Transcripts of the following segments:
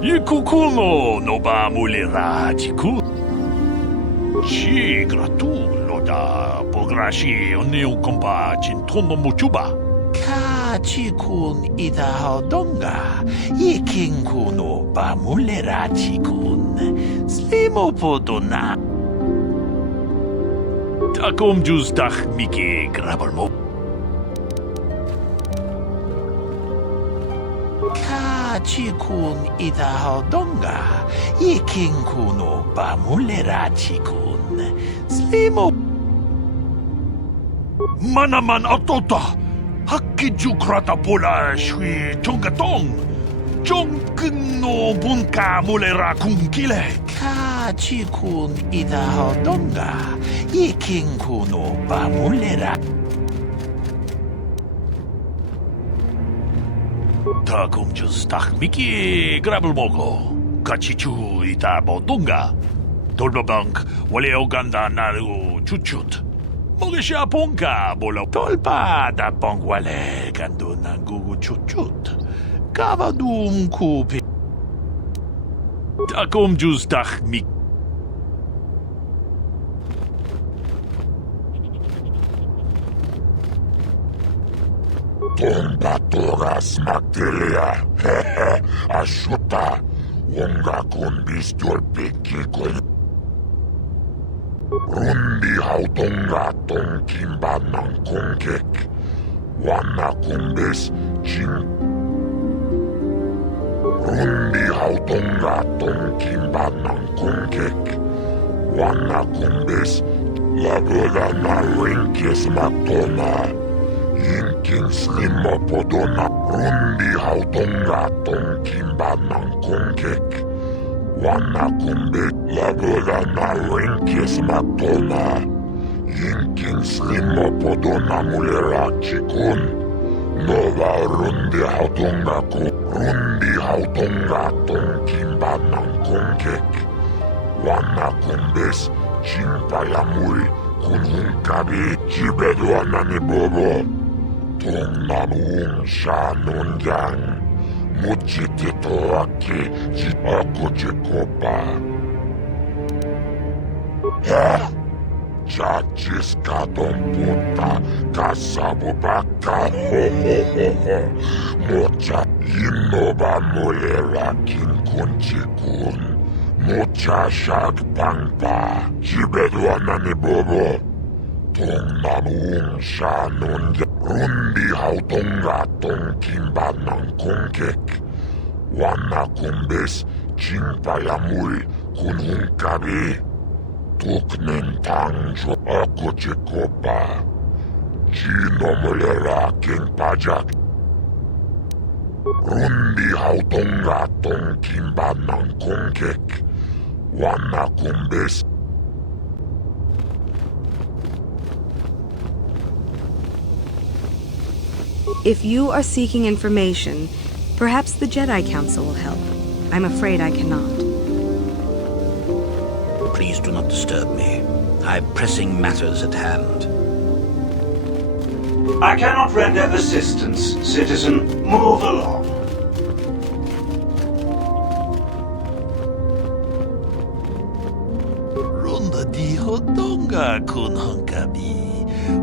Ikukuno no ba mulera tiku. Si gratulo da pograshi oneu kompa cintono muchuba. Ka chikun ida hodonga. Ikinkuno ba mulera chikun. Slimo podona. Takom justach miki grabalmo. Chikun ida hodonga, ikinkuno ba mulera chikun, slimo. Manaman atota, hakkijukrata pola shui chongatong, chongkno bunka mulera kunkile. Ka chikun ida hodonga, ikinkuno ba mulera. Takum justach miki grabalmogo. Kachichu ita bodunga. Tolbabank wale oganda naru chuchut. Mogesha ponka bolo. Tolpa da bonk wale gando nangugu chuchut. Kavadum kupi. Takum justach miki. Tombatoras Magdelia, Ashuta, Wonga kun bistol pikikon. Rundi hautonga tong kimba ng kongkek. Wana kumbes ching. Rundi hautonga tong kimba ng kongkek. Wana kumbes labola na rinkes magtona. Inking slimo podona, rundi hautonga tong kimba ng kongkek. Wana kumbet labola na rinkes magtona. Inking slimo podona mulera chikun. Nova rundi hautonga ko, rundi hautonga tong kimba ng kongkek. Wana kumbes chimpayamul kunhungkabi chibedwana ni bobo. Tong namuung siya nun yang muchitito aki si ako chikopa. Chachis ka tong puta kasabo baka ho ho ho ho. Mocha inoba mulera kin kunchikun. Mocha shag pangpa chibedwana ni bobo. Tong namuung siya nun yang rundi hautonga tong kimba ng kongkek. Wana kumbes chimpayamul kunhungkabi. Tuknen tangjo ako chikopa. Chino mulera king pajak. Rundi hautonga tong kimba ng kongkek. Wana kumbes. If you are seeking information, perhaps the Jedi Council will help. I'm afraid I cannot. Please do not disturb me. I have pressing matters at hand. I cannot render assistance, citizen. Move along. Runda di hodonga kun hunkabi.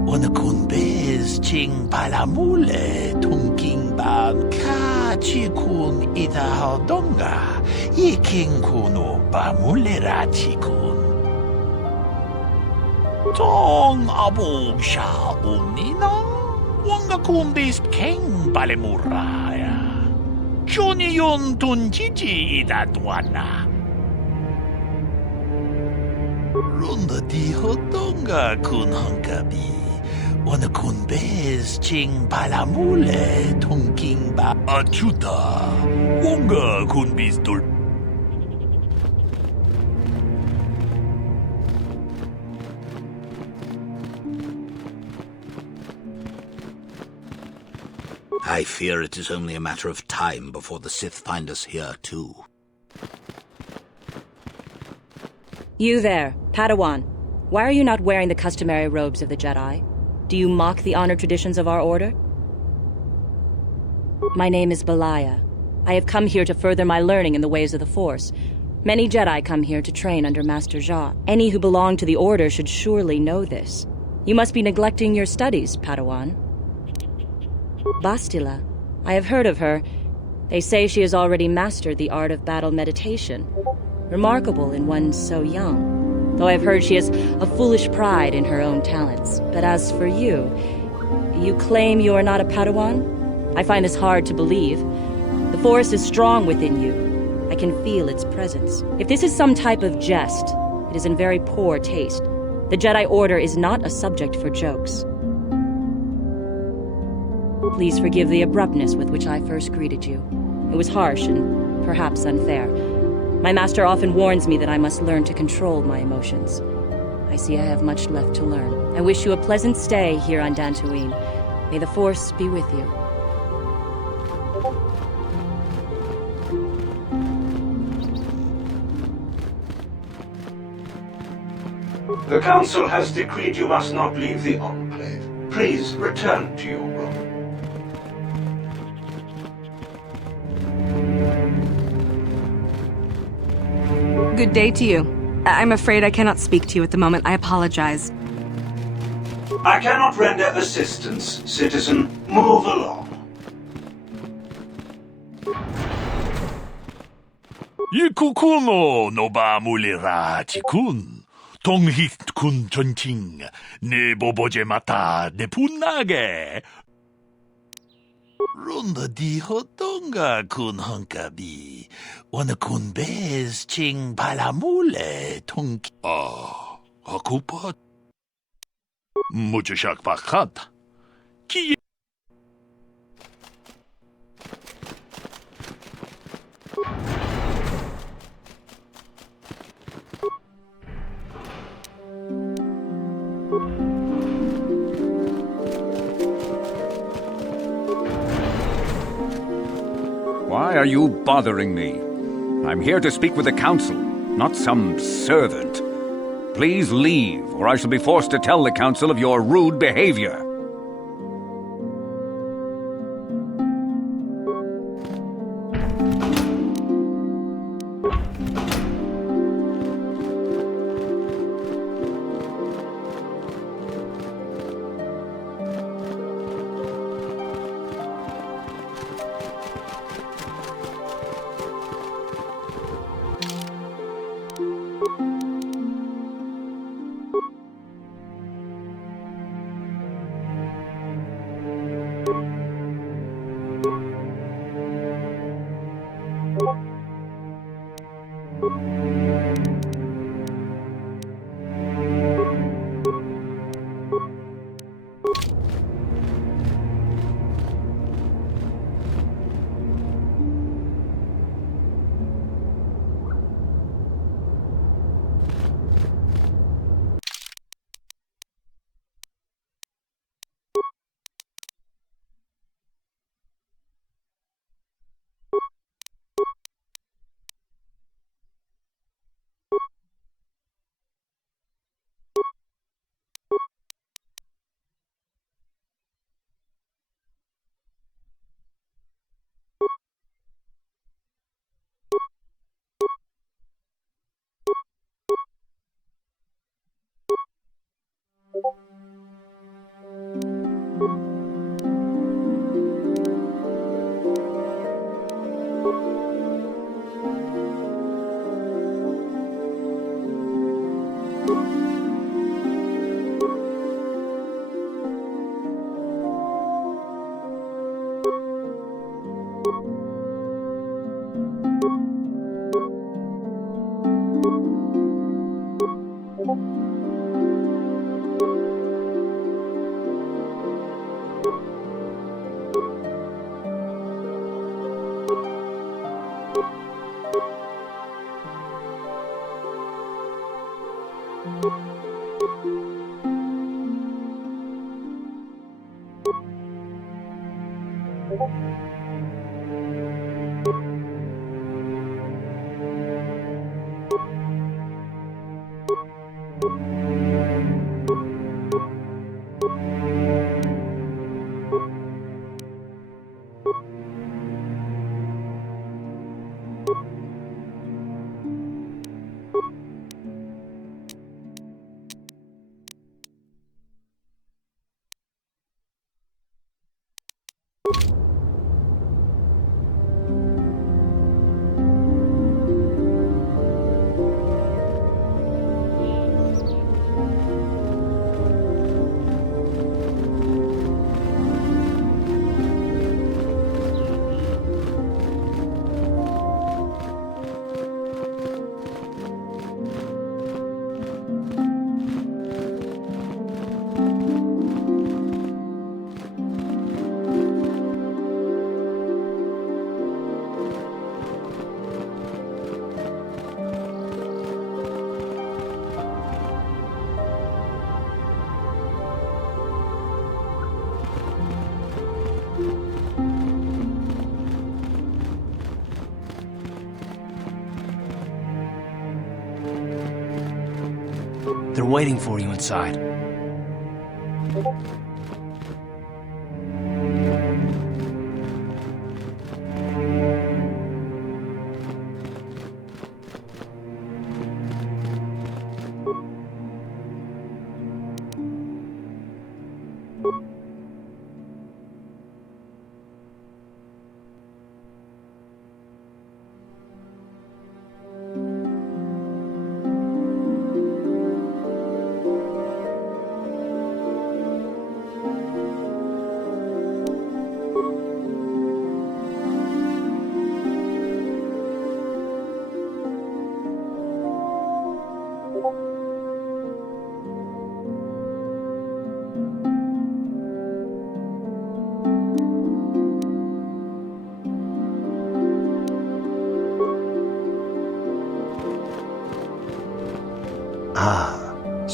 Wana kun bez ching palamule tungking ban ka chikun ida hodonga. Iking kuno ba mulera chikun. Tong abog siya umninang. Wanga kun bez king palemuraya. Johnny yun tunjiji ida duana. Runda di hodonga kun hunkabi. Wana kun bez ching palamule tungking ba achuta. Wonga kun bez dul. I fear it is only a matter of time before the Sith find us here too. You there, Padawan. Why are you not wearing the customary robes of the Jedi? Do you mock the honored traditions of our order? My name is Belaya. I have come here to further my learning in the ways of the Force. Many Jedi come here to train under Master Jha. Any who belong to the Order should surely know this. You must be neglecting your studies, Padawan. Bastila. I have heard of her. They say she has already mastered the art of battle meditation. Remarkable in one so young. Though I've heard she has a foolish pride in her own talents. But as for you, you claim you are not a Padawan? I find this hard to believe. The Force is strong within you. I can feel its presence. If this is some type of jest, it is in very poor taste. The Jedi Order is not a subject for jokes. Please forgive the abruptness with which I first greeted you. It was harsh and perhaps unfair. My master often warns me that I must learn to control my emotions. I see I have much left to learn. I wish you a pleasant stay here on Dantooine. May the Force be with you. The Council has decreed you must not leave the Enclave. Please return to your room. Good day to you. I'm afraid I cannot speak to you at the moment. I apologize. I cannot render assistance, citizen. Move along. Ikukuno no ba mulira tikun. Tonghit kun chonting. Ne boboje mata ne punage. Runda di hotonga kun honkabi. Wana kun bez ching palamule tong. Ah, akupat. Mucho shak pakat. Ki. Why are you bothering me? I'm here to speak with the Council, not some servant. Please leave, or I shall be forced to tell the Council of your rude behavior. They're waiting for you inside.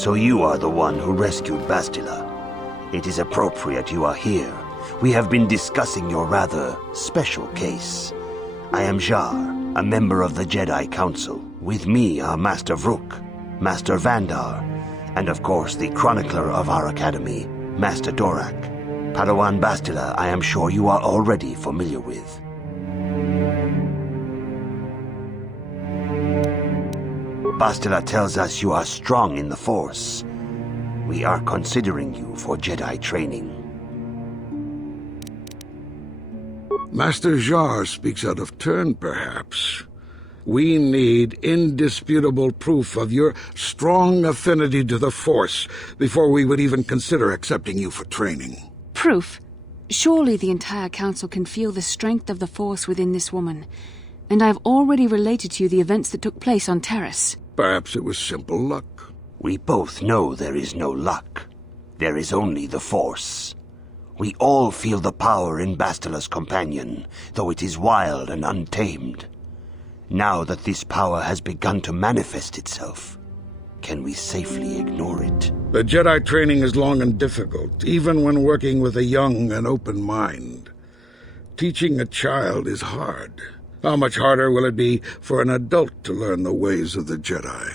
So you are the one who rescued Bastila. It is appropriate you are here. We have been discussing your rather special case. I am Jar, a member of the Jedi Council. With me are Master Vrook, Master Vandar, and of course the chronicler of our academy, Master Dorak. Padawan Bastila, I am sure you are already familiar with. Bastila tells us you are strong in the Force. We are considering you for Jedi training. Master Jar speaks out of turn, perhaps. We need indisputable proof of your strong affinity to the Force before we would even consider accepting you for training. Proof? Surely the entire Council can feel the strength of the Force within this woman. And I've already related to you the events that took place on Terrace. Perhaps it was simple luck. We both know there is no luck. There is only the Force. We all feel the power in Bastila's companion, though it is wild and untamed. Now that this power has begun to manifest itself, can we safely ignore it? The Jedi training is long and difficult, even when working with a young and open mind. Teaching a child is hard. How much harder will it be for an adult to learn the ways of the Jedi?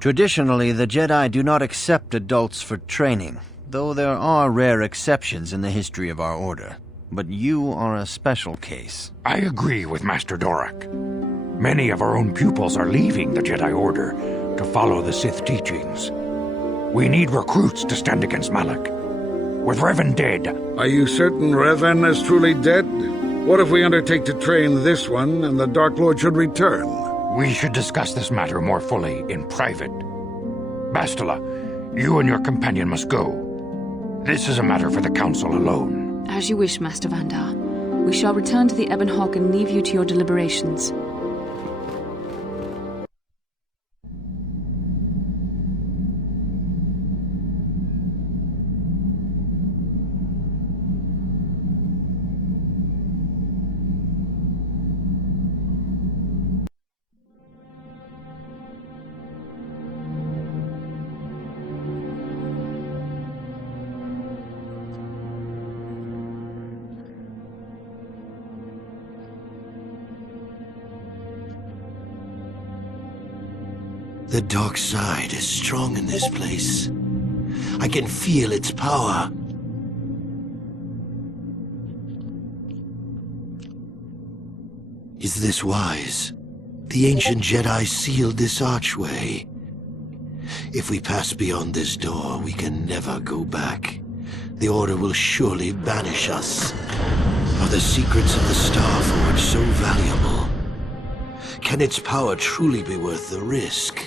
Traditionally, the Jedi do not accept adults for training, though there are rare exceptions in the history of our order. But you are a special case. I agree with Master Dorak. Many of our own pupils are leaving the Jedi Order to follow the Sith teachings. We need recruits to stand against Malak. With Revan dead... Are you certain Revan is truly dead? What if we undertake to train this one and the Dark Lord should return? We should discuss this matter more fully in private. Bastila, you and your companion must go. This is a matter for the Council alone. As you wish, Master Vandar. We shall return to the Ebon Hawk and leave you to your deliberations. The dark side is strong in this place. I can feel its power. Is this wise? The ancient Jedi sealed this archway. If we pass beyond this door, we can never go back. The Order will surely banish us. Are the secrets of the Star Forge so valuable? Can its power truly be worth the risk?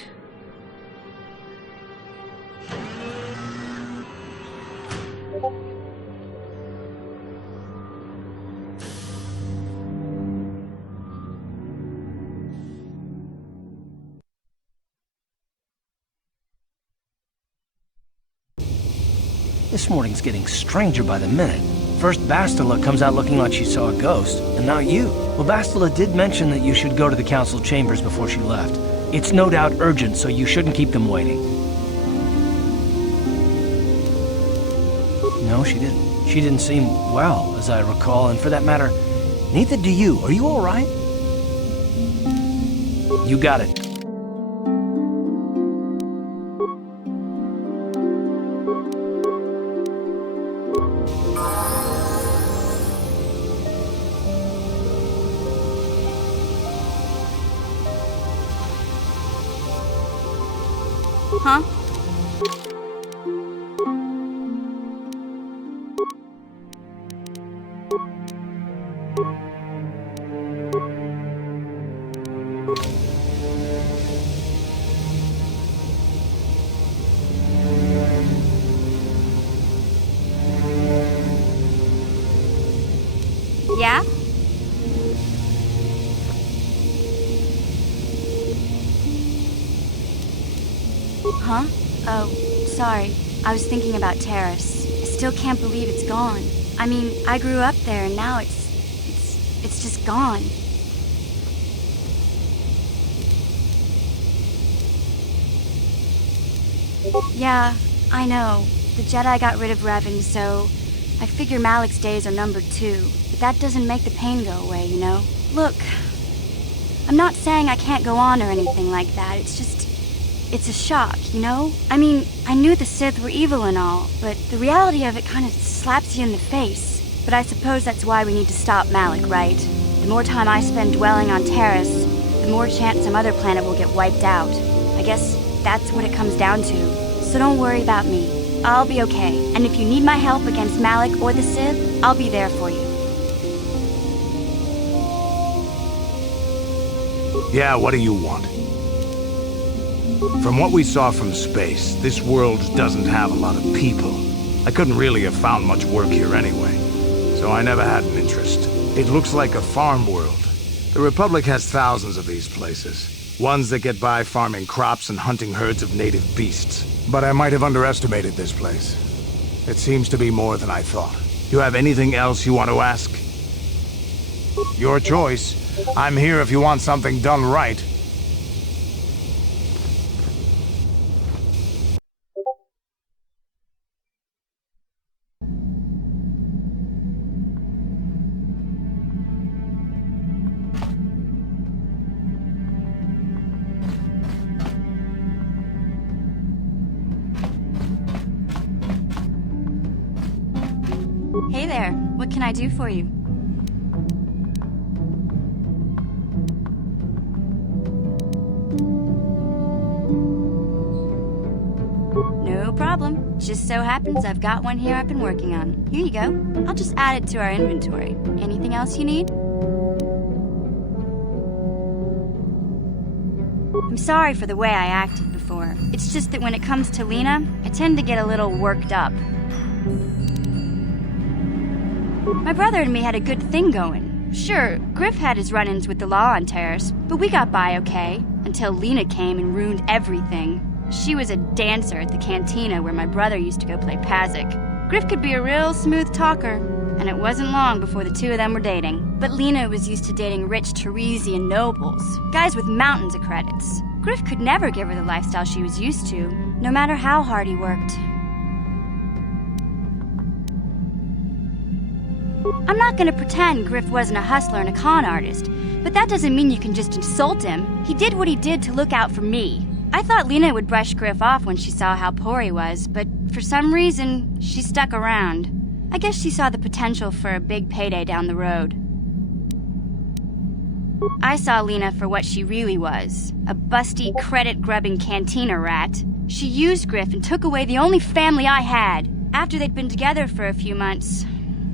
This morning's getting stranger by the minute. First Bastila comes out looking like she saw a ghost, and now you. Well, Bastila did mention that you should go to the council chambers before she left. It's no doubt urgent, so you shouldn't keep them waiting. No, she didn't. She didn't seem well, as I recall, and for that matter, neither do you. Are you all right? You got it. Huh? Yeah? Huh? Oh, sorry. I was thinking about Terrace. I still can't believe it's gone. I mean, I grew up there and now it's just gone. Yeah, I know. The Jedi got rid of Revan, so I figure Malik's days are numbered too. But that doesn't make the pain go away, you know? Look, I'm not saying I can't go on or anything like that. It's just, it's a shock, you know? I mean, I knew the Sith were evil and all, but the reality of it kind of slaps you in the face. But I suppose that's why we need to stop Malik, right? The more time I spend dwelling on Terrace, the more chance some other planet will get wiped out. I guess that's what it comes down to. So don't worry about me. I'll be okay. And if you need my help against Malik or the Sith, I'll be there for you. Yeah, what do you want? From what we saw from space, this world doesn't have a lot of people. I couldn't really have found much work here anyway, so I never had an interest. It looks like a farm world. The Republic has thousands of these places. Ones that get by farming crops and hunting herds of native beasts. But I might have underestimated this place. It seems to be more than I thought. You have anything else you want to ask? Your choice. I'm here if you want something done right. Hey there, what can I do for you? No problem. Just so happens I've got one here I've been working on. Here you go. I'll just add it to our inventory. Anything else you need? I'm sorry for the way I acted before. It's just that when it comes to Lena, I tend to get a little worked up. My brother and me had a good thing going. Sure, Griff had his run-ins with the law on Terrace, but we got by okay, until Lena came and ruined everything. She was a dancer at the cantina where my brother used to go play Pazik. Griff could be a real smooth talker, and it wasn't long before the two of them were dating. But Lena was used to dating rich Teresian nobles, guys with mountains of credits. Griff could never give her the lifestyle she was used to, no matter how hard he worked. I'm not gonna pretend Griff wasn't a hustler and a con artist, but that doesn't mean you can just insult him. He did what he did to look out for me. I thought Lena would brush Griff off when she saw how poor he was, but for some reason, she stuck around. I guess she saw the potential for a big payday down the road. I saw Lena for what she really was, a busty, credit-grubbing cantina rat. She used Griff and took away the only family I had. After they'd been together for a few months,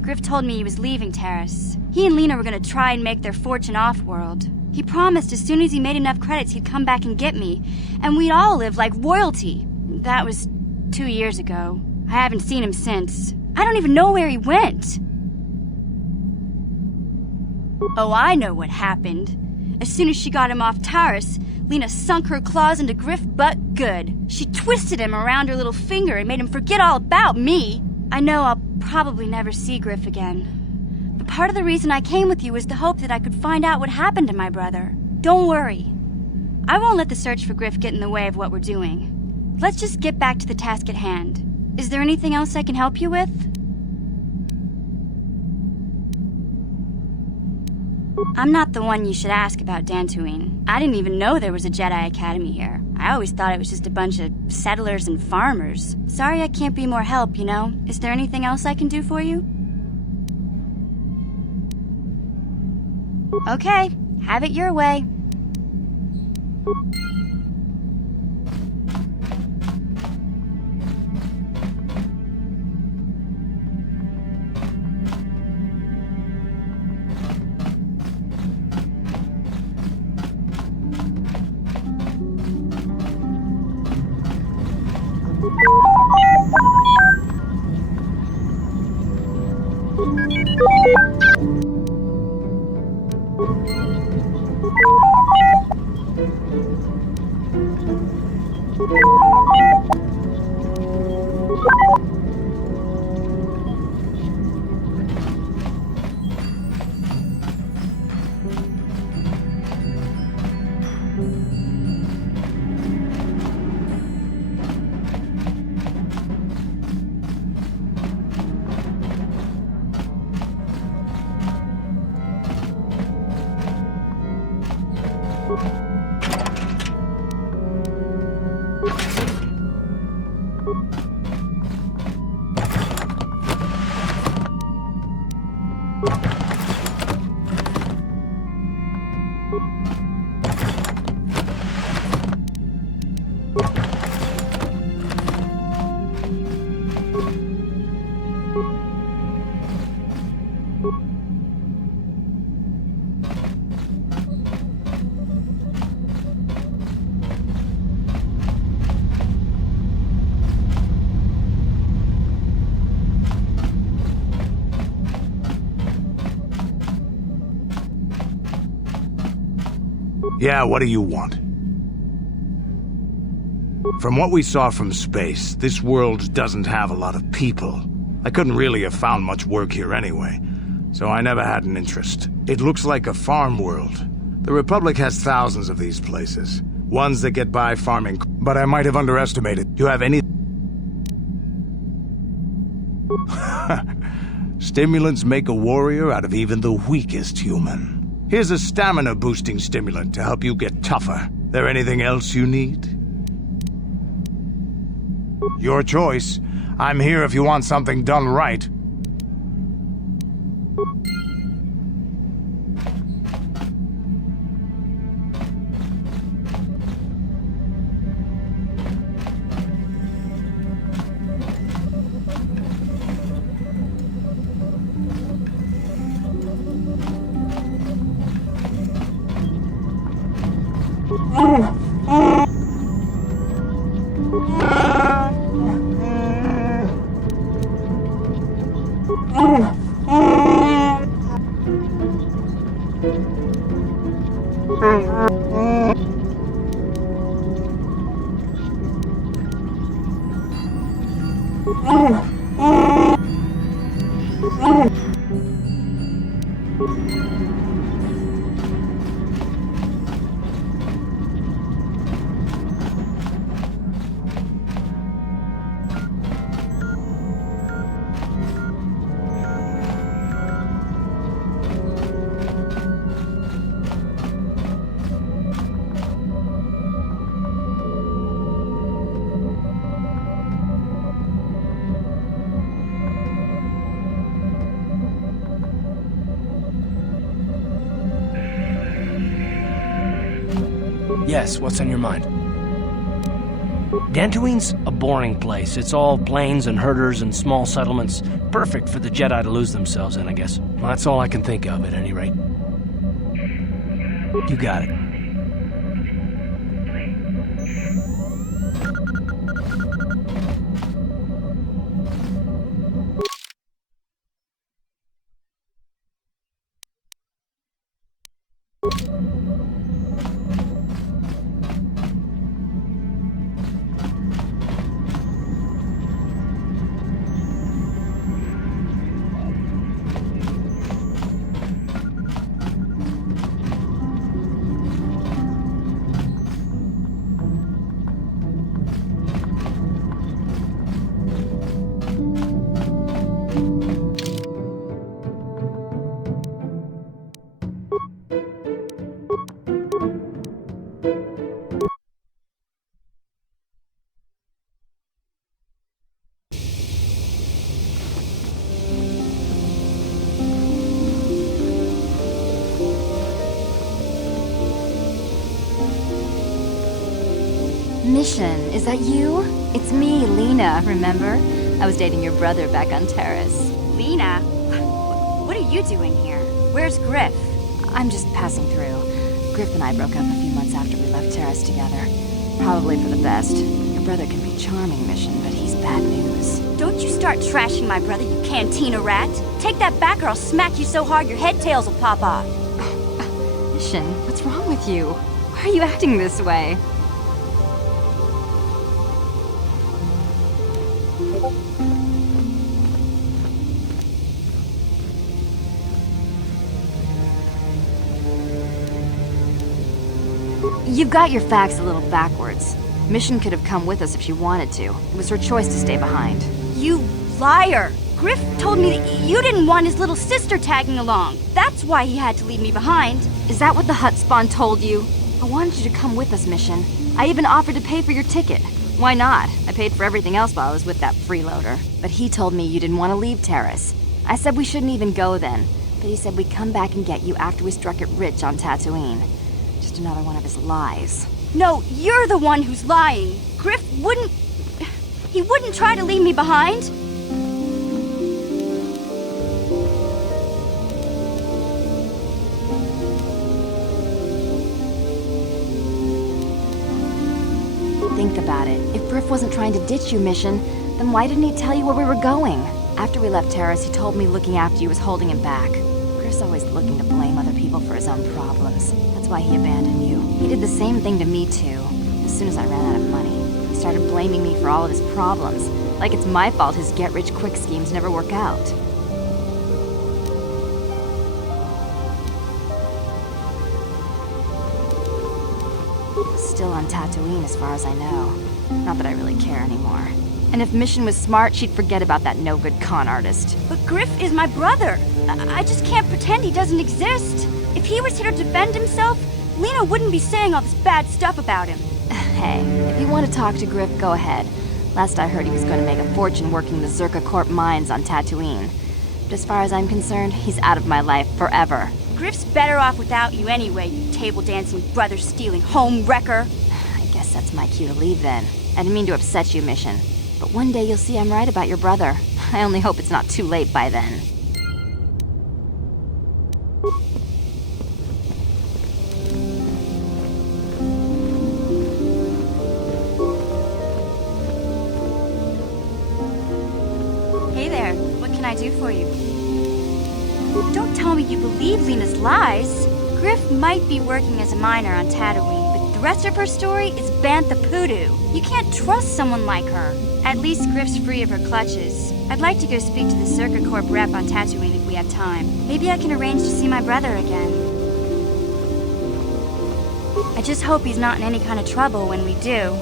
Griff told me he was leaving Terrace. He and Lena were gonna try and make their fortune off-world. He promised as soon as he made enough credits he'd come back and get me, and we'd all live like royalty. That was 2 years ago. I haven't seen him since. I don't even know where he went. Oh, I know what happened. As soon as she got him off Terrace, Lena sunk her claws into Griff butt good. She twisted him around her little finger and made him forget all about me. I know I'll probably never see Griff again. But part of the reason I came with you was the hope that I could find out what happened to my brother. Don't worry. I won't let the search for Griff get in the way of what we're doing. Let's just get back to the task at hand. Is there anything else I can help you with? I'm not the one you should ask about Dantooine. I didn't even know there was a Jedi Academy here. I always thought it was just a bunch of settlers and farmers. Sorry I can't be more help, you know? Is there anything else I can do for you? Okay, have it your way. Yeah, what do you want? From what we saw from space, this world doesn't have a lot of people. I couldn't really have found much work here anyway, so I never had an interest. It looks like a farm world. The Republic has thousands of these places. Ones that get by farming, but I might have underestimated. You have any... Stimulants make a warrior out of even the weakest human. Here's a stamina-boosting stimulant to help you get tougher. There anything else you need? Your choice. I'm here if you want something done right. Yes, what's on your mind? Dantooine's a boring place. It's all plains and herders and small settlements. Perfect for the Jedi to lose themselves in, I guess. Well, that's all I can think of, at any rate. You got it. Mission, is that you? It's me, Lena, remember? I was dating your brother back on Terrace. Lena? What are you doing here? Where's Griff? I'm just passing through. Griff and I broke up a few months after we left Terrace together. Probably for the best. Your brother can be charming, Mission, but he's bad news. Don't you start trashing my brother, you cantina rat! Take that back or I'll smack you so hard your head tails will pop off! Mission, what's wrong with you? Why are you acting this way? You've got your facts a little backwards. Mission could have come with us if she wanted to. It was her choice to stay behind. You liar! Griff told me that you didn't want his little sister tagging along. That's why he had to leave me behind. Is that what the Hutt spawn told you? I wanted you to come with us, Mission. I even offered to pay for your ticket. Why not? I paid for everything else while I was with that freeloader. But he told me you didn't want to leave Terrace. I said we shouldn't even go then. But he said we'd come back and get you after we struck it rich on Tatooine. Just another one of his lies. No, you're the one who's lying. Griff wouldn't... He wouldn't try to leave me behind. Think about it. If Griff wasn't trying to ditch you, Mission, then why didn't he tell you where we were going? After we left Terrace, he told me looking after you was holding him back. Griff's always looking to blame other people for his own problems. That's why he abandoned you. He did the same thing to me, too. As soon as I ran out of money, he started blaming me for all of his problems. Like it's my fault his get-rich-quick schemes never work out. Still on Tatooine as far as I know. Not that I really care anymore. And if Mission was smart, she'd forget about that no-good con artist. But Griff is my brother. I just can't pretend he doesn't exist. If he was here to defend himself, Lena wouldn't be saying all this bad stuff about him. Hey, if you want to talk to Griff, go ahead. Last I heard he was going to make a fortune working the Zerka Corp mines on Tatooine. But as far as I'm concerned, he's out of my life forever. Griff's better off without you anyway, you table-dancing, brother-stealing home wrecker. I guess that's my cue to leave then. I didn't mean to upset you, Mission. But one day you'll see I'm right about your brother. I only hope it's not too late by then. Hey there, what can I do for you? Don't tell me you believe Lena's lies. Griff might be working as a miner on Tatooine, but the rest of her story is Bantha Poodoo. You can't trust someone like her. At least Griff's free of her clutches. I'd like to go speak to the Zerka Corp rep on Tatooine if we have time. Maybe I can arrange to see my brother again. I just hope he's not in any kind of trouble when we do.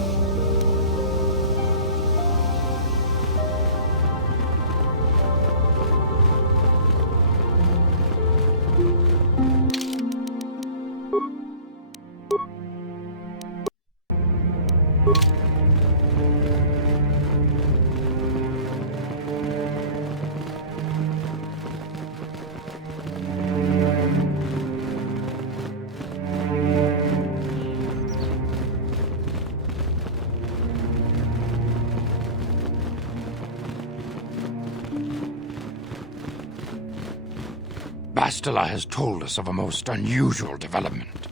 Bastila has told us of a most unusual development.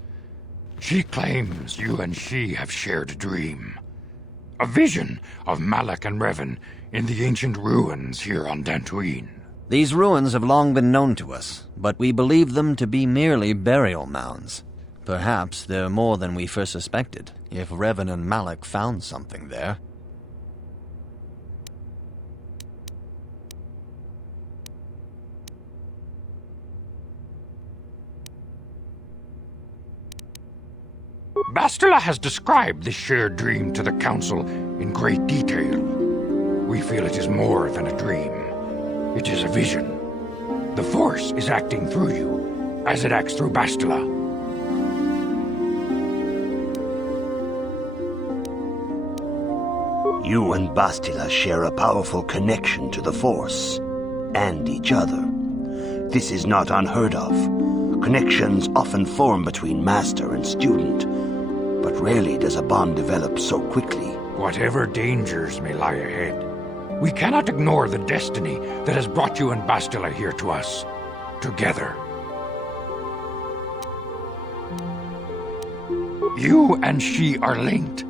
She claims you and she have shared a dream. A vision of Malak and Revan in the ancient ruins here on Dantooine. These ruins have long been known to us, but we believe them to be merely burial mounds. Perhaps they're more than we first suspected, if Revan and Malak found something there. Bastila has described this shared dream to the Council in great detail. We feel it is more than a dream. It is a vision. The Force is acting through you, as it acts through Bastila. You and Bastila share a powerful connection to the Force, and each other. This is not unheard of. Connections often form between master and student, but rarely does a bond develop so quickly. Whatever dangers may lie ahead, we cannot ignore the destiny that has brought you and Bastila here to us, together. You and she are linked,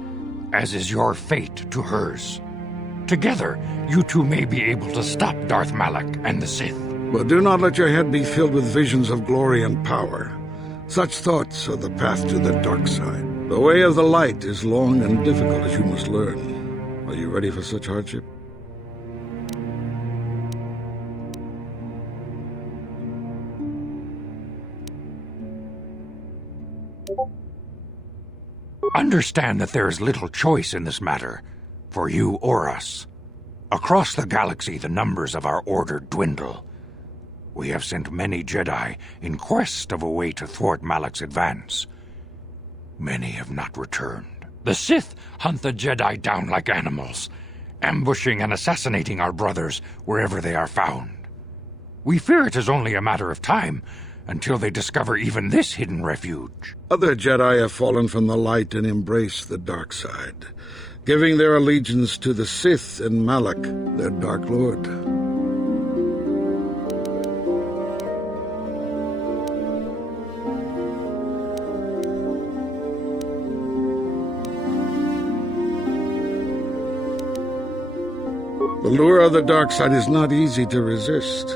as is your fate to hers. Together, you two may be able to stop Darth Malak and the Sith. But do not let your head be filled with visions of glory and power. Such thoughts are the path to the dark side. The way of the light is long and difficult, as you must learn. Are you ready for such hardship? Understand that there is little choice in this matter, for you or us. Across the galaxy, the numbers of our order dwindle. We have sent many Jedi in quest of a way to thwart Malak's advance. Many have not returned. The Sith hunt the Jedi down like animals, ambushing and assassinating our brothers wherever they are found. We fear it is only a matter of time until they discover even this hidden refuge. Other Jedi have fallen from the light and embraced the dark side, giving their allegiance to the Sith and Malak, their Dark Lord. The lure of the dark side is not easy to resist.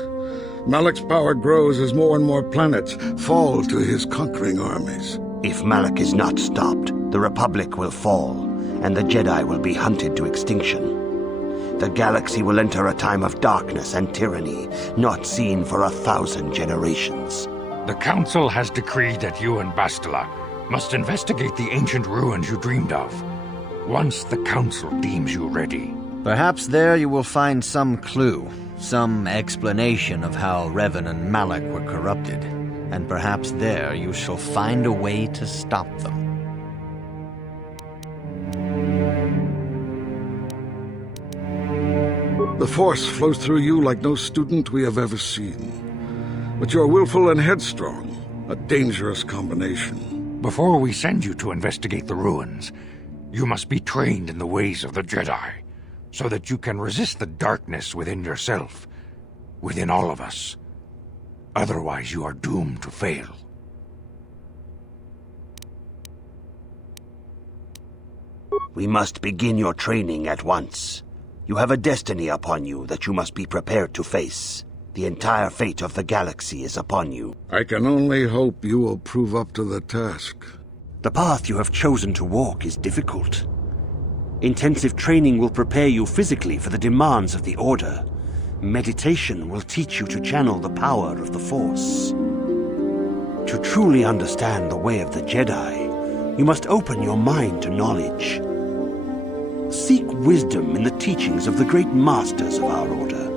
Malak's power grows as more and more planets fall to his conquering armies. If Malak is not stopped, the Republic will fall, and the Jedi will be hunted to extinction. The galaxy will enter a time of darkness and tyranny, not seen for 1,000 generations. The Council has decreed that you and Bastila must investigate the ancient ruins you dreamed of, once the Council deems you ready. Perhaps there you will find some clue, some explanation of how Revan and Malak were corrupted, and perhaps there you shall find a way to stop them. The Force flows through you like no student we have ever seen. But you are willful and headstrong, a dangerous combination. Before we send you to investigate the ruins, you must be trained in the ways of the Jedi, so that you can resist the darkness within yourself, within all of us. Otherwise, you are doomed to fail. We must begin your training at once. You have a destiny upon you that you must be prepared to face. The entire fate of the galaxy is upon you. I can only hope you will prove up to the task. The path you have chosen to walk is difficult. Intensive training will prepare you physically for the demands of the Order. Meditation will teach you to channel the power of the Force. To truly understand the way of the Jedi, you must open your mind to knowledge. Seek wisdom in the teachings of the great masters of our Order.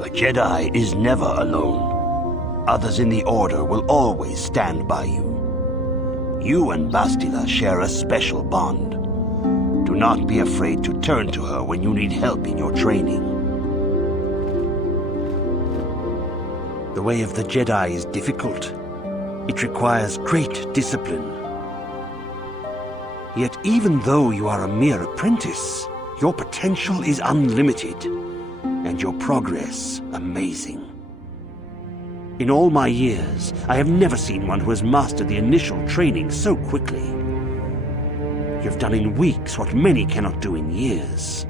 A Jedi is never alone. Others in the Order will always stand by you. You and Bastila share a special bond. Do not be afraid to turn to her when you need help in your training. The way of the Jedi is difficult. It requires great discipline. Yet even though you are a mere apprentice, your potential is unlimited, and your progress amazing. In all my years, I have never seen one who has mastered the initial training so quickly. You've done in weeks what many cannot do in years.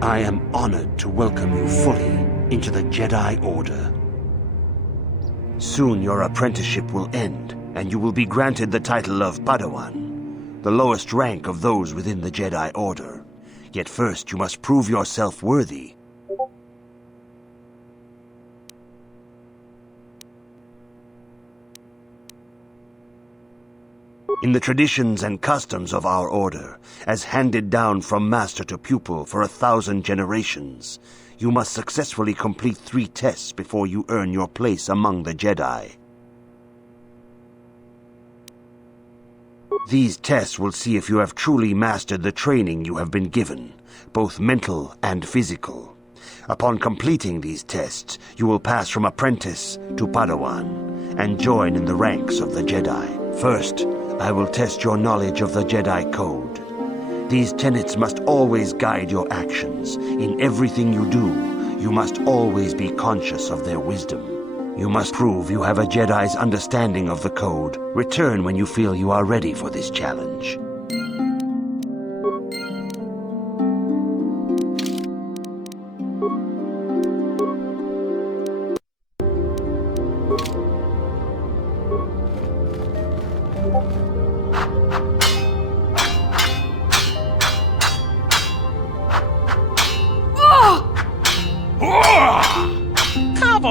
I am honored to welcome you fully into the Jedi Order. Soon your apprenticeship will end, and you will be granted the title of Padawan, the lowest rank of those within the Jedi Order. Yet first you must prove yourself worthy. In the traditions and customs of our Order, as handed down from master to pupil for 1,000 generations, you must successfully complete 3 tests before you earn your place among the Jedi. These tests will see if you have truly mastered the training you have been given, both mental and physical. Upon completing these tests, you will pass from apprentice to Padawan, and join in the ranks of the Jedi. First, I will test your knowledge of the Jedi Code. These tenets must always guide your actions. In everything you do, you must always be conscious of their wisdom. You must prove you have a Jedi's understanding of the Code. Return when you feel you are ready for this challenge.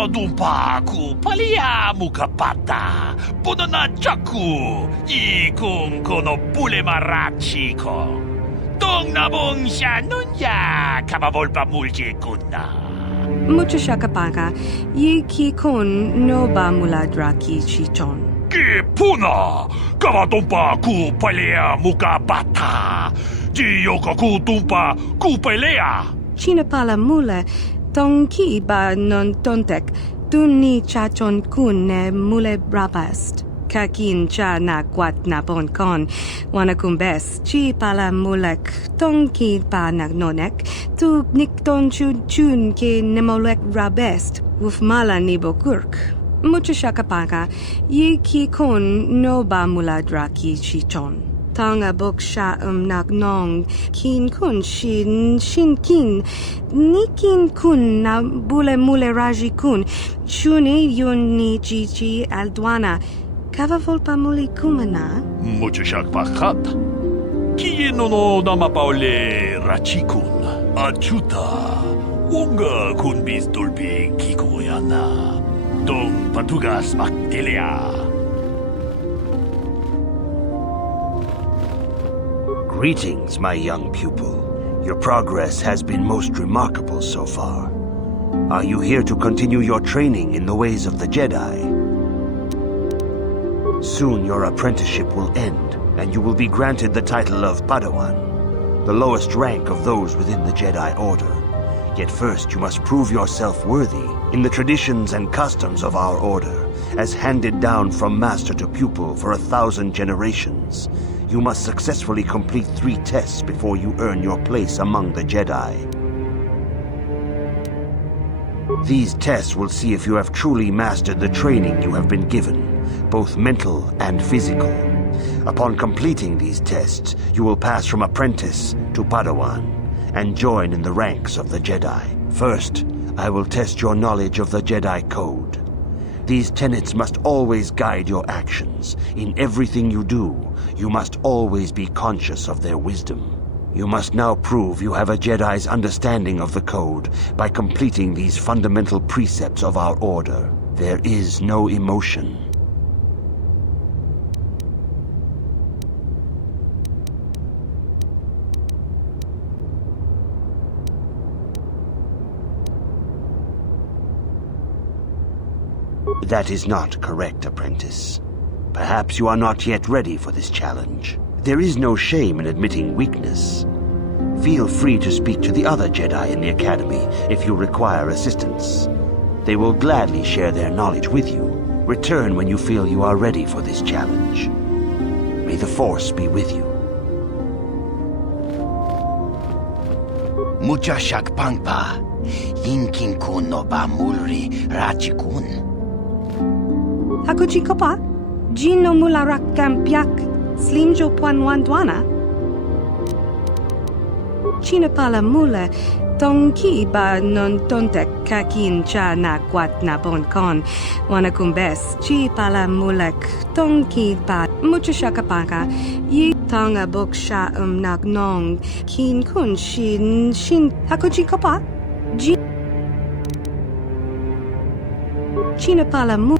Dumpa ku palia mukapata punana chaku ikung kono pule marachi ko dong nabong siya nunya kabavolpa mulje kunna Mucho shakapaka yiki kun no ba mula draki chichon ki puna kabadumpa ku palia mukapata jiyoko ku dumpa ku pelea China pala mule Tong ki ba non tontek, dun ni cha chon kun ne mule brabast. Kakin cha na kwat na bon kon, wana kumbes, chi pala mulek, tong ki pa na nonek, tu nik ton chun ki nemolek rabest, wuf mala ni bokurk. Mucho shakapaka, yi ki kun no ba mula draki chichon. Tanga bok sha nak nong kin kun shin kin nikin kun na bule mule raji kun chuni yun ni jiji aldwana kava volpa muli kumana mucho shak pakat ki no nama paule rachikun achuta wonga kun bis dolpi kikoyana dong patugas maktelea Greetings, my young pupil. Your progress has been most remarkable so far. Are you here to continue your training in the ways of the Jedi? Soon your apprenticeship will end, and you will be granted the title of Padawan, the lowest rank of those within the Jedi Order. Yet first you must prove yourself worthy in the traditions and customs of our Order, as handed down from master to pupil for 1,000 generations. You must successfully complete 3 tests before you earn your place among the Jedi. These tests will see if you have truly mastered the training you have been given, both mental and physical. Upon completing these tests, you will pass from Apprentice to Padawan and join in the ranks of the Jedi. First, I will test your knowledge of the Jedi Code. These tenets must always guide your actions. In everything you do, you must always be conscious of their wisdom. You must now prove you have a Jedi's understanding of the Code by completing these fundamental precepts of our Order. There is no emotion. That is not correct, Apprentice. Perhaps you are not yet ready for this challenge. There is no shame in admitting weakness. Feel free to speak to the other Jedi in the Academy if you require assistance. They will gladly share their knowledge with you. Return when you feel you are ready for this challenge. May the Force be with you. Mucha shakpangpa, yinkin kun no ba mulri rachikun. Hakuchi kopa, jin no mula rakam piak, slimjo puan wandwana. China pala mule, tong ki ba non tontek kakin cha na kwat na bon kon, wana kumbes, chi pala mulek, tong ki ba, mucho shakapaka, yi tanga bok sha nak nong, kin kun shin, hakuchi kopa, jin. China pala mule.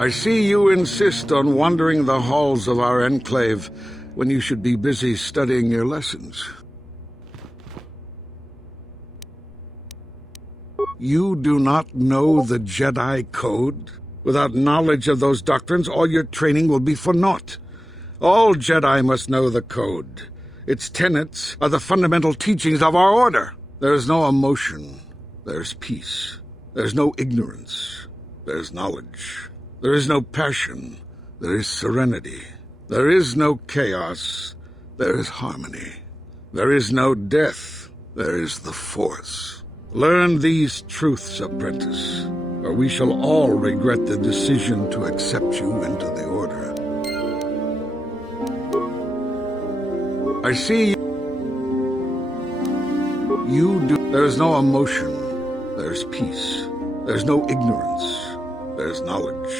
I see you insist on wandering the halls of our Enclave when you should be busy studying your lessons. You do not know the Jedi Code? Without knowledge of those doctrines, all your training will be for naught. All Jedi must know the code. Its tenets are the fundamental teachings of our order. There is no emotion. There's peace. There's no ignorance. There's knowledge. There is no passion. There is serenity. There is no chaos. There is harmony. There is no death. There is the Force. Learn these truths, Apprentice, or we shall all regret the decision to accept you into the Order. I see you do. There's no emotion. There's peace. There's no ignorance. There's knowledge.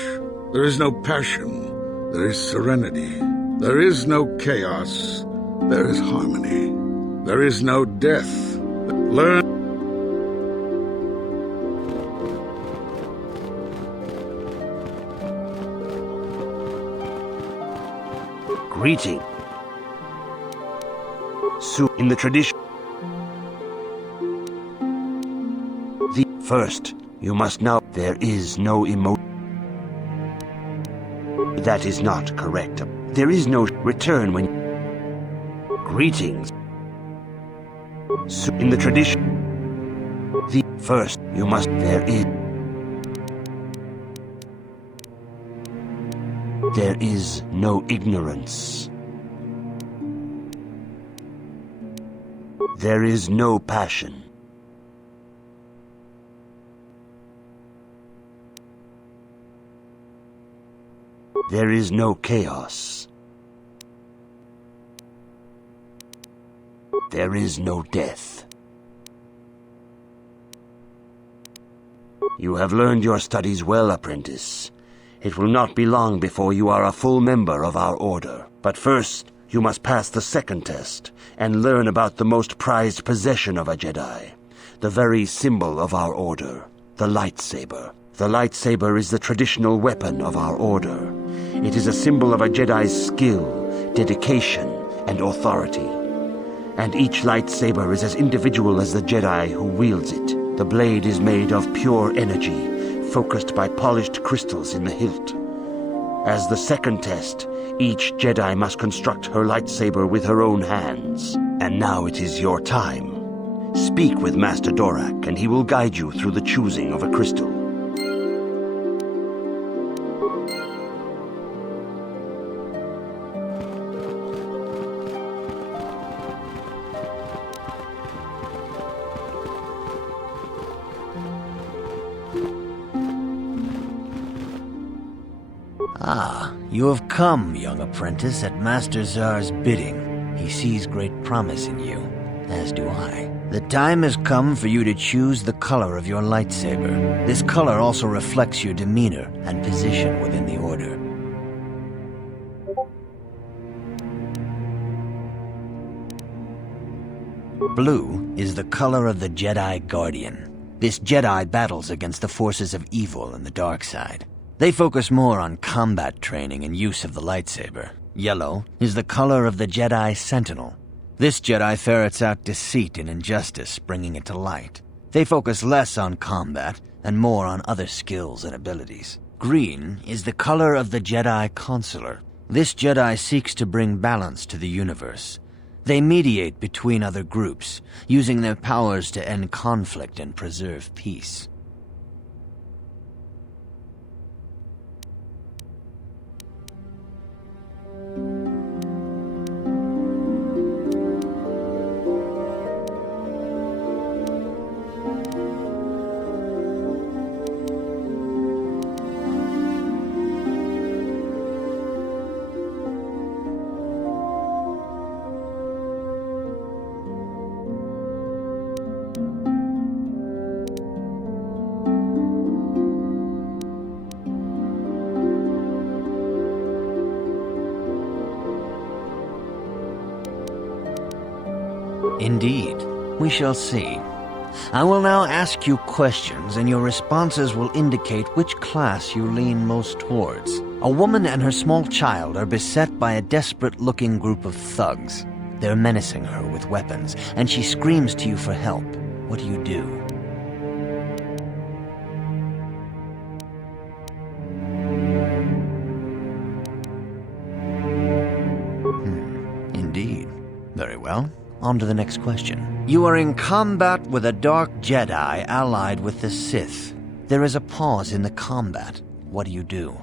There is no passion. There is serenity. There is no chaos. There is harmony. There is no death. Learn. Greeting. So, in the tradition, first, you must know there is no emotion. That is not correct. There is no return when... Greetings. So, in the tradition, first, you must... There is no ignorance. There is no passion. There is no chaos. There is no death. You have learned your studies well, Apprentice. It will not be long before you are a full member of our order. But first, you must pass the second test and learn about the most prized possession of a Jedi, the very symbol of our order, the lightsaber. The lightsaber is the traditional weapon of our order. It is a symbol of a Jedi's skill, dedication, and authority. And each lightsaber is as individual as the Jedi who wields it. The blade is made of pure energy, focused by polished crystals in the hilt. As the second test, each Jedi must construct her lightsaber with her own hands. And now it is your time. Speak with Master Dorak, and he will guide you through the choosing of a crystal. Ah, you have come, young apprentice, at Master Zar's bidding. He sees great promise in you, as do I. The time has come for you to choose the color of your lightsaber. This color also reflects your demeanor and position within the Order. Blue is the color of the Jedi Guardian. This Jedi battles against the forces of evil and the dark side. They focus more on combat training and use of the lightsaber. Yellow is the color of the Jedi Sentinel. This Jedi ferrets out deceit and injustice, bringing it to light. They focus less on combat and more on other skills and abilities. Green is the color of the Jedi Consular. This Jedi seeks to bring balance to the universe. They mediate between other groups, using their powers to end conflict and preserve peace. Indeed. We shall see. I will now ask you questions, and your responses will indicate which class you lean most towards. A woman and her small child are beset by a desperate-looking group of thugs. They're menacing her with weapons, and she screams to you for help. What do you do? On to the next question. You are in combat with a Dark Jedi allied with the Sith. There is a pause in the combat. What do you do?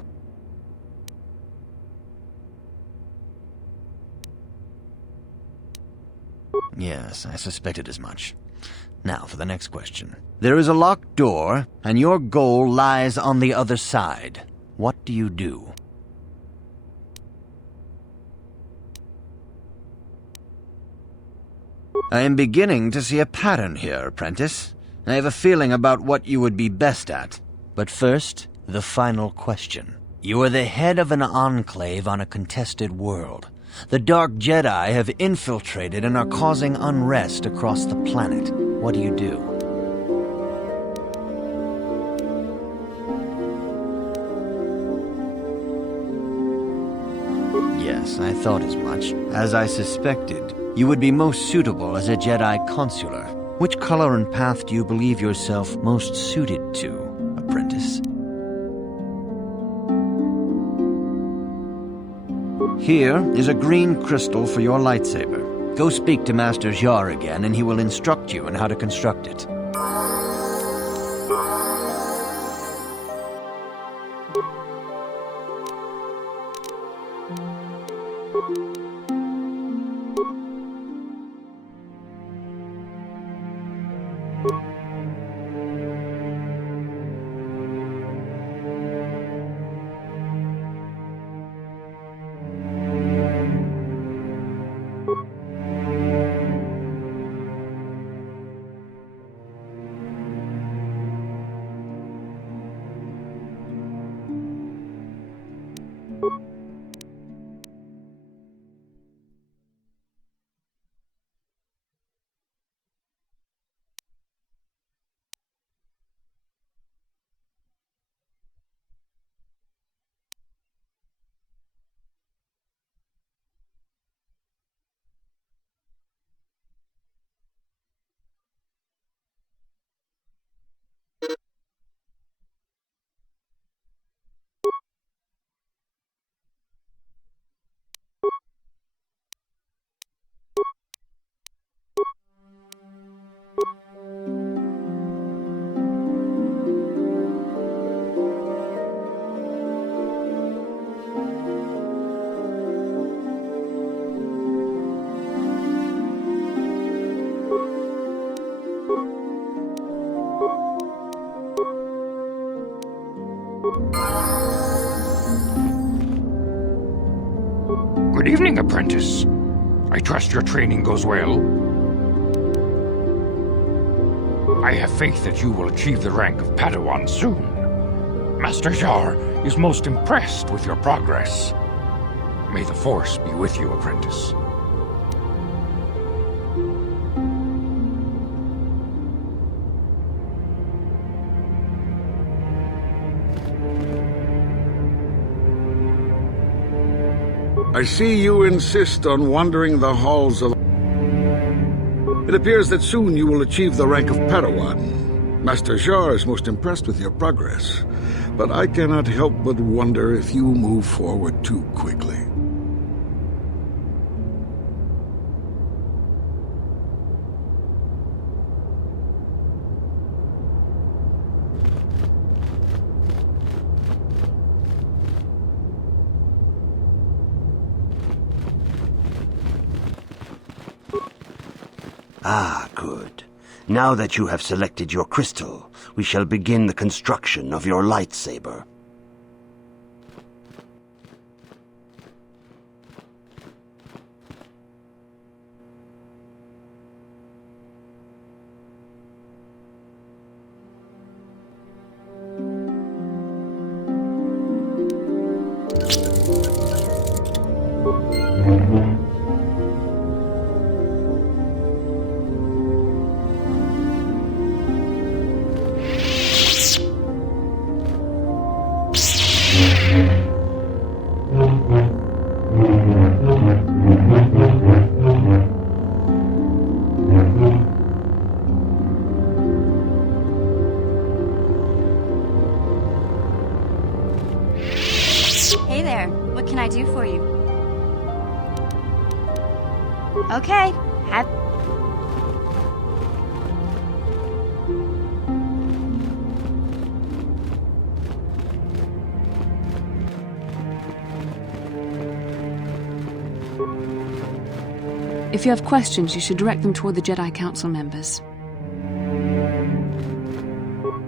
Yes, I suspected as much. Now for the next question. There is a locked door, and your goal lies on the other side. What do you do? I am beginning to see a pattern here, Apprentice. I have a feeling about what you would be best at. But first, the final question. You are the head of an enclave on a contested world. The Dark Jedi have infiltrated and are causing unrest across the planet. What do you do? Yes, I thought as much. As I suspected, you would be most suitable as a Jedi consular. Which color and path do you believe yourself most suited to, Apprentice? Here is a green crystal for your lightsaber. Go speak to Master Jar again, and he will instruct you on how to construct it. Good evening, Apprentice. I trust your training goes well. I have faith that you will achieve the rank of Padawan soon. Master Jar is most impressed with your progress. May the Force be with you, Apprentice. I see you insist on wandering the halls of... It appears that soon you will achieve the rank of Padawan. Master Jar is most impressed with your progress, but I cannot help but wonder if you move forward too quickly. Ah, good. Now that you have selected your crystal, we shall begin the construction of your lightsaber. Hey there, what can I do for you? Okay, have... If you have questions, you should direct them toward the Jedi Council members.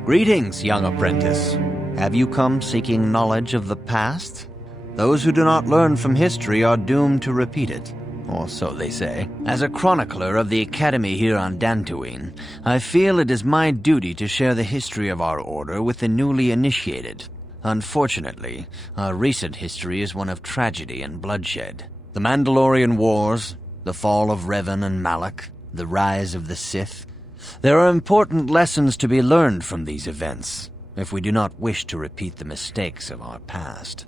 Greetings, young apprentice. Have you come seeking knowledge of the past? Those who do not learn from history are doomed to repeat it, or so they say. As a chronicler of the Academy here on Dantooine, I feel it is my duty to share the history of our order with the newly initiated. Unfortunately, our recent history is one of tragedy and bloodshed. The Mandalorian Wars, the fall of Revan and Malak, the rise of the Sith. There are important lessons to be learned from these events, if we do not wish to repeat the mistakes of our past.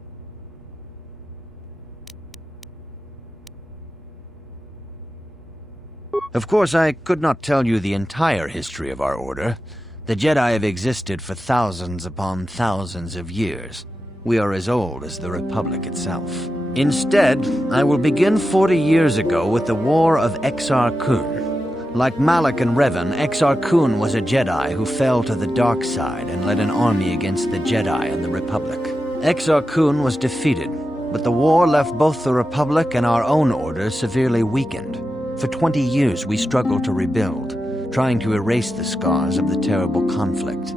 Of course, I could not tell you the entire history of our order. The Jedi have existed for thousands upon thousands of years. We are as old as the Republic itself. Instead, I will begin 40 years ago with the War of Exar Kun. Like Malak and Revan, Exar Kun was a Jedi who fell to the dark side and led an army against the Jedi and the Republic. Exar Kun was defeated, but the war left both the Republic and our own order severely weakened. For 20 years we struggled to rebuild, trying to erase the scars of the terrible conflict.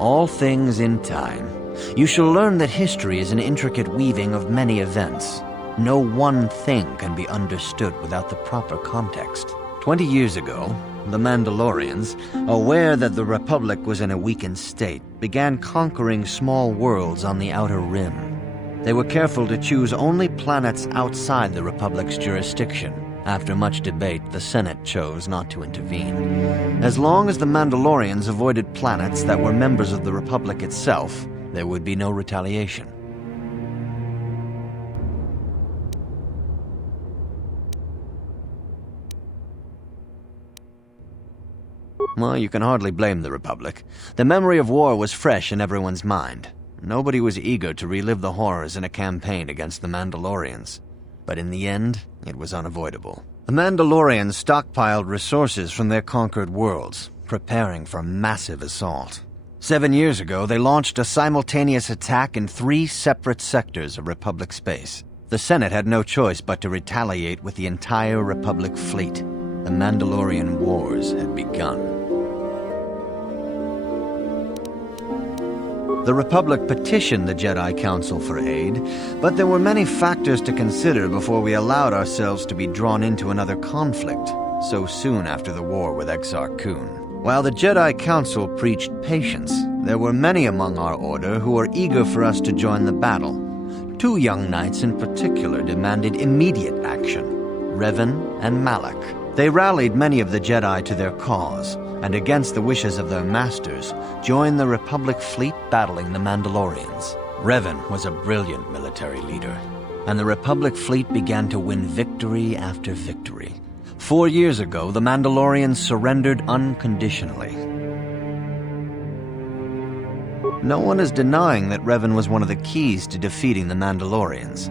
All things in time. You shall learn that history is an intricate weaving of many events. No one thing can be understood without the proper context. 20 years ago, the Mandalorians, aware that the Republic was in a weakened state, began conquering small worlds on the Outer Rim. They were careful to choose only planets outside the Republic's jurisdiction. After much debate, the Senate chose not to intervene. As long as the Mandalorians avoided planets that were members of the Republic itself, there would be no retaliation. Well, you can hardly blame the Republic. The memory of war was fresh in everyone's mind. Nobody was eager to relive the horrors in a campaign against the Mandalorians. But in the end, it was unavoidable. The Mandalorians stockpiled resources from their conquered worlds, preparing for a massive assault. 7 years ago, they launched a simultaneous attack in 3 separate sectors of Republic space. The Senate had no choice but to retaliate with the entire Republic fleet. The Mandalorian Wars had begun. The Republic petitioned the Jedi Council for aid, but there were many factors to consider before we allowed ourselves to be drawn into another conflict, so soon after the war with Exar Kun. While the Jedi Council preached patience, there were many among our order who were eager for us to join the battle. 2 young knights in particular demanded immediate action, Revan and Malak. They rallied many of the Jedi to their cause, and against the wishes of their masters, joined the Republic fleet battling the Mandalorians. Revan was a brilliant military leader, and the Republic fleet began to win victory after victory. 4 years ago, the Mandalorians surrendered unconditionally. No one is denying that Revan was one of the keys to defeating the Mandalorians.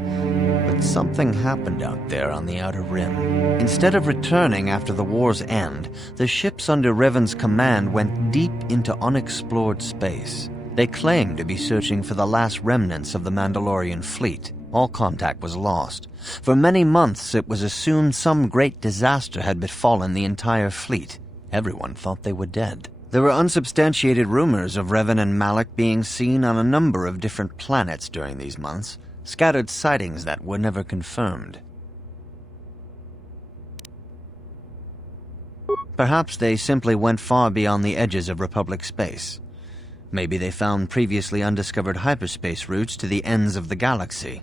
But something happened out there on the Outer Rim. Instead of returning after the war's end, the ships under Revan's command went deep into unexplored space. They claimed to be searching for the last remnants of the Mandalorian fleet. All contact was lost. For many months, it was assumed some great disaster had befallen the entire fleet. Everyone thought they were dead. There were unsubstantiated rumors of Revan and Malak being seen on a number of different planets during these months, scattered sightings that were never confirmed. Perhaps they simply went far beyond the edges of Republic space. Maybe they found previously undiscovered hyperspace routes to the ends of the galaxy.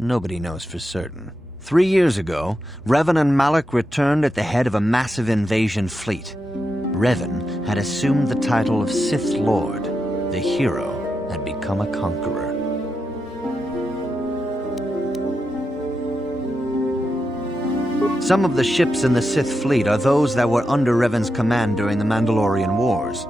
Nobody knows for certain. 3 years ago, Revan and Malak returned at the head of a massive invasion fleet. Revan had assumed the title of Sith Lord. The hero had become a conqueror. Some of the ships in the Sith fleet are those that were under Revan's command during the Mandalorian Wars,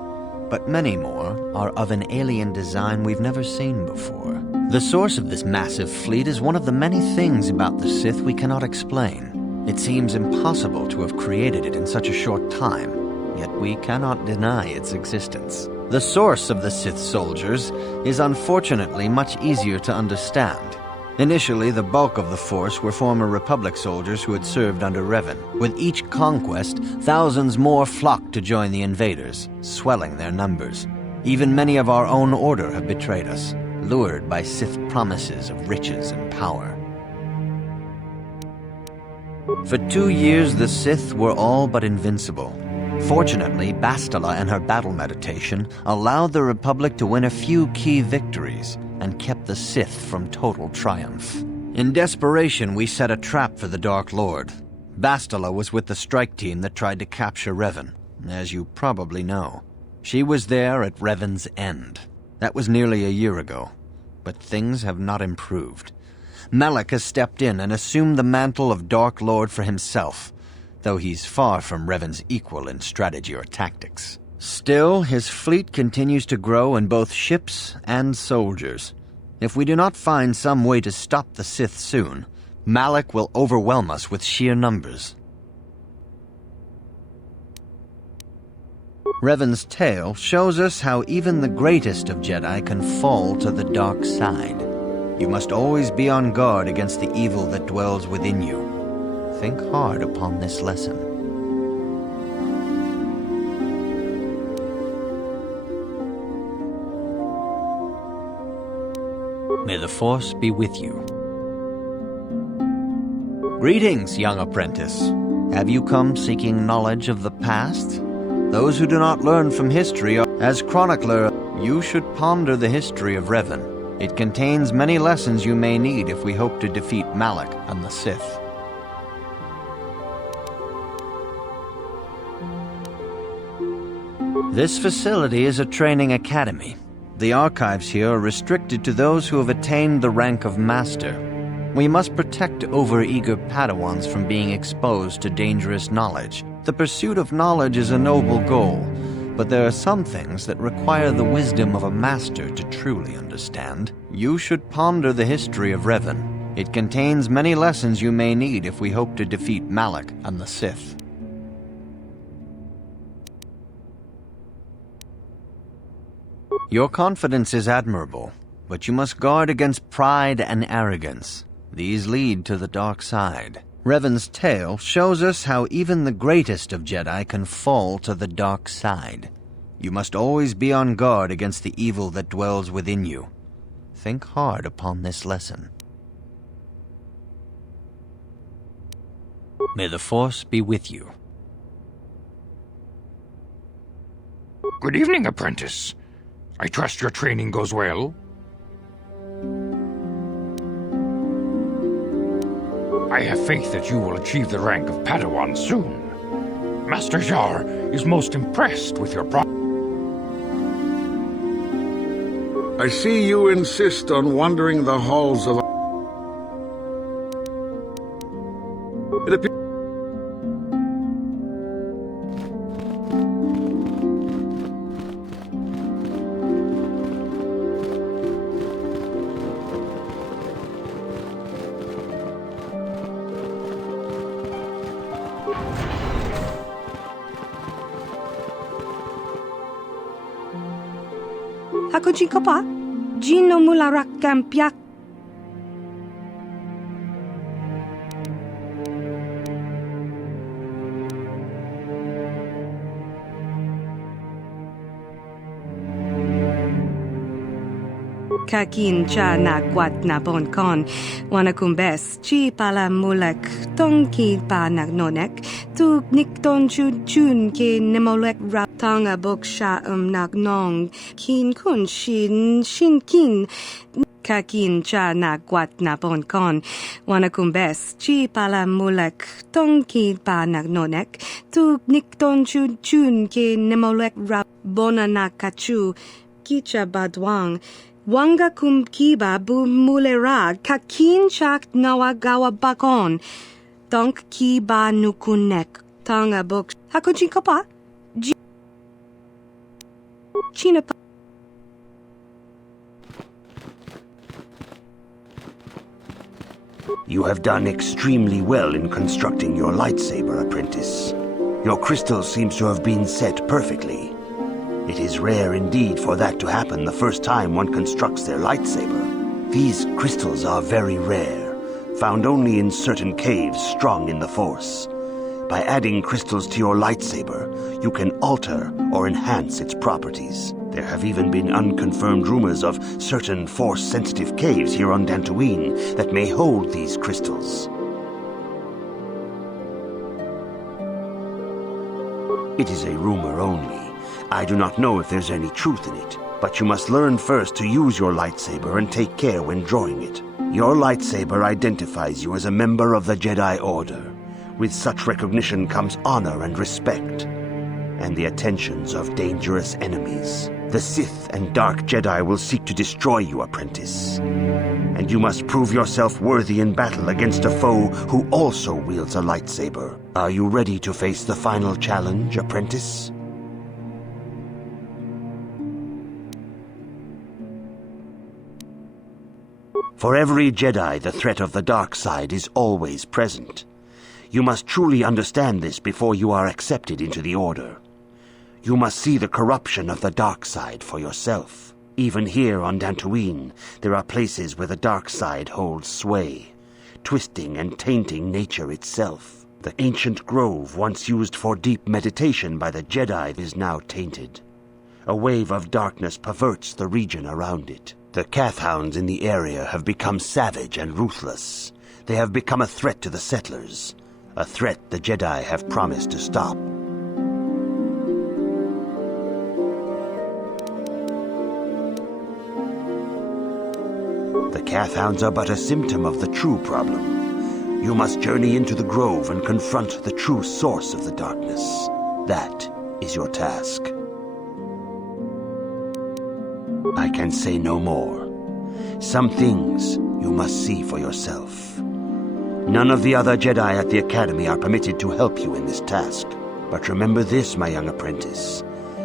but many more are of an alien design we've never seen before. The source of this massive fleet is one of the many things about the Sith we cannot explain. It seems impossible to have created it in such a short time, yet we cannot deny its existence. The source of the Sith soldiers is unfortunately much easier to understand. Initially, the bulk of the force were former Republic soldiers who had served under Revan. With each conquest, thousands more flocked to join the invaders, swelling their numbers. Even many of our own order have betrayed us, lured by Sith promises of riches and power. For 2 years, the Sith were all but invincible. Fortunately, Bastila and her battle meditation allowed the Republic to win a few key victories and kept the Sith from total triumph. In desperation, we set a trap for the Dark Lord. Bastila was with the strike team that tried to capture Revan, as you probably know. She was there at Revan's end. That was nearly a year ago, but things have not improved. Malak has stepped in and assumed the mantle of Dark Lord for himself, though he's far from Revan's equal in strategy or tactics. Still, his fleet continues to grow in both ships and soldiers. If we do not find some way to stop the Sith soon, Malak will overwhelm us with sheer numbers. Revan's tale shows us how even the greatest of Jedi can fall to the dark side. You must always be on guard against the evil that dwells within you. Think hard upon this lesson. May the Force be with you. Greetings, young apprentice. Have you come seeking knowledge of the past? Those who do not learn from history are... As chronicler, you should ponder the history of Revan. It contains many lessons you may need if we hope to defeat Malak and the Sith. This facility is a training academy. The archives here are restricted to those who have attained the rank of Master. We must protect overeager Padawans from being exposed to dangerous knowledge. The pursuit of knowledge is a noble goal, but there are some things that require the wisdom of a master to truly understand. You should ponder the history of Revan. It contains many lessons you may need if we hope to defeat Malak and the Sith. Your confidence is admirable, but you must guard against pride and arrogance. These lead to the dark side. Revan's tale shows us how even the greatest of Jedi can fall to the dark side. You must always be on guard against the evil that dwells within you. Think hard upon this lesson. May the Force be with you. Good evening, Apprentice. I trust your training goes well. I have faith that you will achieve the rank of Padawan soon. Master Jar is most impressed with your I see you insist on wandering the halls of... It appears... Ako jiko pa? Gino mularak kampiak. Kakin cha na kwat na bonkon, wanakumbes chi pala mulek, tongki pa nagnonek, tu nikton chun ke nemolek rap tanga bok sha nagnong, kin kun shin kin. Kakin cha na kwat na bonkon, wanakumbes chi pala mulek, tongki pa nagnonek, tu nikton chun ke nemolek rap bona na kachu, kicha badwang, Wanga kum kiba bu mulera kakin chak nawagawa bakon. Donk kiba nukunek. Tanga bok. Hakujin kopa? China pa. You have done extremely well in constructing your lightsaber, Apprentice. Your crystal seems to have been set perfectly. It is rare indeed for that to happen the first time one constructs their lightsaber. These crystals are very rare, found only in certain caves strong in the Force. By adding crystals to your lightsaber, you can alter or enhance its properties. There have even been unconfirmed rumors of certain Force-sensitive caves here on Dantooine that may hold these crystals. It is a rumor only. I do not know if there's any truth in it, but you must learn first to use your lightsaber and take care when drawing it. Your lightsaber identifies you as a member of the Jedi Order. With such recognition comes honor and respect, and the attentions of dangerous enemies. The Sith and Dark Jedi will seek to destroy you, Apprentice. And you must prove yourself worthy in battle against a foe who also wields a lightsaber. Are you ready to face the final challenge, Apprentice? For every Jedi, the threat of the dark side is always present. You must truly understand this before you are accepted into the Order. You must see the corruption of the dark side for yourself. Even here on Dantooine, there are places where the dark side holds sway, twisting and tainting nature itself. The ancient grove once used for deep meditation by the Jedi is now tainted. A wave of darkness perverts the region around it. The Kath Hounds in the area have become savage and ruthless. They have become a threat to the settlers. A threat the Jedi have promised to stop. The Kath Hounds are but a symptom of the true problem. You must journey into the grove and confront the true source of the darkness. That is your task. I can say no more. Some things you must see for yourself. None of the other Jedi at the Academy are permitted to help you in this task. But remember this, my young apprentice.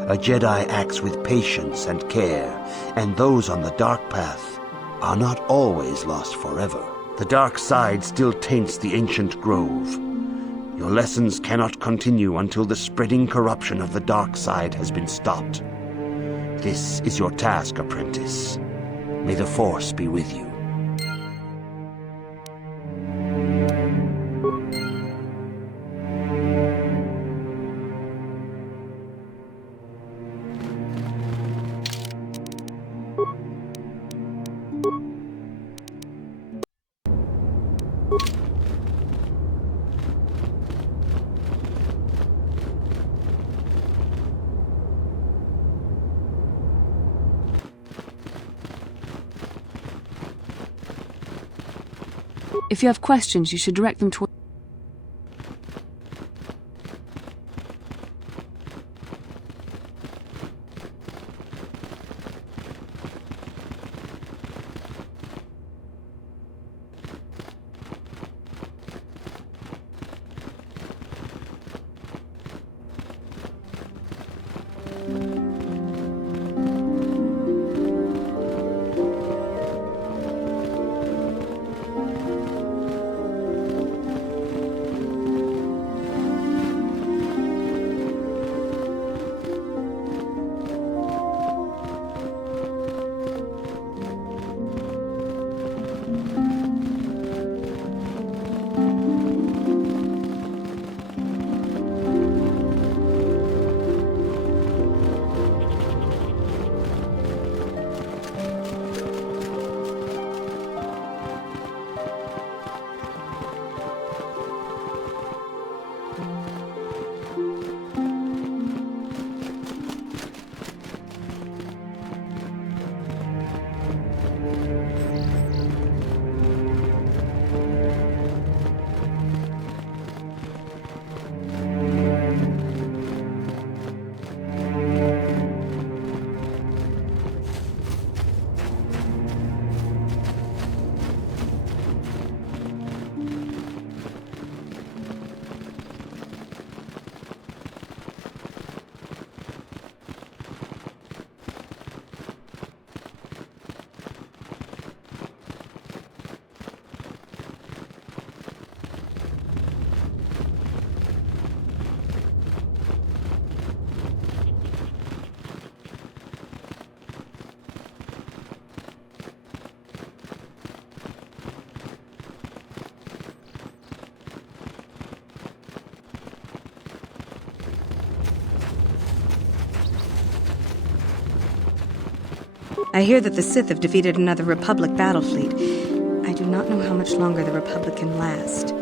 A Jedi acts with patience and care, and those on the dark path are not always lost forever. The dark side still taints the ancient grove. Your lessons cannot continue until the spreading corruption of the dark side has been stopped. This is your task, apprentice. May the Force be with you. If you have questions, you should direct them toward... I hear that the Sith have defeated another Republic battle fleet. I do not know how much longer the Republic can last.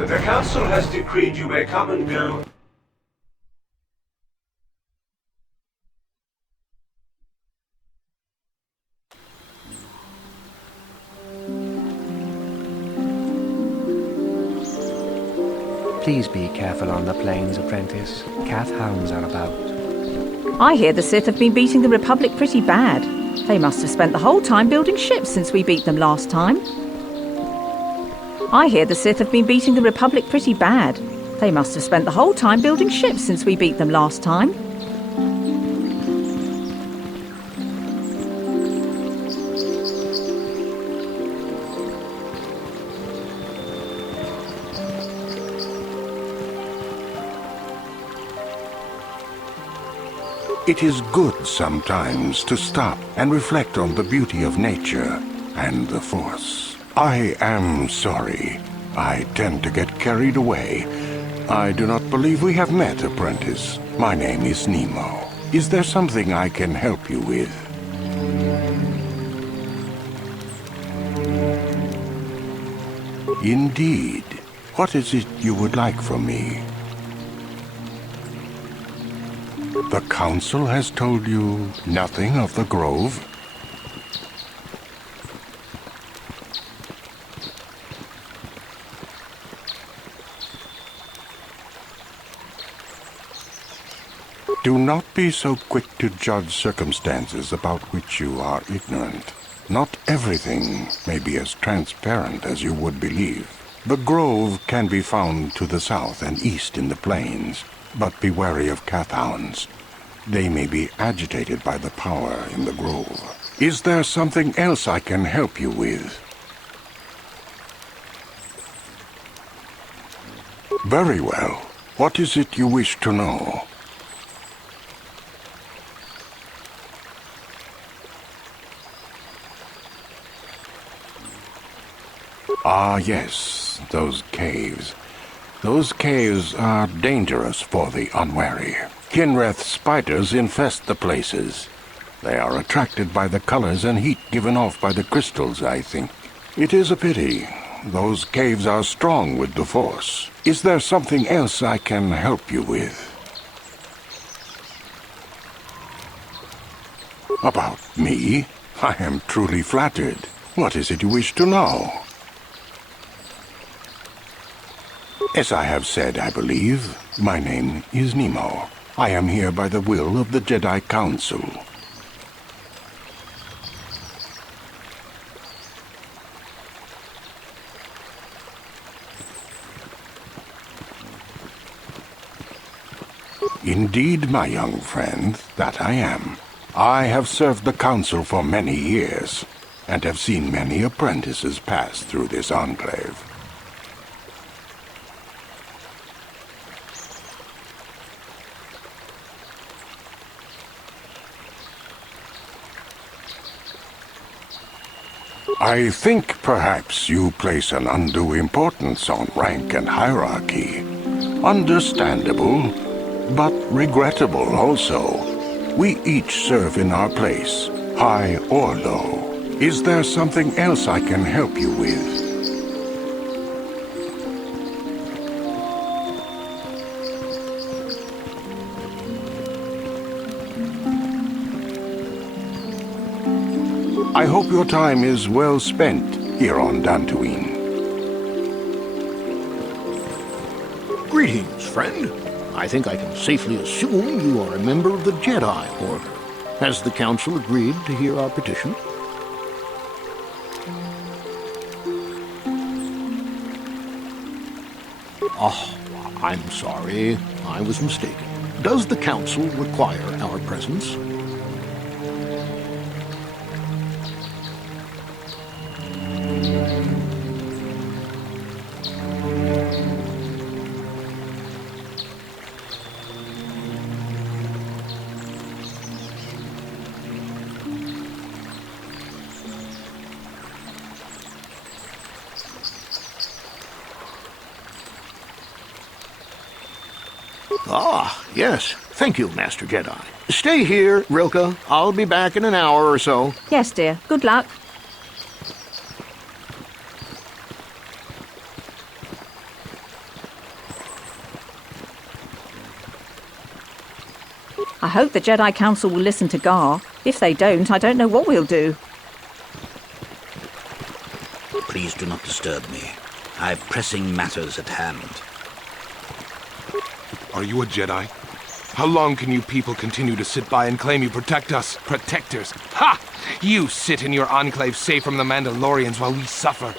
The Council has decreed you may come and go. Please be careful on the plains, Apprentice. Kath Hounds are about. I hear the Sith have been beating the Republic pretty bad. They must have spent the whole time building ships since we beat them last time. I hear the Sith have been beating the Republic pretty bad. They must have spent the whole time building ships since we beat them last time. It is good sometimes to stop and reflect on the beauty of nature and the Force. I am sorry. I tend to get carried away. I do not believe we have met, Apprentice. My name is Nemo. Is there something I can help you with? Indeed. What is it you would like from me? The Council has told you nothing of the Grove? Do not be so quick to judge circumstances about which you are ignorant. Not everything may be as transparent as you would believe. The Grove can be found to the south and east in the plains, but be wary of Kath Hounds. They may be agitated by the power in the Grove. Is there something else I can help you with? Very well. What is it you wish to know? Ah, yes, those caves. Those caves are dangerous for the unwary. Kinreth spiders infest the places. They are attracted by the colors and heat given off by the crystals, I think. It is a pity. Those caves are strong with the Force. Is there something else I can help you with? About me? I am truly flattered. What is it you wish to know? As I have said, I believe, my name is Nemo. I am here by the will of the Jedi Council. Indeed, my young friend, that I am. I have served the Council for many years, and have seen many apprentices pass through this enclave. I think perhaps you place an undue importance on rank and hierarchy. Understandable, but regrettable also. We each serve in our place, high or low. Is there something else I can help you with? I hope your time is well spent here on Dantooine. Greetings, friend. I think I can safely assume you are a member of the Jedi Order. Has the Council agreed to hear our petition? Oh, I'm sorry. I was mistaken. Does the Council require our presence? Ah, yes. Thank you, Master Jedi. Stay here, Rilke. I'll be back in an hour or so. Yes, dear. Good luck. I hope the Jedi Council will listen to Gar. If they don't, I don't know what we'll do. Please do not disturb me. I have pressing matters at hand. Are you a Jedi? How long can you people continue to sit by and claim you protect us? Protectors? Ha! You sit in your enclave safe from the Mandalorians while we suffer.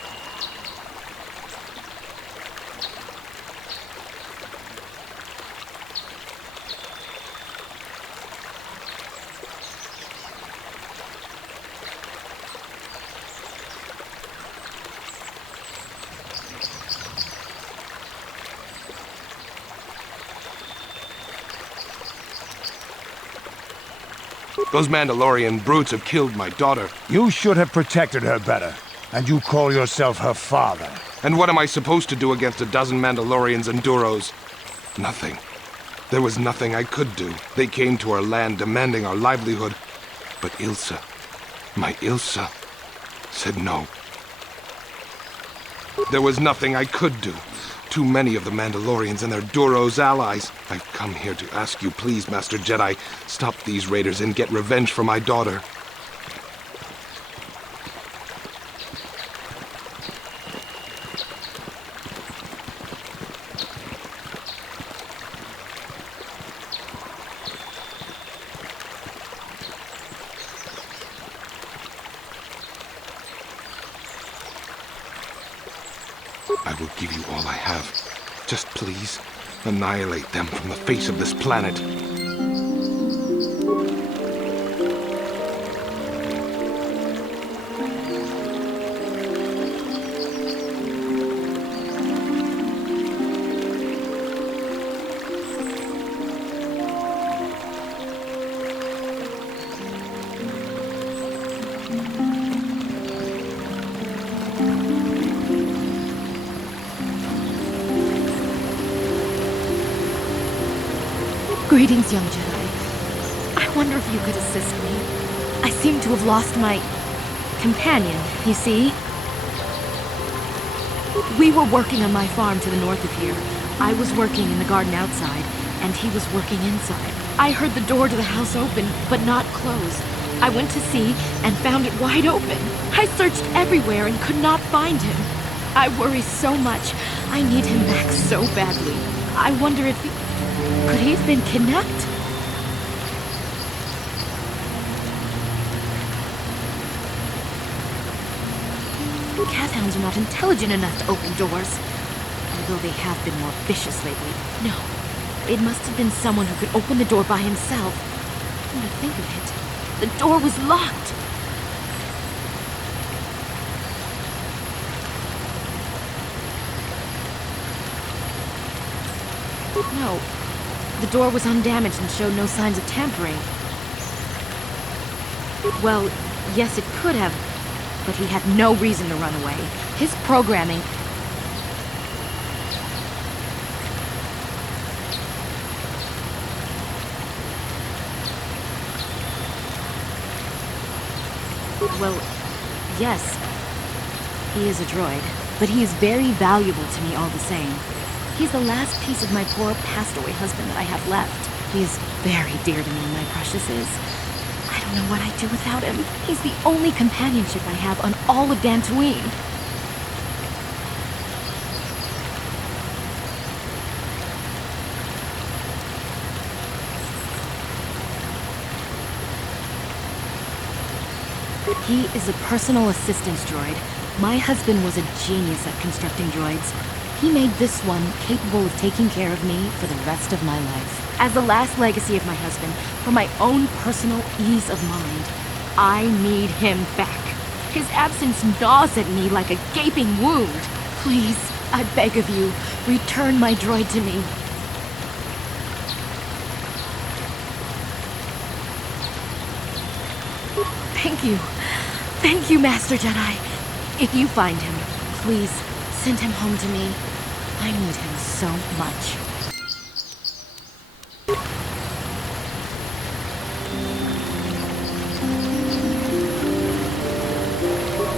Those Mandalorian brutes have killed my daughter. You should have protected her better. And you call yourself her father. And what am I supposed to do against a dozen Mandalorians and Duros? Nothing. There was nothing I could do. They came to our land demanding our livelihood. But Ilsa, my Ilsa, said no. There was nothing I could do. Too many of the Mandalorians and their Duros allies. I've come here to ask you, please, Master Jedi, stop these raiders and get revenge for my daughter. I will give you all I have. Just please, annihilate them from the face of this planet. Greetings, young Jedi. I wonder if you could assist me. I seem to have lost my companion, you see? We were working on my farm to the north of here. I was working in the garden outside, and he was working inside. I heard the door to the house open, but not close. I went to see and found it wide open. I searched everywhere and could not find him. I worry so much. I need him back so badly. I wonder if he... Could he have been kidnapped? Kath Hounds are not intelligent enough to open doors. Although they have been more vicious lately. No, it must have been someone who could open the door by himself. Come to think of it, the door was locked. No. The door was undamaged and showed no signs of tampering. Well, yes, it could have, but he had no reason to run away. His programming... Well, yes, he is a droid, but he is very valuable to me all the same. He's the last piece of my poor passed-away husband that I have left. He is very dear to me, my precious is. I don't know what I'd do without him. He's the only companionship I have on all of Dantooine. He is a personal assistance droid. My husband was a genius at constructing droids. He made this one capable of taking care of me for the rest of my life. As the last legacy of my husband, for my own personal ease of mind, I need him back. His absence gnaws at me like a gaping wound. Please, I beg of you, return my droid to me. Thank you. Thank you, Master Jedi. If you find him, please send him home to me. I need him so much.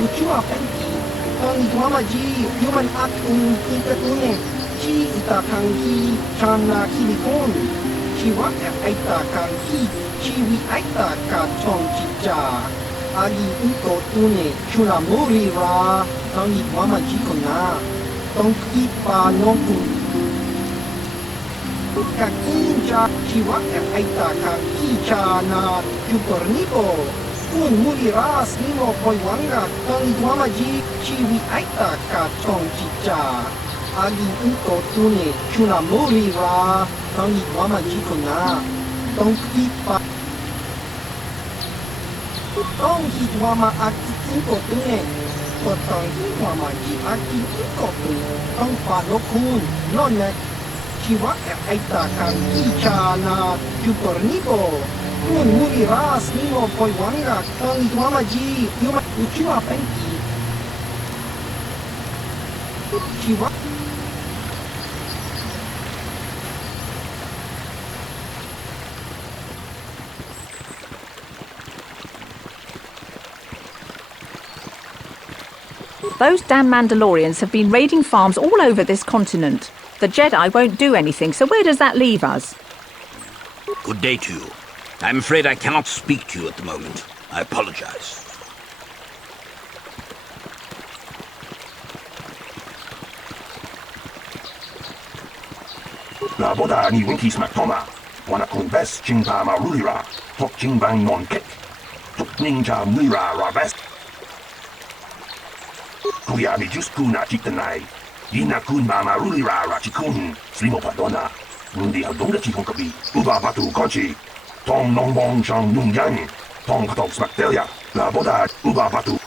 Ucua penki, tong Guamaji, human atum Tatooine, chi ita kanki, chana kilikon, chi waka aita kanki, chi wi aita ka chong chicha, agi uto tune, chuna muri ra, tong Guamaji kona, tong ipa nokun. Kakincha, chi waka aita kanki chana, yukornibo. Un muriras nimo poiwanga tong Guamaji chiwi aita ka chong chicha. Agi uto tune chuna murira tong Guamaji kona. Tong ipa. Tong Guama aki uto tune. Tong Guamaji aki uto tune. Tong panokun nonek. Chiwa aita kan chicha na yukornibo. Un muriras nimo poiwanga tong Guamaji yuma uchiwa penki. Chiwa. Those damn Mandalorians have been raiding farms all over this continent. The Jedi won't do anything, so where does that leave us? Good day to you. I'm afraid I cannot speak to you at the moment. I apologize. La boda ni winkis maktoma. Wana kun bes chingpa marulira. Tok chingbang non kek. Tok ninja mira rabes. Kuya mi just kuna chitanai. Ina kun mama rulira rachikun. Slimo padona. Nundi aldonga chikon kabi. Uba batu konchi. Tong nong bong chang nung yang. Tong katok smaktelia. La boda uba batu.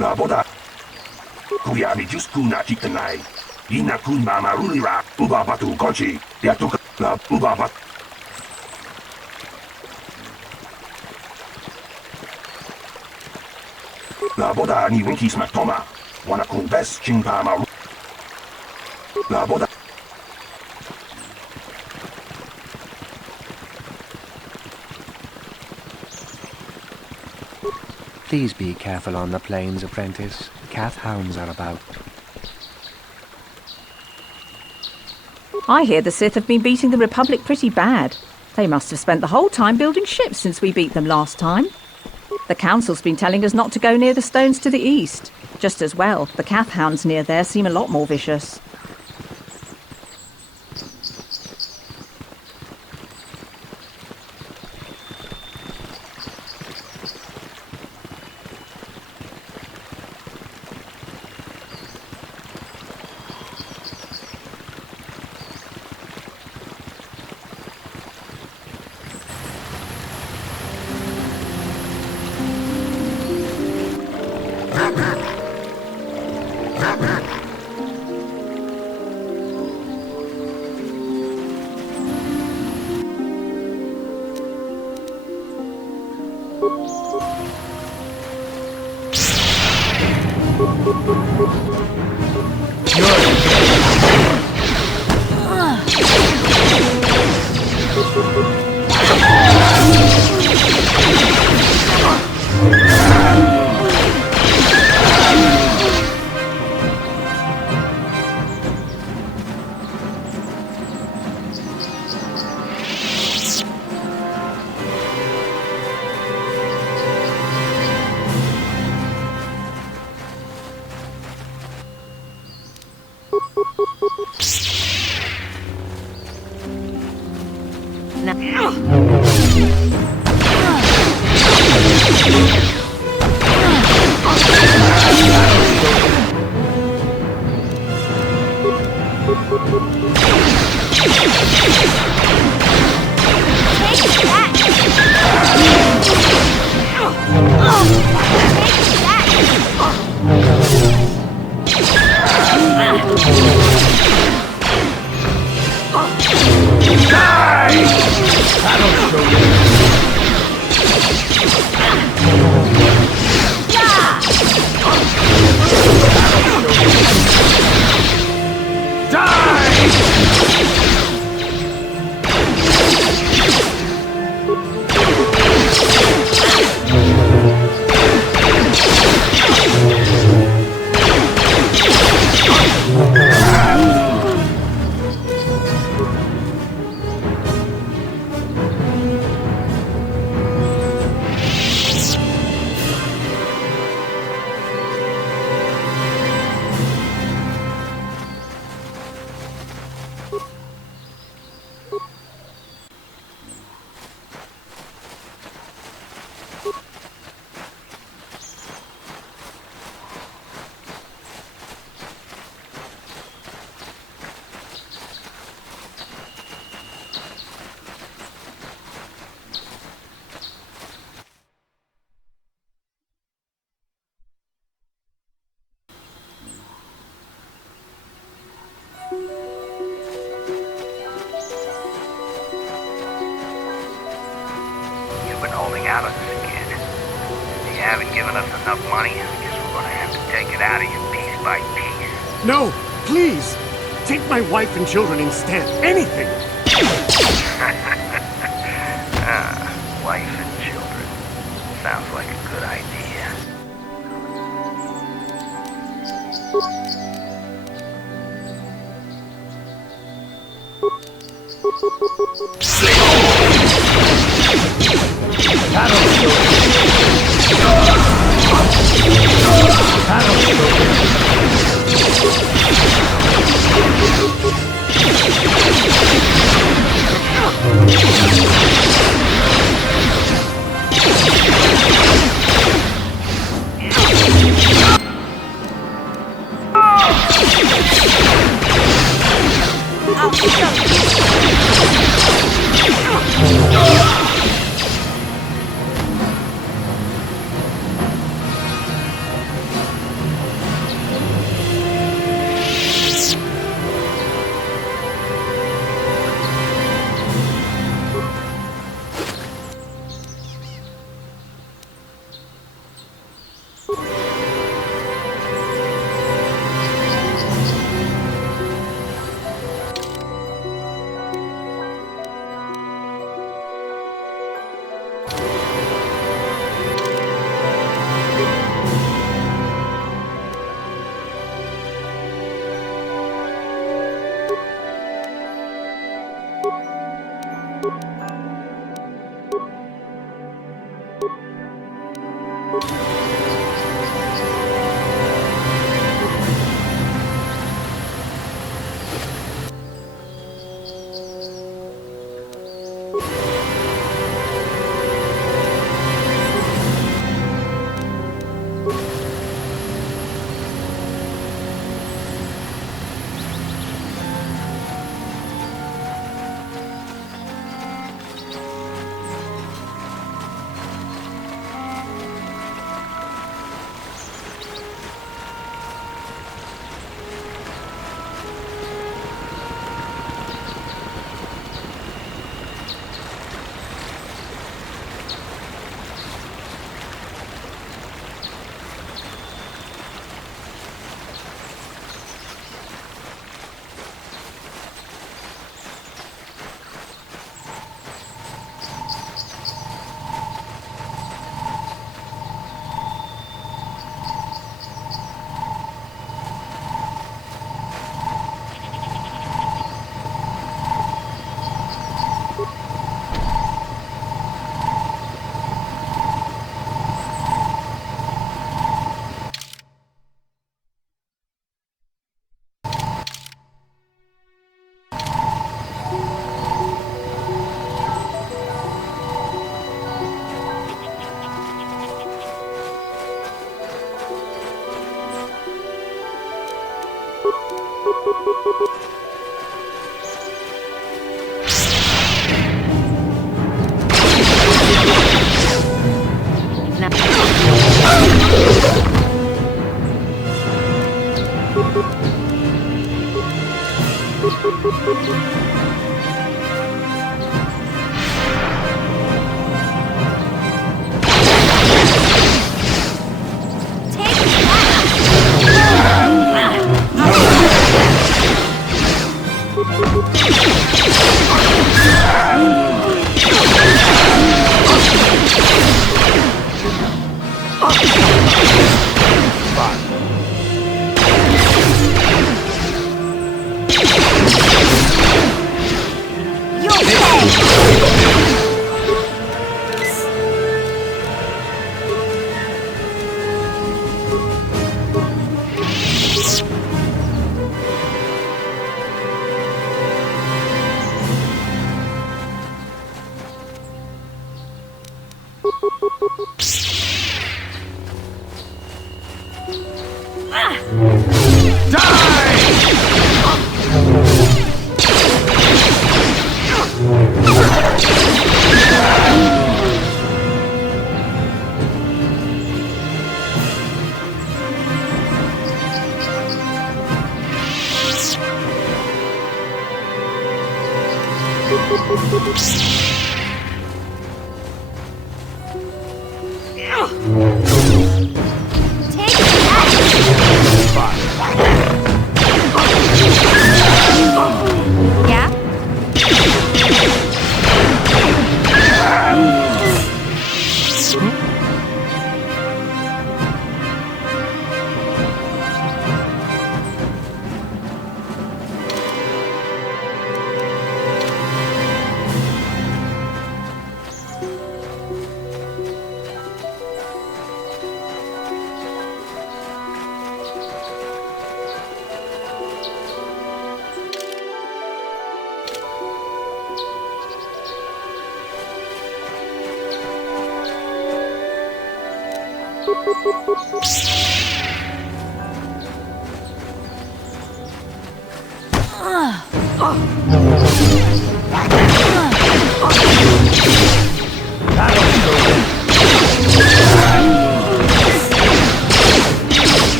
La boda. Kuya mi just kuna chitanai. Ina kun mama rulira. Uba batu konchi. Yatuka. La uba batu. La boda ni winki smaktoma. Wana kun bes chingpa maru. La boda. Please be careful on the plains, Apprentice. Kath Hounds are about. I hear the Sith have been beating the Republic pretty bad. They must have spent the whole time building ships since we beat them last time. The Council's been telling us not to go near the stones to the east. Just as well, the Kath Hounds near there seem a lot more vicious. You've been holding out on us, kid. If you haven't given us enough money, I guess we're gonna have to take it out of you piece by piece. No, please! Take my wife and children instead. Anything! Wife and children. Sounds like a good idea.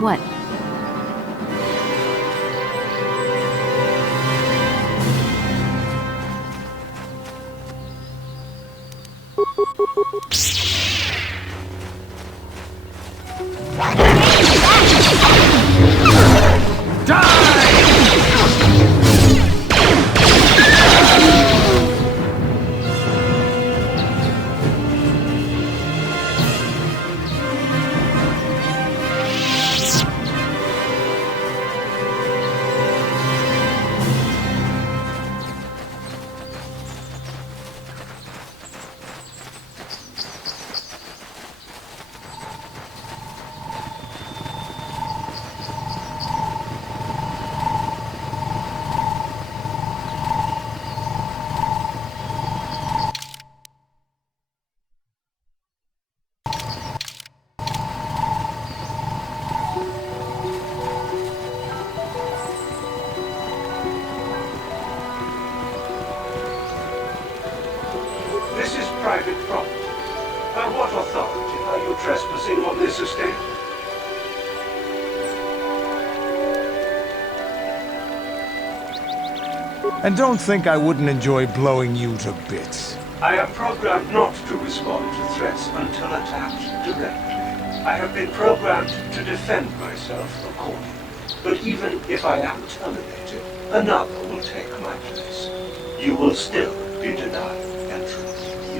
What? This is private property. By what authority are you trespassing on this estate? And don't think I wouldn't enjoy blowing you to bits. I am programmed not to respond to threats until attacked directly. I have been programmed to defend myself accordingly. But even if I am terminated, another will take my place. You will still be denied entry.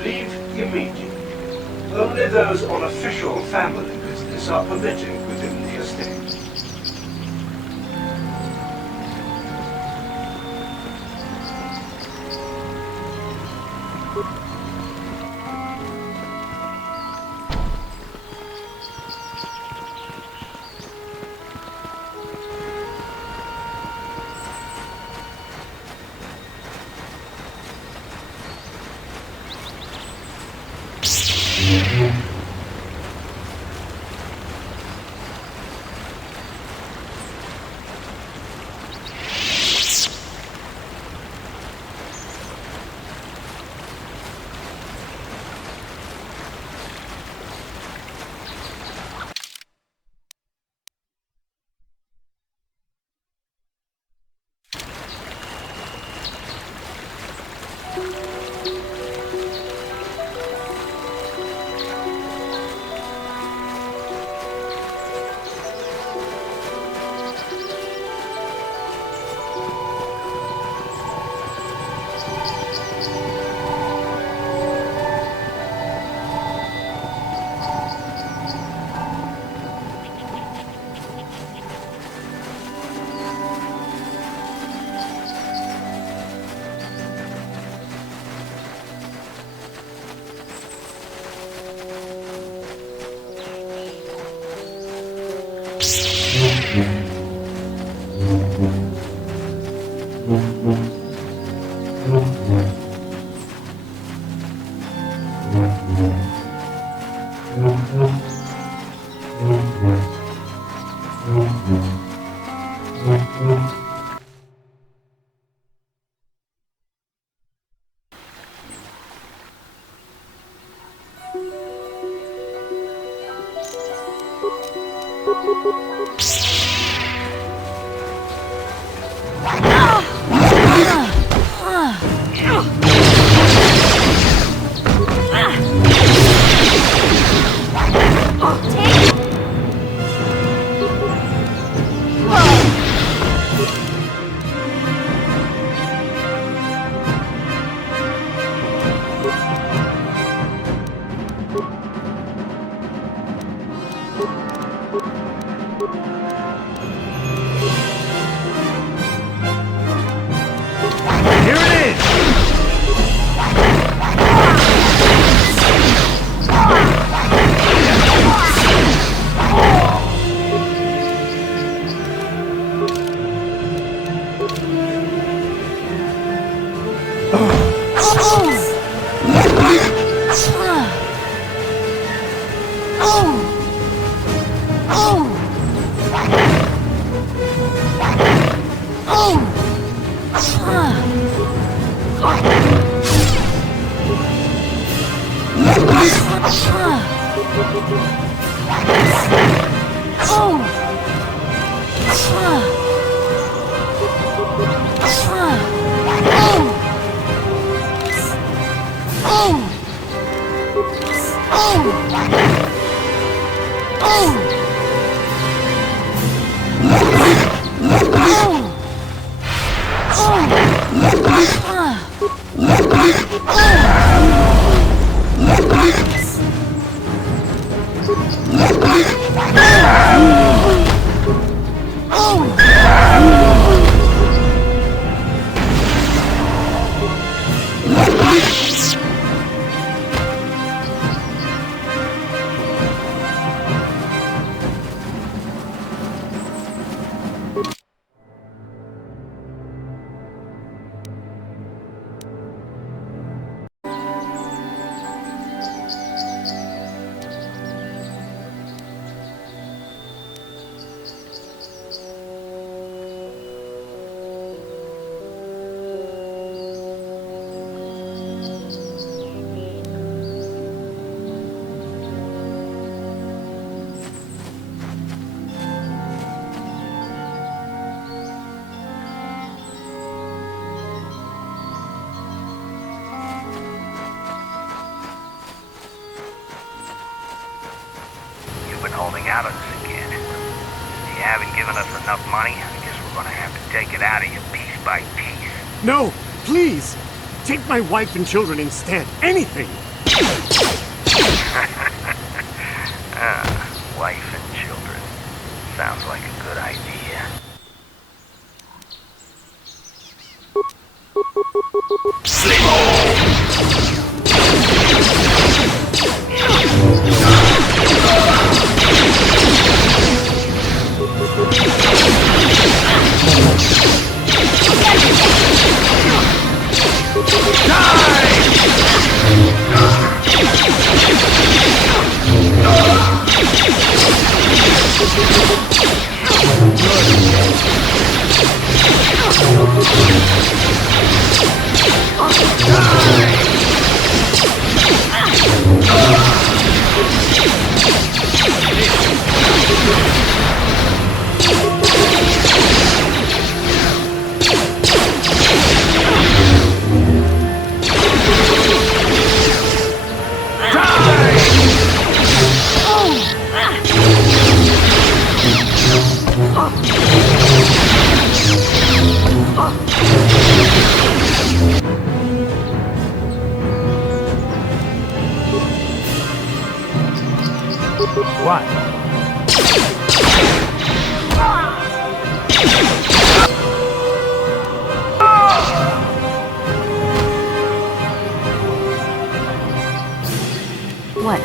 Leave immediately. Only those on official family business are permitted within the estate. Out of this again. If you haven't given us enough money, I guess we're gonna have to take it out of you piece by piece. No, please! Take my wife and children instead. Anything! Wife and children. Sounds like a good idea. What? What?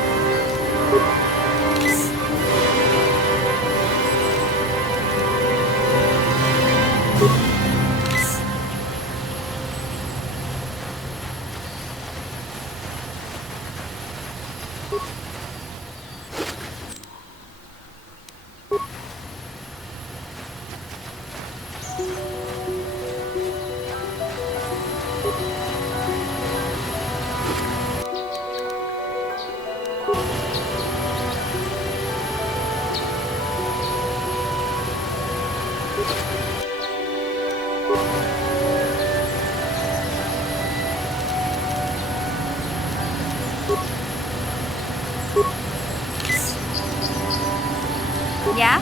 Yeah?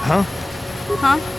Huh? Huh?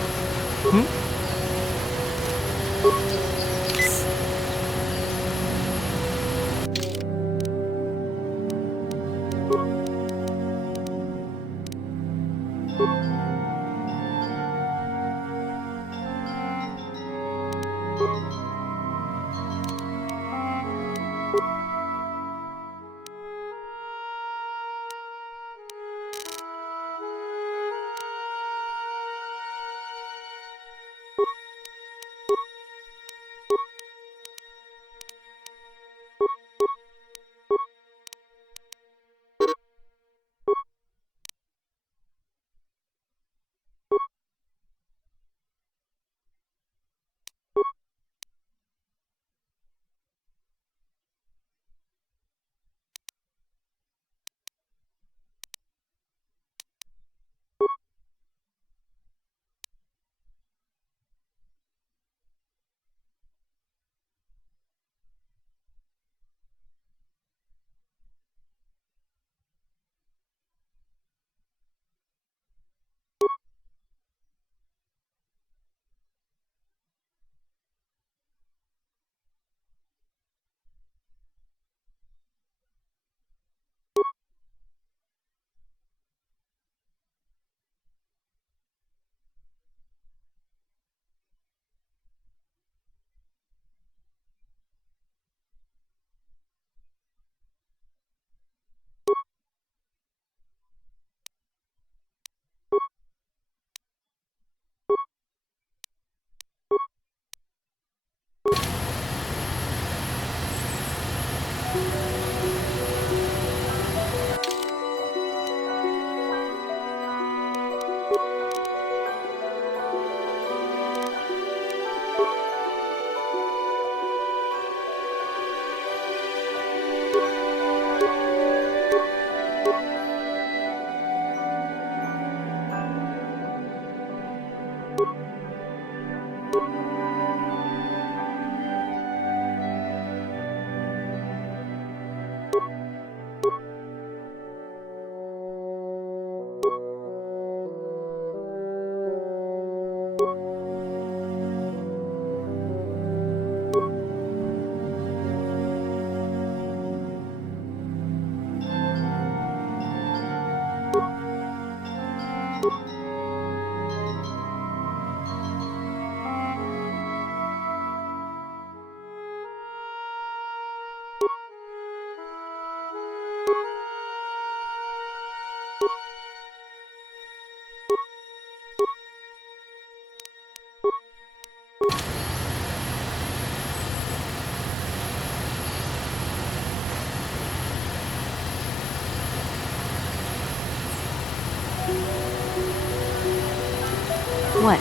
What?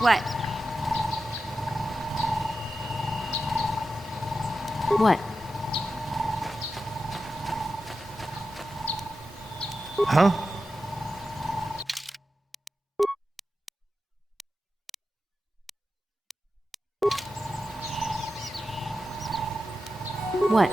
What? What? Huh? What?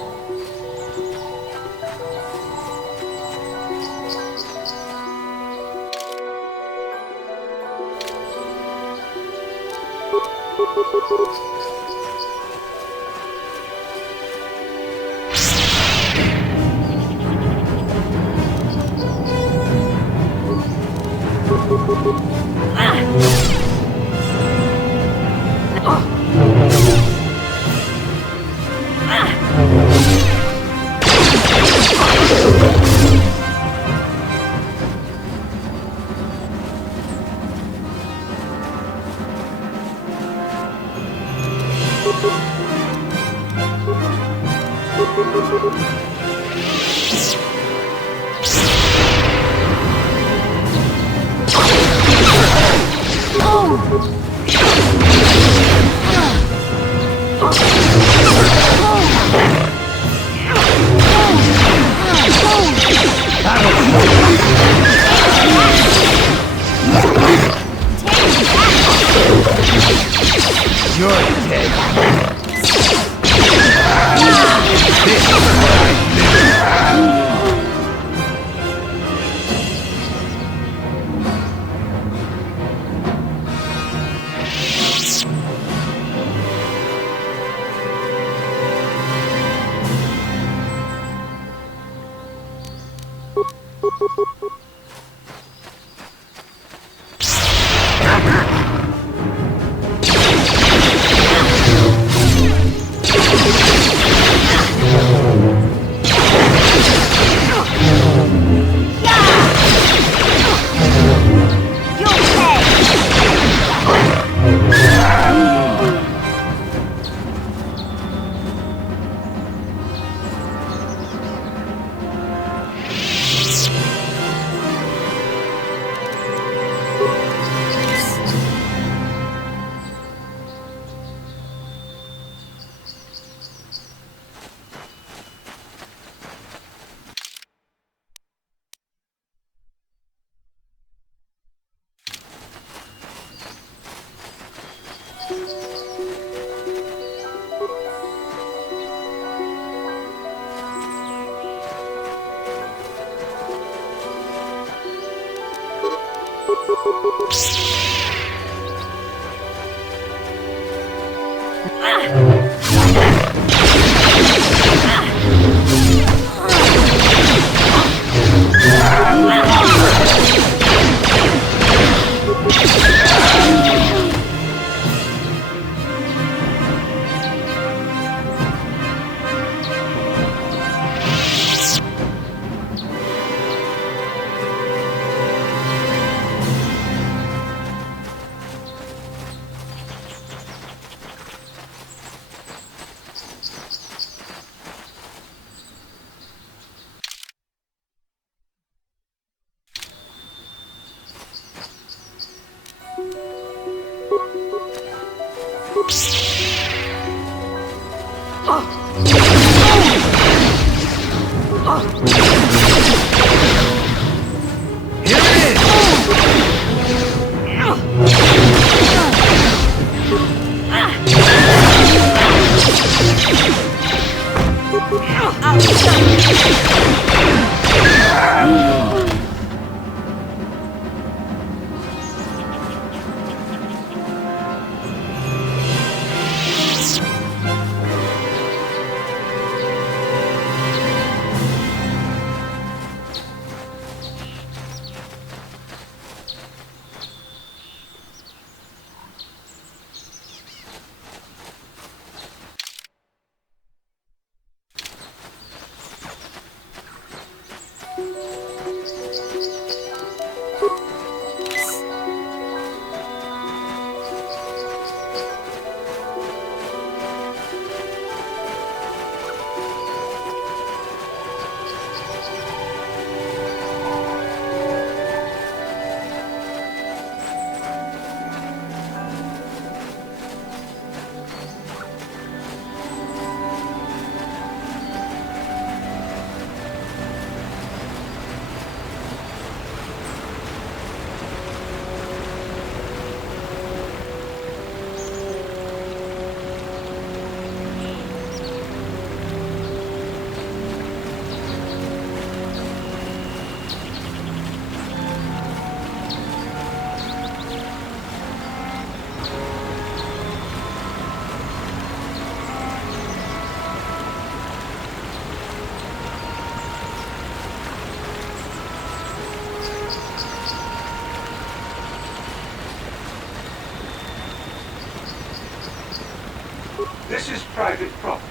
This is private property.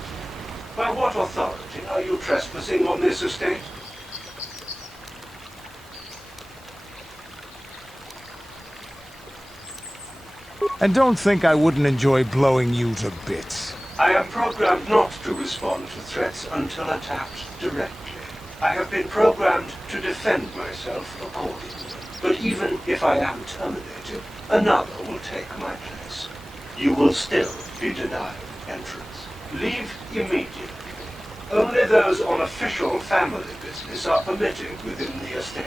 By what authority are you trespassing on this estate? And don't think I wouldn't enjoy blowing you to bits. I am programmed not to respond to threats until attacked directly. I have been programmed to defend myself accordingly. But even if I am terminated, another will take my place. You will still be denied entrance. Leave immediately. Only those on official family business are permitted within the estate.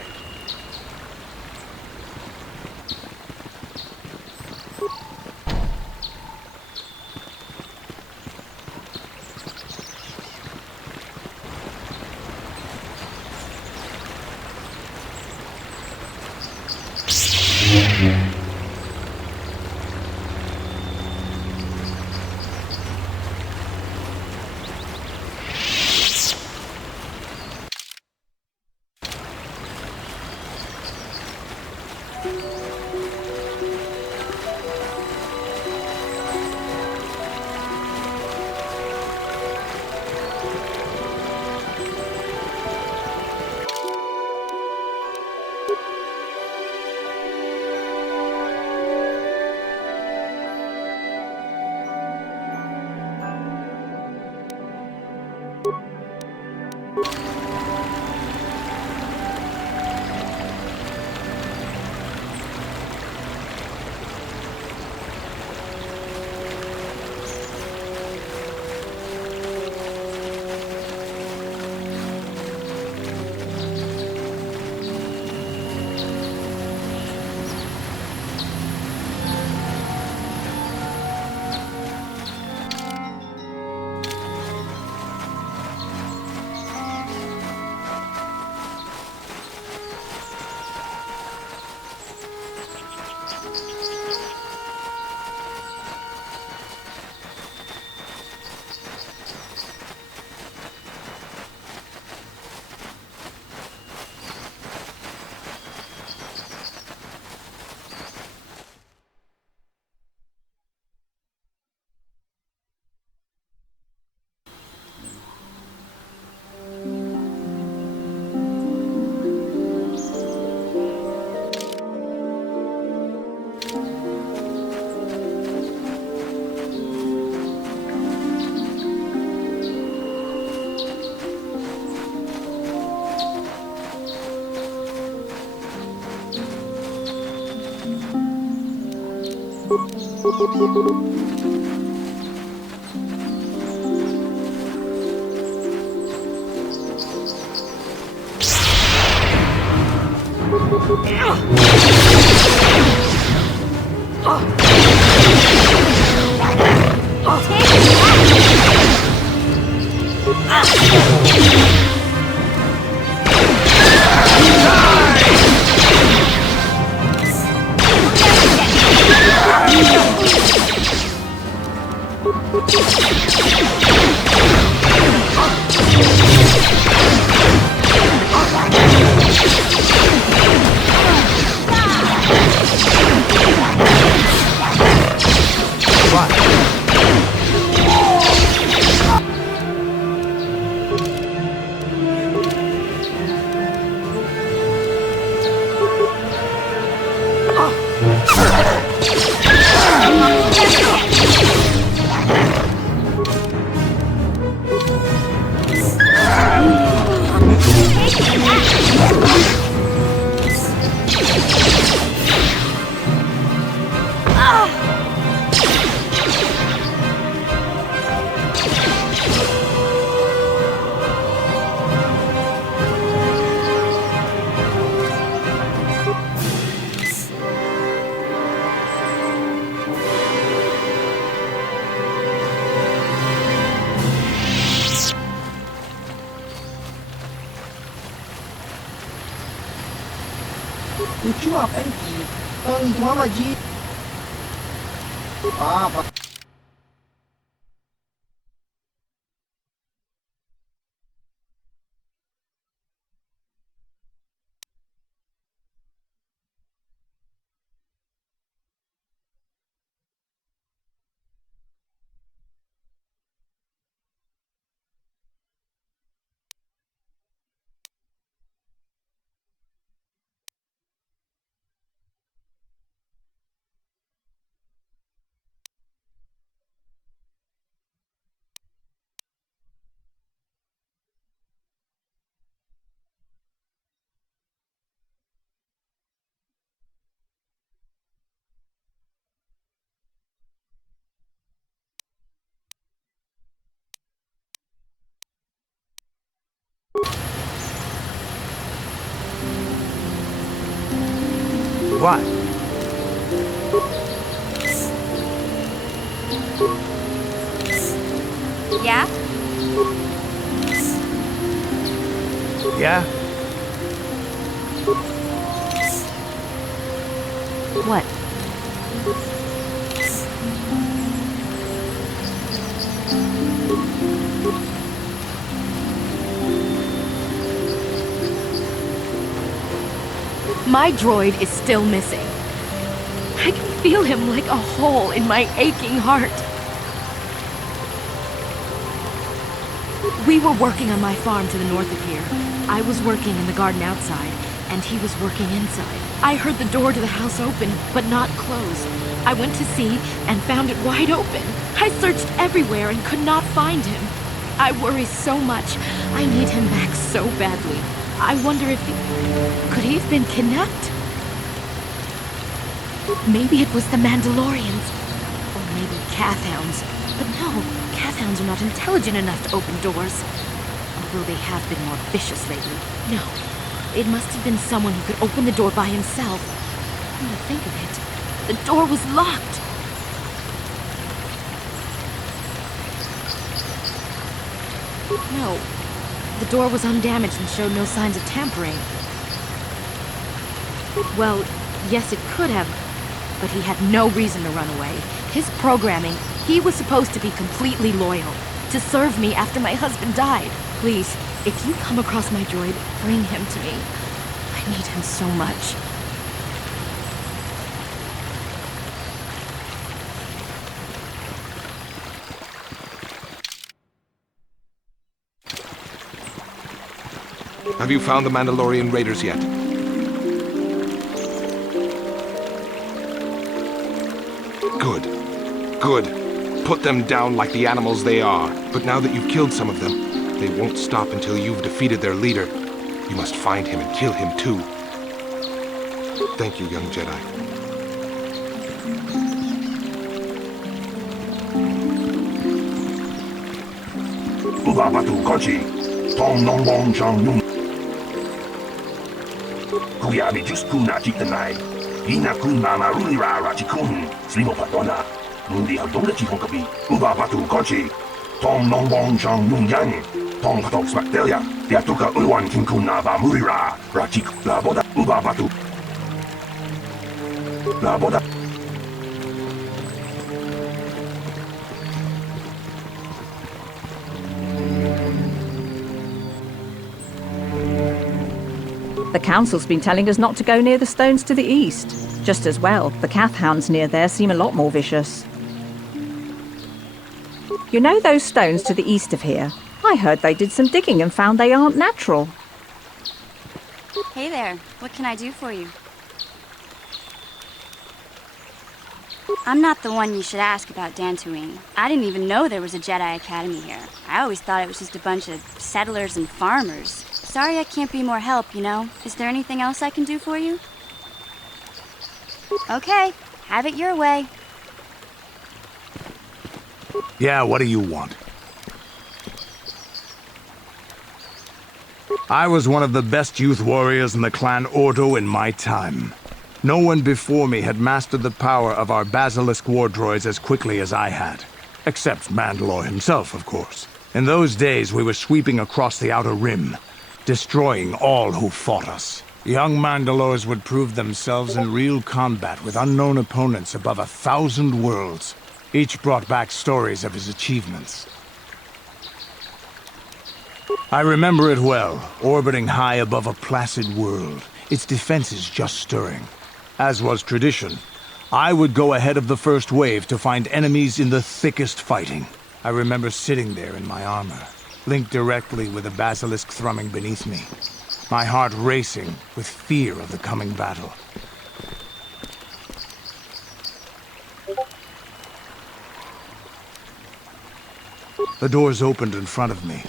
What? Yeah? Yeah? What? My droid is still missing. I can feel him like a hole in my aching heart. We were working on my farm to the north of here. I was working in the garden outside, and he was working inside. I heard the door to the house open, but not close. I went to see and found it wide open. I searched everywhere and could not find him. I worry so much. I need him back so badly. I wonder if could he have been kidnapped? Maybe it was the Mandalorians. Or maybe Kath Hounds. But no, Kath Hounds are not intelligent enough to open doors. Although they have been more vicious lately. No, it must have been someone who could open the door by himself. Come to think of it, the door was locked. No, the door was undamaged and showed no signs of tampering. Well, yes, it could have, but he had no reason to run away. His programming, he was supposed to be completely loyal, to serve me after my husband died. Please, if you come across my droid, bring him to me. I need him so much. Have you found the Mandalorian raiders yet? Good. Good. Put them down like the animals they are. But now that you've killed some of them, they won't stop until you've defeated their leader. You must find him and kill him too. Thank you, young Jedi. Ubabatu Kochi, Tong Nong Bong Chang Nung. Kuyabi Juskuna Chitanai, Inakun Mama Rulira Rachikun, Slimo Padona, Mundi Hadonga Chikonkabi, Ubabatu Kochi, Tong Nong Bong Chang Nung Yang, Tong Hatok Smaktelia, Yatuka Ulwan Kinkuna Bamurira, Rachik Laboda, Ubabatu Laboda. The council's been telling us not to go near the stones to the east. Just as well, the Kath Hounds near there seem a lot more vicious. You know those stones to the east of here? I heard they did some digging and found they aren't natural. Hey there, what can I do for you? I'm not the one you should ask about Dantooine. I didn't even know there was a Jedi Academy here. I always thought it was just a bunch of settlers and farmers. Sorry I can't be more help, you know. Is there anything else I can do for you? Okay, have it your way. Yeah, what do you want? I was one of the best youth warriors in the clan Ordo in my time. No one before me had mastered the power of our basilisk war droids as quickly as I had. Except Mandalore himself, of course. In those days, we were sweeping across the Outer Rim, destroying all who fought us. Young Mandalores would prove themselves in real combat with unknown opponents above 1,000 worlds. Each brought back stories of his achievements. I remember it well, orbiting high above a placid world, its defenses just stirring. As was tradition, I would go ahead of the first wave to find enemies in the thickest fighting. I remember sitting there in my armor, linked directly with the basilisk thrumming beneath me, my heart racing with fear of the coming battle. The doors opened in front of me,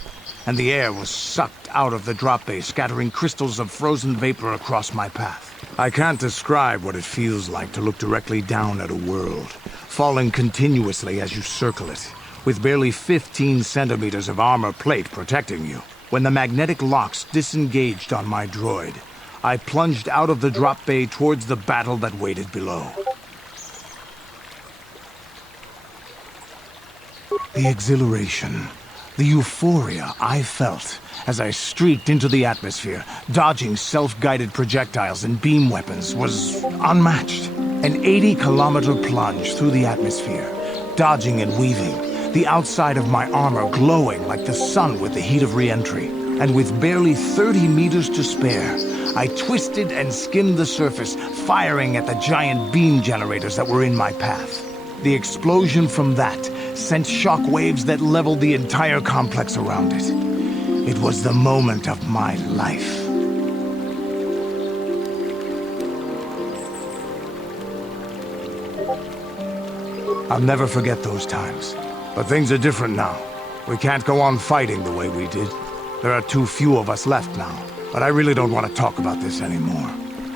and the air was sucked out of the drop bay, scattering crystals of frozen vapor across my path. I can't describe what it feels like to look directly down at a world, falling continuously as you circle it, with barely 15 centimeters of armor plate protecting you. When the magnetic locks disengaged on my droid, I plunged out of the drop bay towards the battle that waited below. The exhilaration, the euphoria I felt as I streaked into the atmosphere, dodging self-guided projectiles and beam weapons, was unmatched. An 80-kilometer plunge through the atmosphere, dodging and weaving, the outside of my armor glowing like the sun with the heat of re-entry. And with barely 30 meters to spare, I twisted and skimmed the surface, firing at the giant beam generators that were in my path. The explosion from that sent shock waves that leveled the entire complex around it. It was the moment of my life. I'll never forget those times. But things are different now. We can't go on fighting the way we did. There are too few of us left now. But I really don't want to talk about this anymore.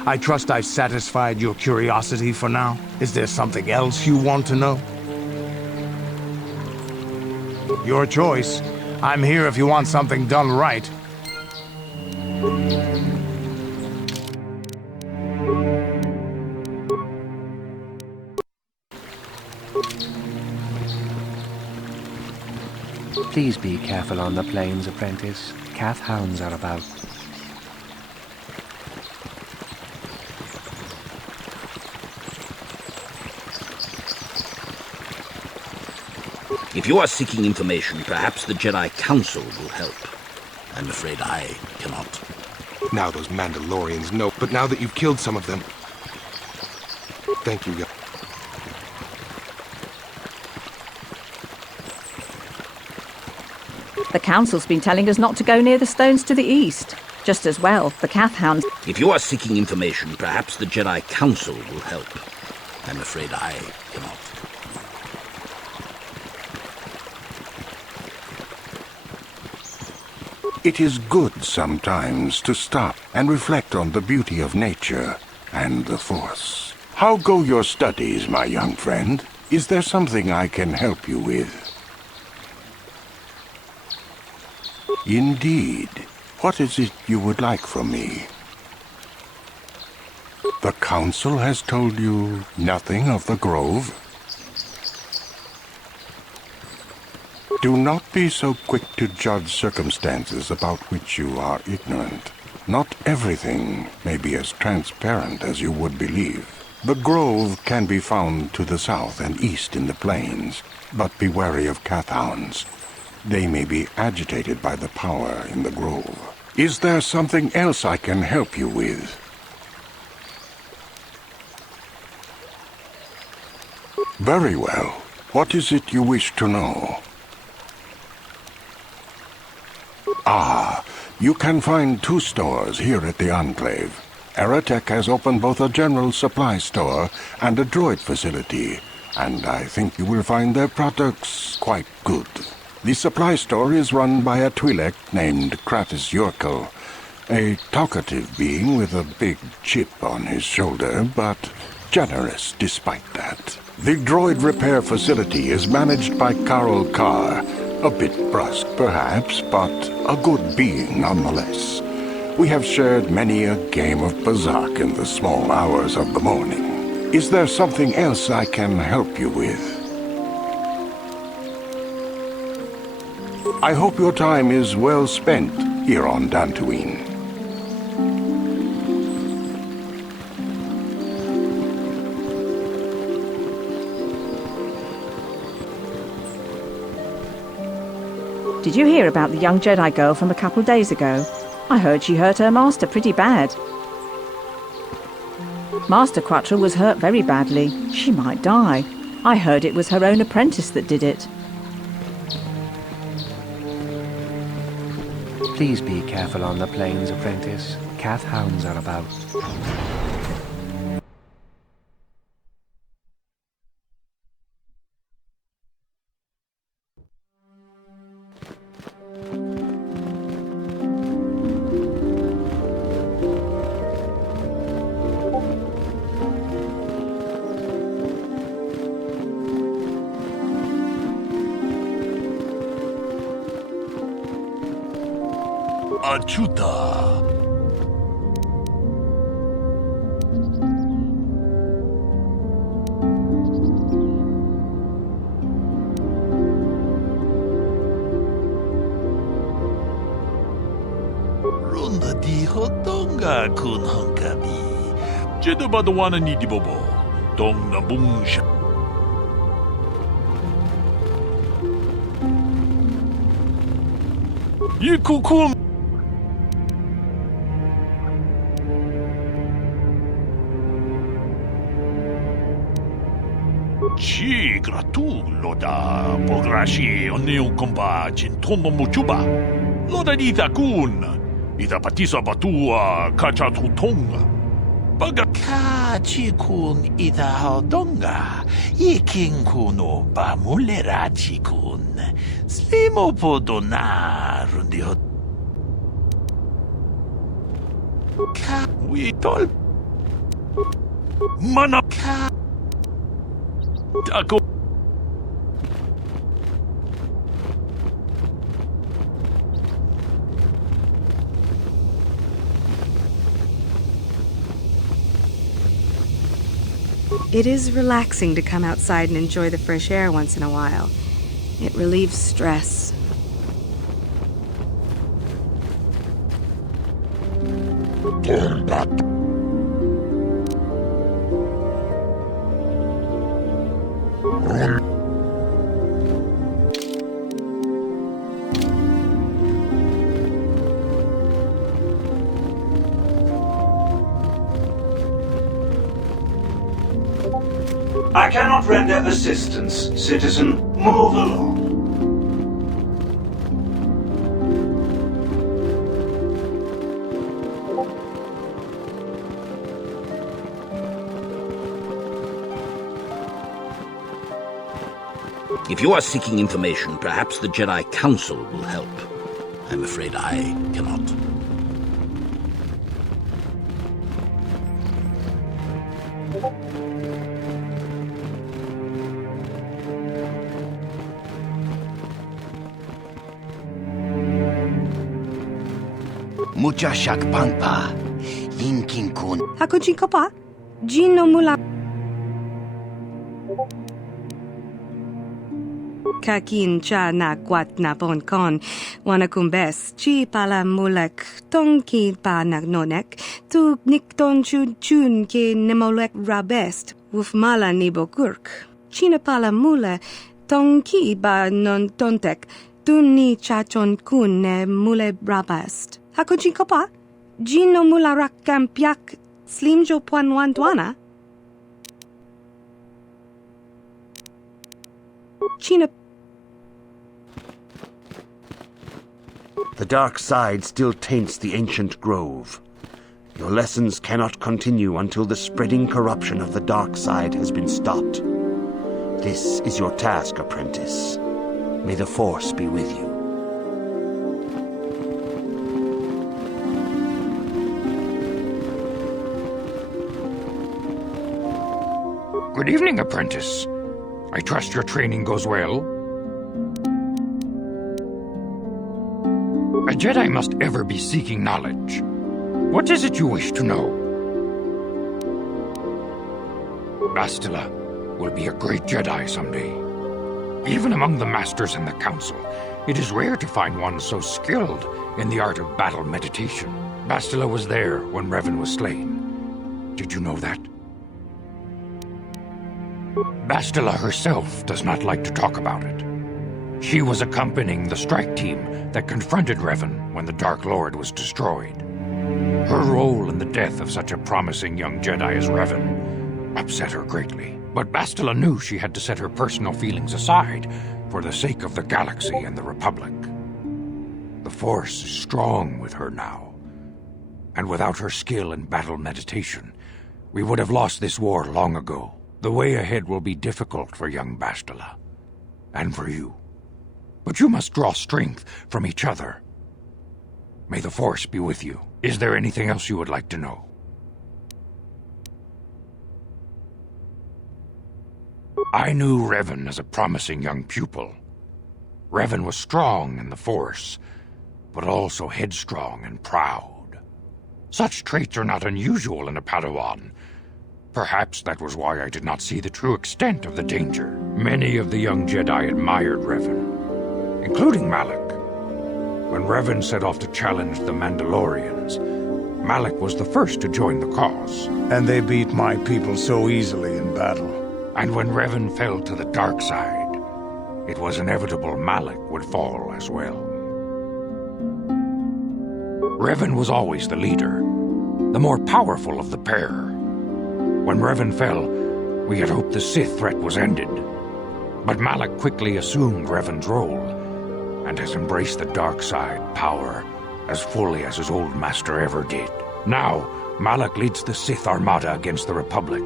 I trust I've satisfied your curiosity for now. Is there something else you want to know? Your choice. I'm here if you want something done right. Please be careful on the plains, Apprentice. Kath Hounds are about. If you are seeking information, perhaps the Jedi Council will help. I'm afraid I cannot. Now those Mandalorians know, but now that you've killed some of them... Thank you, The Council's been telling us not to go near the stones to the east. Just as well, the Kath Hounds... If you are seeking information, perhaps the Jedi Council will help. I'm afraid I cannot. It is good sometimes to stop and reflect on the beauty of nature and the Force. How go your studies, my young friend? Is there something I can help you with? Indeed. What is it you would like from me? The Council has told you nothing of the Grove? Do not be so quick to judge circumstances about which you are ignorant. Not everything may be as transparent as you would believe. The Grove can be found to the south and east in the plains, but be wary of Kath Hounds. They may be agitated by the power in the Grove. Is there something else I can help you with? Very well. What is it you wish to know? Ah, you can find 2 stores here at the Enclave. Aerotech has opened both a general supply store and a droid facility, and I think you will find their products quite good. The supply store is run by a Twi'lek named Kratis Yorkel, a talkative being with a big chip on his shoulder, but generous despite that. The droid repair facility is managed by Carol Carr, a bit brusque perhaps, but a good being nonetheless. We have shared many a game of Bazak in the small hours of the morning. Is there something else I can help you with? I hope your time is well spent here on Dantooine. Did you hear about the young Jedi girl from a couple days ago? I heard she hurt her master pretty bad. Master Quattro was hurt very badly. She might die. I heard it was her own apprentice that did it. Please be careful on the plains, Apprentice. Kath Hounds are about. Achuta. Donga kun hunkabi. Jedabadawana ni dibobo. Dong na bungsha. Yikukun. Chi gratu loda pograshi oneu komba jintomo muchuba. Loda ita kun. Ita patisa batua kachatutonga. Baga kachi kun ita haudonga. Ikin kuno ba mulerachi kun. Slimo podona rundi hot. Ka we tol. Manaka. Ako. It is relaxing to come outside and enjoy the fresh air once in a while. It relieves stress. I cannot render assistance, citizen. Move along. If you are seeking information, perhaps the Jedi Council will help. I'm afraid I cannot. Mucha shakpangpa. Inkin kun. Hakuji kopa? Jino mula. Kakin cha na kwat na pon kon. Wanakumbes. Chi pala mulek. Tonki pa nagnonek. Tu nikton chun ke nemolek rabest. Wufmala nibokurk. China pala mule. Tonki ba non tontek. Tuni chachon kun ne mule rabest. Hakuji kopa? Jino mula rakkampiak slimjo puanwandwana? China. The dark side still taints the ancient grove. Your lessons cannot continue until the spreading corruption of the dark side has been stopped. This is your task, Apprentice. May the Force be with you. Good evening, Apprentice. I trust your training goes well. A Jedi must ever be seeking knowledge. What is it you wish to know? Bastila will be a great Jedi someday. Even among the Masters and the Council, it is rare to find one so skilled in the art of battle meditation. Bastila was there when Revan was slain. Did you know that? Bastila herself does not like to talk about it. She was accompanying the strike team that confronted Revan when the Dark Lord was destroyed. Her role in the death of such a promising young Jedi as Revan upset her greatly. But Bastila knew she had to set her personal feelings aside for the sake of the galaxy and the Republic. The Force is strong with her now. And without her skill in battle meditation, we would have lost this war long ago. The way ahead will be difficult for young Bastila. And for you. But you must draw strength from each other. May the Force be with you. Is there anything else you would like to know? I knew Revan as a promising young pupil. Revan was strong in the Force, but also headstrong and proud. Such traits are not unusual in a Padawan. Perhaps that was why I did not see the true extent of the danger. Many of the young Jedi admired Revan, including Malak. When Revan set off to challenge the Mandalorians, Malak was the first to join the cause. And they beat my people so easily in battle. And when Revan fell to the dark side, it was inevitable Malak would fall as well. Revan was always the leader, the more powerful of the pair. When Revan fell, we had hoped the Sith threat was ended. But Malak quickly assumed Revan's role, and has embraced the dark side power as fully as his old master ever did. Now, Malak leads the Sith Armada against the Republic.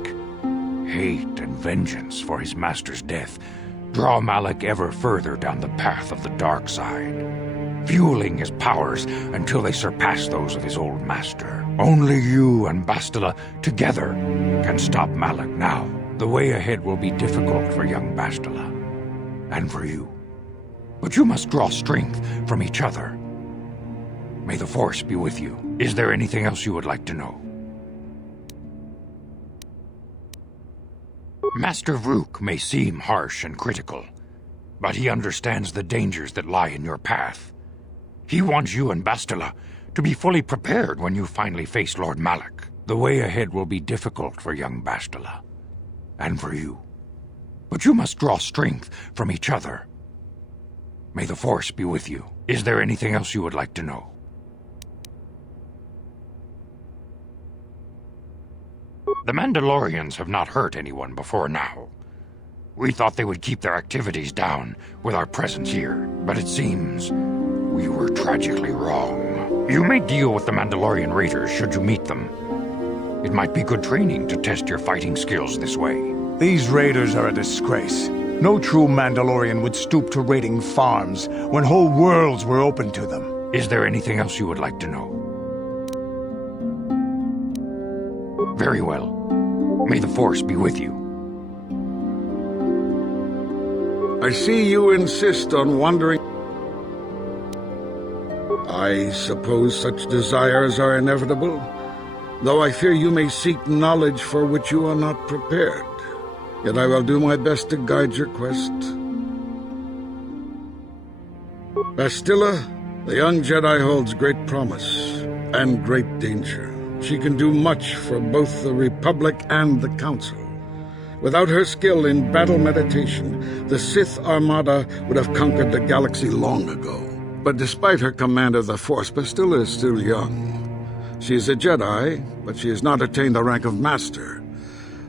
Hate and vengeance for his master's death draw Malak ever further down the path of the dark side, fueling his powers until they surpass those of his old master. Only you and Bastila together can stop Malak now. The way ahead will be difficult for young Bastila, and for you. But you must draw strength from each other. May the Force be with you. Is there anything else you would like to know? Master Vrook may seem harsh and critical, but he understands the dangers that lie in your path. He wants you and Bastila to be fully prepared when you finally face Lord Malak. The way ahead will be difficult for young Bastila, and for you. But you must draw strength from each other. May the Force be with you. Is there anything else you would like to know? The Mandalorians have not hurt anyone before now. We thought they would keep their activities down with our presence here, but it seems we were tragically wrong. You may deal with the Mandalorian raiders should you meet them. It might be good training to test your fighting skills this way. These raiders are a disgrace. No true Mandalorian would stoop to raiding farms when whole worlds were open to them. Is there anything else you would like to know? Very well. May the Force be with you. I see you insist on wandering. I suppose such desires are inevitable, though I fear you may seek knowledge for which you are not prepared. Yet I will do my best to guide your quest. Bastila, the young Jedi holds great promise and great danger. She can do much for both the Republic and the Council. Without her skill in battle meditation, the Sith Armada would have conquered the galaxy long ago. But despite her command of the Force, Bastila is still young. She is a Jedi, but she has not attained the rank of Master.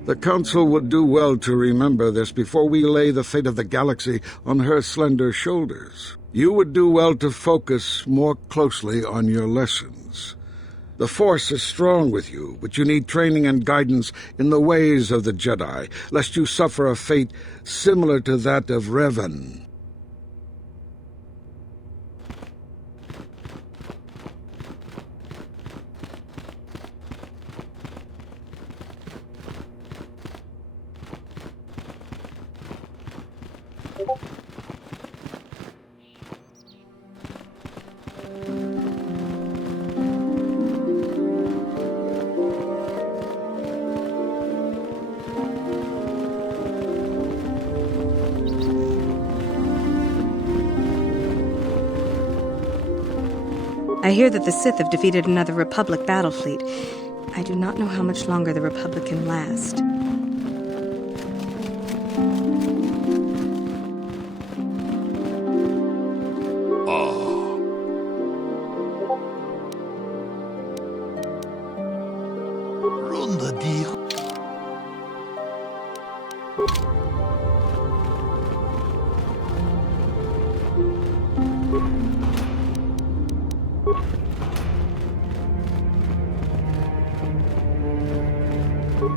The Council would do well to remember this before we lay the fate of the galaxy on her slender shoulders. You would do well to focus more closely on your lessons. The Force is strong with you, but you need training and guidance in the ways of the Jedi, lest you suffer a fate similar to that of Revan. I hear that the Sith have defeated another Republic battle fleet. I do not know how much longer the Republic can last.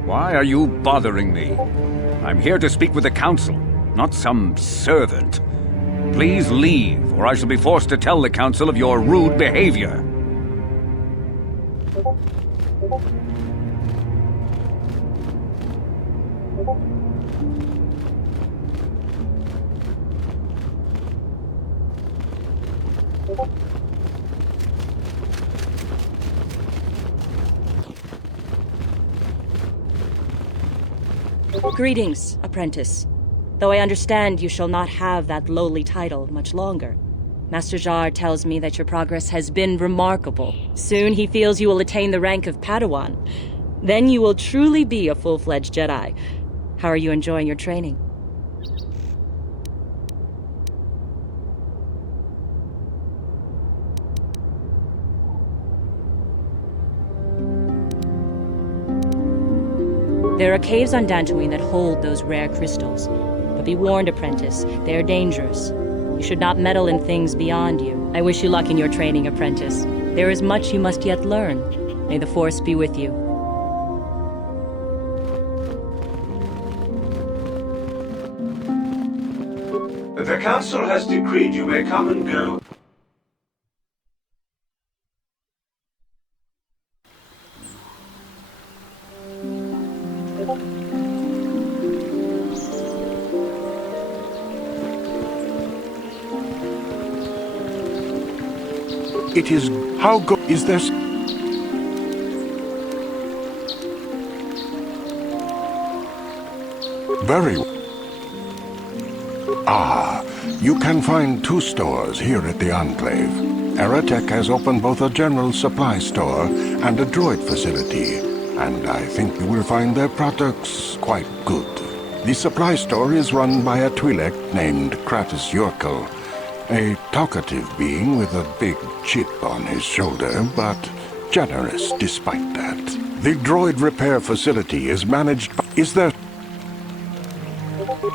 Why are you bothering me? I'm here to speak with the Council, not some servant. Please leave, or I shall be forced to tell the Council of your rude behavior. Greetings, Apprentice. Though I understand you shall not have that lowly title much longer. Master Jar tells me that your progress has been remarkable. Soon he feels you will attain the rank of Padawan. Then you will truly be a full-fledged Jedi. How are you enjoying your training? There are caves on Dantooine that hold those rare crystals. But be warned, Apprentice, they are dangerous. You should not meddle in things beyond you. I wish you luck in your training, Apprentice. There is much you must yet learn. May the Force be with you. The Council has decreed you may come and go. It is... How good is this? Very... Ah, you can find 2 stores here at the Enclave. Aerotech has opened both a general supply store and a droid facility, and I think you will find their products quite good. The supply store is run by a Twi'lek named Kratos Yorkel, a talkative being with a big chip on his shoulder, but generous despite that. The droid repair facility is managed by... Is there...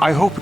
I hope...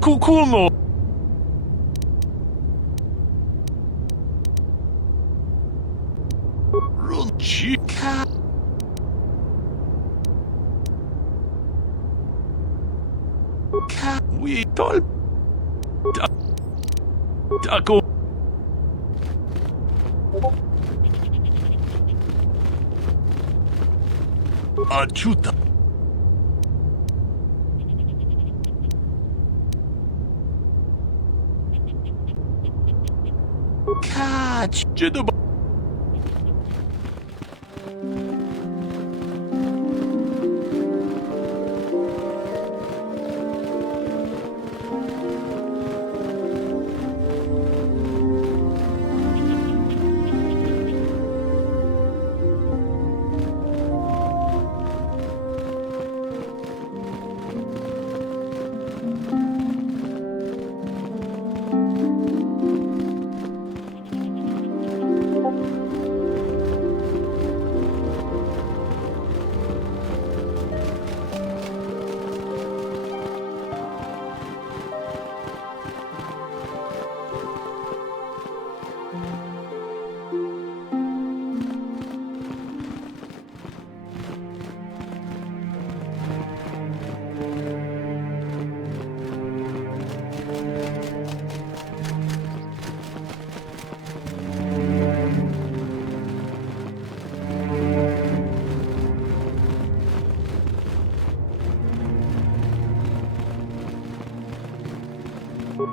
Kukumo! Runchika! We told... Taco... Achuta. Catch! Jitterbug.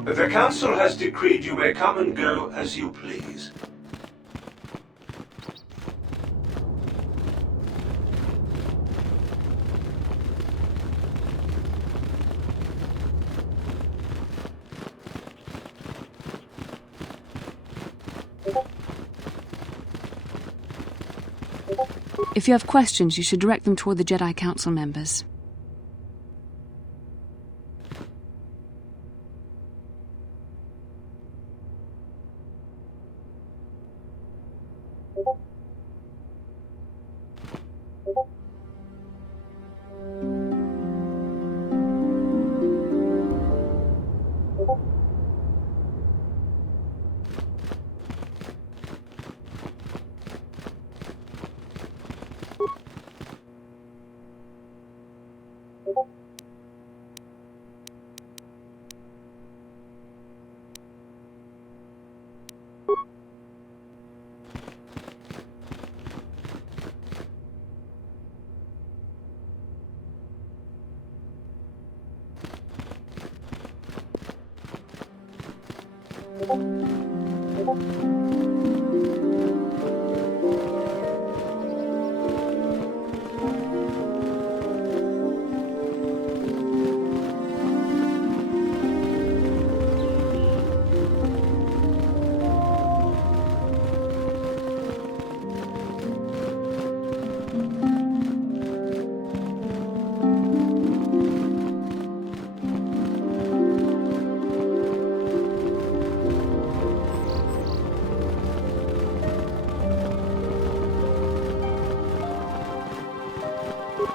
The Council has decreed you may come and go as you please. If you have questions, you should direct them toward the Jedi Council members.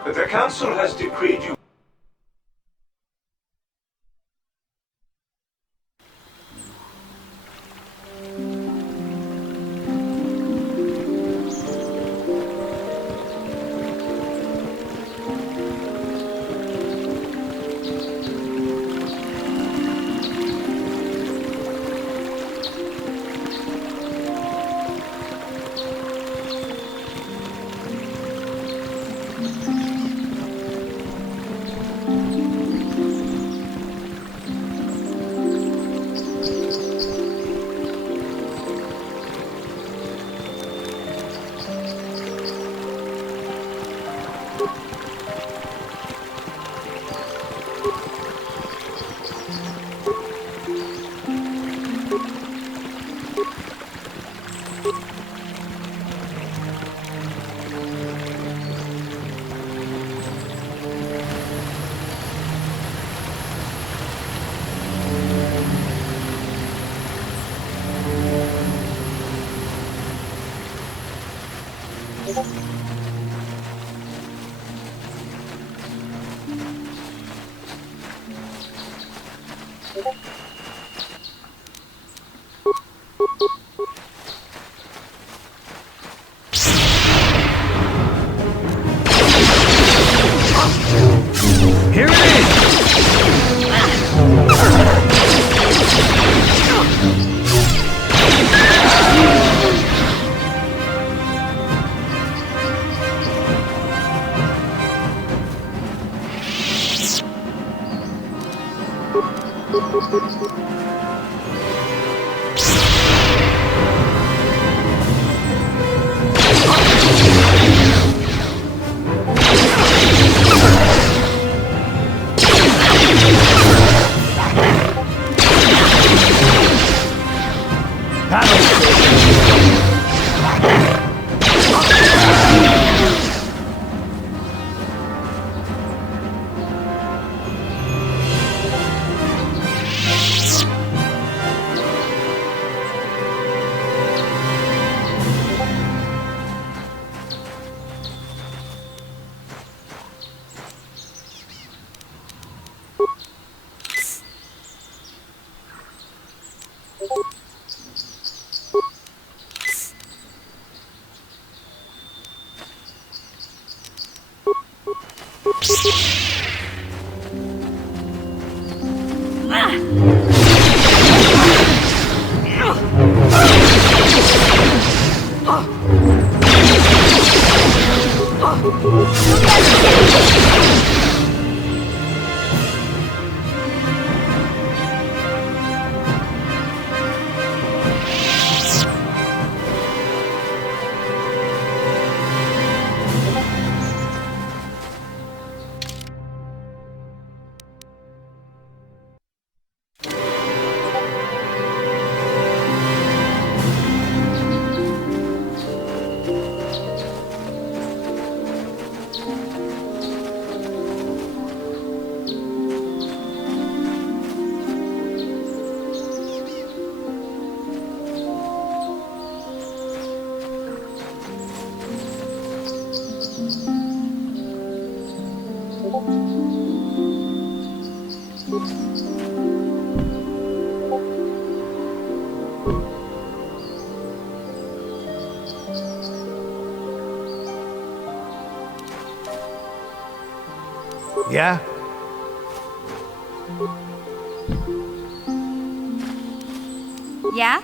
The Council has decreed you... Yeah? Yeah?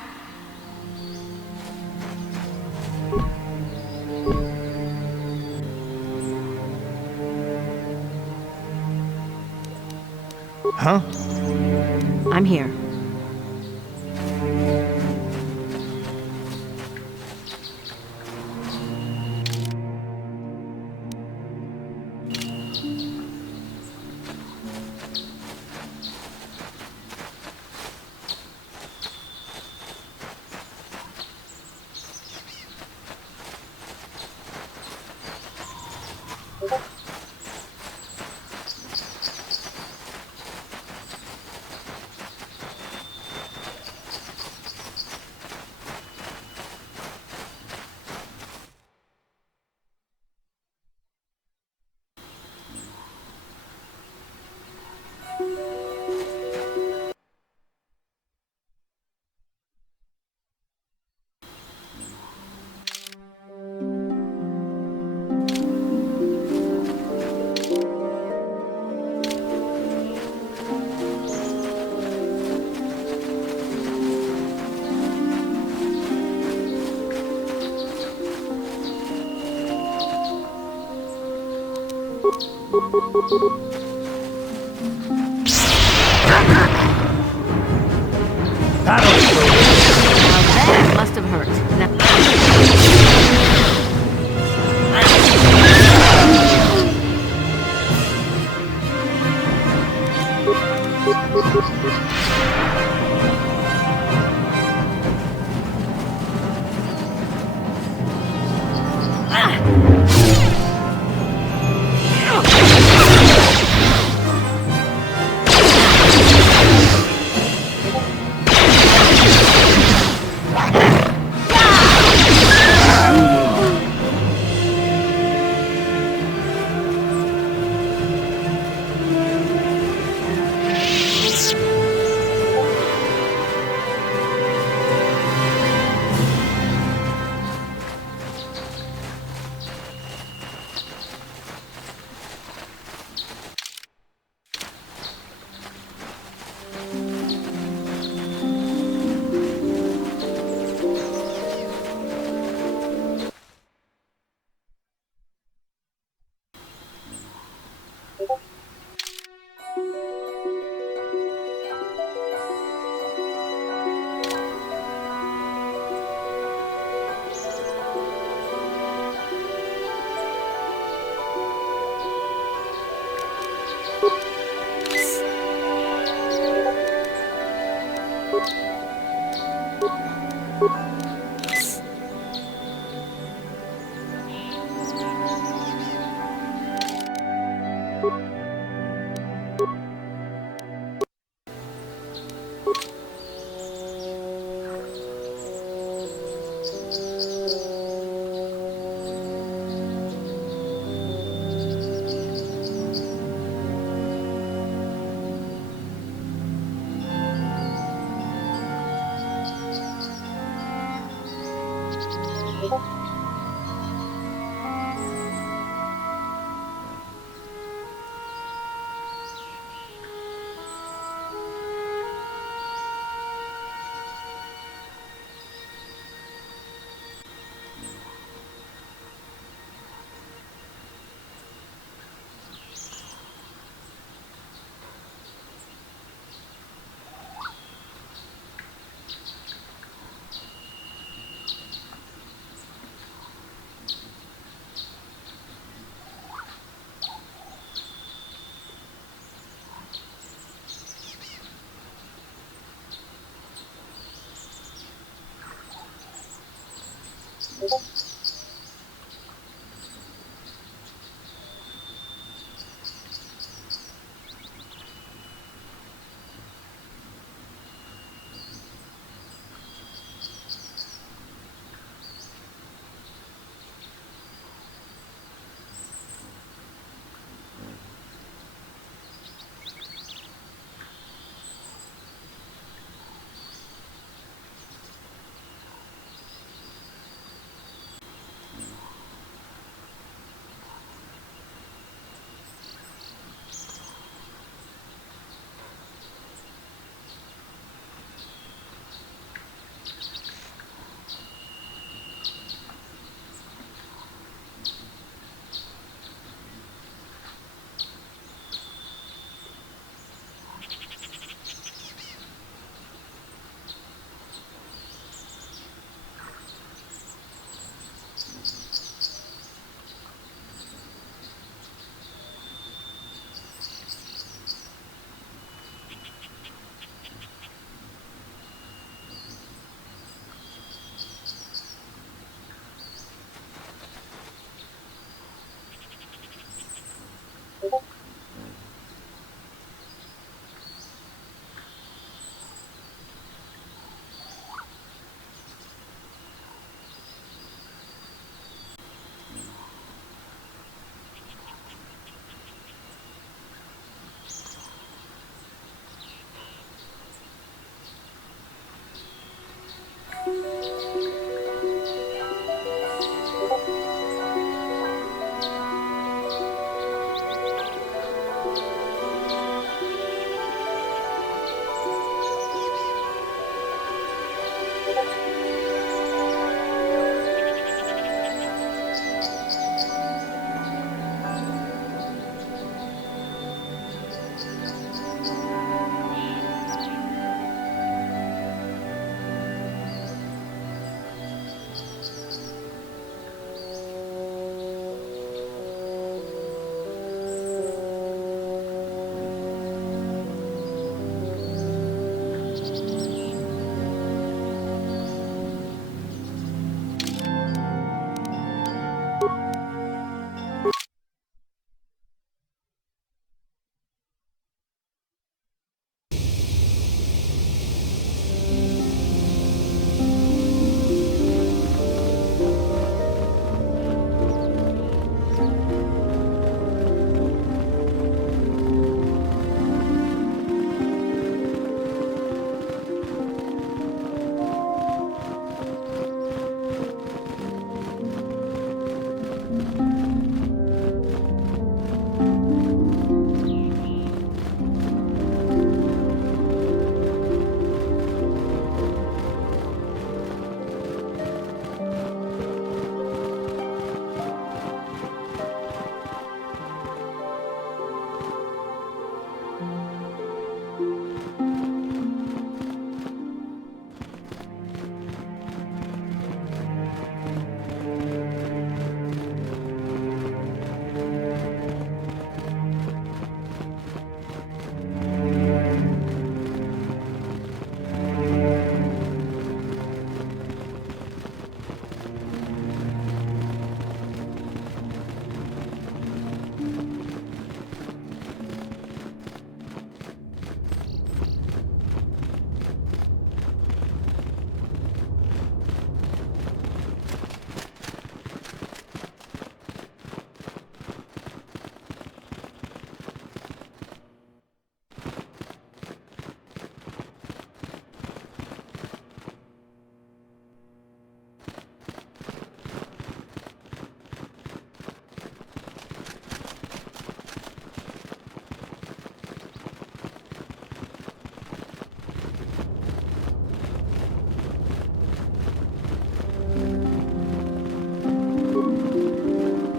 Huh? I'm here. That must have hurt.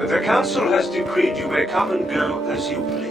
The Council has decreed you may come and go as you please.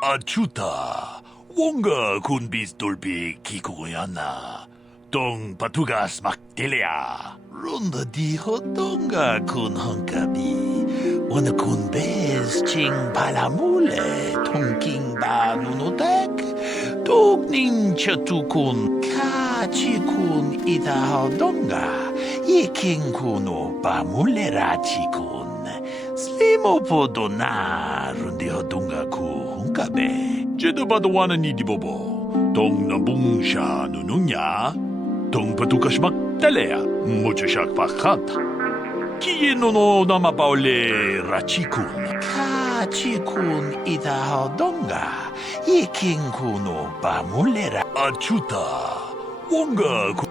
Achuta, wonga kun bistulpi kikugoyana, tong patugas maktelea. Runda diho donga kun honkabi, wana kun bez ching palamule, tong king ba nunotek, tog nin chatukun kachi kun ida donga, yiking kuno ba mulera chikun, slimo podona, rundi hodunga ku honkabe. Jeda badawana ni dibobo, tong nabung sha nununya, tong patukas maktelea, mucho shak pakanta. Kieno no namapaule rachikun. Kachikun ida donga, yiking kuno ba mulera. Achuta, wonga ku.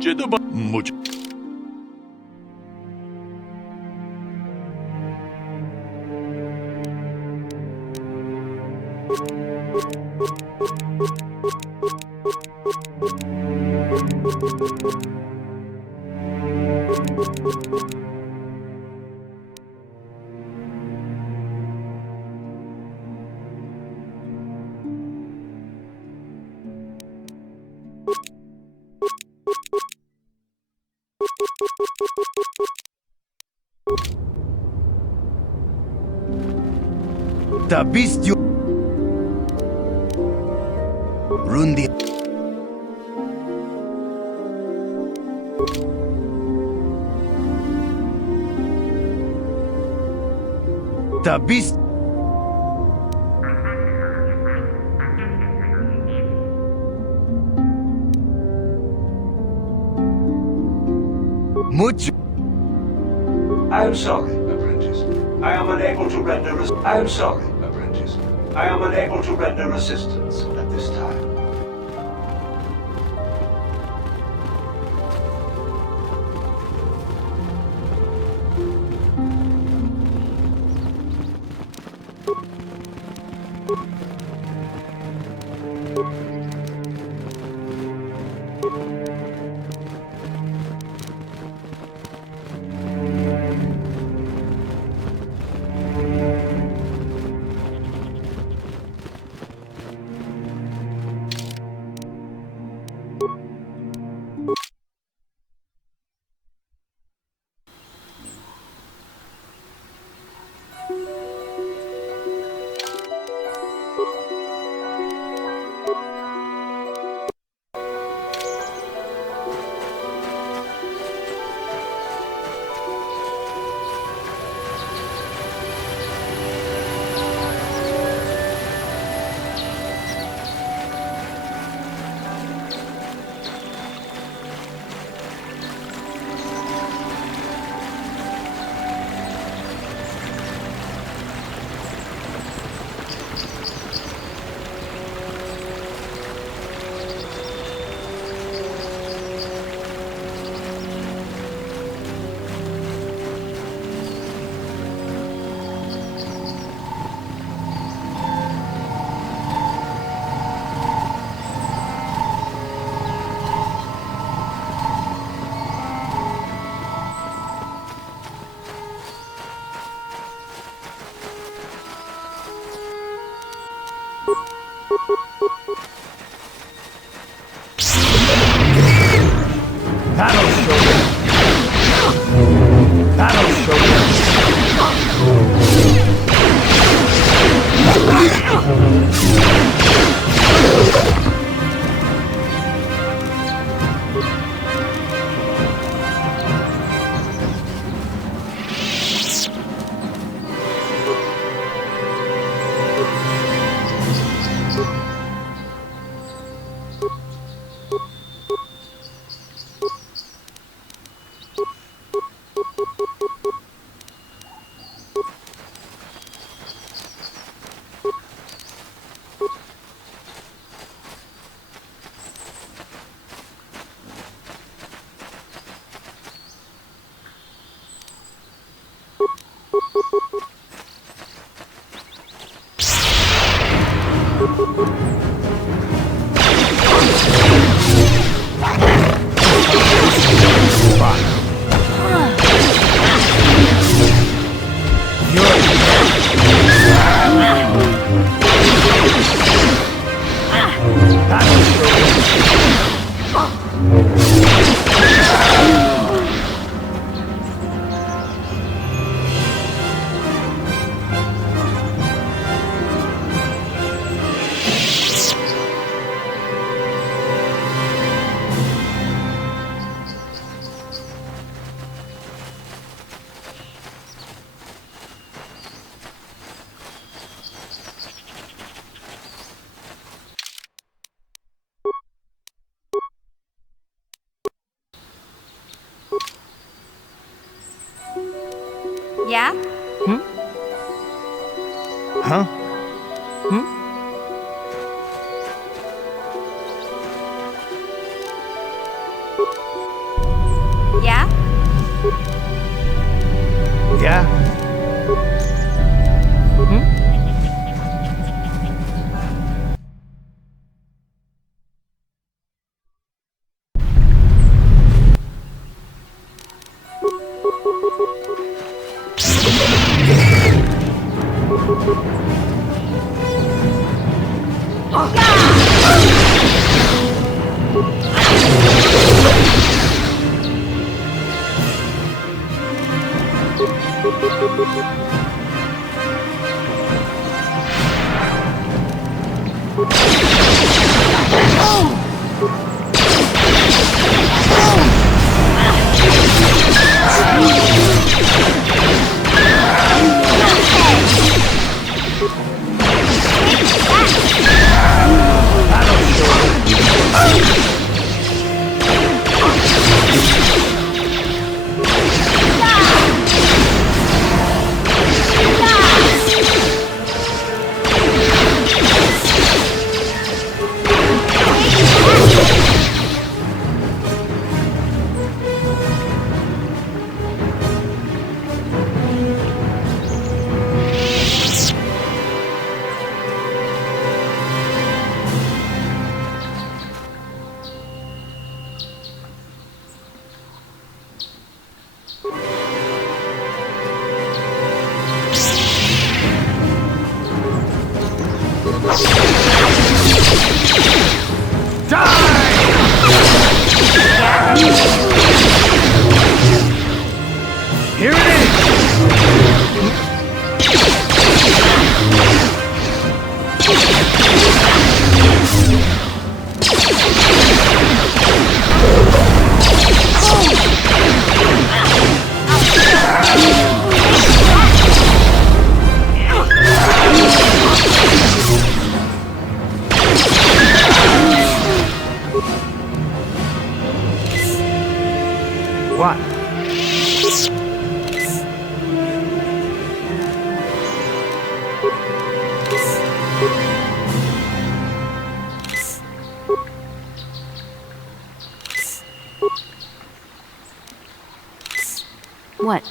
Jeda ba mucho. The beast you... Rundi... The beast... Mucho... I am sorry, Apprentice. I am unable to render... I am sorry, Apprentice. I am unable to render assistance at this time. Yeah? Huh? Yeah? Yeah? Here it is! What? What?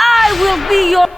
I will be your...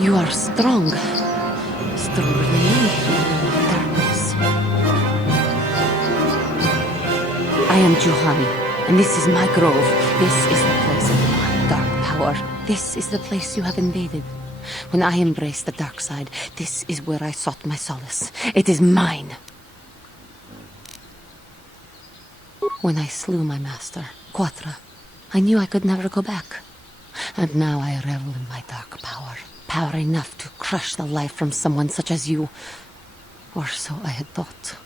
You are strong. Stronger than me in the darkness. I am Juhani, and this is my grove. This is the place of my dark power. This is the place you have invaded. When I embraced the dark side, this is where I sought my solace. It is mine. When I slew my master, Quatra, I knew I could never go back. And now I revel in my dark power. Power enough to crush the life from someone such as you. Or so I had thought.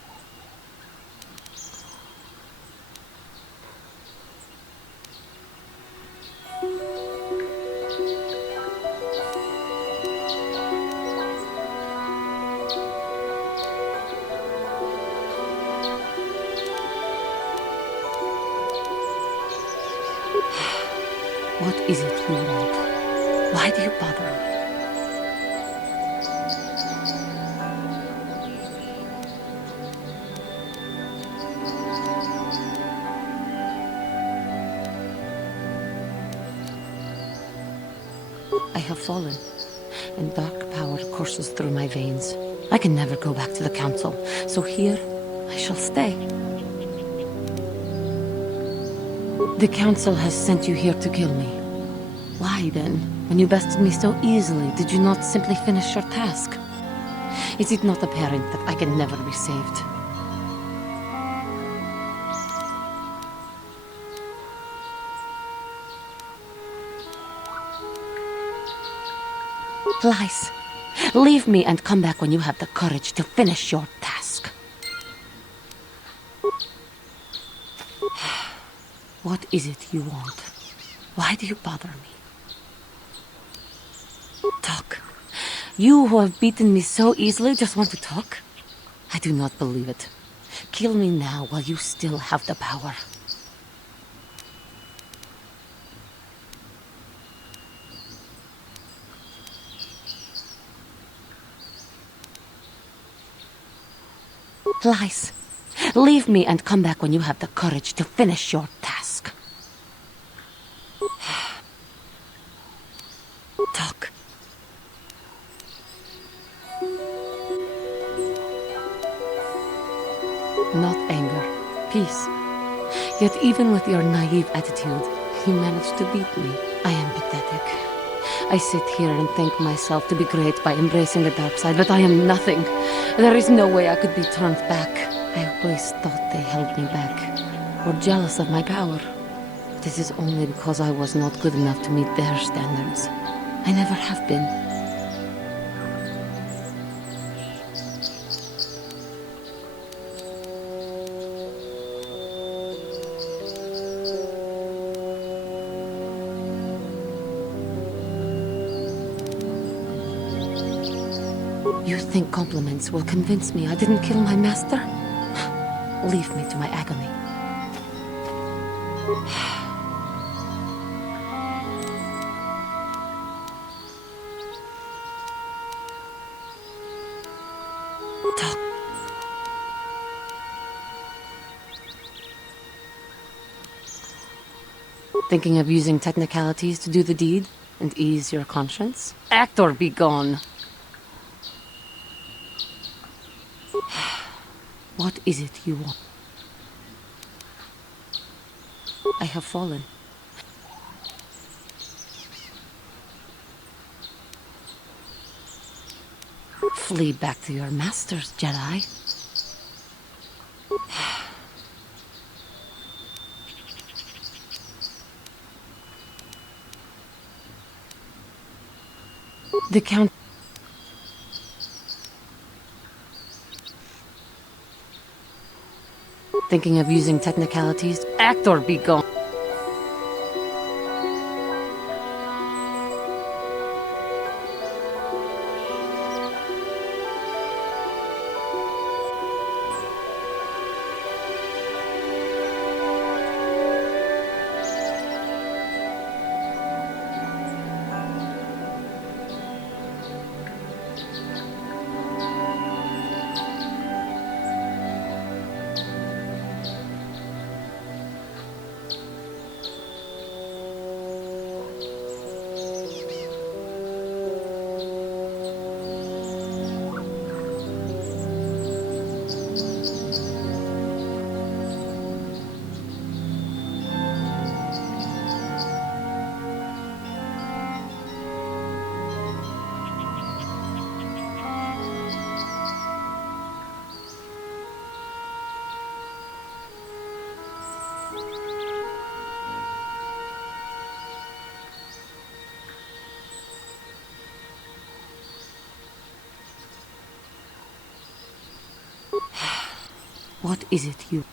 What is it you want? Why do you bother me? I have fallen, and dark power courses through my veins. I can never go back to the council, so here I shall stay. The council has sent you here to kill me. Why then, when you bested me so easily, did you not simply finish your task? Is it not apparent that I can never be saved? Lies. Leave me and come back when you have the courage to finish your task. What is it you want? Why do you bother me? Talk. You who have beaten me so easily just want to talk? I do not believe it. Kill me now while you still have the power. Lies. Leave me and come back when you have the courage to finish your task. Talk. Not anger. Peace. Yet even with your naive attitude, you managed to beat me. I am pathetic. I sit here and think myself to be great by embracing the dark side, but I am nothing. There is no way I could be turned back. I always thought they held me back, or jealous of my power. This is only because I was not good enough to meet their standards. I never have been. You think compliments will convince me I didn't kill my master? Leave me to my agony. Talk. Thinking of using technicalities to do the deed and ease your conscience? Act or be gone. What is it you want? I have fallen. Flee back to your masters, Jedi. The Count... Thinking of using technicalities? Act or be gone. What is it you...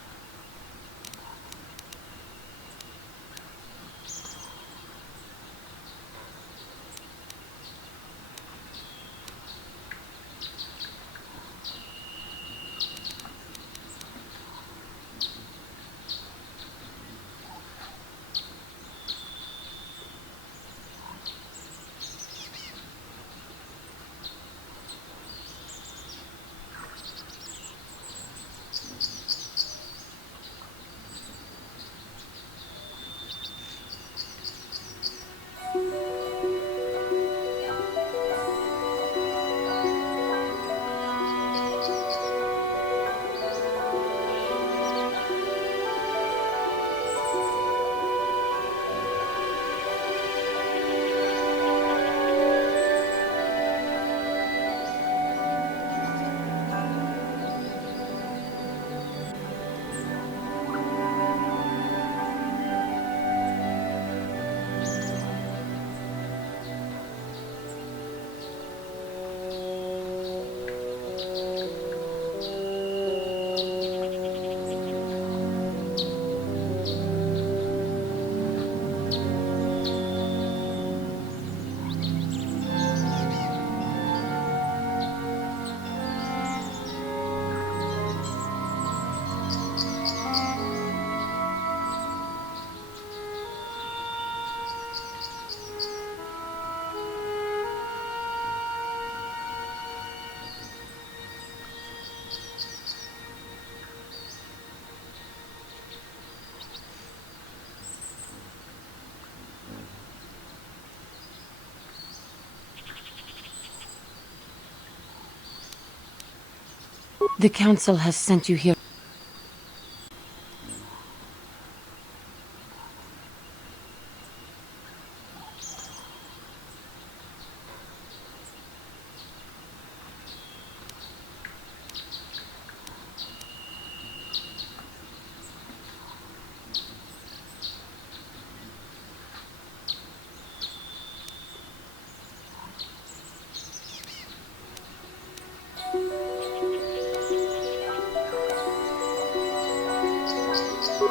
The Council has sent you here.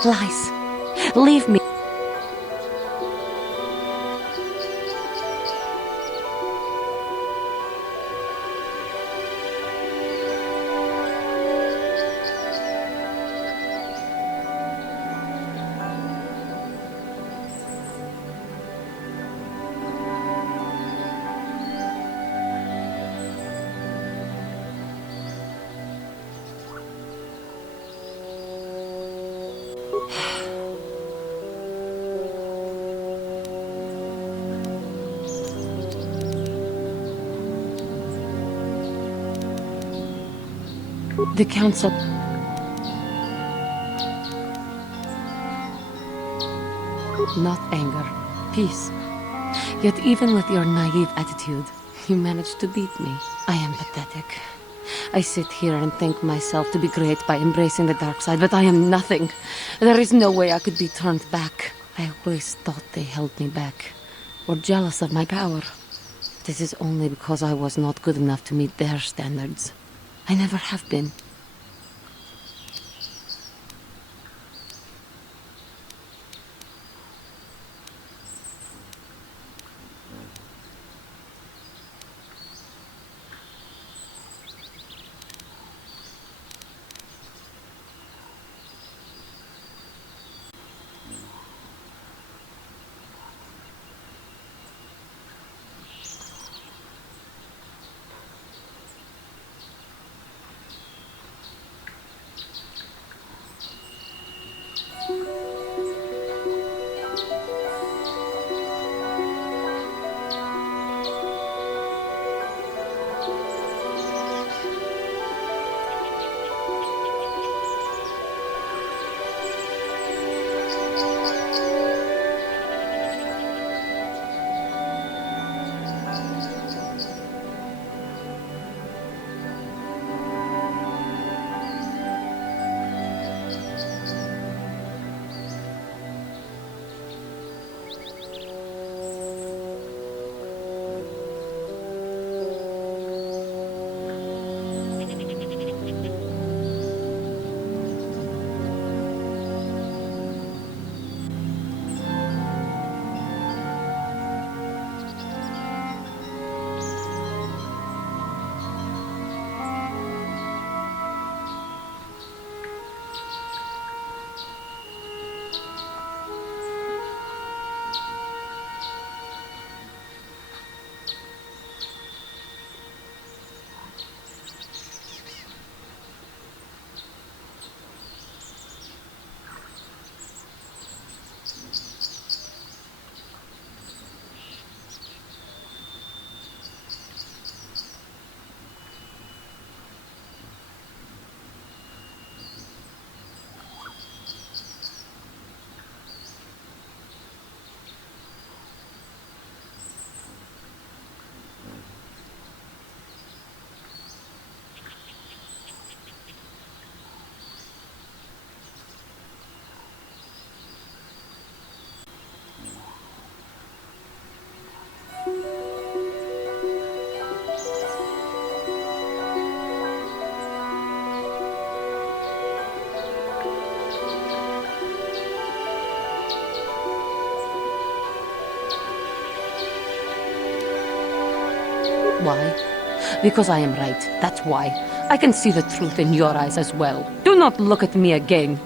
Lies. Leave me. The Council... Not anger. Peace. Yet even with your naive attitude, you managed to beat me. I am pathetic. I sit here and think myself to be great by embracing the dark side, but I am nothing. There is no way I could be turned back. I always thought they held me back, or jealous of my power. This is only because I was not good enough to meet their standards. I never have been. Why? Because I am right. That's why. I can see the truth in your eyes as well. Do not look at me again.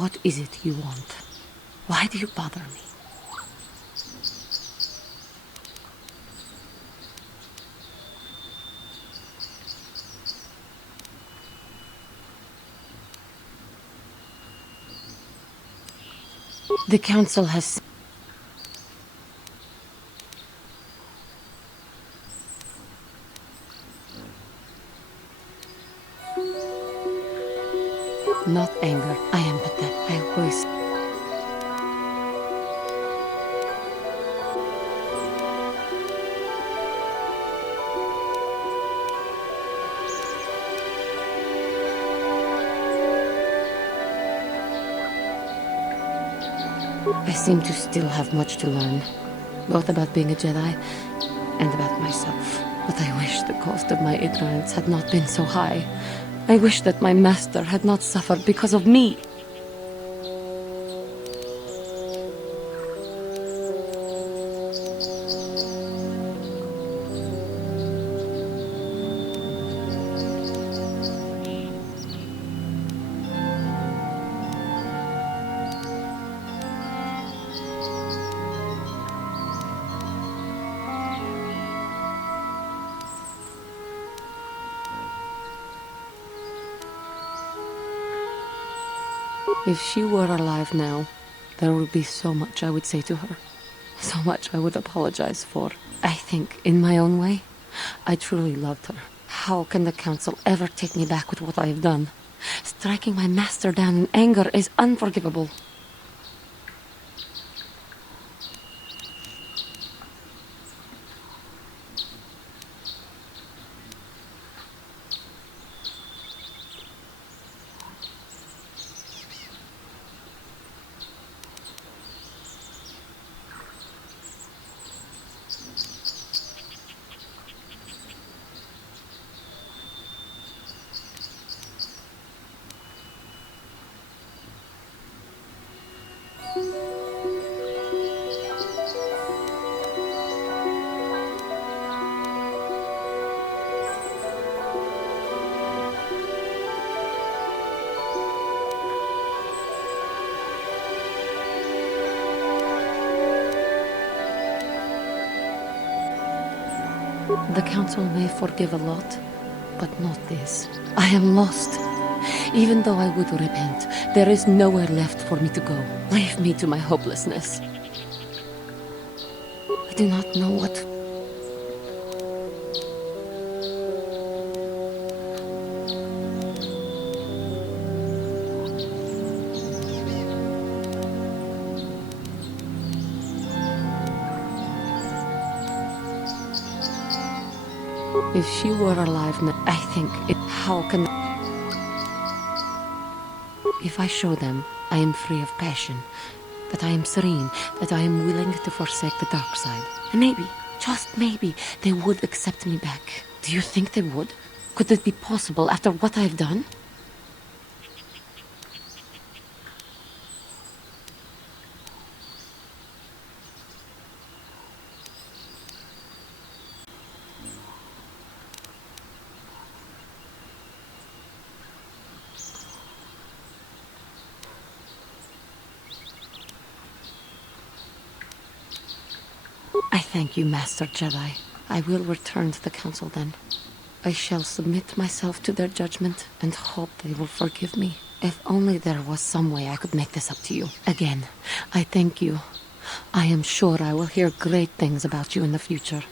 What is it you want? Why do you bother me? The Council has... Not anger. I am pathetic. I always... I seem to still have much to learn, both about being a Jedi and about myself. But I wish the cost of my ignorance had not been so high. I wish that my master had not suffered because of me. If she were alive now, there would be so much I would say to her. So much I would apologize for. I think, in my own way, I truly loved her. How can the Council ever take me back with what I have done? Striking my master down in anger is unforgivable. The Council may forgive a lot, but not this. I am lost. Even though I would repent, there is nowhere left for me to go. Leave me to my hopelessness. I do not know what... If she were alive now, I think it... How can... If I show them I am free of passion, that I am serene, that I am willing to forsake the dark side, and maybe, just maybe, they would accept me back. Do you think they would? Could it be possible after what I've done? I thank you, Master Jedi. I will return to the Council then. I shall submit myself to their judgment and hope they will forgive me. If only there was some way I could make this up to you. Again, I thank you. I am sure I will hear great things about you in the future.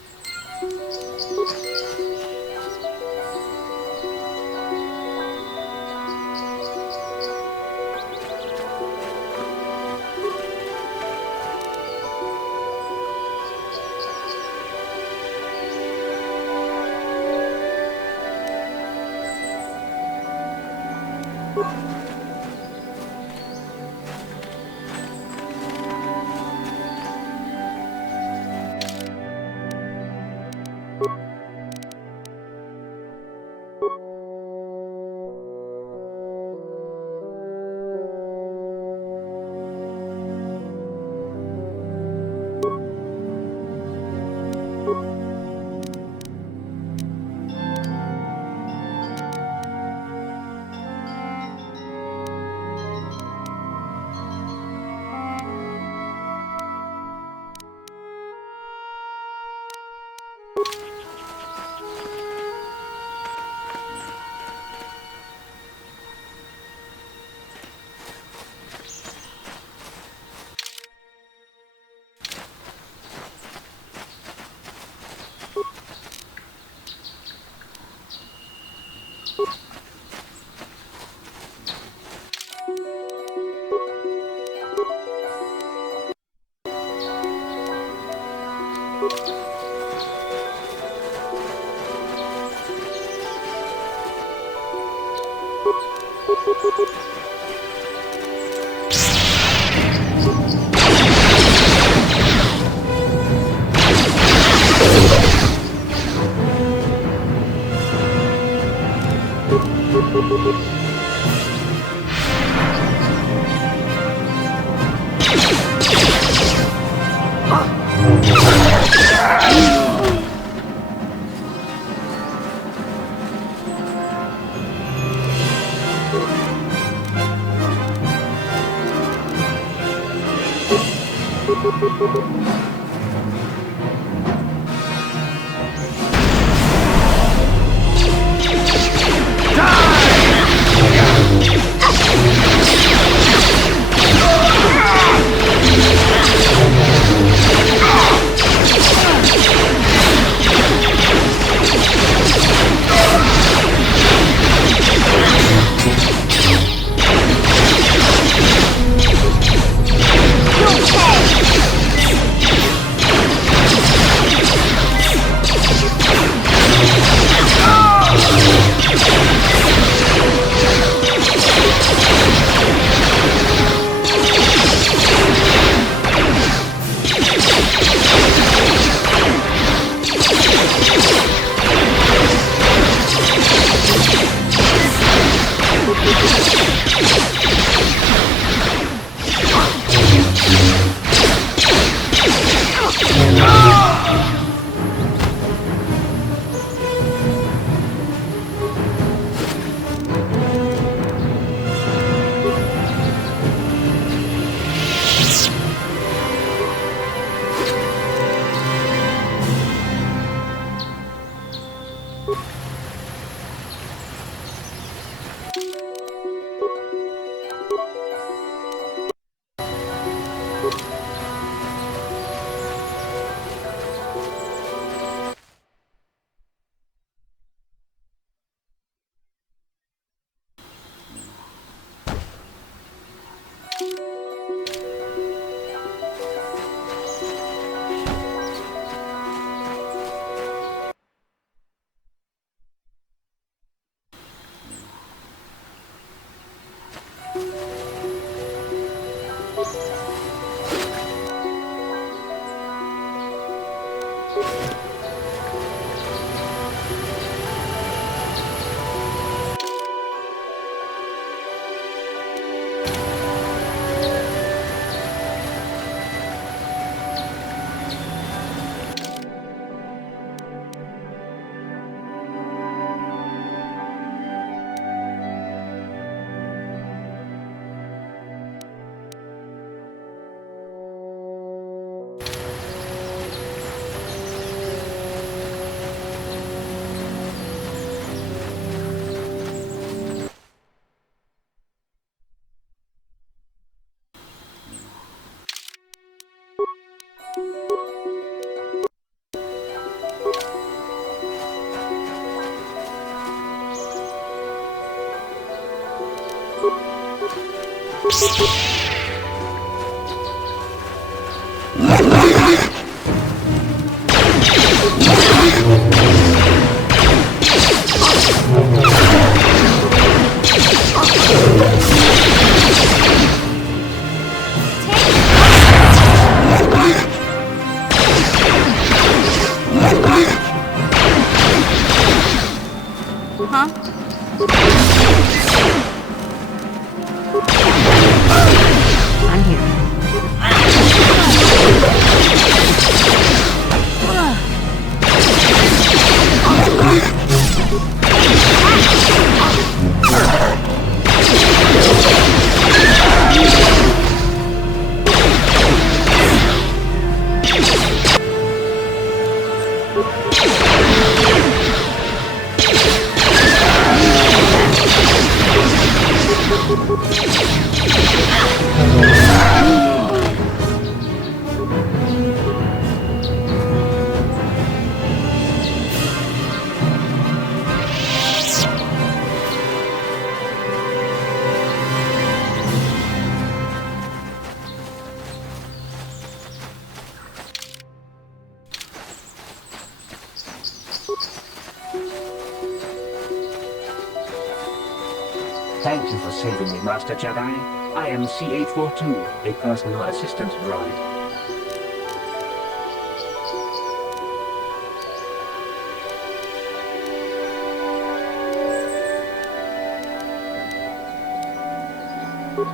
Thank you for saving me, Master Jedi. I am C-842, a personal assistant droid.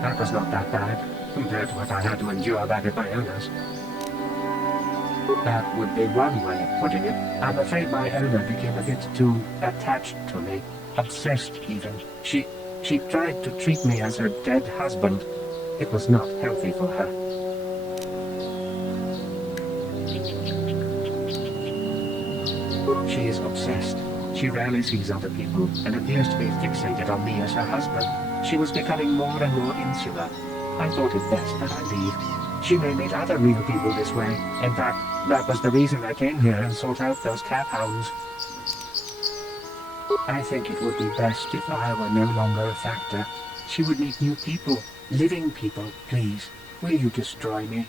That was not that bad, compared to what I had to endure back at my owner's. That would be one way of putting it. I'm afraid my owner became a bit too attached to me. Obsessed, even. She tried to treat me as her dead husband. It was not healthy for her. She is obsessed. She rarely sees other people and appears to be fixated on me as her husband. She was becoming more and more insular. I thought it best that I leave. She may meet other real people this way. In fact, that was the reason I came here and sought out those Kath Hounds. I think it would be best if I were no longer a factor. She would meet new people, living people. Please, will you destroy me?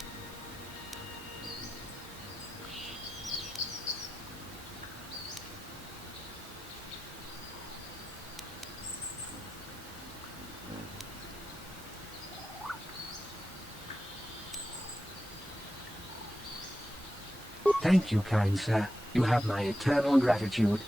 Thank you, kind sir. You have my eternal gratitude.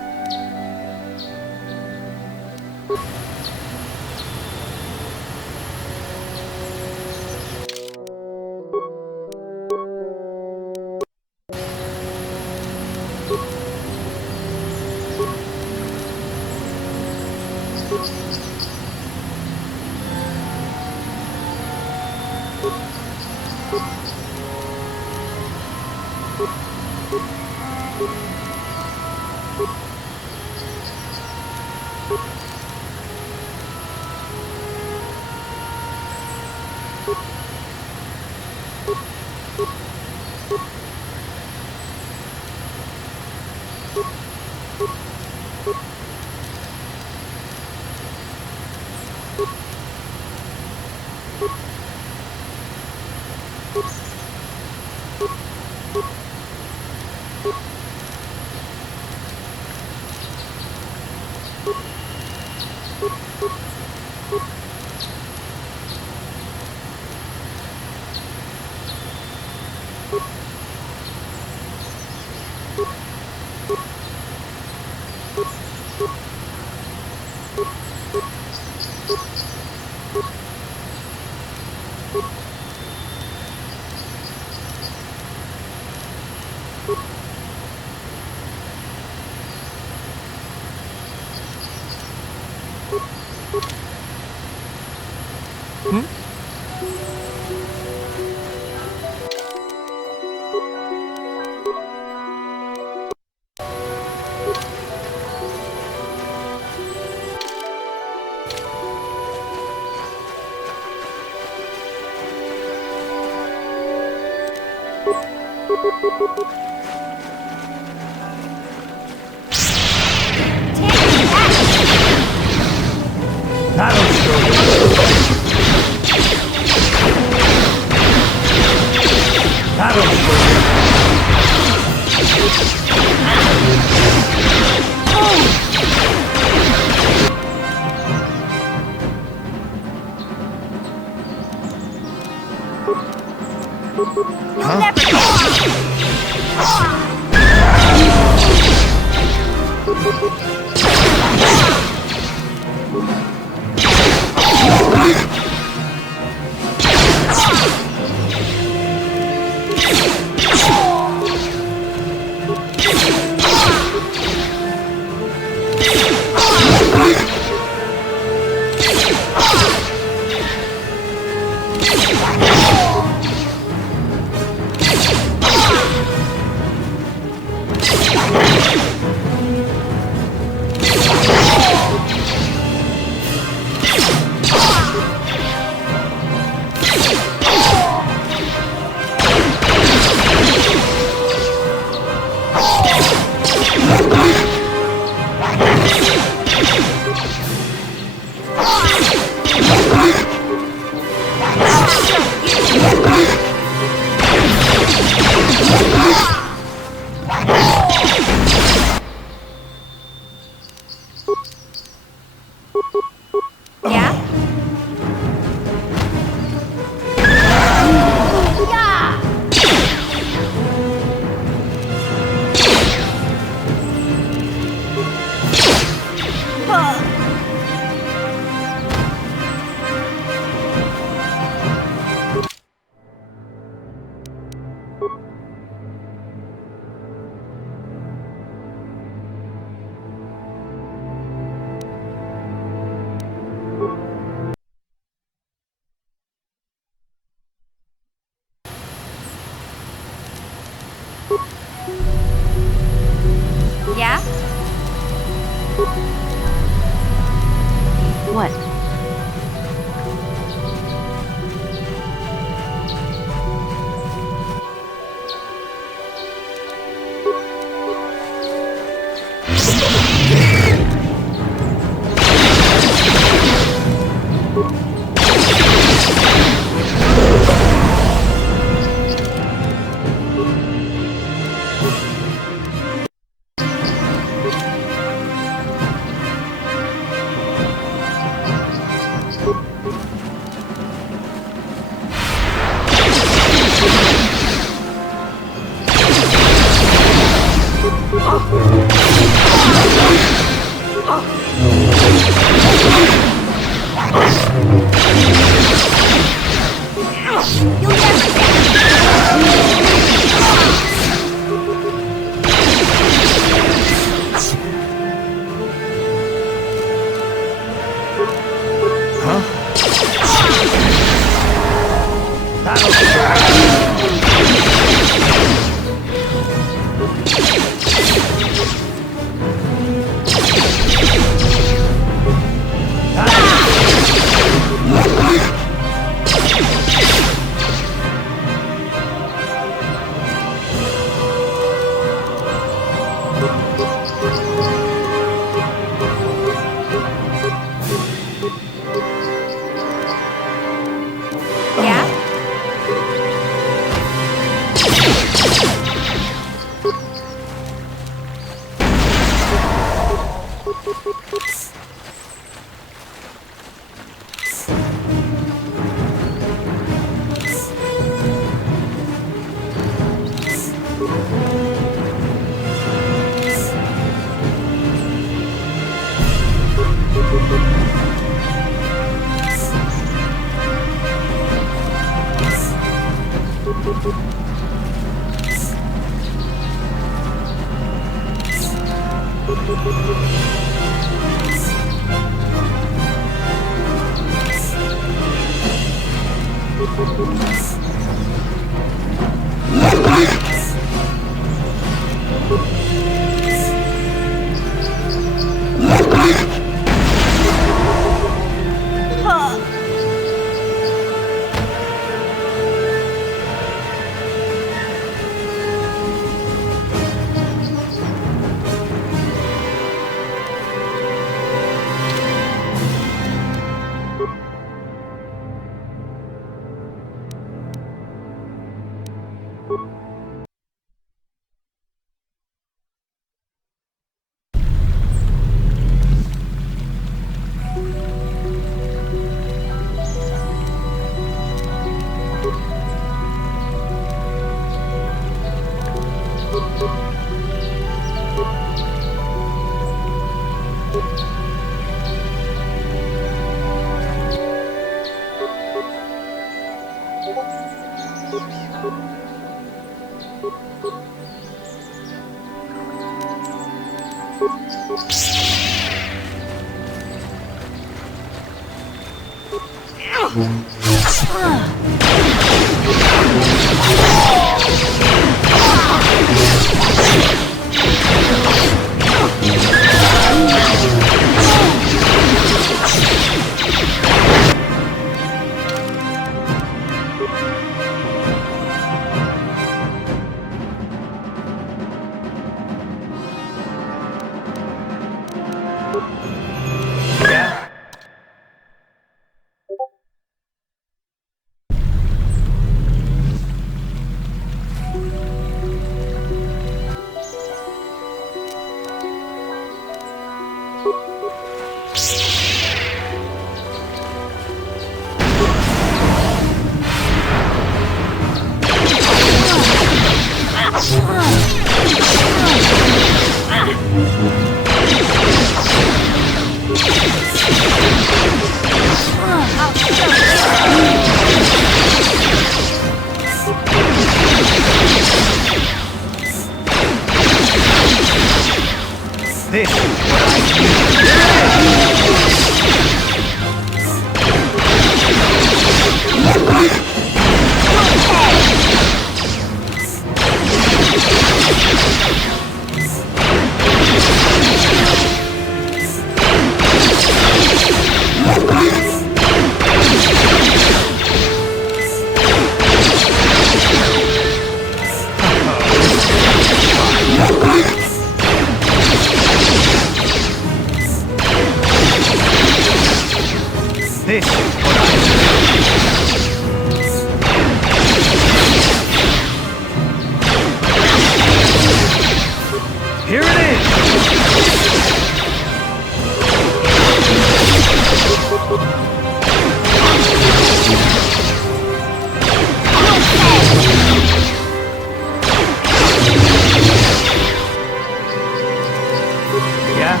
yeah?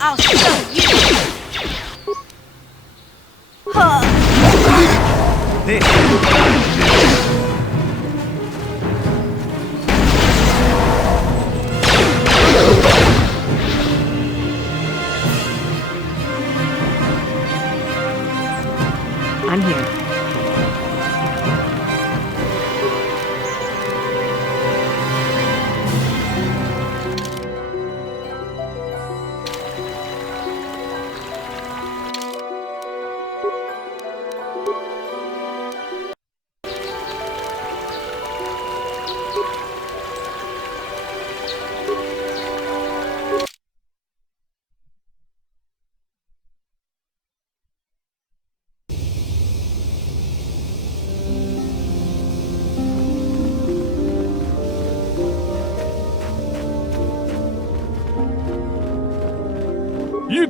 I'll show you! Huh. I'm here.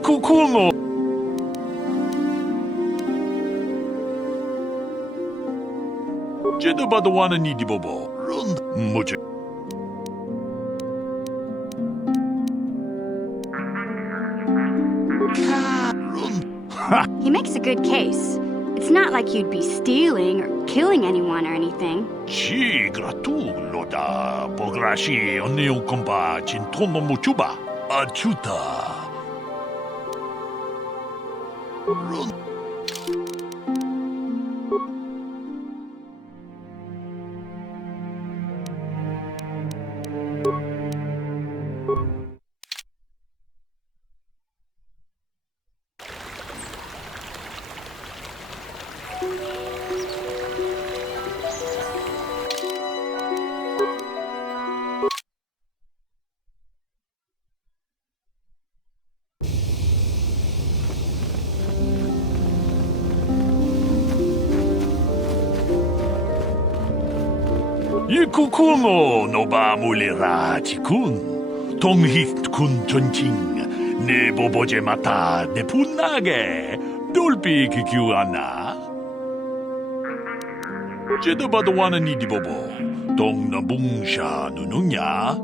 Kukuno. Jedi Padawan ni di bobo. Rund mucho. He makes a good case. It's not like you'd be stealing or killing anyone or anything. Ci gratulo da pograshi oneo compa cintono muchuba. Achuta. Kukuno no ba mulira chikun. Tonghit kun chonching. Ne boboje mata ne punage. Dolpi kikiwana. Jedi Padawan ni di bobo. Tong na bungsha nununya.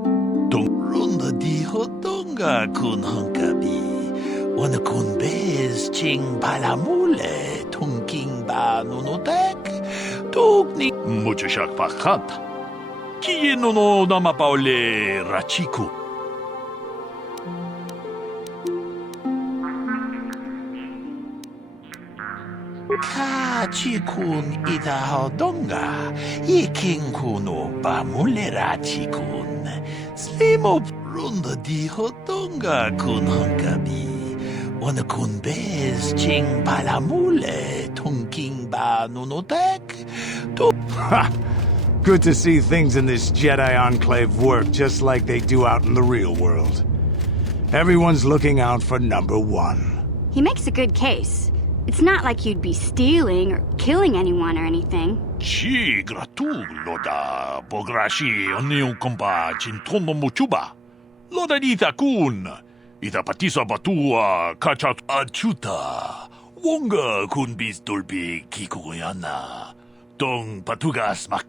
Tong runda di hotonga kun honkabi. Wana kun bez ching palamule. Tung king ba nunotek. Tugni mucho shak pakat. Kiye no namapaole rachiku. Kachikun ita hodonga. Iking kuno ba mule rachikun. Slimo runda di hodonga kun honkabi. Wana kun bez ching palamule. Tung king ba nunotek. Ha! Good to see things in this Jedi Enclave work just like they do out in the real world. Everyone's looking out for number one. He makes a good case. It's not like you'd be stealing or killing anyone or anything. Ci gratulo da pograshi oneo compa cintono muchuba. Loda dita kun. Ita patisa batua kachat achuta. Wonga kun bis dolbi kikuyana. Tong patugas mak.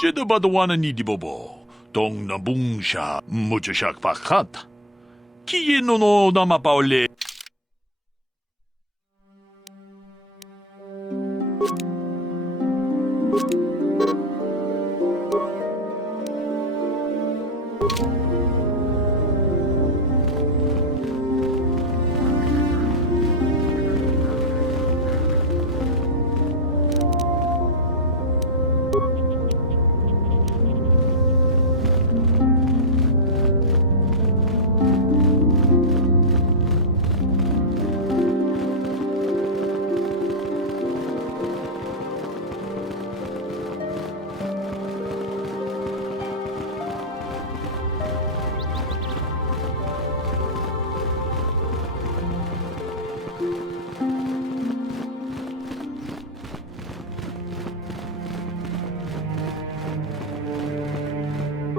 Jedi Padawan ni di bobo. Tong na bungsha mucho shak pakat. Kiye no namapaole.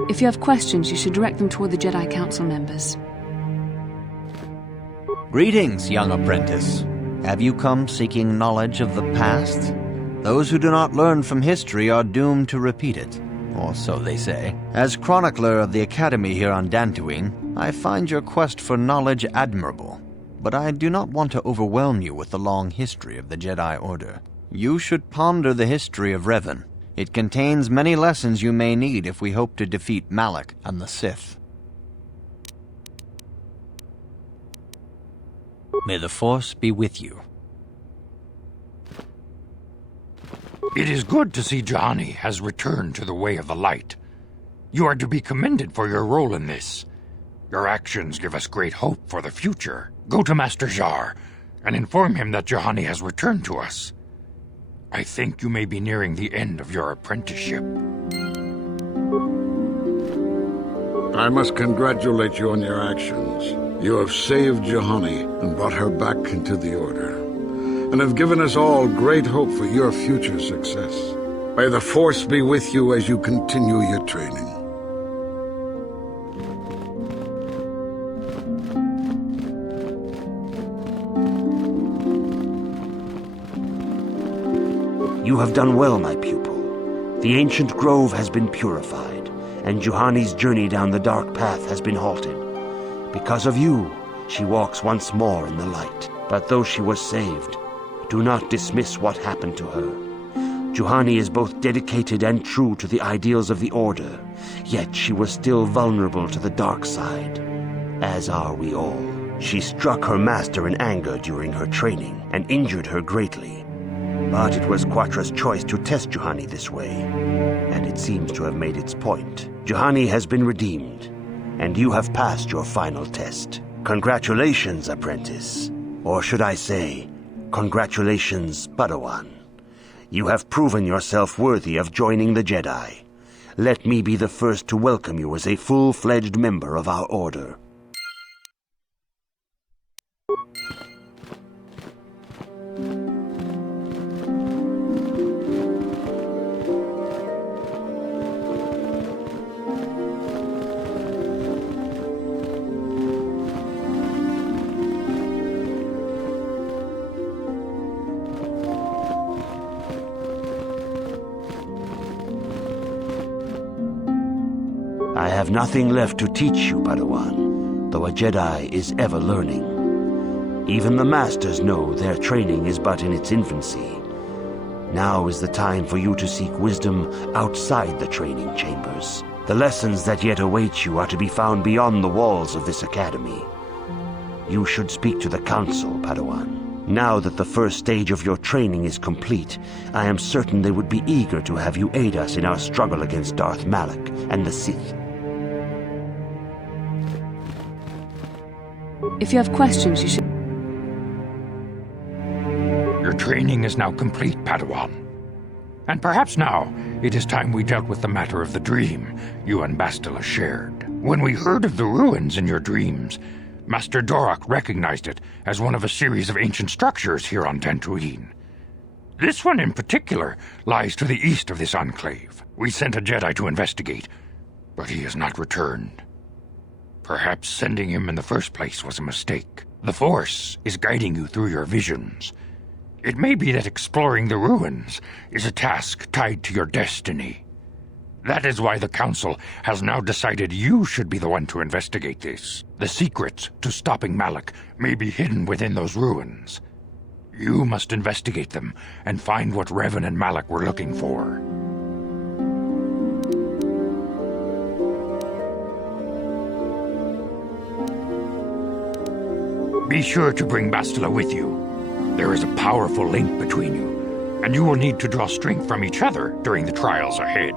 If you have questions, you should direct them toward the Jedi Council members. Greetings, young apprentice. Have you come seeking knowledge of the past? Those who do not learn from history are doomed to repeat it. or so they say. As chronicler of the Academy here on Dantooine, I find your quest for knowledge admirable, but I do not want to overwhelm you with the long history of the Jedi Order. You should ponder the history of Revan. It contains many lessons you may need if we hope to defeat Malak and the Sith. May the Force be with you. It is good to see Juhani has returned to the way of the light. You are to be commended for your role in this. Your actions give us great hope for the future. Go to Master Jar and inform him that Juhani has returned to us. I think you may be nearing the end of your apprenticeship. I must congratulate you on your actions. You have saved Juhani and brought her back into the Order, and have given us all great hope for your future success. May the Force be with you as you continue your training. You have done well, my pupil. The ancient grove has been purified, and Juhani's journey down the dark path has been halted. Because of you, she walks once more in the light. But though she was saved, do not dismiss what happened to her. Juhani is both dedicated and true to the ideals of the Order, yet she was still vulnerable to the dark side, as are we all. She struck her master in anger during her training and injured her greatly. But it was Quatra's choice to test Juhani this way, and it seems to have made its point. Juhani has been redeemed, and you have passed your final test. Congratulations, Apprentice. Or should I say, congratulations, Padawan. You have proven yourself worthy of joining the Jedi. Let me be the first to welcome you as a full-fledged member of our Order. I have nothing left to teach you, Padawan, though a Jedi is ever learning. Even the Masters know their training is but in its infancy. Now is the time for you to seek wisdom outside the training chambers. The lessons that yet await you are to be found beyond the walls of this academy. You should speak to the Council, Padawan. Now that the first stage of your training is complete, I am certain they would be eager to have you aid us in our struggle against Darth Malak and the Sith. If you have questions, you should... Your training is now complete, Padawan. And perhaps now, it is time we dealt with the matter of the dream you and Bastila shared. When we heard of the ruins in your dreams, Master Dorak recognized it as one of a series of ancient structures here on Dantooine. This one in particular lies to the east of this enclave. We sent a Jedi to investigate, but he has not returned. Perhaps sending him in the first place was a mistake. The Force is guiding you through your visions. It may be that exploring the ruins is a task tied to your destiny. That is why the Council has now decided you should be the one to investigate this. The secrets to stopping Malak may be hidden within those ruins. You must investigate them and find what Revan and Malak were looking for. Be sure to bring Bastila with you. There is a powerful link between you, and you will need to draw strength from each other during the trials ahead.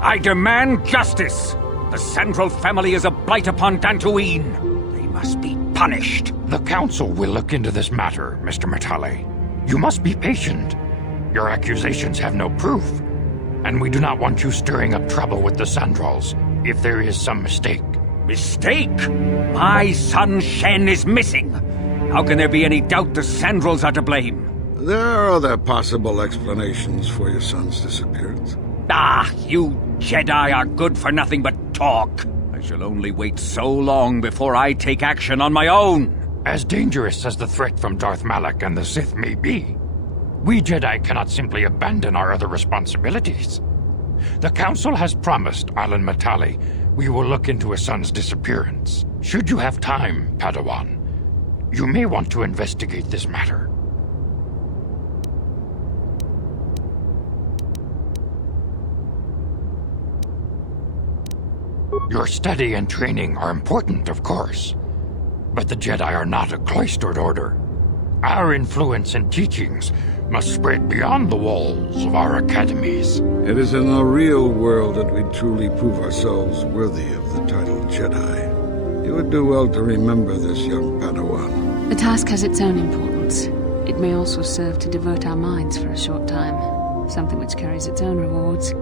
I demand justice! The Sandral family is a blight upon Dantooine. They must be punished. The Council will look into this matter, Mr. Matale. You must be patient. Your accusations have no proof, and we do not want you stirring up trouble with the Sandrals if there is some mistake. Mistake? My son Shen is missing. How can there be any doubt the Sandrals are to blame? There are other possible explanations for your son's disappearance. Ah, you Jedi are good for nothing but talk. I shall only wait so long before I take action on my own. As dangerous as the threat from Darth Malak and the Sith may be, we Jedi cannot simply abandon our other responsibilities. The Council has promised Sandral-Matale we will look into a son's disappearance. Should you have time, Padawan, you may want to investigate this matter. Your study and training are important, of course, but the Jedi are not a cloistered order. Our influence and teachings must spread beyond the walls of our academies. It is in the real world that we truly prove ourselves worthy of the title Jedi. You would do well to remember this, young Padawan. The task has its own importance. It may also serve to divert our minds for a short time, something which carries its own rewards.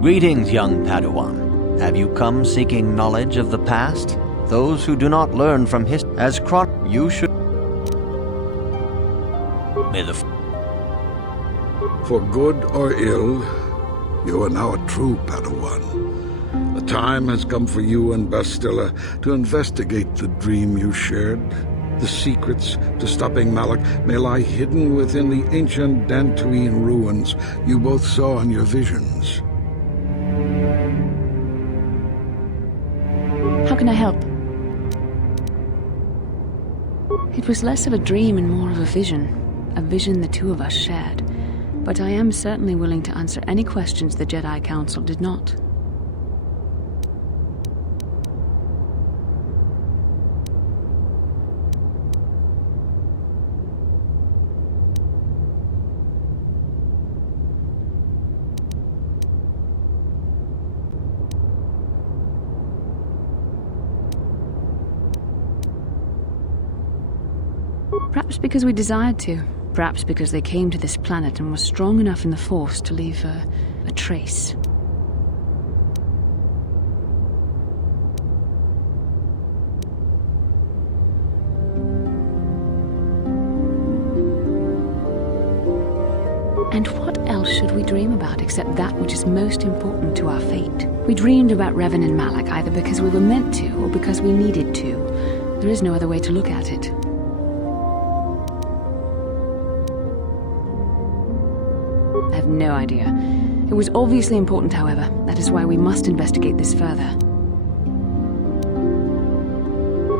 Greetings, young Padawan. Have you come seeking knowledge of the past? Those who do not learn from history as you should... May the... For good or ill, you are now a true Padawan. The time has come for you and Bastila to investigate the dream you shared. The secrets to stopping Malak may lie hidden within the ancient Dantooine ruins you both saw in your visions. How can I help? It was less of a dream and more of a vision the two of us shared. But I am certainly willing to answer any questions the Jedi Council did not. Perhaps because we desired to. Perhaps because they came to this planet and were strong enough in the Force to leave a trace. And what else should we dream about except that which is most important to our fate? We dreamed about Revan and Malak either because we were meant to or because we needed to. There is no other way to look at it. I have no idea. It was obviously important, however. That is why we must investigate this further.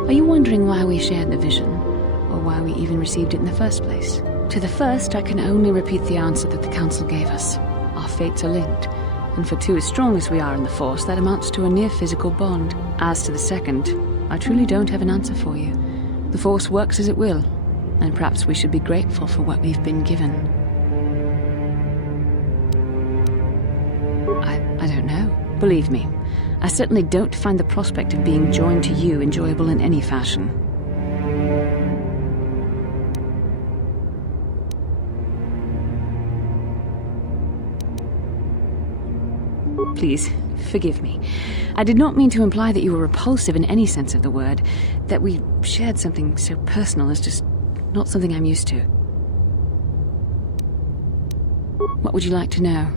Are you wondering why we shared the vision? Or why we even received it in the first place? To the first, I can only repeat the answer that the Council gave us. Our fates are linked. And for two as strong as we are in the Force, that amounts to a near-physical bond. As to the second, I truly don't have an answer for you. The Force works as it will. And perhaps we should be grateful for what we've been given. I don't know. Believe me, I certainly don't find the prospect of being joined to you enjoyable in any fashion. Please, forgive me. I did not mean to imply that you were repulsive in any sense of the word. That we shared something so personal is just not something I'm used to. What would you like to know?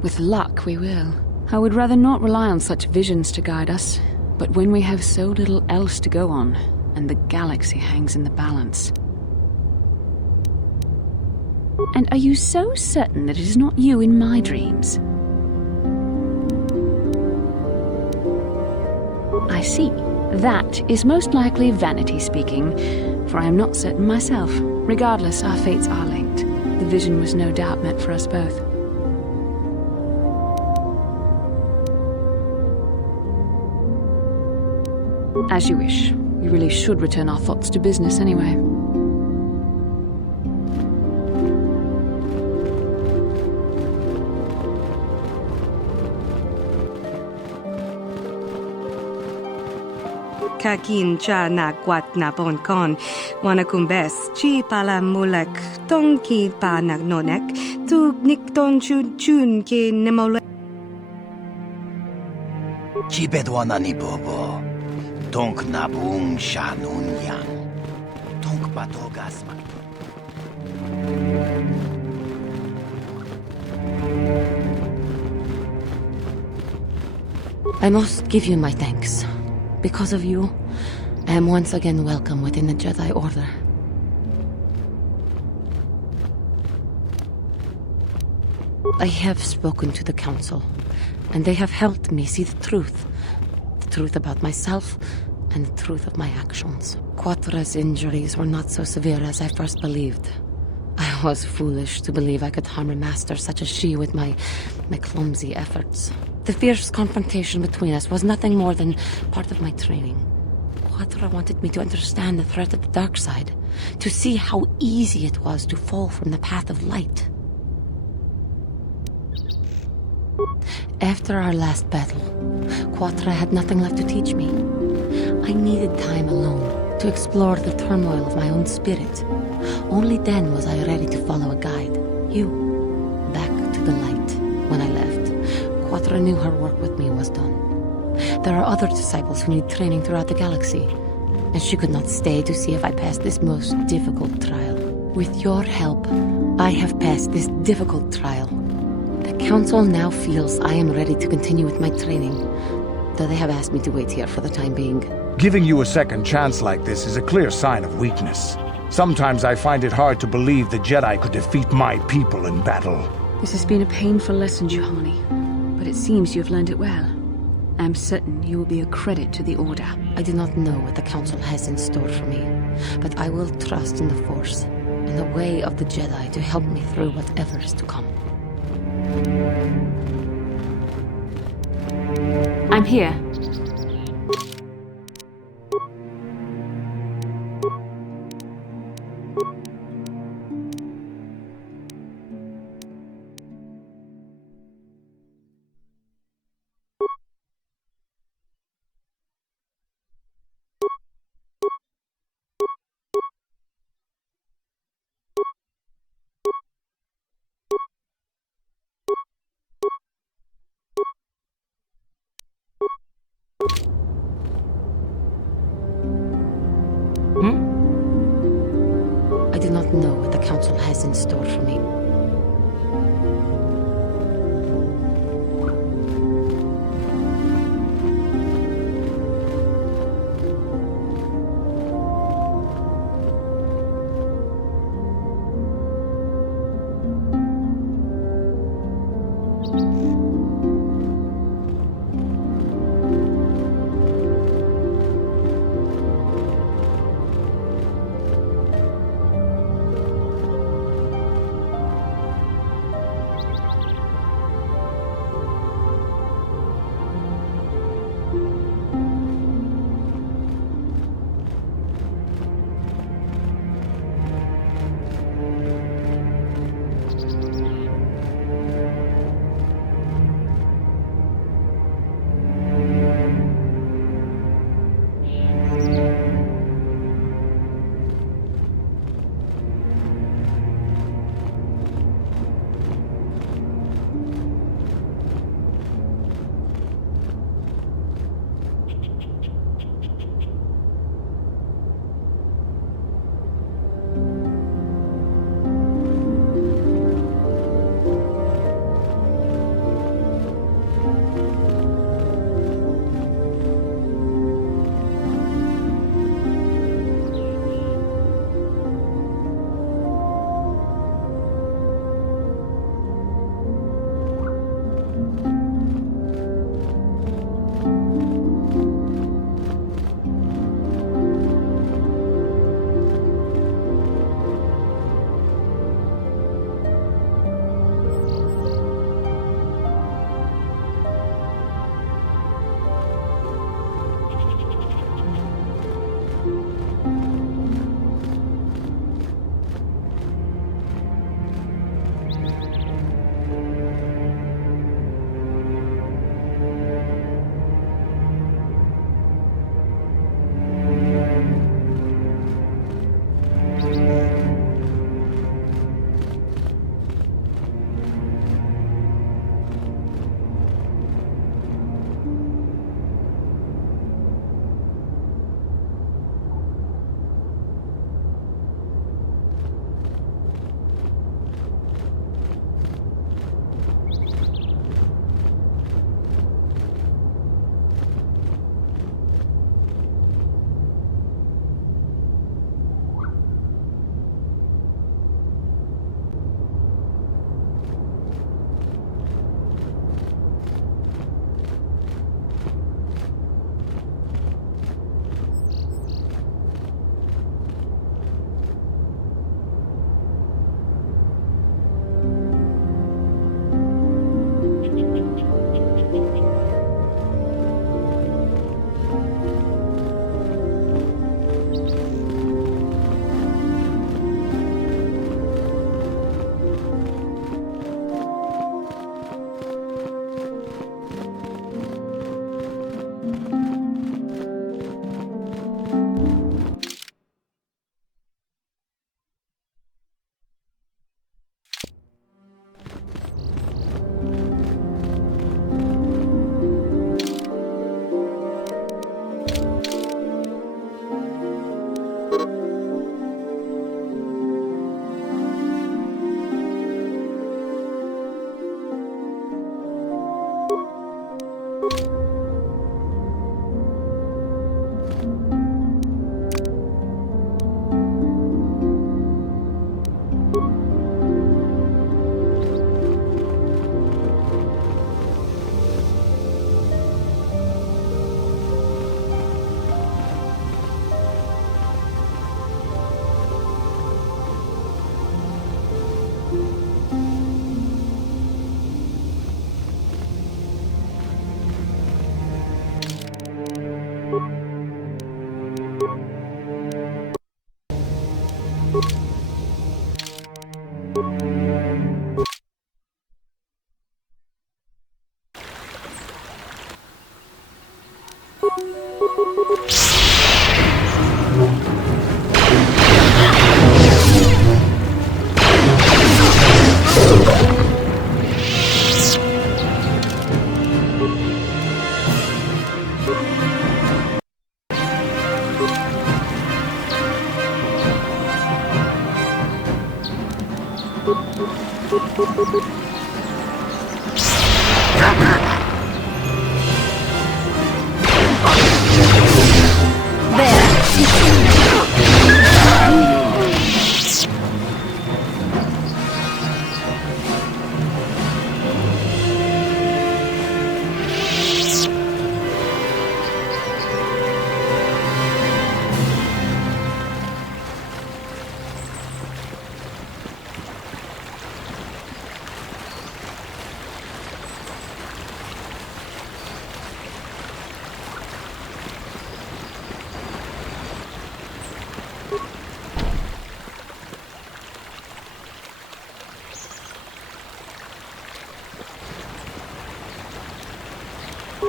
With luck, we will. I would rather not rely on such visions to guide us, but when we have so little else to go on, and the galaxy hangs in the balance. And are you so certain that it is not you in my dreams? I see. That is most likely vanity speaking, for I am not certain myself. Regardless, our fates are linked. The vision was no doubt meant for us both. As you wish. We really should return our thoughts to business anyway. kakin cha na kwat na bon kon, wanakumbes chi pala mulek, tong ki pa nagnonek, tu nikton chun ki nemole. Chibedwana ni bobo, tonk nabung shanun yang, tonk patogas mak. I must give you my thanks. Because of you, I am once again welcome within the Jedi Order. I have spoken to the Council, and they have helped me see the truth about myself, and the truth of my actions. Quatra's injuries were not so severe as I first believed. I was foolish to believe I could harm a master such as she with my clumsy efforts. The fierce confrontation between us was nothing more than part of my training. Quatra wanted me to understand the threat of the dark side, to see how easy it was to fall from the path of light. After our last battle, Quatra had nothing left to teach me. I needed time alone to explore the turmoil of my own spirit. Only then was I ready to follow a guide. You, back to the light. When I left, Quatra knew her work with me was done. There are other disciples who need training throughout the galaxy, and she could not stay to see if I passed this most difficult trial. With your help, I have passed this difficult trial. The Council now feels I am ready to continue with my training, though they have asked me to wait here for the time being. Giving you a second chance like this is a clear sign of weakness. Sometimes I find it hard to believe the Jedi could defeat my people in battle. This has been a painful lesson, Juhani, but it seems you have learned it well. I am certain you will be a credit to the Order. I do not know what the Council has in store for me, but I will trust in the Force, in the way of the Jedi to help me through whatever is to come. I'm here. I do not know what the Council has in store for me.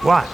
What?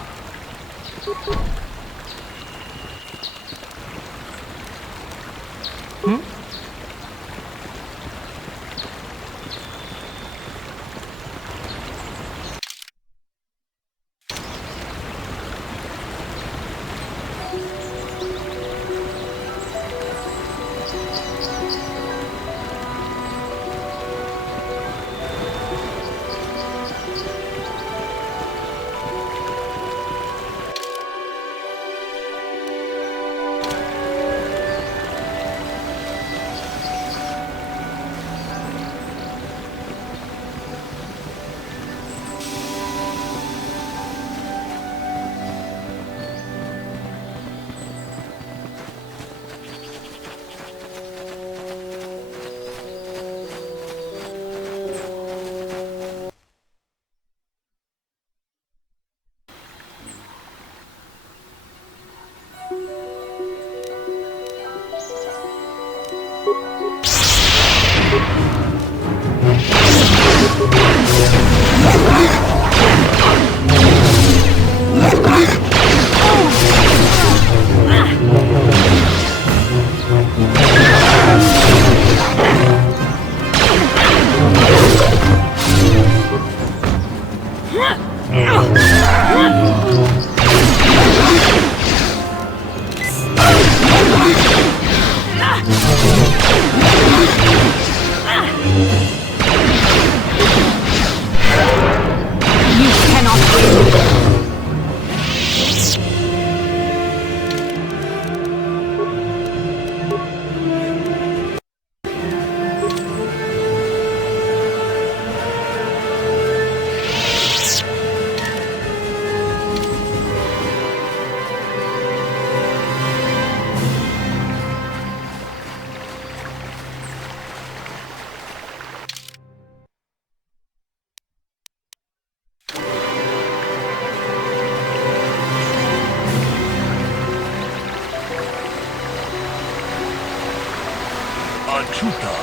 Chuta,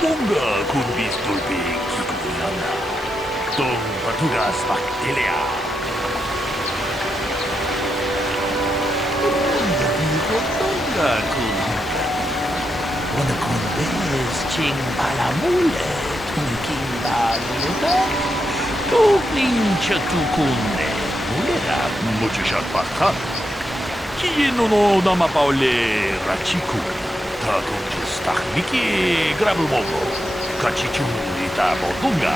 Bunga kun bistulpi kikuyana. Tong patugas baktelia. Tonga kun hunka. Wana kun bez ching balamule tunking balula. Tukling chatukunne. Mulera muchushat bakha. Kieno no namapaule rachiku. Takunjus takniki grabumogo. Kachichumita bodunga.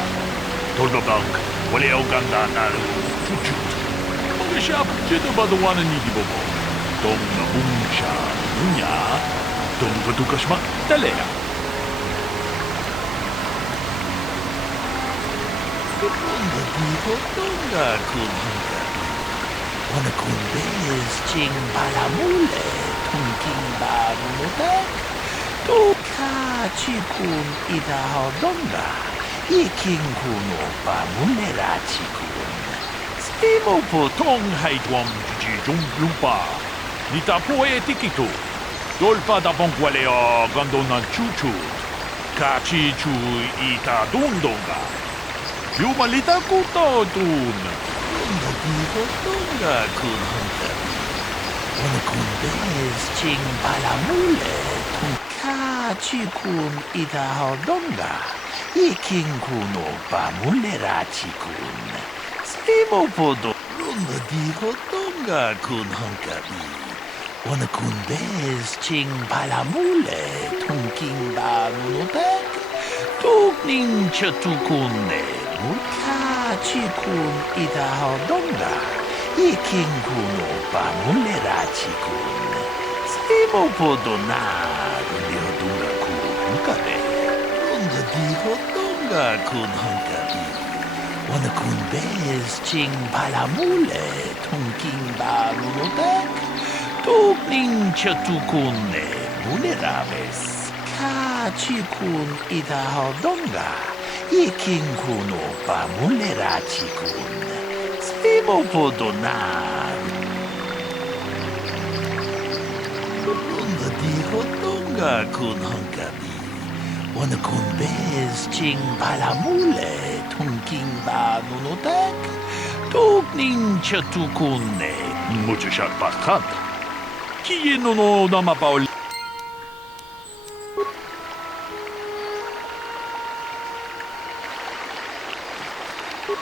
Toldobank, wale oganda naru chuchut. Magashap, jito baduana nidi bobo. Tong nabungsha nunya. Tong patukasmak talea. Tonga diho tonga kunhunga. Wana kunbez ching balamule. Tunking bamunutak. Toka chikun ida hodonga. Iking kuno bamulera chikun. Stimo po tong haitwam jijung lupa. Nita po tikitu. Dolpa da bonkwaleo gandonan chuchut. Kachi chu ita dundonga. Yumalita kuto dun. Tunga diho tunga kun hunter. Wana kun bez ching balamule. Tunka chikun ida hodonga. Iking kuno bamulera chikun. Stimo podo. Runda diho tonga kun hunkabi. Wana kun bez ching balamule. Tunking bamunutek. Tukning chatukune muta chikun idahadonga. Iking kuno pamulera chikun. Simo podona dihodunga kun kabe. Runda dihodunga kun hankabi. Wana kun bez ching palamule tunking barunotek. Tukning chatukune muleraves. Kachikun idahadonga. Iking kuno pamulera chikun. Simo podonar. Runda dihodonga kun hankabi. Wana kun bez ching palamule tunking banunotek. Tukning chatukune. Muchashak bakhat. Kieno no namapaul.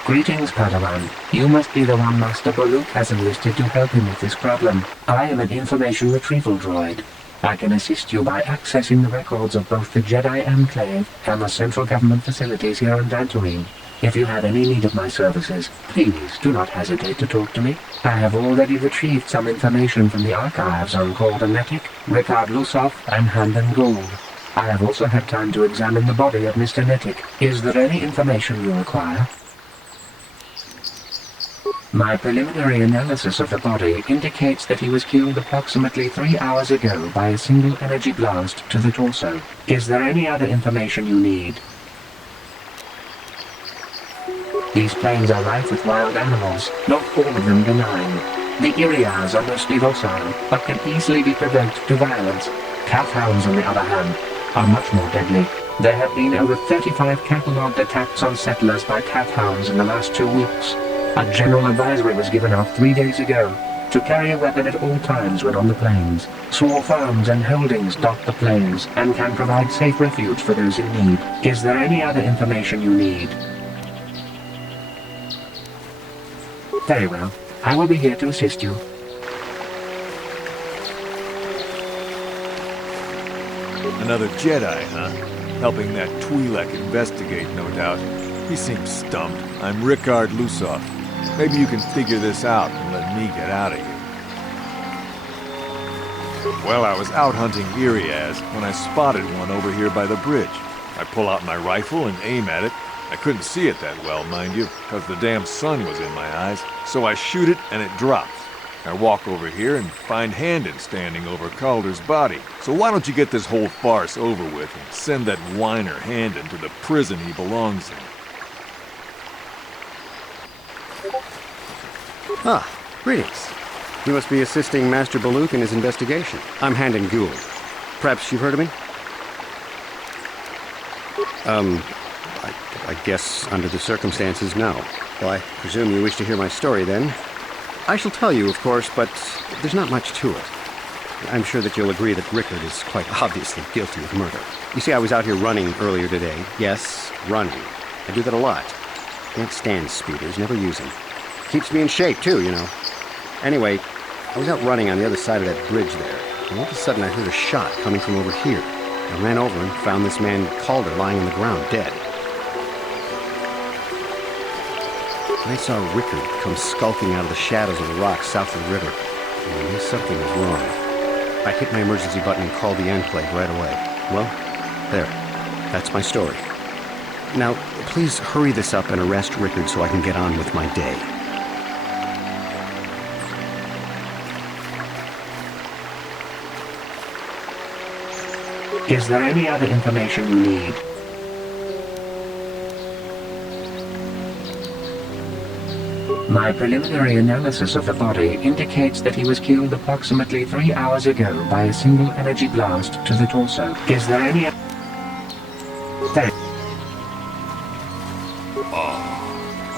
Greetings, Padawan. You must be the one Master Baluk has enlisted to help him with this problem. I am an information retrieval droid. I can assist you by accessing the records of both the Jedi Enclave and the central government facilities here on Dantooine. If you have any need of my services, please do not hesitate to talk to me. I have already retrieved some information from the archives on Handon and Rickard and Handon Gould. I have also had time to examine the body of Mr. Nettic. Is there any information you require? My preliminary analysis of the body indicates that he was killed approximately 3 hours ago by a single energy blast to the torso. Is there any other information you need? These plains are rife with wild animals, not all of them benign. The Irias are mostly docile, but can easily be provoked to violence. Kath Hounds, on the other hand, are much more deadly. There have been over 35 catalogued attacks on settlers by Kath Hounds in the last 2 weeks. A general advisory was given out 3 days ago to carry a weapon at all times when on the plains. Small farms and holdings dot the plains and can provide safe refuge for those in need. Is there any other information you need? Very well. I will be here to assist you. Another Jedi, huh? Helping that Twi'lek investigate, no doubt. He seems stumped. I'm Rickard Lusoff. Maybe you can figure this out and let me get out of here. Well, I was out hunting Irias when I spotted one over here by the bridge. I pull out my rifle and aim at it. I couldn't see it that well, mind you, because the damn sun was in my eyes. So I shoot it and it drops. I walk over here and find Handon standing over Calder's body. So why don't you get this whole farce over with and send that whiner Handon to the prison he belongs in? Ah, greetings. You must be assisting Master Baluk in his investigation. I'm Handon Gould. Perhaps you've heard of me? I guess under the circumstances, no. Well, I presume you wish to hear my story, then. I shall tell you, of course, but there's not much to it. I'm sure that you'll agree that Rickard is quite obviously guilty of murder. You see, I was out here running earlier today. Yes, running. I do that a lot. Can't stand speeders, never use them. Keeps me in shape, too, you know. Anyway, I was out running on the other side of that bridge there, and all of a sudden I heard a shot coming from over here. I ran over and found this man Calder lying on the ground, dead. I saw Rickard come skulking out of the shadows of the rocks south of the river, and I knew something was wrong. I hit my emergency button and called the Enclave right away. Well, there. That's my story. Now, please hurry this up and arrest Rickard so I can get on with my day. Is there any other information you need? My preliminary analysis of the body indicates that he was killed approximately 3 hours ago by a single energy blast to the torso. Is there any...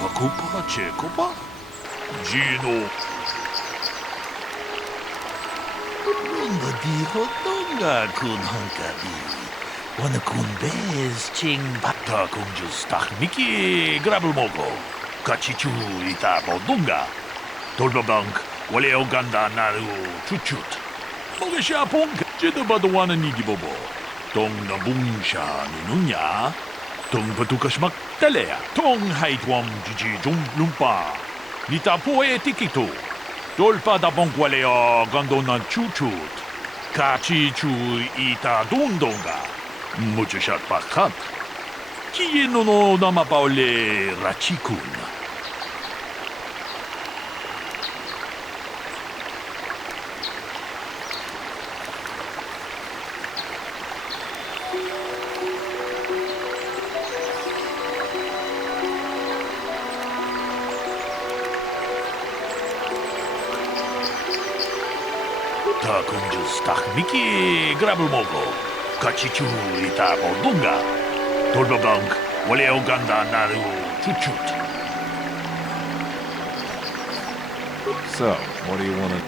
Akupa Chekopa? Gino. Runda dihodonga kun hankabi. Wana kun bez ching pata kunjus takmiki grabelmogo. Kachichu ita bodunga. Tolbabank wale oganda naru chuchut. Mogesha ponka. Jeda badwana nigibobo. Tong na bungsha nununya. Tung patukas magtalea. Tong haitwam jiji jum lumpa. Nita poe tikito. Dolpa da bonkwaleo gandonan chuchut. Kachi chu ita dundonga. Muchashat pakat. Kieno no namapaole rachikun. Ta kunjus tak miki grabul mogo. Kachichu ita bordunga. Tolbabank waleo ganda naru chuchut. So, what do you want to...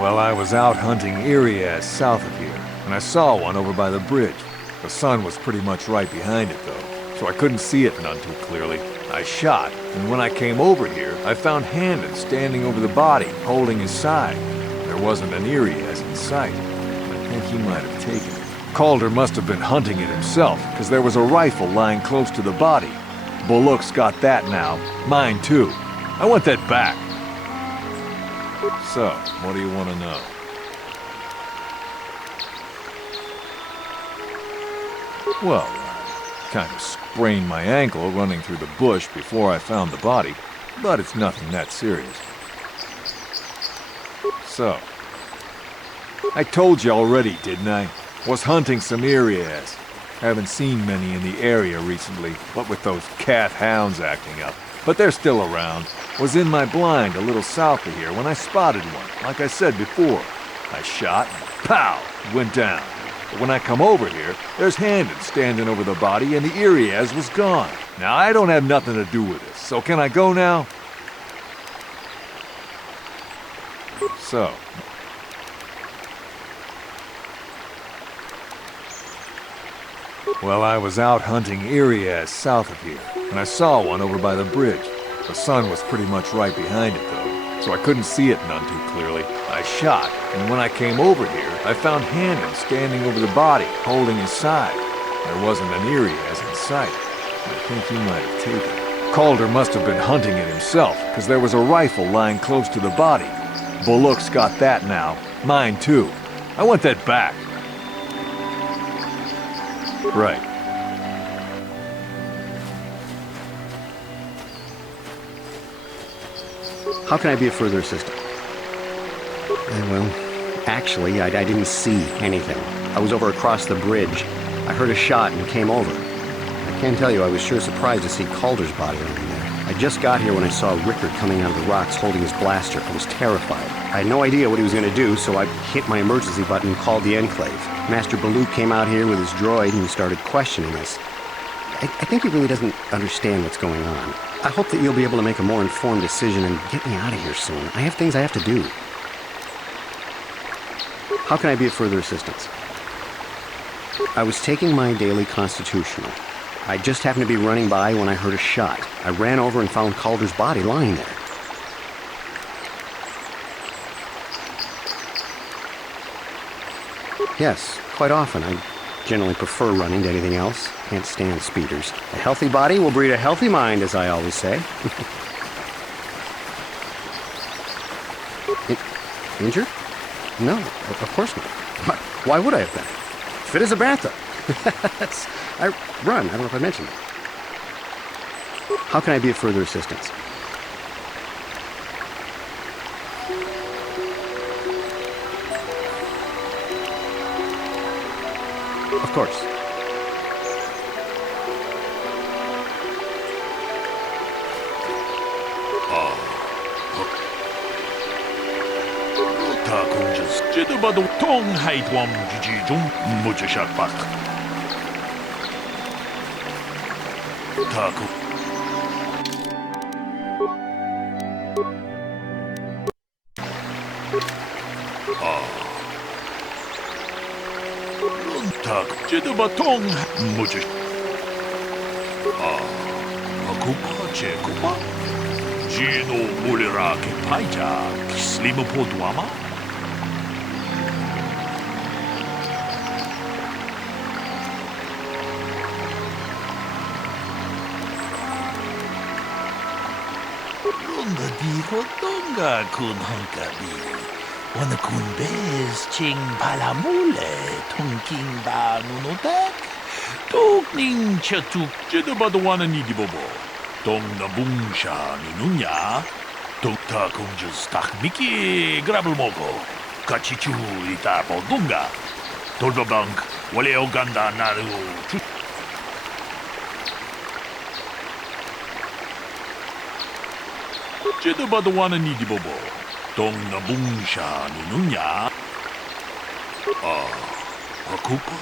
Well, I was out hunting Irias south of here, and I saw one over by the bridge. The sun was pretty much right behind it, though, so I couldn't see it none too clearly. I shot, and when I came over here, I found Handon standing over the body, holding his side. There wasn't an Irias in sight. I think he might have taken it. Calder must have been hunting it himself, because there was a rifle lying close to the body. Bullock's got that now. Mine, too. I want that back. So, what do you want to know? Well, I kind of sprained my ankle running through the bush before I found the body, but it's nothing that serious. So, I told you already, didn't I? Was hunting some Irias. Haven't seen many in the area recently, what with those Kath Hounds acting up. But they're still around. Was in my blind a little south of here when I spotted one, like I said before. I shot, and pow, went down. But when I come over here, there's Handon standing over the body and the Irias was gone. Now, I don't have nothing to do with this, so can I go now? So... Well, I was out hunting Irias south of here, and I saw one over by the bridge. The sun was pretty much right behind it, though, so I couldn't see it none too clearly. I shot, and when I came over here, I found Handon standing over the body, holding his side. There wasn't an Irias in sight. I think he might have taken it. Calder must have been hunting it himself, because there was a rifle lying close to the body. Bullock's got that now. Mine, too. I want that back. Right. How can I be of further assistance? Well, actually, I didn't see anything. I was over across the bridge. I heard a shot and came over. I can't tell you, I was sure surprised to see Calder's body lying there. I just got here when I saw Rickard coming out of the rocks holding his blaster. I was terrified. I had no idea what he was going to do, so I hit my emergency button and called the Enclave. Master Baloo came out here with his droid and started questioning us. I think he really doesn't understand what's going on. I hope that you'll be able to make a more informed decision and get me out of here soon. I have things I have to do. How can I be of further assistance? I was taking my daily constitutional. I just happened to be running by when I heard a shot. I ran over and found Calder's body lying there. Yes, quite often. I generally prefer running to anything else. Can't stand speeders. A healthy body will breed a healthy mind, as I always say. Injured? No, of course not. Why would I have been? Fit as a bathtub. I run. I don't know if I mentioned it. How can I be of further assistance? Of course. Jedubadu tong haitwam jijijum mujashakbak. Taku. Taku. Jedubatong mujash. Akupa chekupa. Jino mulirake paija. Kislimu podwama. Ronda di Hotonga kun hankabi. Wana kun bez ching palamule tunking ba nunotek. Tukning chatuk jedabadawana ni dibobo. Tong nabungsha nununya. Tukta kunjus takmiki grabulmoko. Kachichu ita bodunga. Tolbabank wale oganda naru. Jedabadawana ni dibobo. Tong nabungsha nununya. Akupa.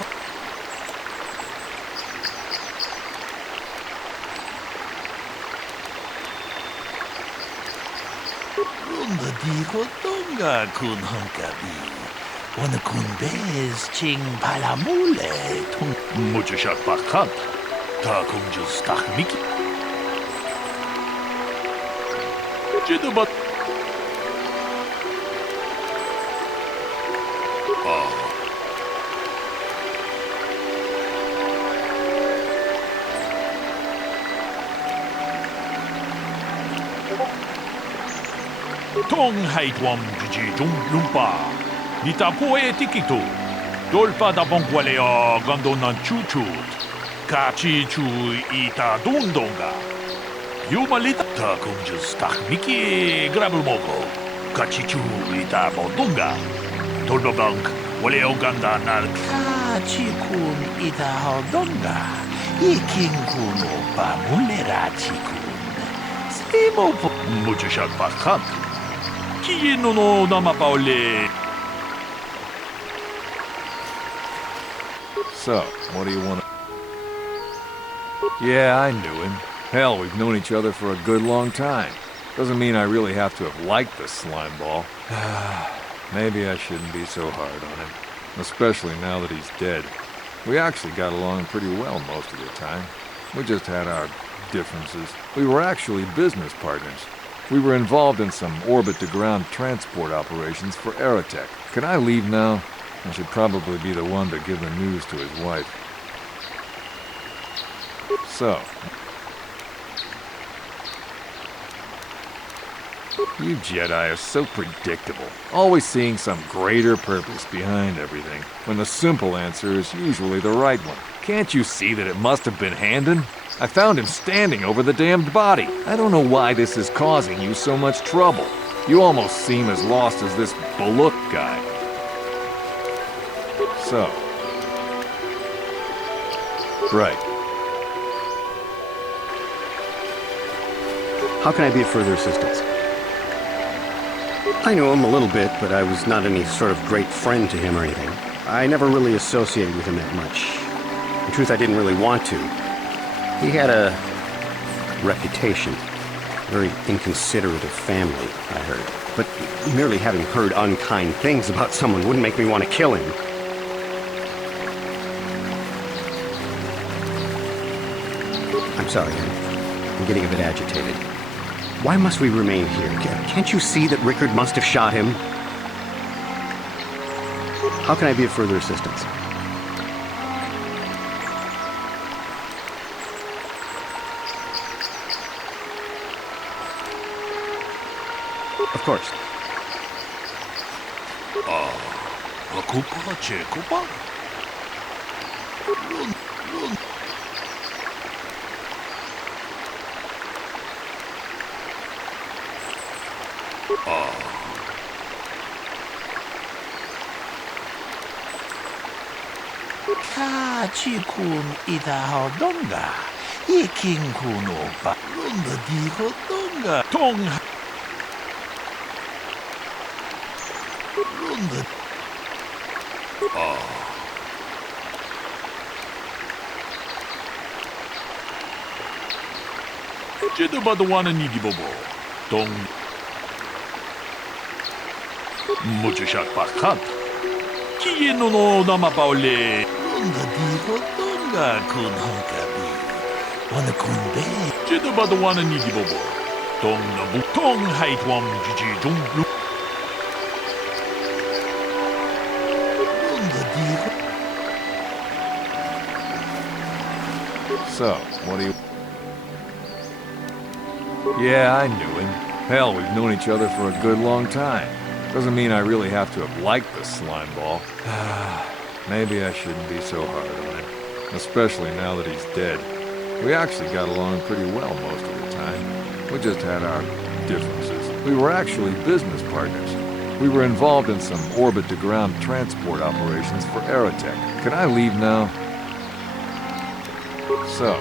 Ronda di Hotonga kun hankabi. Wana kun bez ching palamule tung muchashat bakat. Ta kunjus takmiki. Jedabat. Tong haitwam jiji jung lumpa. Nita poe tikito. Dolpa da bonkwalea gandonan chuchut. Kachi chu ita dundonga. Yumalita ta kunjus takmiki grabulmoko. Kachi chu ita bodunga. Tolbabank wale oganda nar. Kachi kun ita hodonga. Ikin kuno pa mulerachi kun. Simo po. Muchashat bakat. No namapaole. So, what do you want to... Yeah, I knew him. Hell, we've known each other for a good long time. Doesn't mean I really have to have liked the slime ball. Maybe I shouldn't be so hard on him. Especially now that he's dead. We actually got along pretty well most of the time. We just had our differences. We were actually business partners. We were involved in some orbit-to-ground transport operations for Aerotech. Can I leave now? I should probably be the one to give the news to his wife. So... You Jedi are so predictable. Always seeing some greater purpose behind everything, when the simple answer is usually the right one. Can't you see that it must have been Handon? I found him standing over the damned body. I don't know why this is causing you so much trouble. You almost seem as lost as this Baluk guy. So... Right. How can I be of further assistance? I knew him a little bit, but I was not any sort of great friend to him or anything. I never really associated with him that much. In truth, I didn't really want to. He had a reputation. Very inconsiderate of family, I heard. But merely having heard unkind things about someone wouldn't make me want to kill him. I'm sorry, I'm getting a bit agitated. Why must we remain here? Can't you see that Rickard must have shot him? How can I be of further assistance? Of course. Akupa Chekupa? Run. Kachi-kun ita hodonga. Iking kuno pa. Runda di hodonga. Tong. Runda. Jedabadawana ni dibobo. Tong. Muchashat bakat. Kiyeno no namapaole. Ronda di Hotonga kun hankabi. Wana kun be. Jedabadawana ni dibobo. Tong nabu. Tong haitwam jiji jung lu. Ronda di. So, what do you... Yeah, I knew him. Hell, we've known each other for a good long time. Doesn't mean I really have to have liked the slime ball. Maybe I shouldn't be so hard on him. Especially now that he's dead. We actually got along pretty well most of the time. We just had our differences. We were actually business partners. We were involved in some orbit-to-ground transport operations for Aerotech. Can I leave now? So,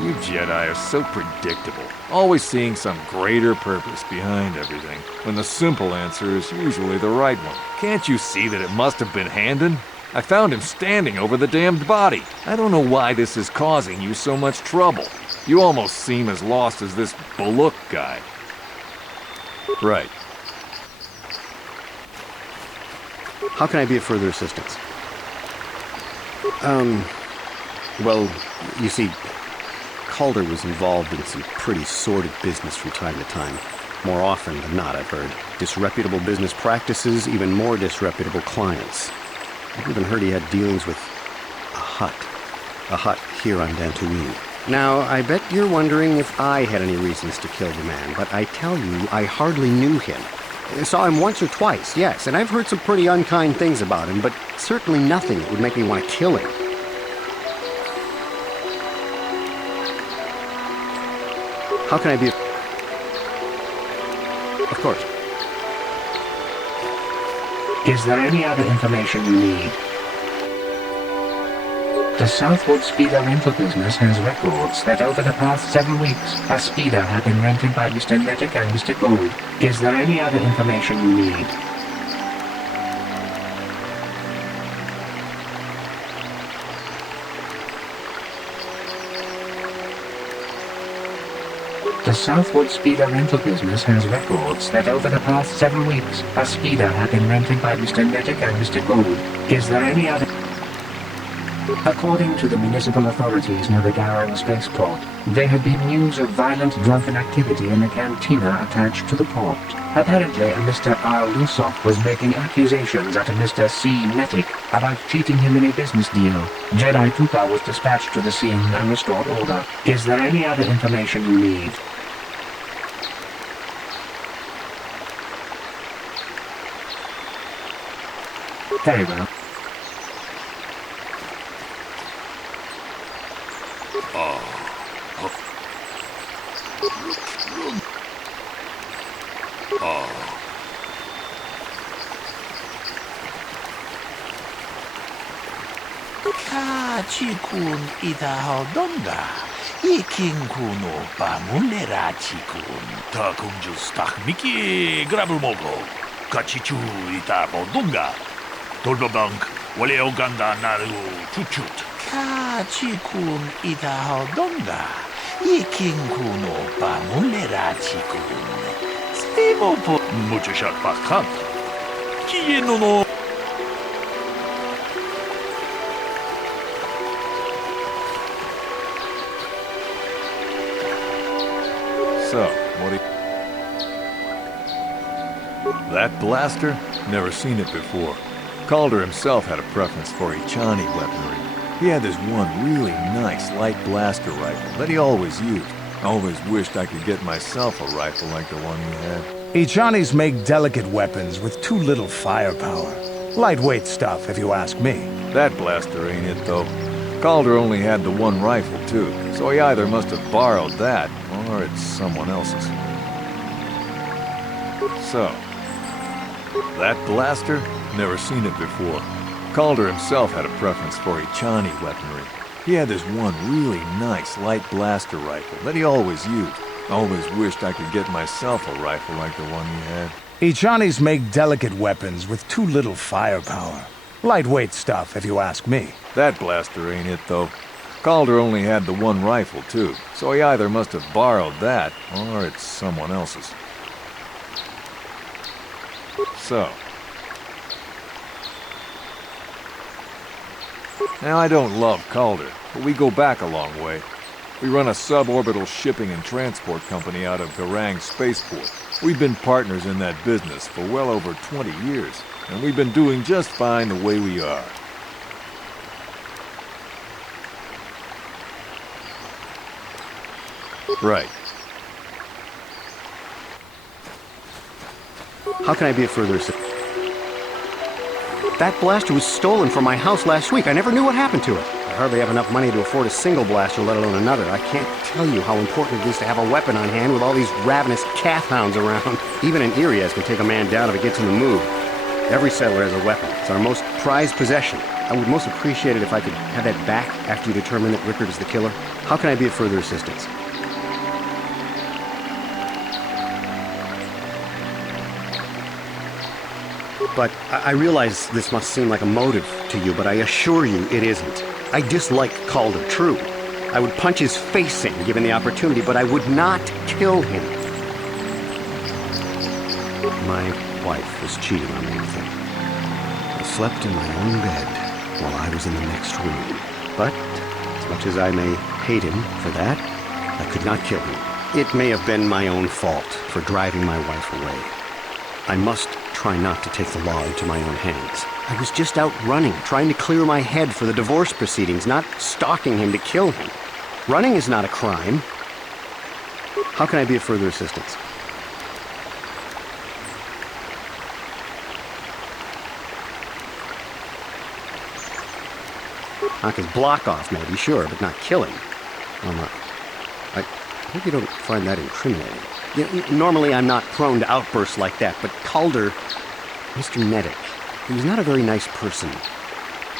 you Jedi are so predictable, always seeing some greater purpose behind everything, when the simple answer is usually the right one. Can't you see that it must have been Handon? I found him standing over the damned body. I don't know why this is causing you so much trouble. You almost seem as lost as this Baluk guy. Right. How can I be of further assistance? Well, you see, Calder was involved in some pretty sordid business from time to time. More often than not, I've heard. Disreputable business practices, even more disreputable clients. I've even heard he had dealings with a hut here on Dantooine. Now, I bet you're wondering if I had any reasons to kill the man, but I tell you, I hardly knew him. I saw him once or twice, yes, and I've heard some pretty unkind things about him, but certainly nothing that would make me want to kill him. How can I be... Of course. Is there any other information you need? The Southwood Speeder rental business has records that over the past 7 weeks, a speeder had been rented by Mr. Nettic and Mr. Gold. Is there any other information you need? The Southwood Speeder rental business has records that over the past 7 weeks, a speeder had been rented by Mr. Nettic and Mr. Gold. Is there any other... According to the municipal authorities near the Garrow spaceport, there had been news of violent drunken activity in the cantina attached to the port. Apparently, a Mr. R. Lusov was making accusations at a Mr. C. Nettic about cheating him in a business deal. Jedi Tuka was dispatched to the scene and restored order. Is there any other information you need? Very well. Chikun idahaldonga, iking kuno pamulera chikun, takunjus takmiki grabulmogo, kachichu itabaldunga, tolbabank, wale oganda naru chuchut. Kachikun idahaldonga, iking kuno pamulera chikun, stimo po muchashat pakant, kieno no. So, what do you... That blaster? Never seen it before. Calder himself had a preference for Ichani weaponry. He had this one really nice light blaster rifle that he always used. I always wished I could get myself a rifle like the one he had. Ichanis make delicate weapons with too little firepower. Lightweight stuff, if you ask me. That blaster ain't it, though. Calder only had the one rifle, too, so he either must have borrowed that, or it's someone else's. So, that blaster? Never seen it before. Calder himself had a preference for Ichani weaponry. He had this one really nice light blaster rifle that he always used. I always wished I could get myself a rifle like the one he had. Ichanis make delicate weapons with too little firepower. Lightweight stuff, if you ask me. That blaster ain't it, though. Calder only had the one rifle, too, so he either must have borrowed that, or it's someone else's. So. Now, I don't love Calder, but we go back a long way. We run a suborbital shipping and transport company out of Garang Spaceport. We've been partners in that business for well over 20 years, and we've been doing just fine the way we are. Right. How can I be of further assistance? That blaster was stolen from my house last week. I never knew what happened to it. I hardly have enough money to afford a single blaster, let alone another. I can't tell you how important it is to have a weapon on hand with all these ravenous Kath Hounds around. Even an Irias can take a man down if it gets in the mood. Every settler has a weapon. It's our most prized possession. I would most appreciate it if I could have that back after you determine that Rickard is the killer. How can I be of further assistance? But I realize this must seem like a motive to you, but I assure you it isn't. I dislike Calder, true. I would punch his face in, given the opportunity, but I would not kill him. My wife was cheating on me with him. I slept in my own bed while I was in the next room. But, as much as I may hate him for that, I could not kill him. It may have been my own fault for driving my wife away. I must try not to take the law into my own hands. I was just out running, trying to clear my head for the divorce proceedings, not stalking him to kill him. Running is not a crime. How can I be of further assistance? Knock his block off, maybe, sure, but not kill him. Well, not. I hope you don't find that incriminating. Normally I'm not prone to outbursts like that, but Calder, Mr. Medic, he was not a very nice person.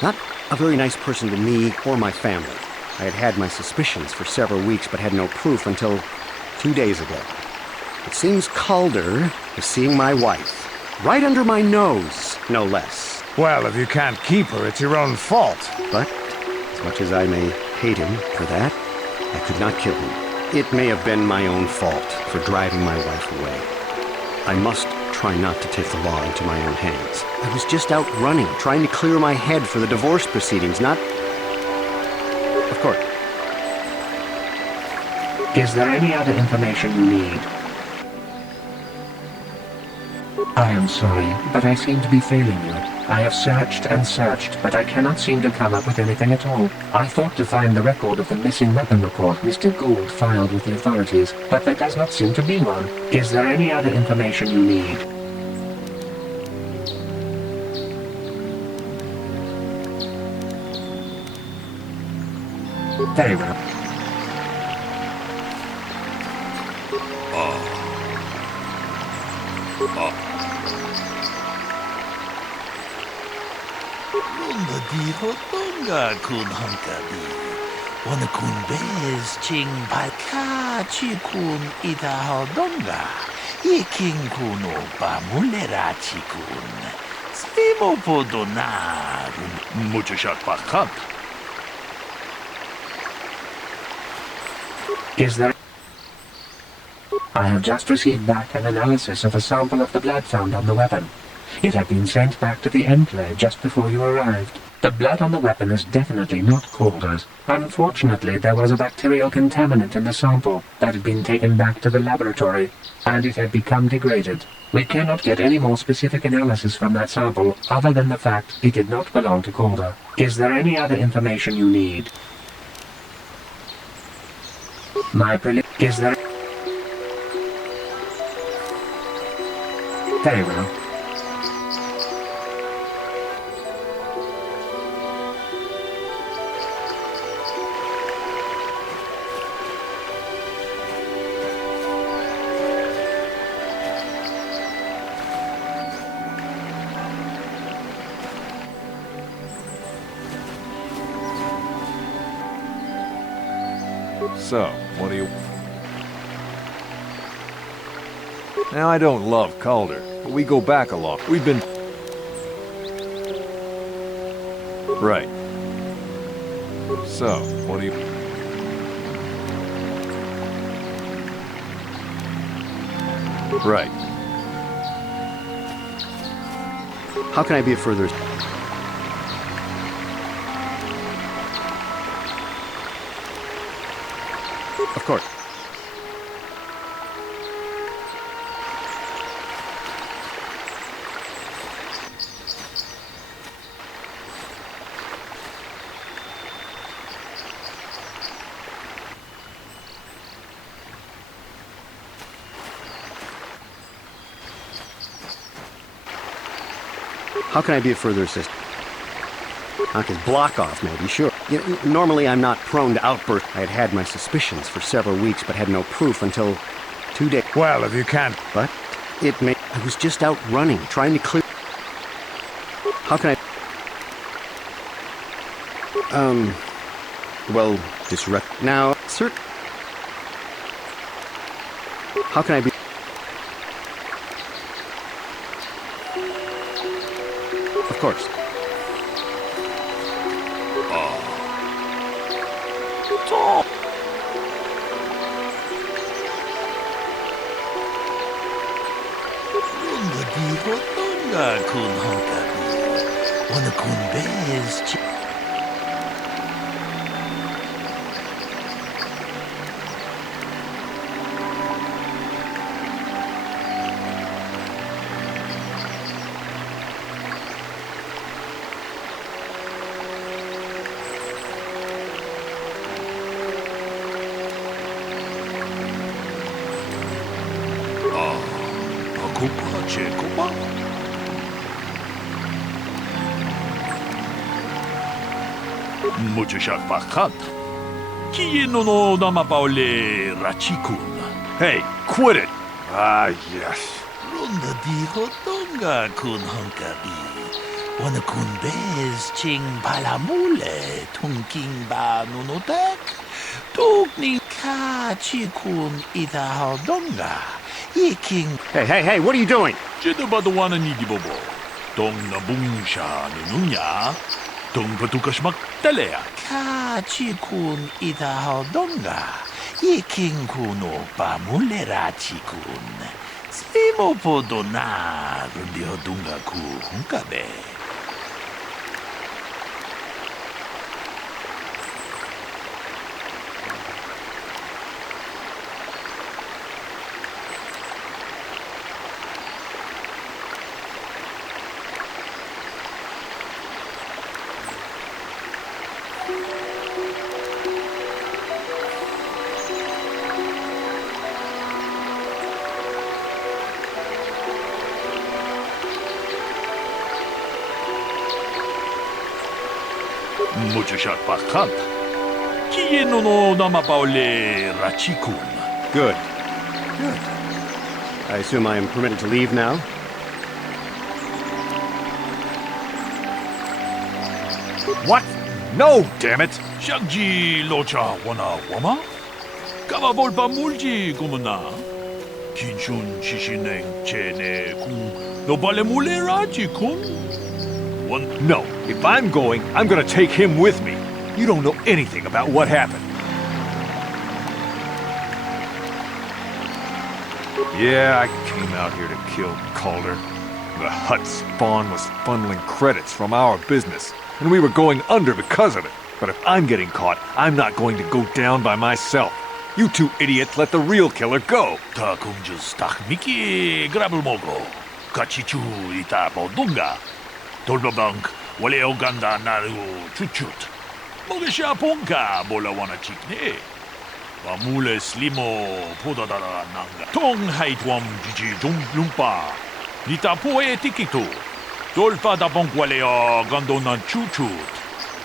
Not a very nice person to me or my family. I had my suspicions for several weeks, but had no proof until 2 days ago. It seems Calder is seeing my wife. Right under my nose, no less. Well, if you can't keep her, it's your own fault. But, as much as I may hate him for that, I could not kill him. It may have been my own fault for driving my wife away. I must try not to take the law into my own hands. I was just out running, trying to clear my head for the divorce proceedings, not... Of course. Is there any other information you need? I am sorry, but I seem to be failing you. I have searched and searched, but I cannot seem to come up with anything at all. I thought to find the record of the missing weapon report Mr. Gould filed with the authorities, but there does not seem to be one. Is there any other information you need? Very well. Runda di hotonga kun hankabi. Wana kun bez ching palka chikun ita hodonga. Iking kuno pamulera chikun. Svimo podonar. Muchashat pakat. Is there... I have just received back an analysis of a sample of the blood found on the weapon. It had been sent back to the Enclave just before you arrived. The blood on the weapon is definitely not Calder's. Unfortunately, there was a bacterial contaminant in the sample that had been taken back to the laboratory, and it had become degraded. We cannot get any more specific analysis from that sample other than the fact it did not belong to Calder. Is there any other information you need? Is there... Very well. So, what do you... Now, I don't love Calder, but we go back a lot. We've been... Right. So, what do you... Right. How can I be of further... Of course. How can I be of further assistance? Okay, block off, maybe, sure. Normally I'm not prone to outbursts. I had my suspicions for several weeks, but had no proof until 2 days. Well, if you can't... But it may... I was just out running, trying to clear... How can I... Well, disrupt... Now, sir... How can I be... Of course. Hey, quit it! Ah, yes. Ronda dijo tonga kun honkabi. Wana kun bez ching palamule tunking ba nunutek. Tukni ka chikun ita hodonga. Yiking. Hey, what are you doing? Jedabadawana ni dibobo. Tong nabungsha nununya. Tong patukas magtalea. Ka chikun ita hodonga. Yiking kuno pamulera chikun. Simo podona rundi hodunga ku hunkabe. Muchashak pakat. Kieno no namapaole rachikun. Good. I assume I am permitted to leave now? What? No, damn it! Shagji locha wana wama? Kavavolpa mulji kumuna. Kinshun shishineng chene kung no balemule rachikun. No, if I'm going, I'm gonna take him with me. You don't know anything about what happened. Yeah, I came out here to kill Calder. The Hutt spawn was funneling credits from our business, and we were going under because of it. But if I'm getting caught, I'm not going to go down by myself. You two idiots let the real killer go. Takunjus takmiki grabulmogo. Kachichu ita bodunga. Tolbabank, wale oganda naru chuchut. Mogesha ponka bola wana chikne. Wamule slimo podadara nanga. Tong haitwam jiji lumpa. Nita poe tikitu. Dolpa da bonk wale gandona chuchut.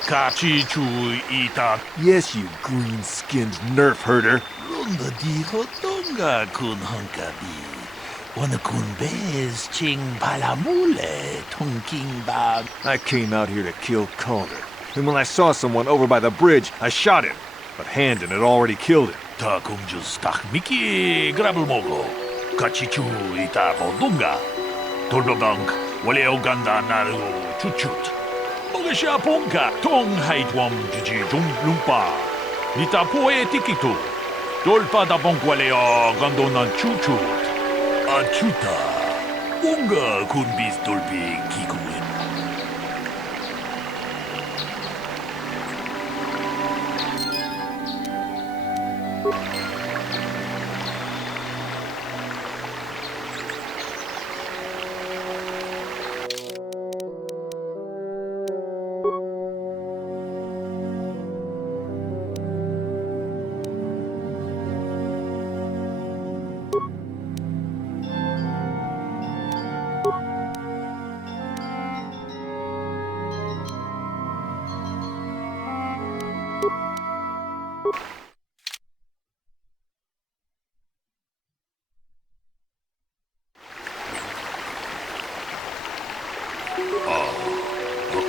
Kachichu ita. Yes, you green-skinned nerf herder. Runda dijo tonga kun hankabi. Wanakun bez ching palamule tunking ba. I came out here to kill Calder, and when I saw someone over by the bridge, I shot him. But Handon had already killed him. Takunjus takmiki grabulmogo. Kachichu ita bodunga. Tolbabank wale oganda naru chuchut. Mogesha ponka tong haitwam jiji lumpa. Nita poe tikitu. Dolpa da bonk wale gandona chuchut. Achuta, unga kun bis dolpi kikuin.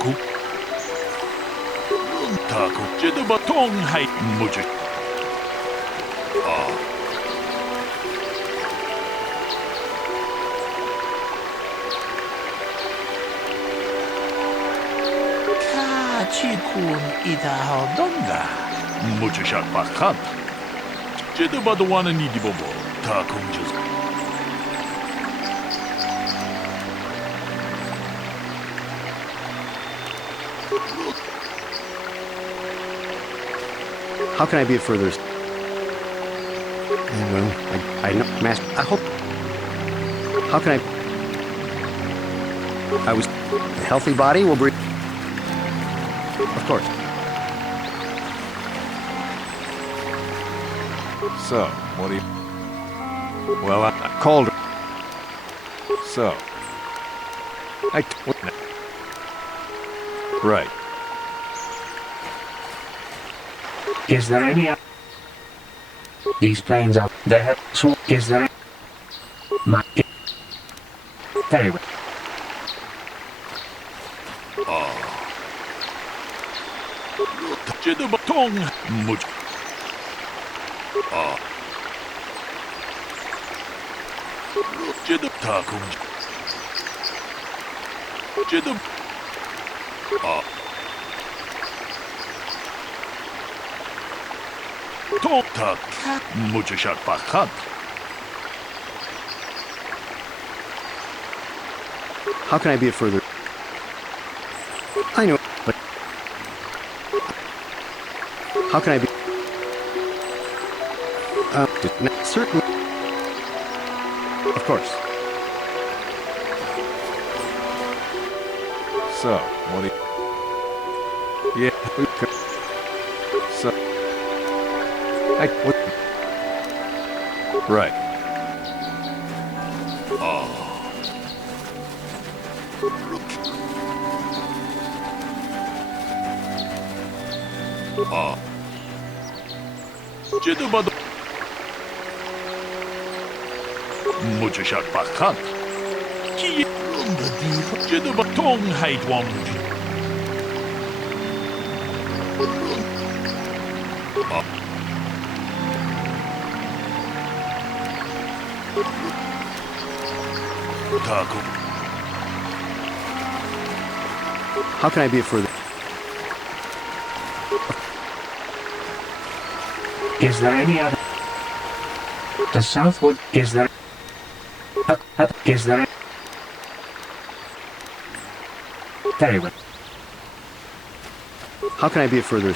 Taku. Taku. Jedi batong hai muji. Chikun ida hodonga. Mucho shot bakat. Jedi badawana ni dibobo. Takum just. How can I be of further? Well, I know, Master. I hope. How can I was. A healthy body will breathe. Of course. So, what do you... Well, I called her. So... Right. Is there any... These planes are... They have... So, is there... My... Very well. Jedi batong much. Jedi takum. Jedi. Tok mucho shot bakat. How can I be of further? I know, but how can I be? Certainly. Of course. So, what do you... Yeah, we could... So... Right. Jedi bad. Mucho shot bakat. Ki runda di. Jedi batong height one. Taku. How can I be of further? Is there any other? The southward. Is there? Is there? Very well. How can I be of further?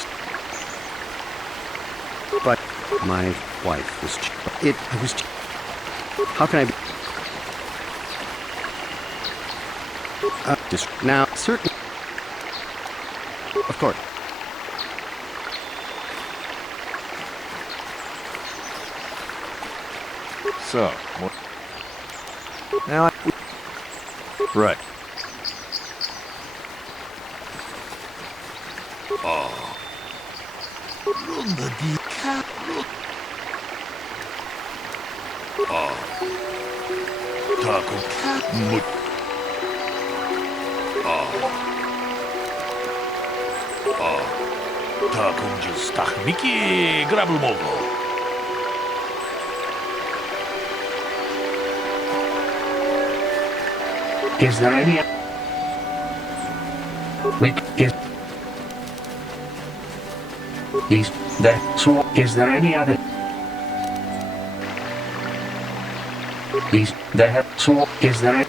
But my wife was. I was. How can I be? Just now, certainly. Of course. So, what? Now, right. Runda di cat. Taco cat. Taco just Mickey grabble mogo. Is there any? Is there? So is there any other? Is there? So is there?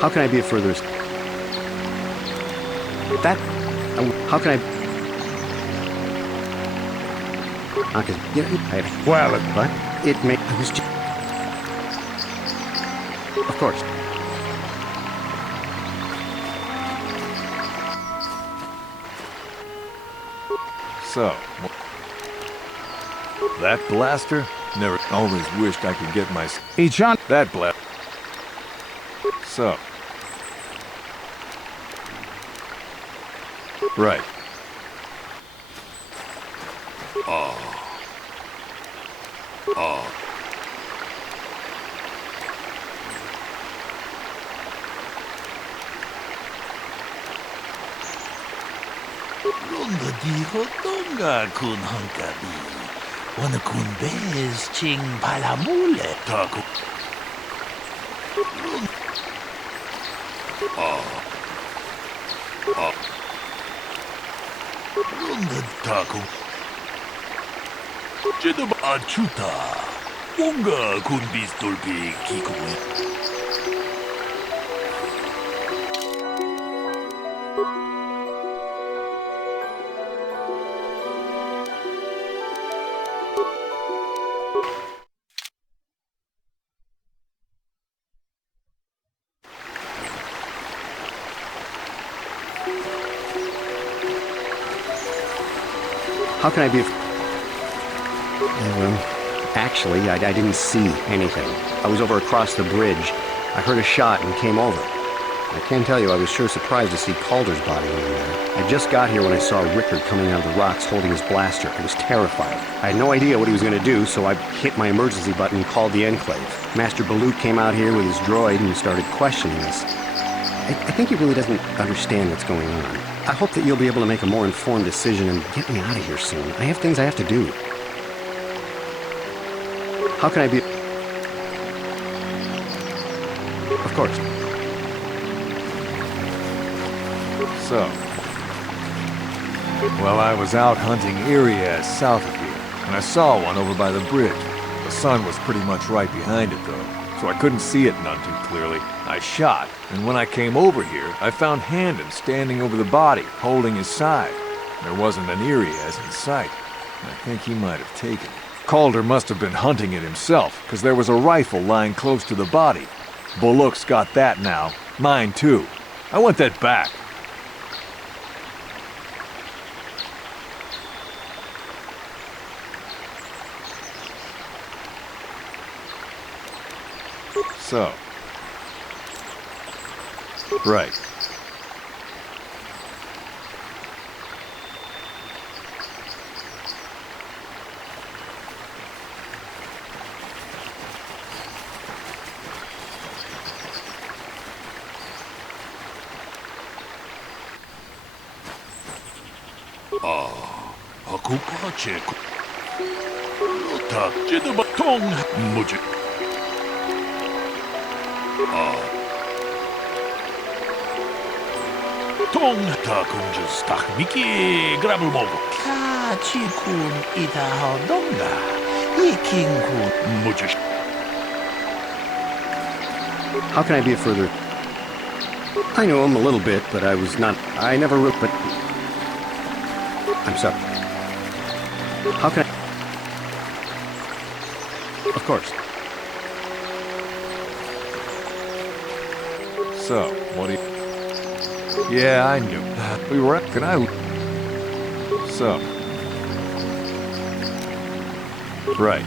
How can I be of further? That. How can I? Okay. Yeah. Well, but it may. I was just. Of course. So, that blaster? Never. Always wished I could get my... Each on that blast. So. Right. Ronda dijo tonga kun hankabi. Wana kun bez ching palamule taku. Ronda taku. Jedaba achuta. Unga kun bistolpi kikue. How can I be... Well, actually, I didn't see anything. I was over across the bridge. I heard a shot and came over. I can't tell you, I was sure surprised to see Calder's body laying there. I just got here when I saw Rickard coming out of the rocks holding his blaster. I was terrified. I had no idea what he was going to do, so I hit my emergency button and called the Enclave. Master Balut came out here with his droid and started questioning us. I think he really doesn't understand what's going on. I hope that you'll be able to make a more informed decision and get me out of here soon. I have things I have to do. How can I be... Of course. So, well, I was out hunting Irias south of here, and I saw one over by the bridge. The sun was pretty much right behind it, though, so I couldn't see it none too clearly. I shot, and when I came over here, I found Handon standing over the body, holding his side. There wasn't an Irias in sight. I think he might have taken it. Calder must have been hunting it himself, because there was a rifle lying close to the body. Bullock's got that now. Mine, too. I want that back. So. Right. Aku pace. Lota, jedaba tong muji. Tong ta kunjas tak miki grabul mogo. Ka chikun ita hodonga. Ikinku muji. How can I be a further... I know him a little bit, but I was not... I never wrote, but... I'm sorry. How can I... Of course. So, what do you... Yeah, I knew. We were at... Can I... So... Right.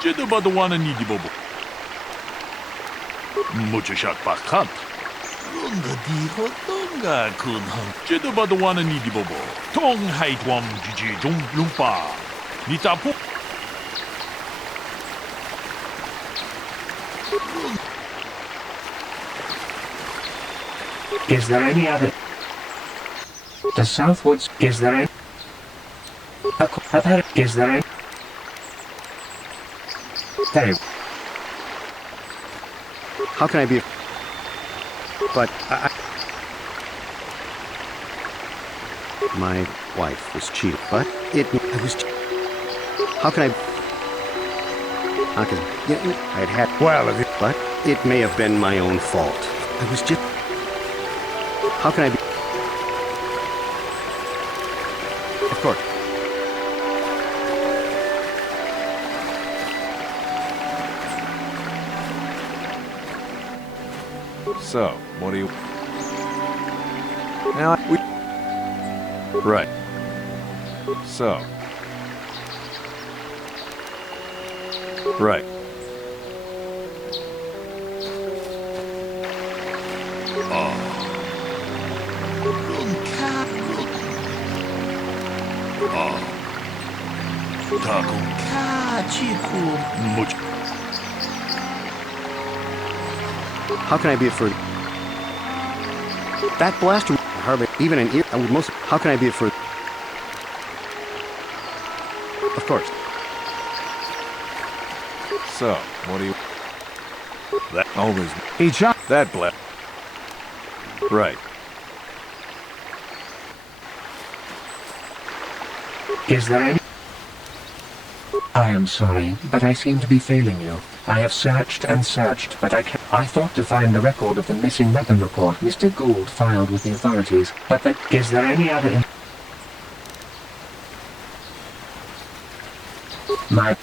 Jedaba the one and needy bobo. Mucha shot bakat. Runda di hotonga kun hunt. Jedaba the one and needy bobo. Tong height wam jiji jum lumpa. Nitapu. Is there any other? The southwards. Is there any? Is there any? Very. How can I be... But My wife was cheated, but I was... How can I... Because I had... Well, but it may have been my own fault. I was just... How can I be... Of course. So, what do you... Now, we... Right. So. Right. How can I be of further? That blaster, hardly even an ear. I would most. How can I be of further? Of course. So, what do you... That always... Each up that blast. Right. Is there any... I am sorry, but I seem to be failing you. I have searched and searched, but I can't... I thought to find the record of the missing weapon report Mr. Gould filed with the authorities, but that... Is there any other...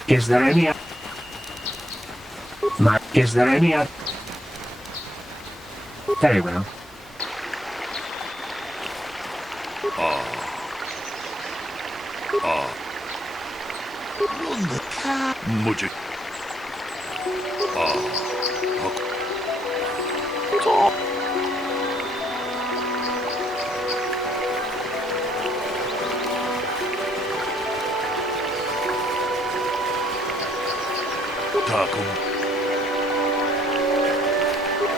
Is there any... Is there any other... Very well. Mucho.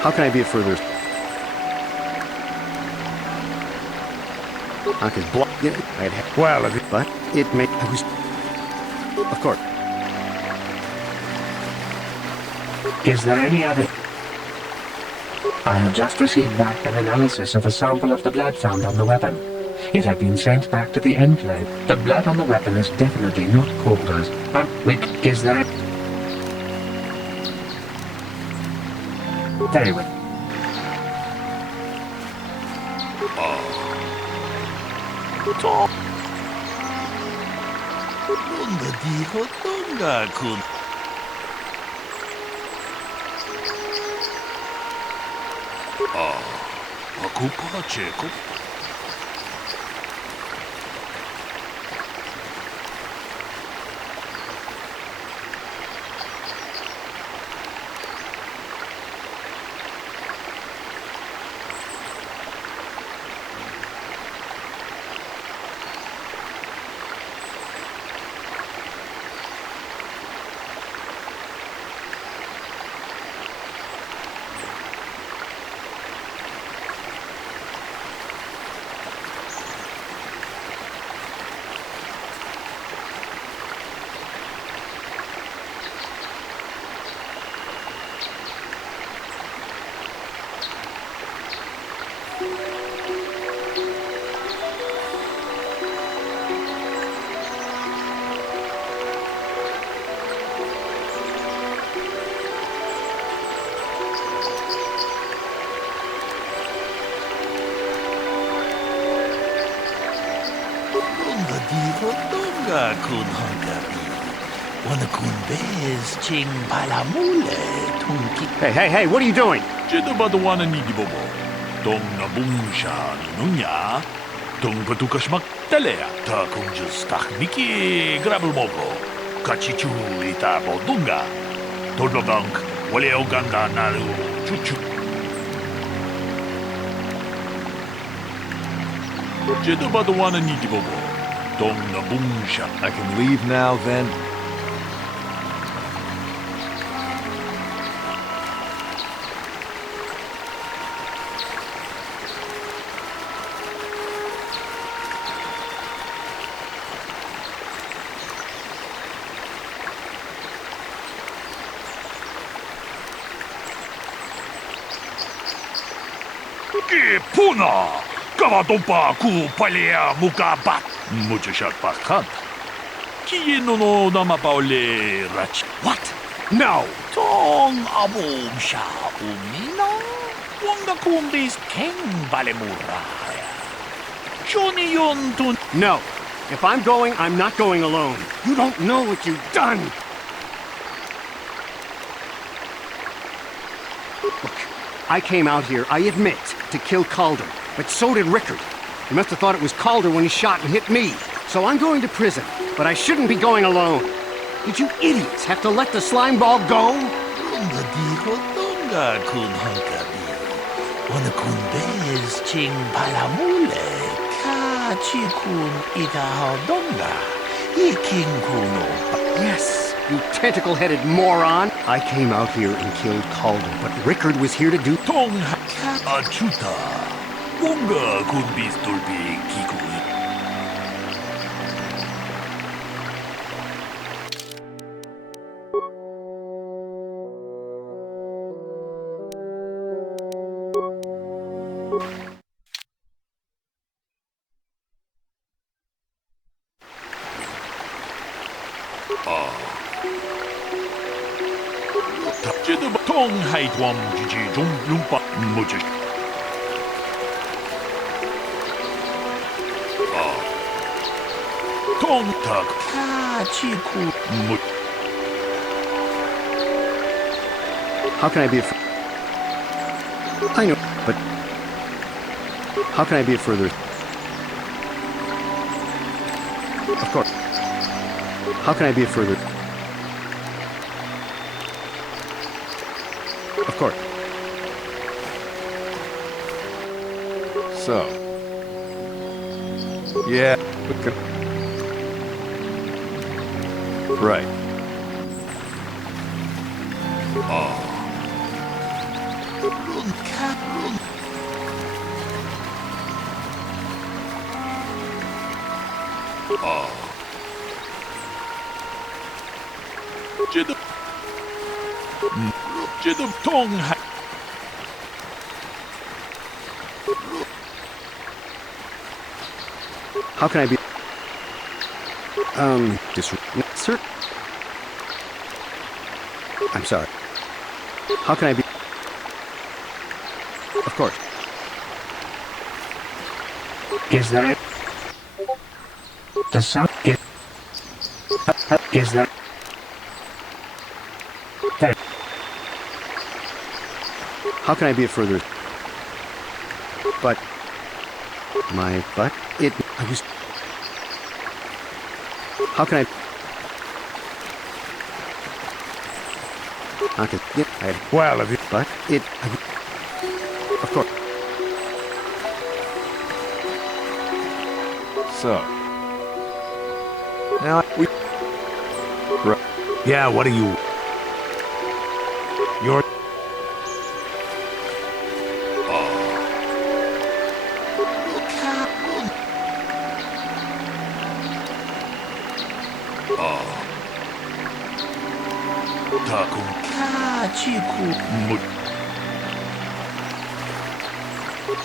How can I be of further? I could block. Yeah, I'd have. Well, if you... But it may. I was. Of course. Is there any other... I have just received back an analysis of a sample of the blood found on the weapon. It had been sent back to the Enclave. The blood on the weapon is definitely not Calder's. Wait, is there... Very well. Aku pacheco. Hey, what are you doing? Jedabadawana nidibobo. Dong nabungsha nunya. Dong patukashmak talea. Ta kunjus takniki grabelmogo. Kachichu ita bodunga. Tolbabank wale oganda naru chuchu. Jedabadawana nidibobo. Dong nabungsha. I can leave now, then? Puna! Kavatompa ku palea mukabat! Mujashak pakhat. Kieno no namapaule rach. What? No! Tong abum sha umino. Wanga kumbis king balemuraya. Johnny yon tun. No. If I'm going, I'm not going alone. You don't know what you've done! Look, I came out here, I admit, to kill Calder, but so did Rickard. He must have thought it was Calder when he shot and hit me. So I'm going to prison, but I shouldn't be going alone. Did you idiots have to let the slime ball go? Wanakunbez ching palamule. Kachikun idahadonga. Iking kuno. Yes, you tentacle-headed moron! I came out here and killed Calder, but Rickard was here to do... Tong achuta. Wonga kunbis tulpi kikui. Tong hai tuam jiji jung lumpa mujish. Tong tak kachiku mut. How can I be I know, but... How can I be further... Of course. How can I be further... Of course. So. Yeah. Right. Jidum tong hai. How can I be... Sir? I'm sorry. How can I be... Of course. Is there... The sound is... Is there... There... How can I be further... But... My butt? I was... How can I... Okay, yeah, well, if you... But of course. So. Now, we... Right. Yeah, what are you... You're...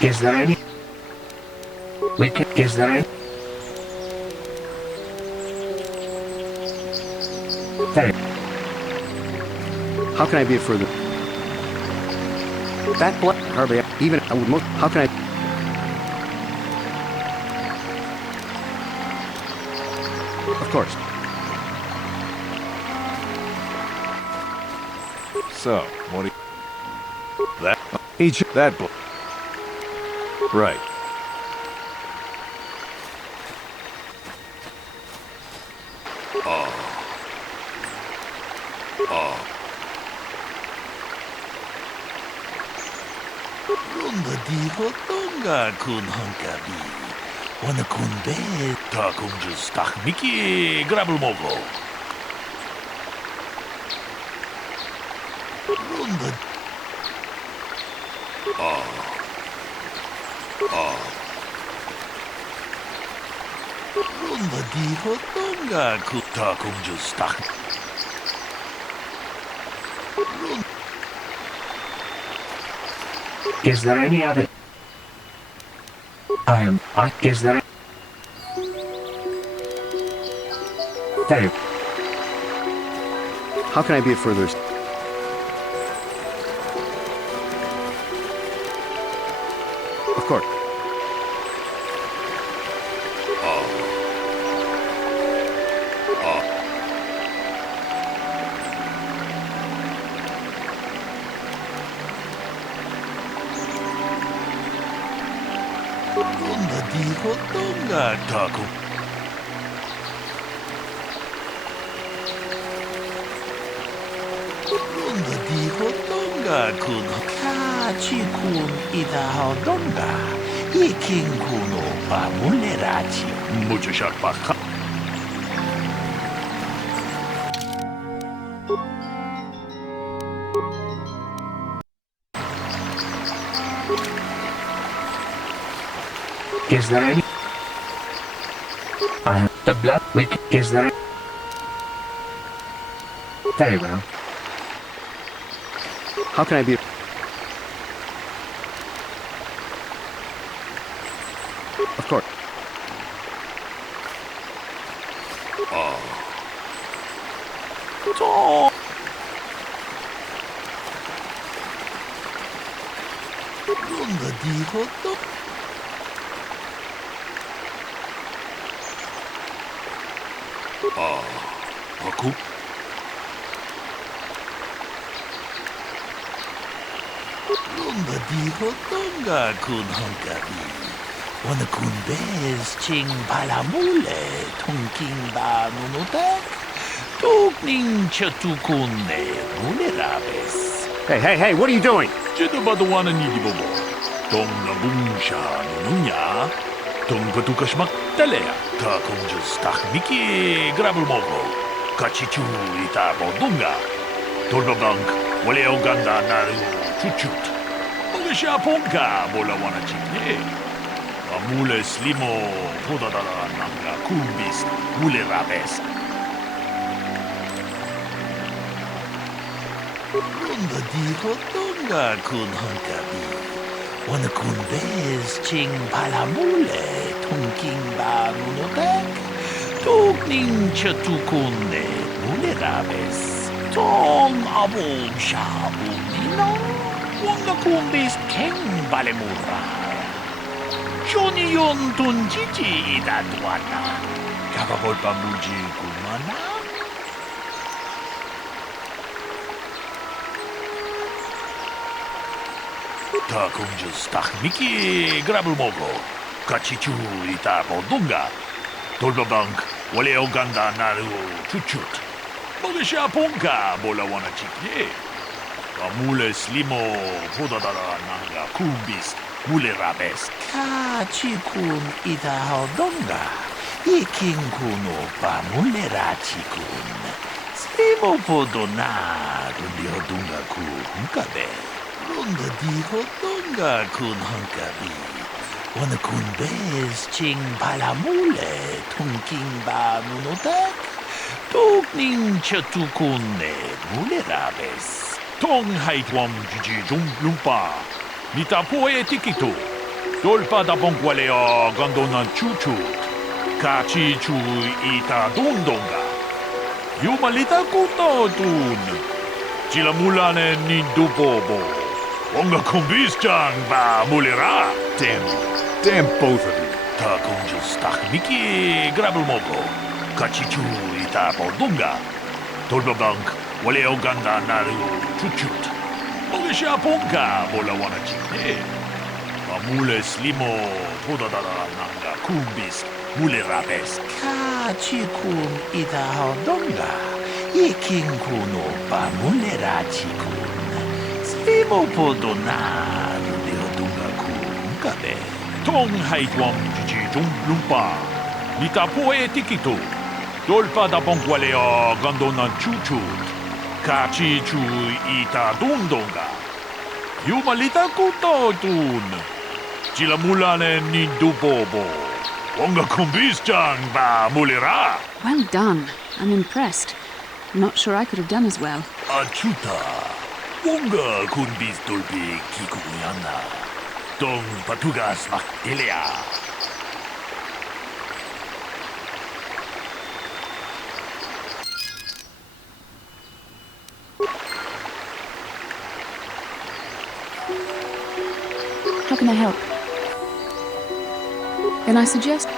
Is there any... Is there any... There. How can I be further? That blood hardly even I would most... How can I... Of course. So, what do you... That... Each... That book. Right. Runda di hotonga kun honkabi. Wana kun be ta kun just Miki grabel mogo. Runda. Runda di hotonga kun ta kun just Is there any other... Is there... There. How can I be further... Of course. Runda di hotonga taco. Runda di hotonga kun Kachikun Idahodonga, Ikinkuno Bamulerachi. Mucho shot back. Is there any? I have the blood wick. Is there? Very well. How can I be? Of course. Oh. Ronda di hotdog. Aku? Ronda di hotdonga kun hankabi. Wana kun bez ching palamule tongking ba nunotek. Tokning chatukune munerabes. Hey, what are you doing? Jedabadawana nidibobo. Tong nabungsha nununya. Tong patukashmak talea. Ta konjas takmiki grabulmogo. Kachichu ita bodunga. Tolbabank waleo ganda naru chuchut. Magasha ponka bola wana chikne. Amule slimo podadala nanga kumbis mule rabes. Ronda di hotdonga kun hankabi. Wana kun bez ching palamule tongking ba nunotek. Tokning chatukune munerabes. Tong abom shabum nino. Wanga kumbis keng balemura. Johnny yon tunjiji idadwana. Kakabol pamuji kumana. Ta kunjas takmiki grabulmogo. Kachichu ita bodunga. Tolbabank waleo ganda naru chuchut. Magasha ponka bola wana chikye. Amule slimo podadala nanga kumbis mule rabes. Kachikun ita hodonga. Ikinkuno pa mule rachikun. Slimo podona rundi hodunga ku hunkabe. Ronda di hotdonga kun hankabi. Wana kun bez ching palamule tongking ba nunotek. Tokning chatukune mulerabes. Tong haitwam jiji lumpa. Nita poe tikito. Dolpa da bonkwalea gandonan chuchut. Kachi chu ita dondonga. Yumalita kuto tun. Chilamulane nindubobo. Onga kumbis chang ba mulera. Damn both of you. Ta kunjus takmiki grabulmogo. Kachichu ita bodunga. Tolbabank waleo ganda naru chuchut. Magasha ponka bola wana chikne. Amule slimo podadala nanga kumbis mule rabes. Kachikun ita hodonga. Ikinkuno pa mule rachikun. Slimo podona rundi hodunga ku hunkabe. Tong haitwam jiji lumpa. Nita poe tikito. Dolpa da bonkwalea gandonan chuchut. Kachi chu ita dondonga. Yumalita kuto tun. Chilamulane nindubobo. Onga kumbis chang ba mulera. Well done. I'm impressed. I'm not sure I could have done as well. Achuta. Onga kumbis dolpi kikuyana. Tong patugas maktelea. How can I help? Then I suggest...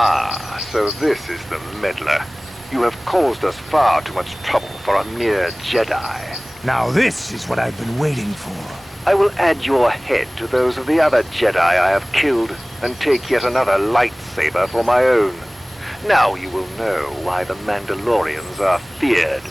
Ah, so this is the meddler. You have caused us far too much trouble for a mere Jedi. Now this is what I've been waiting for. I will add your head to those of the other Jedi I have killed, and take yet another lightsaber for my own. Now you will know why the Mandalorians are feared.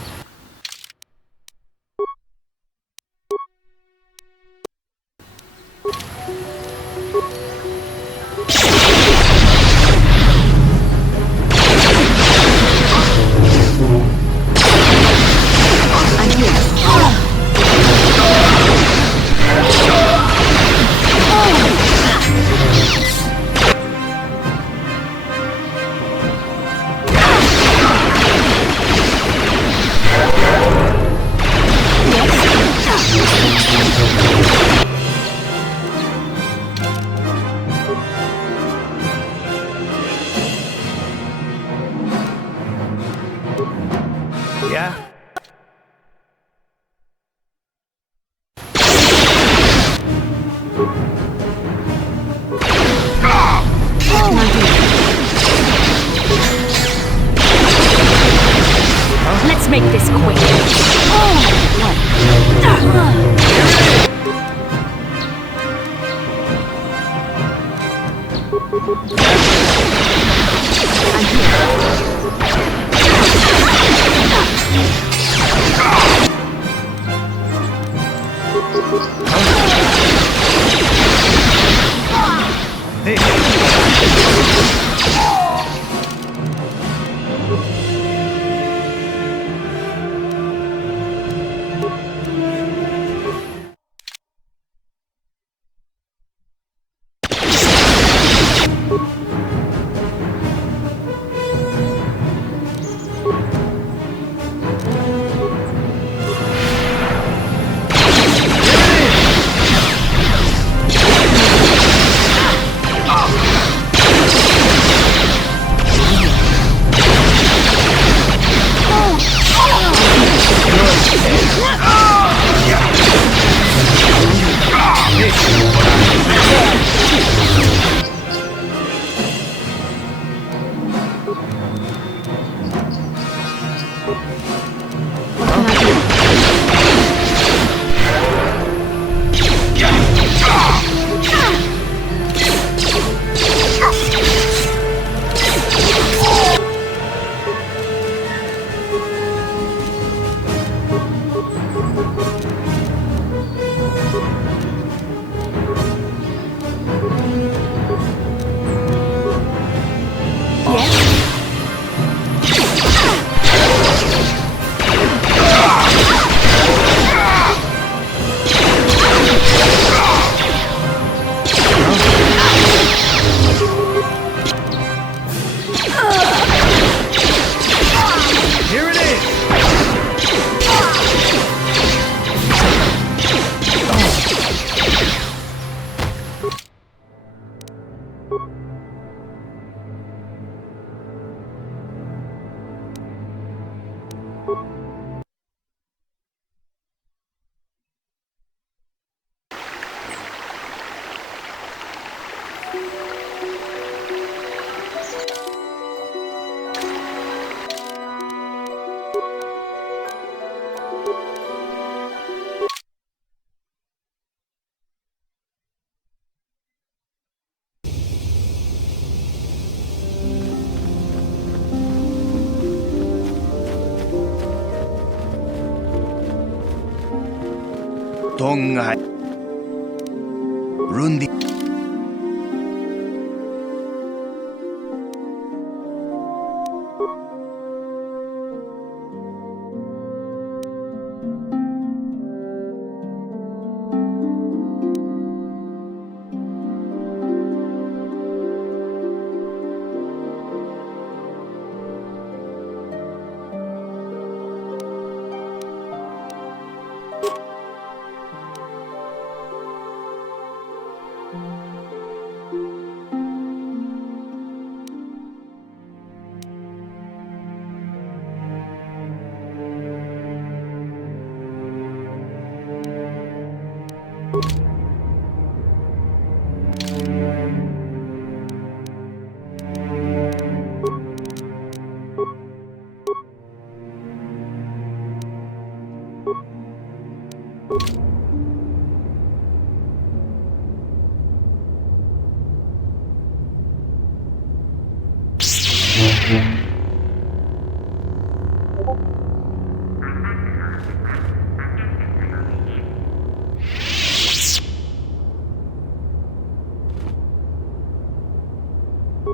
Let's make this quick. Tonga. Rundi.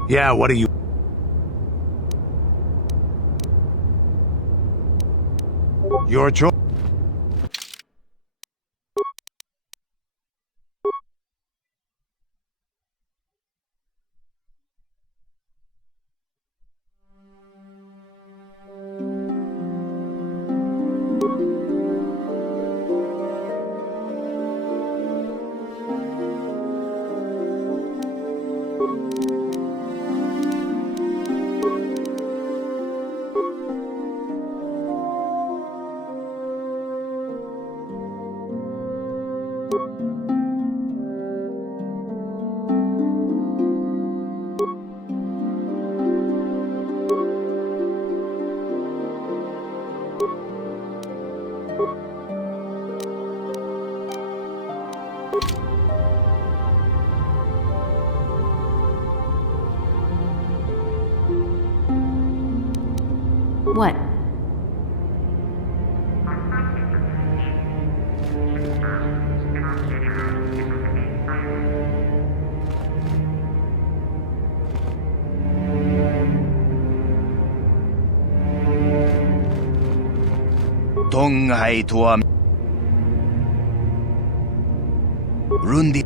Yeah, what are you... Your choice. What? Tonghai tua. Rundi.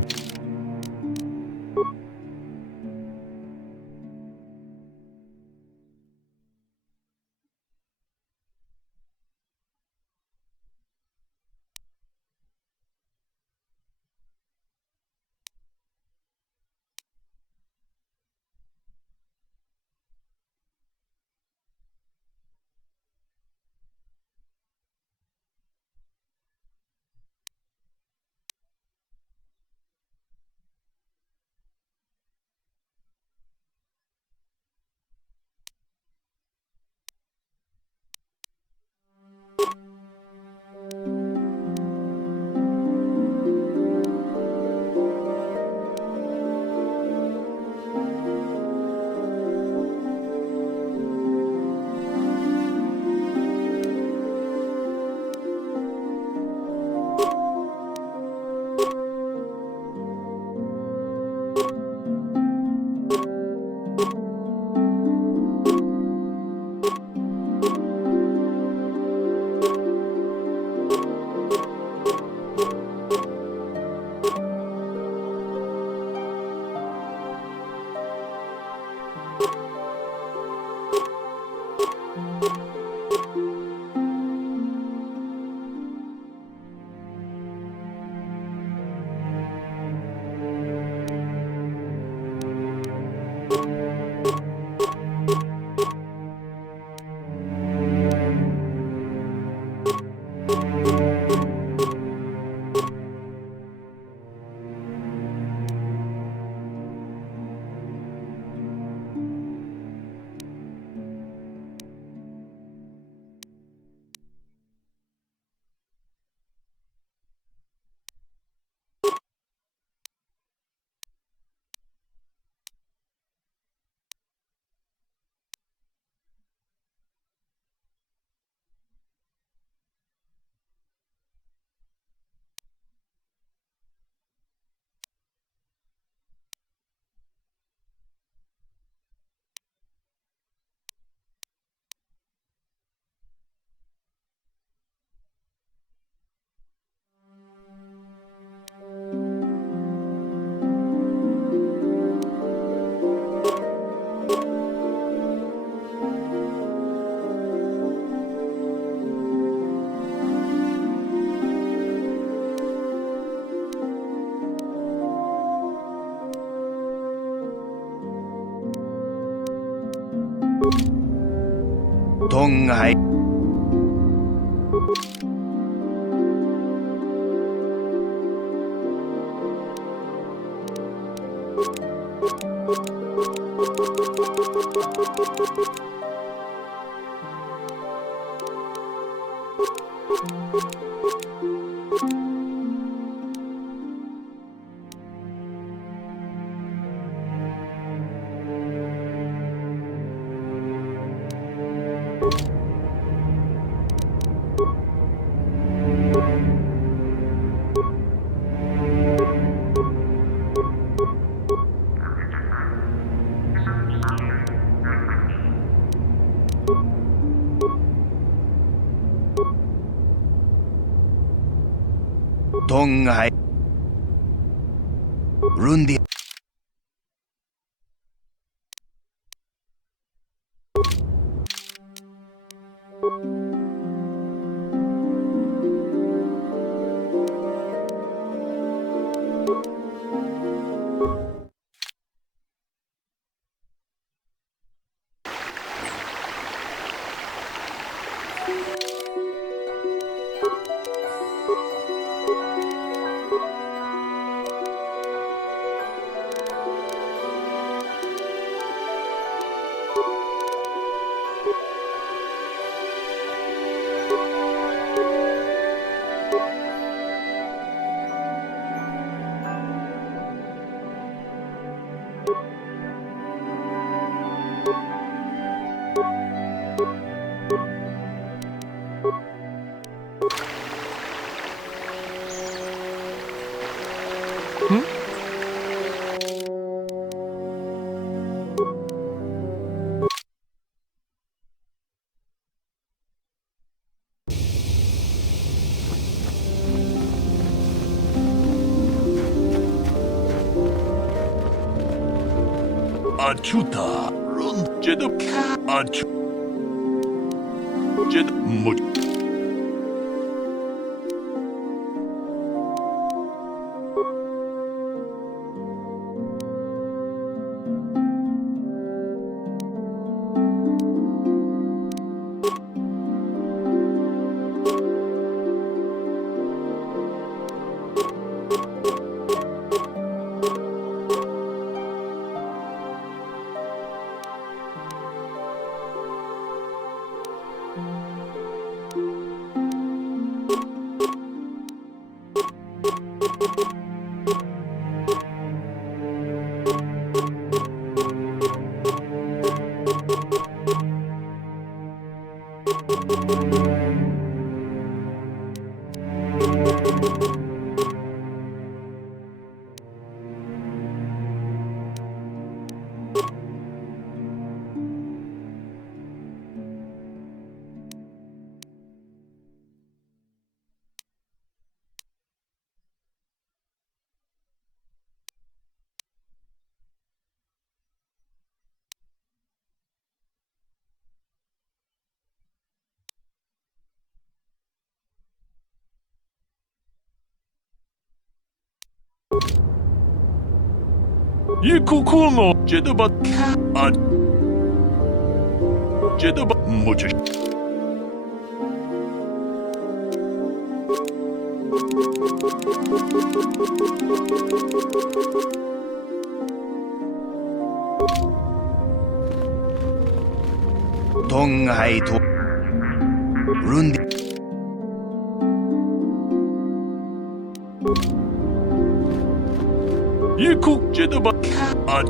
동하이 동하이 룬디 아추다 룬 제도 아추 제도 뭐 이 코코노 제도바 아 제도바 뭐지 동하이 도 룬디 이국 제도바 아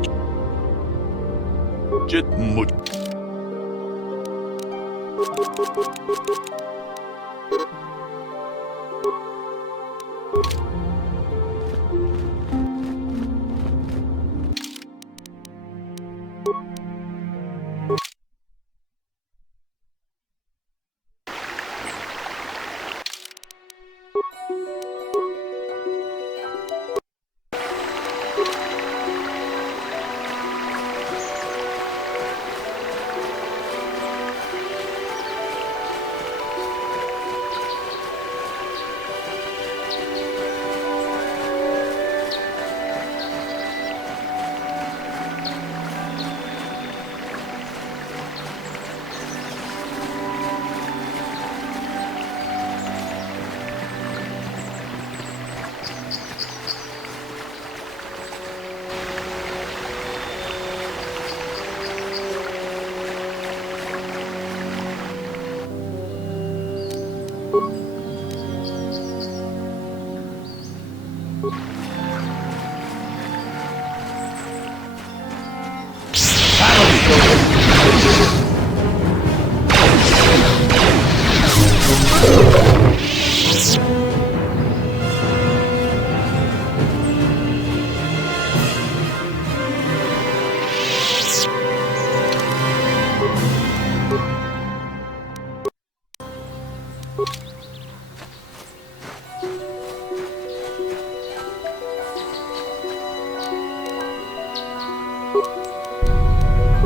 제뭐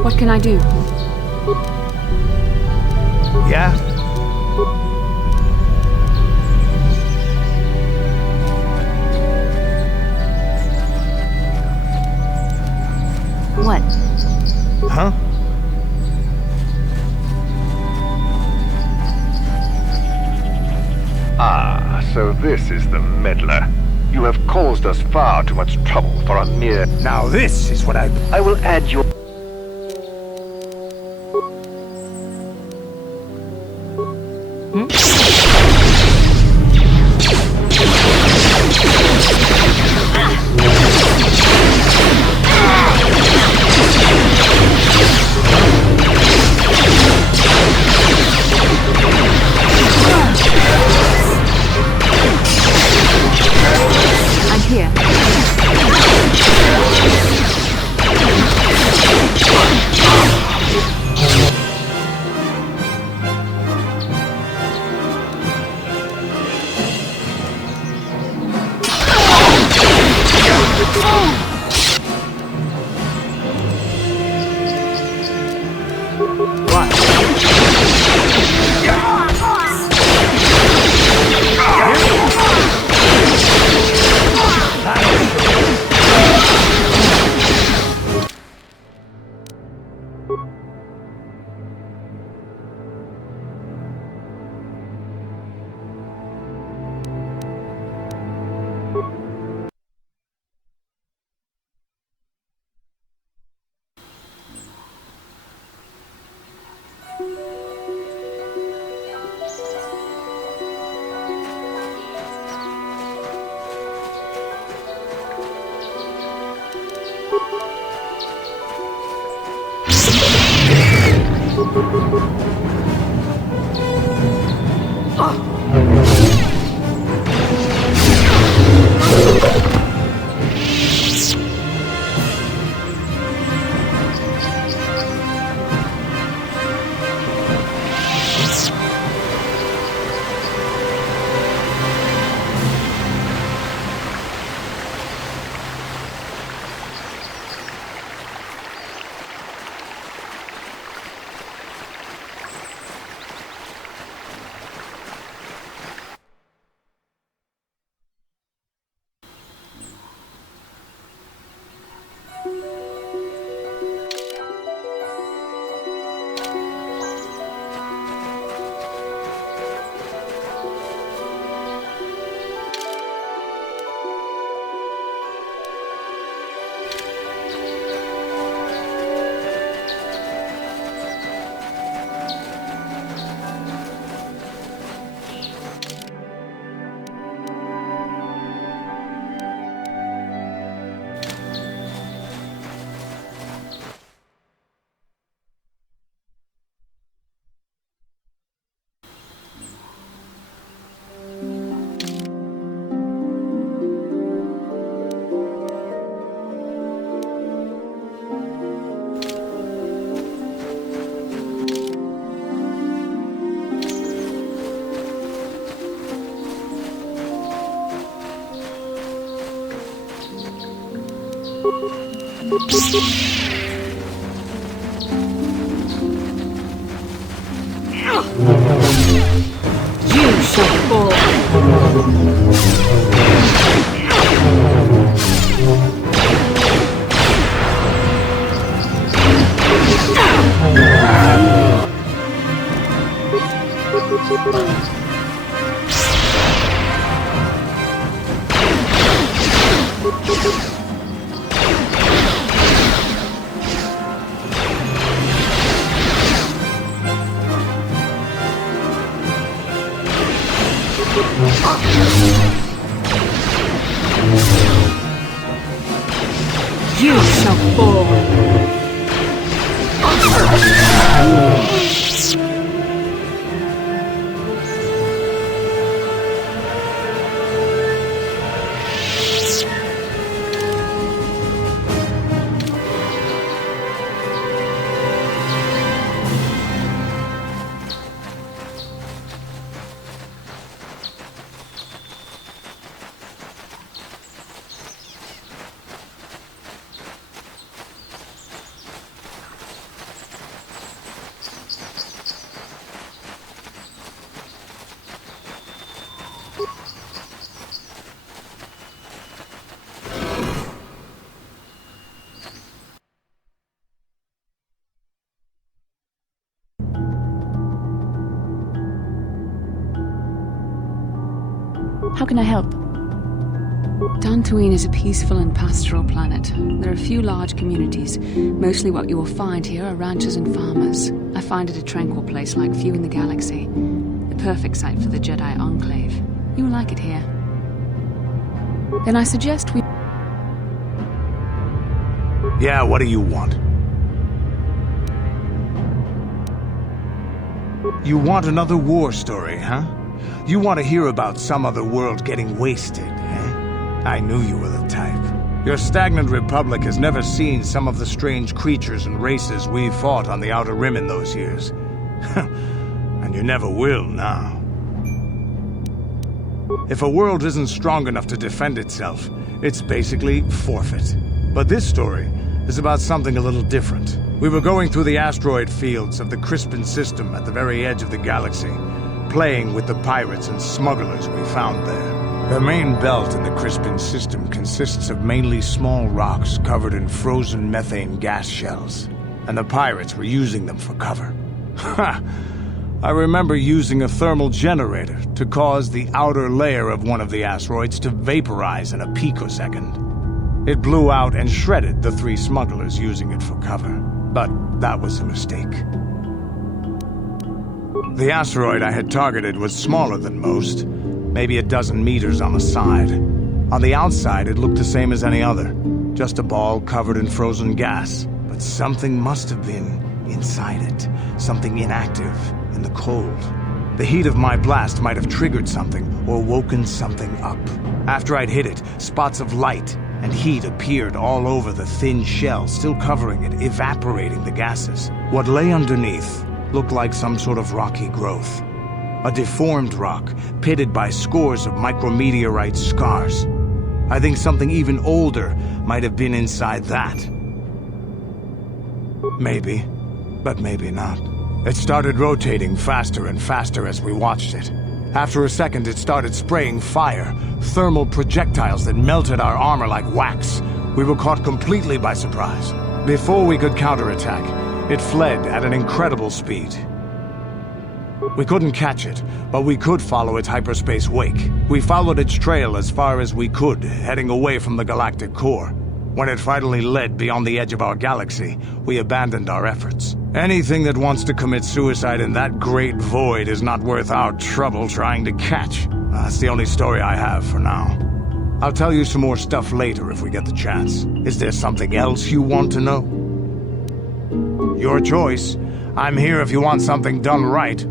What can I do? Yeah? What? Huh? Ah, so this is the meddler. You have caused us far too much trouble for a mere... Now this is what I will add your... I'm here. You shall fall. shall fall. How can I help? Dantooine is a peaceful and pastoral planet. There are a few large communities. Mostly what you will find here are ranchers and farmers. I find it a tranquil place like few in the galaxy. The perfect site for the Jedi Enclave. You will like it here. Then I suggest we... Yeah, what do you want? You want another war story, huh? You want to hear about some other world getting wasted, eh? I knew you were the type. Your stagnant republic has never seen some of the strange creatures and races we fought on the Outer Rim in those years. And you never will now. If a world isn't strong enough to defend itself, it's basically forfeit. But this story is about something a little different. We were going through the asteroid fields of the Crispin system at the very edge of the galaxy, playing with the pirates and smugglers we found there. The main belt in the Crispin system consists of mainly small rocks covered in frozen methane gas shells, and the pirates were using them for cover. Ha! I remember using a thermal generator to cause the outer layer of one of the asteroids to vaporize in a picosecond. It blew out and shredded the 3 smugglers using it for cover, but that was a mistake. The asteroid I had targeted was smaller than most, maybe a dozen meters on the side. On the outside, it looked the same as any other, just a ball covered in frozen gas. But something must have been inside it, something inactive, in the cold. The heat of my blast might have triggered something or woken something up. After I'd hit it, spots of light and heat appeared all over the thin shell, still covering it, evaporating the gases. What lay underneath looked like some sort of rocky growth. A deformed rock, pitted by scores of micrometeorite scars. I think something even older might have been inside that. Maybe, but maybe not. It started rotating faster and faster as we watched it. After a second, it started spraying fire, thermal projectiles that melted our armor like wax. We were caught completely by surprise. Before we could counterattack, it fled at an incredible speed. We couldn't catch it, but we could follow its hyperspace wake. We followed its trail as far as we could, heading away from the galactic core. When it finally led beyond the edge of our galaxy, we abandoned our efforts. Anything that wants to commit suicide in that great void is not worth our trouble trying to catch. That's the only story I have for now. I'll tell you some more stuff later if we get the chance. Is there something else you want to know? Your choice. I'm here if you want something done right.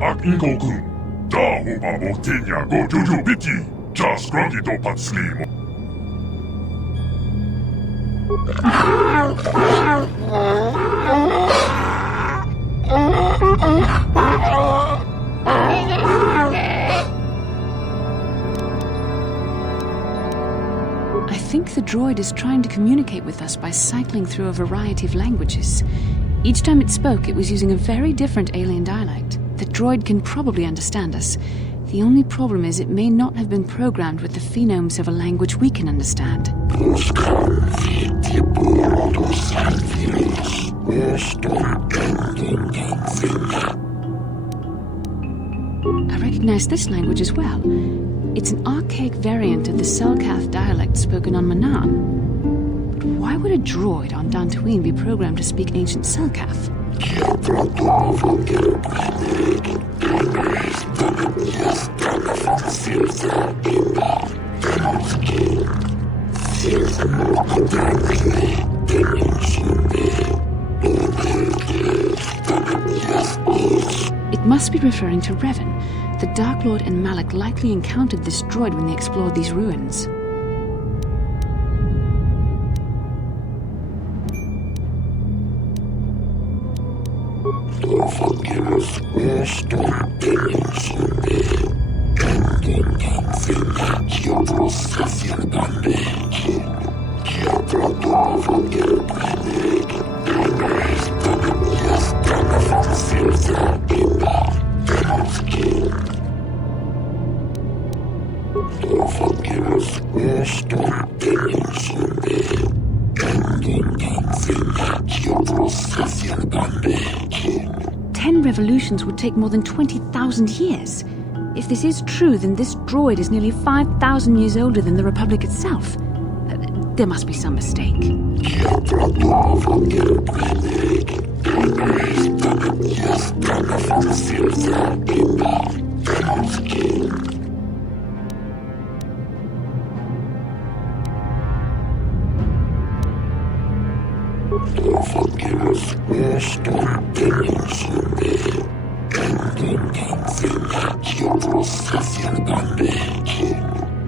Ak Enclave, da hupa boktinia go juju biti, just grungy do pat slim. I think the droid is trying to communicate with us by cycling through a variety of languages. Each time it spoke, it was using a very different alien dialect. The droid can probably understand us. The only problem is it may not have been programmed with the phonemes of a language we can understand. I recognize this language as well. It's an archaic variant of the Selkath dialect spoken on Manaan. But why would a droid on Dantooine be programmed to speak ancient Selkath? It must be referring to Revan. The Dark Lord and Malak likely encountered this droid when they explored these ruins. Revolutions would take more than 20,000 years. If this is true, then this droid is nearly 5,000 years older than the Republic itself. There must be some mistake.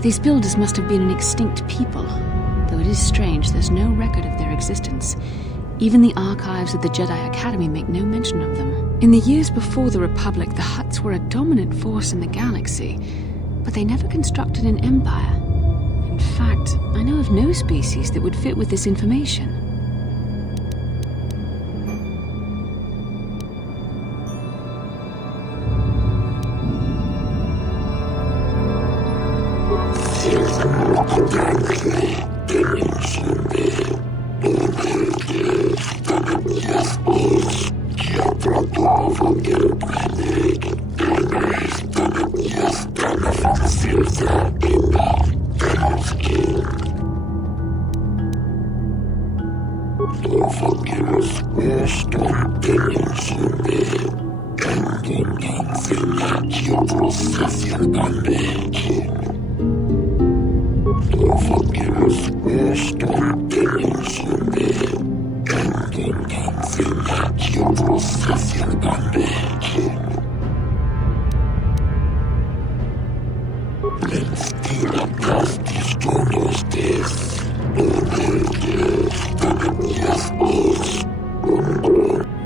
These builders must have been an extinct people, though it is strange there's no record of their existence. Even the archives of the Jedi Academy make no mention of them. In the years before the Republic, the Hutts were a dominant force in the galaxy, but they never constructed an empire. In fact, I know of no species that would fit with this information.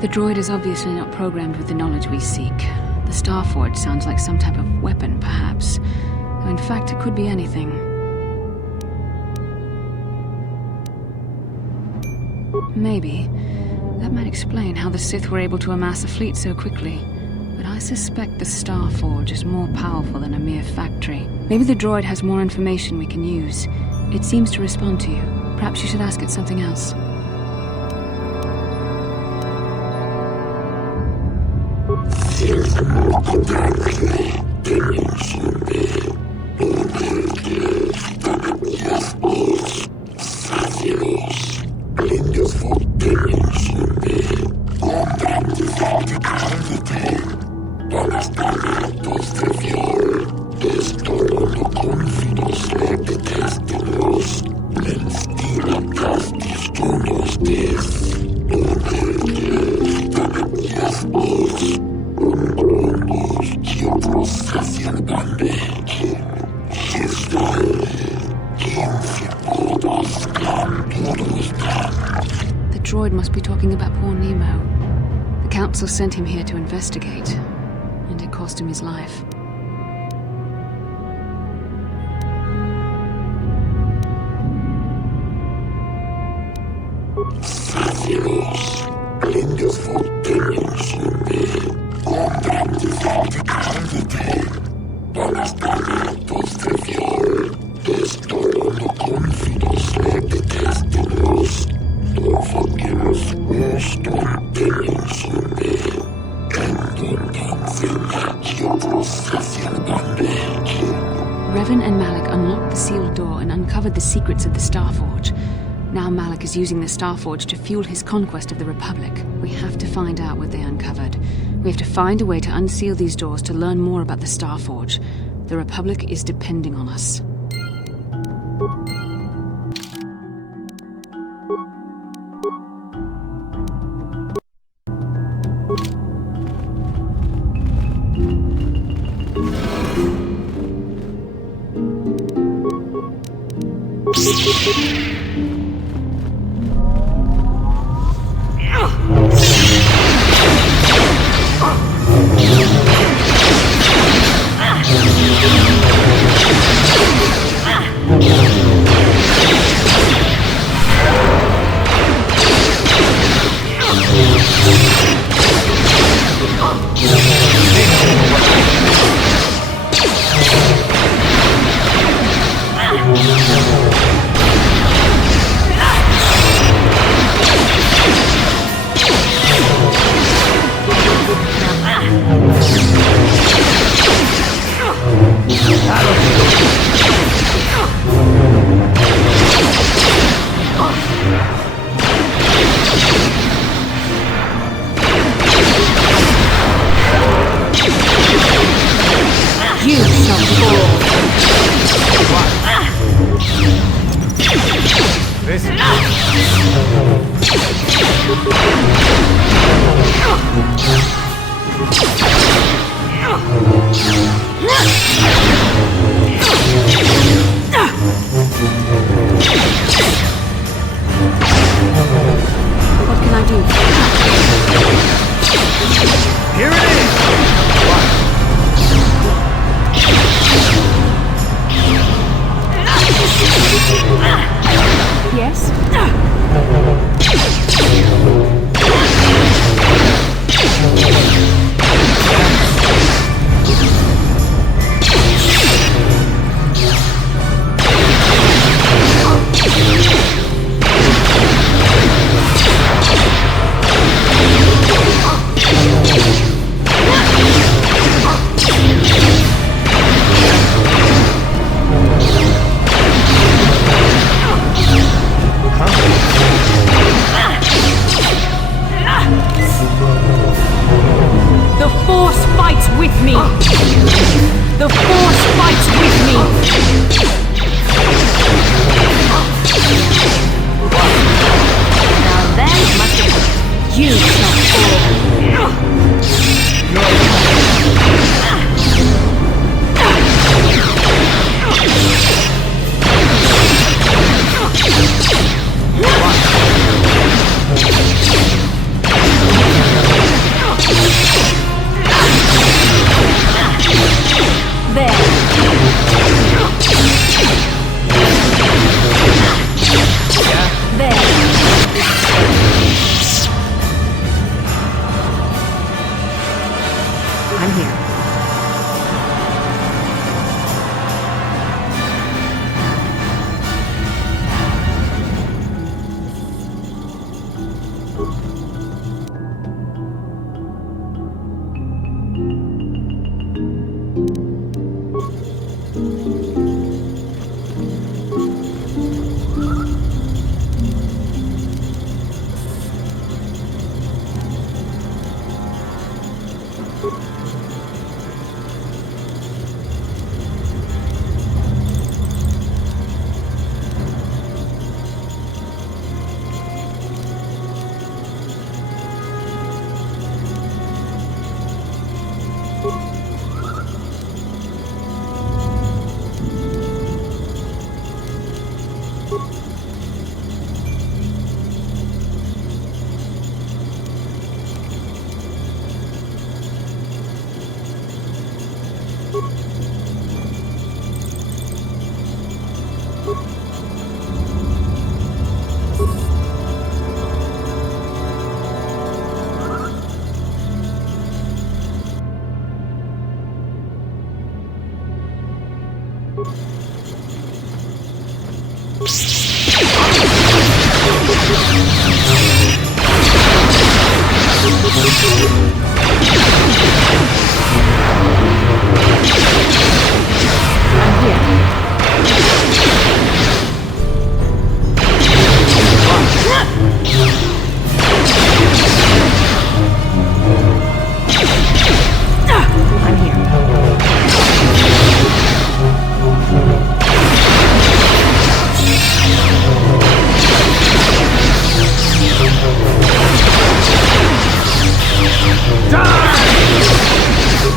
The droid is obviously not programmed with the knowledge we seek. The Starforge sounds like some type of weapon, perhaps. Though in fact, it could be anything. Maybe. That might explain how the Sith were able to amass a fleet so quickly. But I suspect the Starforge is more powerful than a mere factory. Maybe the droid has more information we can use. It seems to respond to you. Perhaps you should ask it something else. The droid must be talking about poor Nemo. The Council sent him here to investigate, and it cost him his life. uncovered the secrets of the Starforge. Now Malak is using the Starforge to fuel his conquest of the Republic. We have to find out what they uncovered. We have to find a way to unseal these doors to learn more about the Starforge. The Republic is depending on us.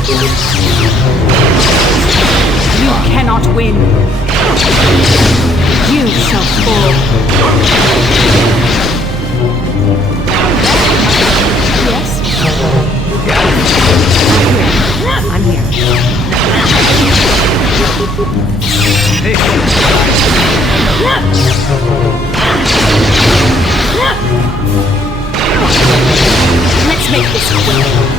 You cannot win. You shall fall. Yes? I'm here. Let's make this quick.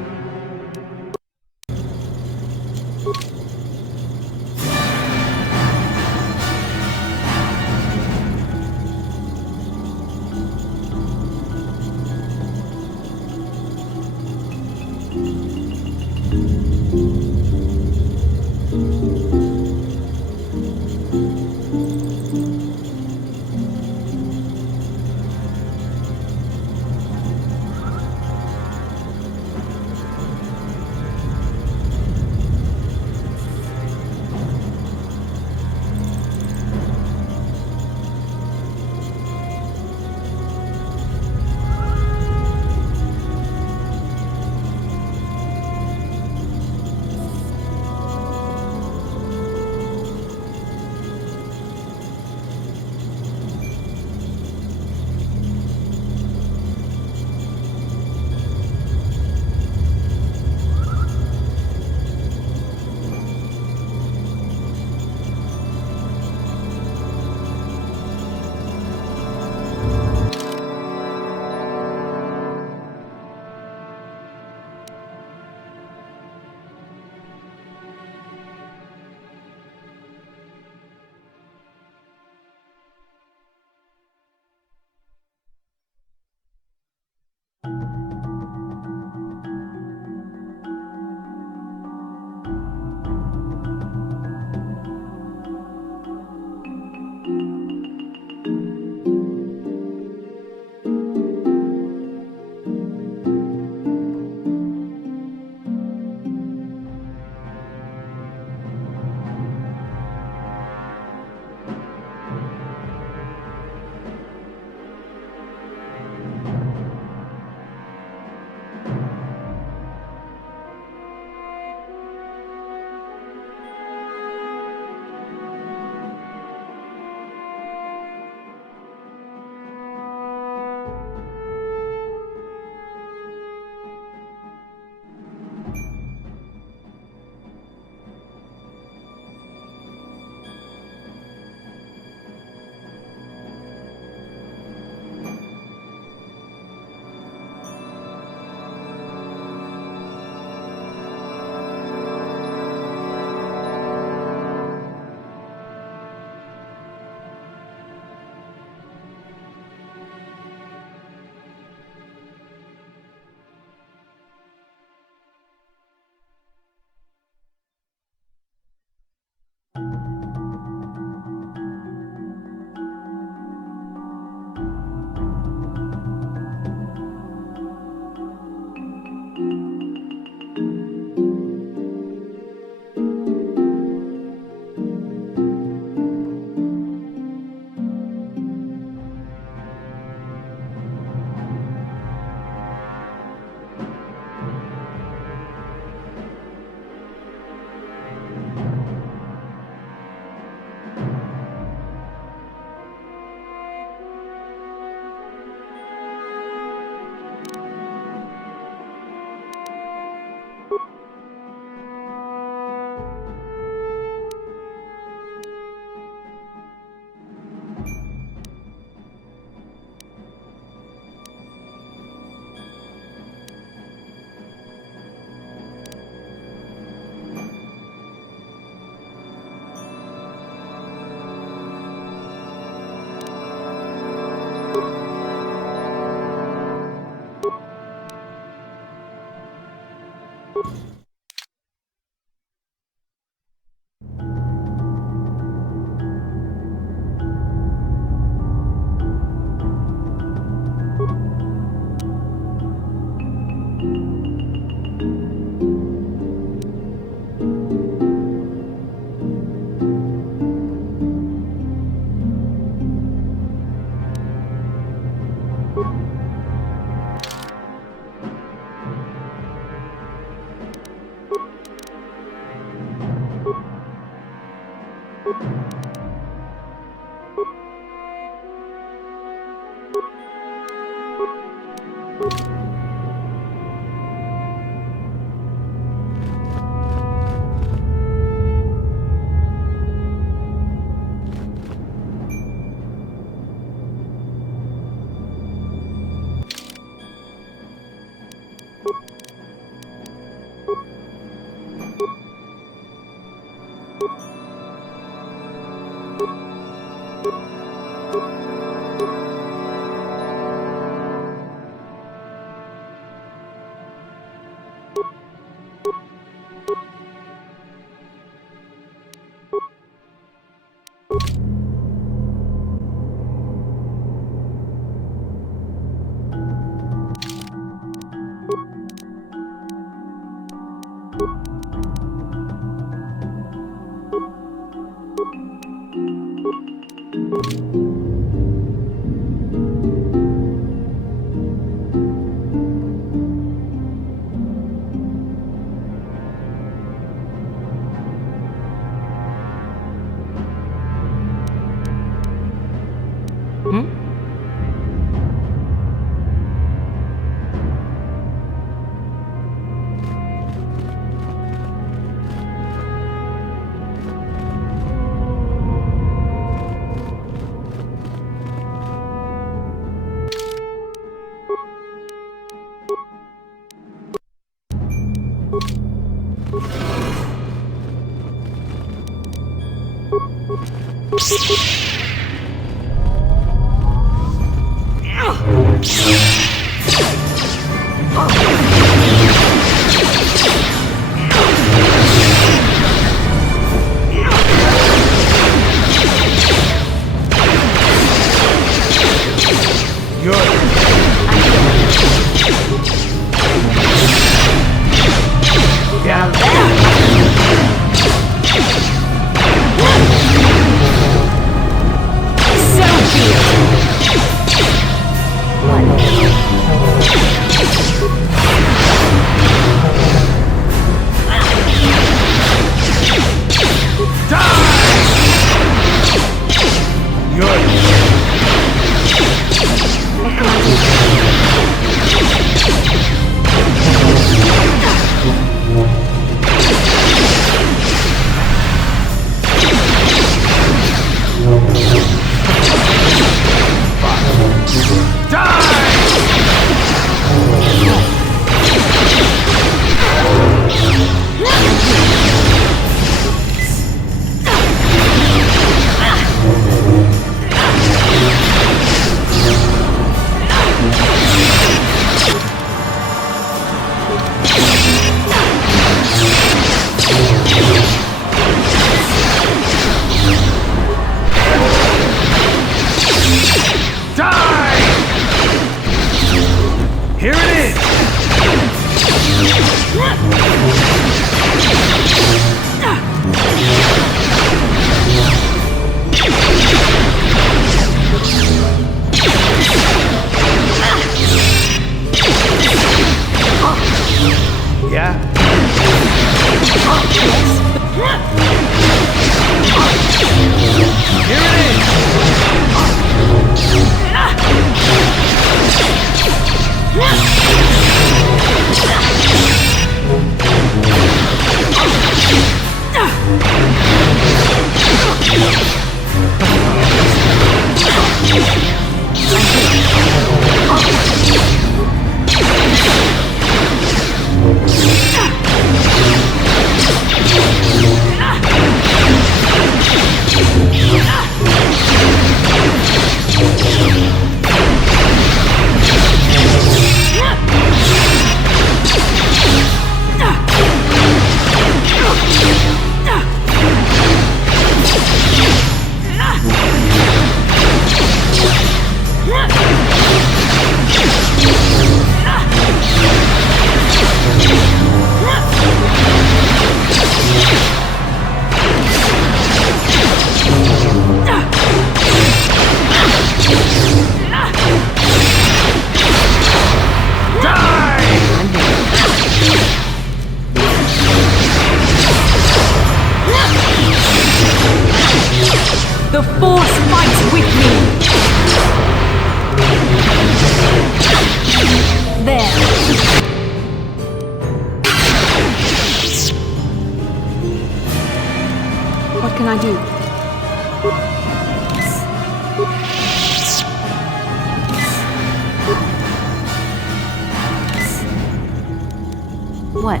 What?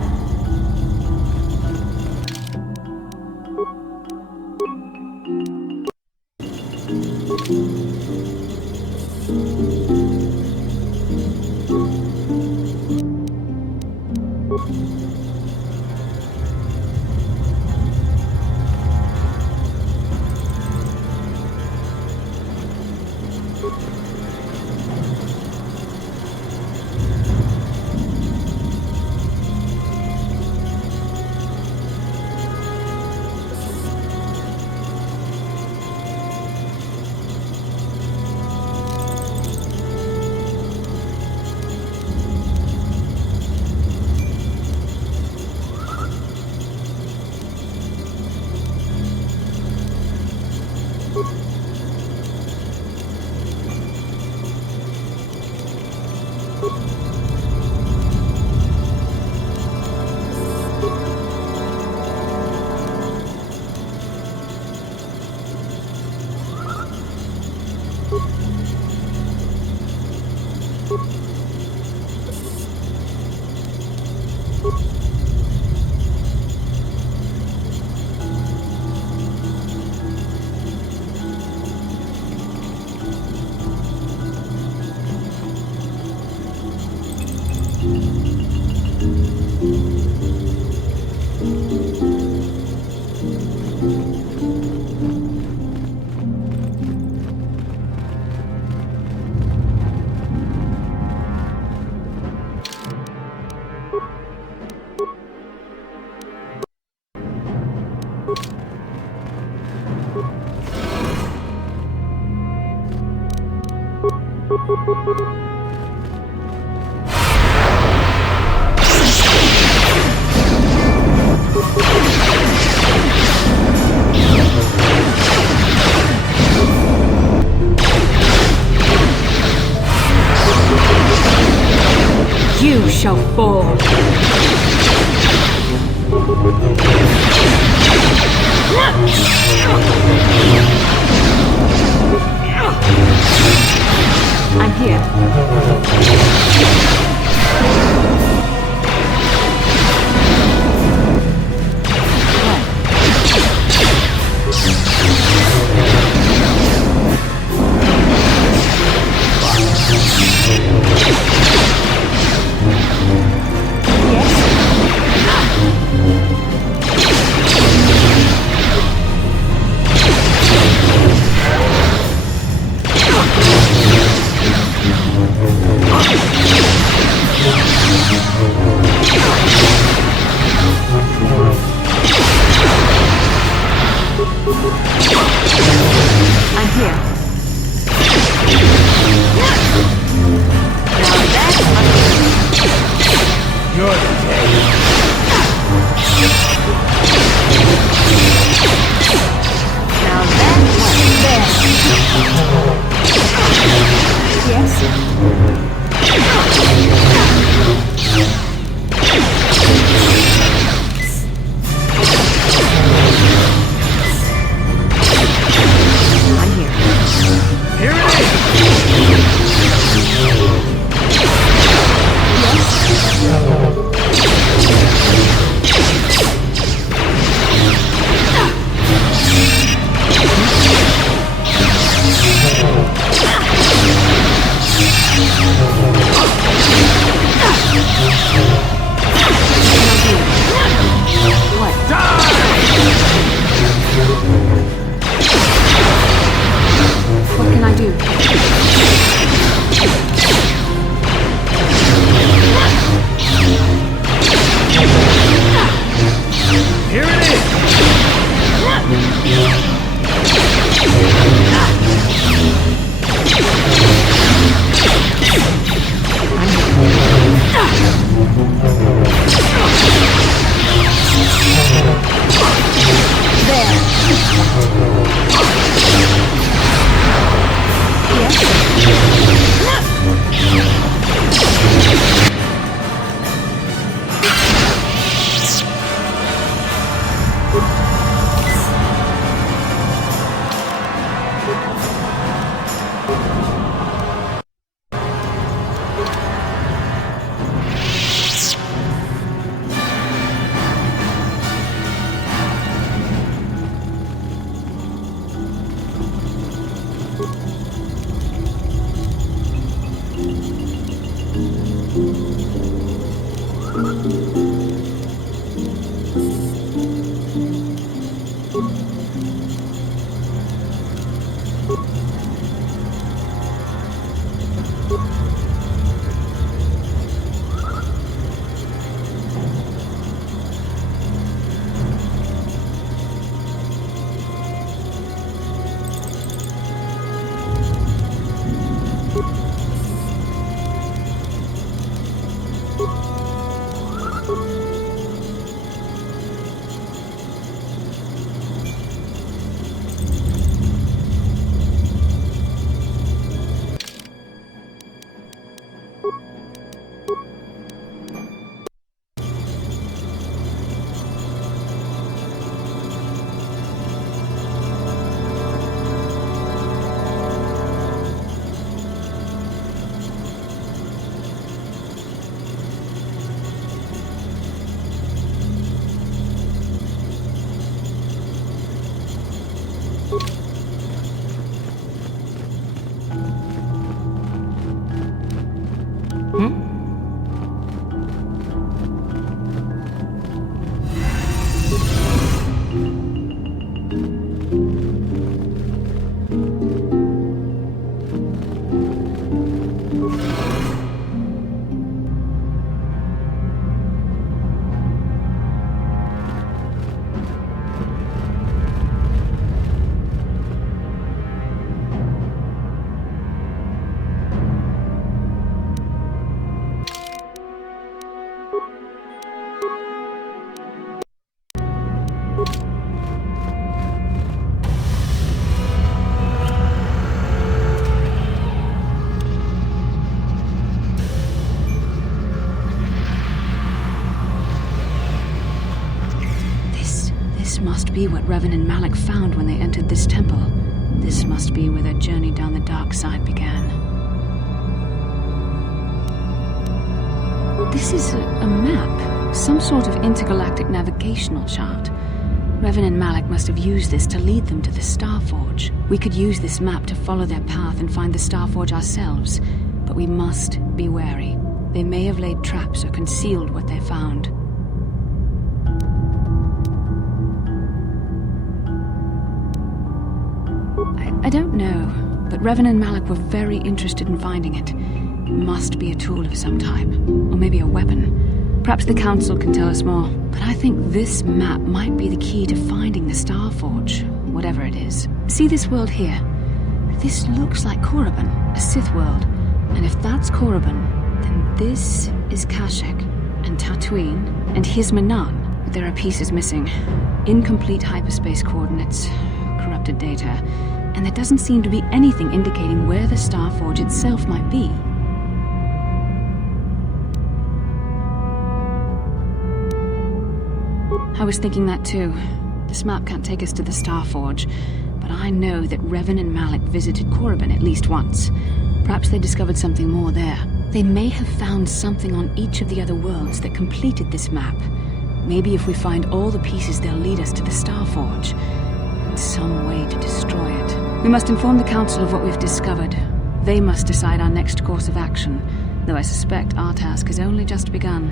You shall fall. I'm here. I'm here. You're the Now that's there. Yes? I'm here. Here it is! Yes? This must be what Revan and Malak found when they entered this temple. This must be where their journey down the dark side began. This is a map, some sort of intergalactic navigational chart. Revan and Malak must have used this to lead them to the Starforge. We could use this map to follow their path and find the Starforge ourselves, but we must be wary. They may have laid traps or concealed what they found. I don't know, but Revan and Malak were very interested in finding it. It must be a tool of some type, or maybe a weapon. Perhaps the Council can tell us more, but I think this map might be the key to finding the Starforge, whatever it is. See this world here? This looks like Korriban, a Sith world. And if that's Korriban, then this is Kashyyyk, and Tatooine, and here's Manan. But there are pieces missing. Incomplete hyperspace coordinates, corrupted data, and there doesn't seem to be anything indicating where the Starforge itself might be. I was thinking that too. This map can't take us to the Starforge, but I know that Revan and Malak visited Korriban at least once. Perhaps they discovered something more there. They may have found something on each of the other worlds that completed this map. Maybe if we find all the pieces, they'll lead us to the Starforge, and some way to destroy it. We must inform the Council of what we've discovered. They must decide our next course of action, though I suspect our task has only just begun.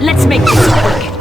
Let's make this work.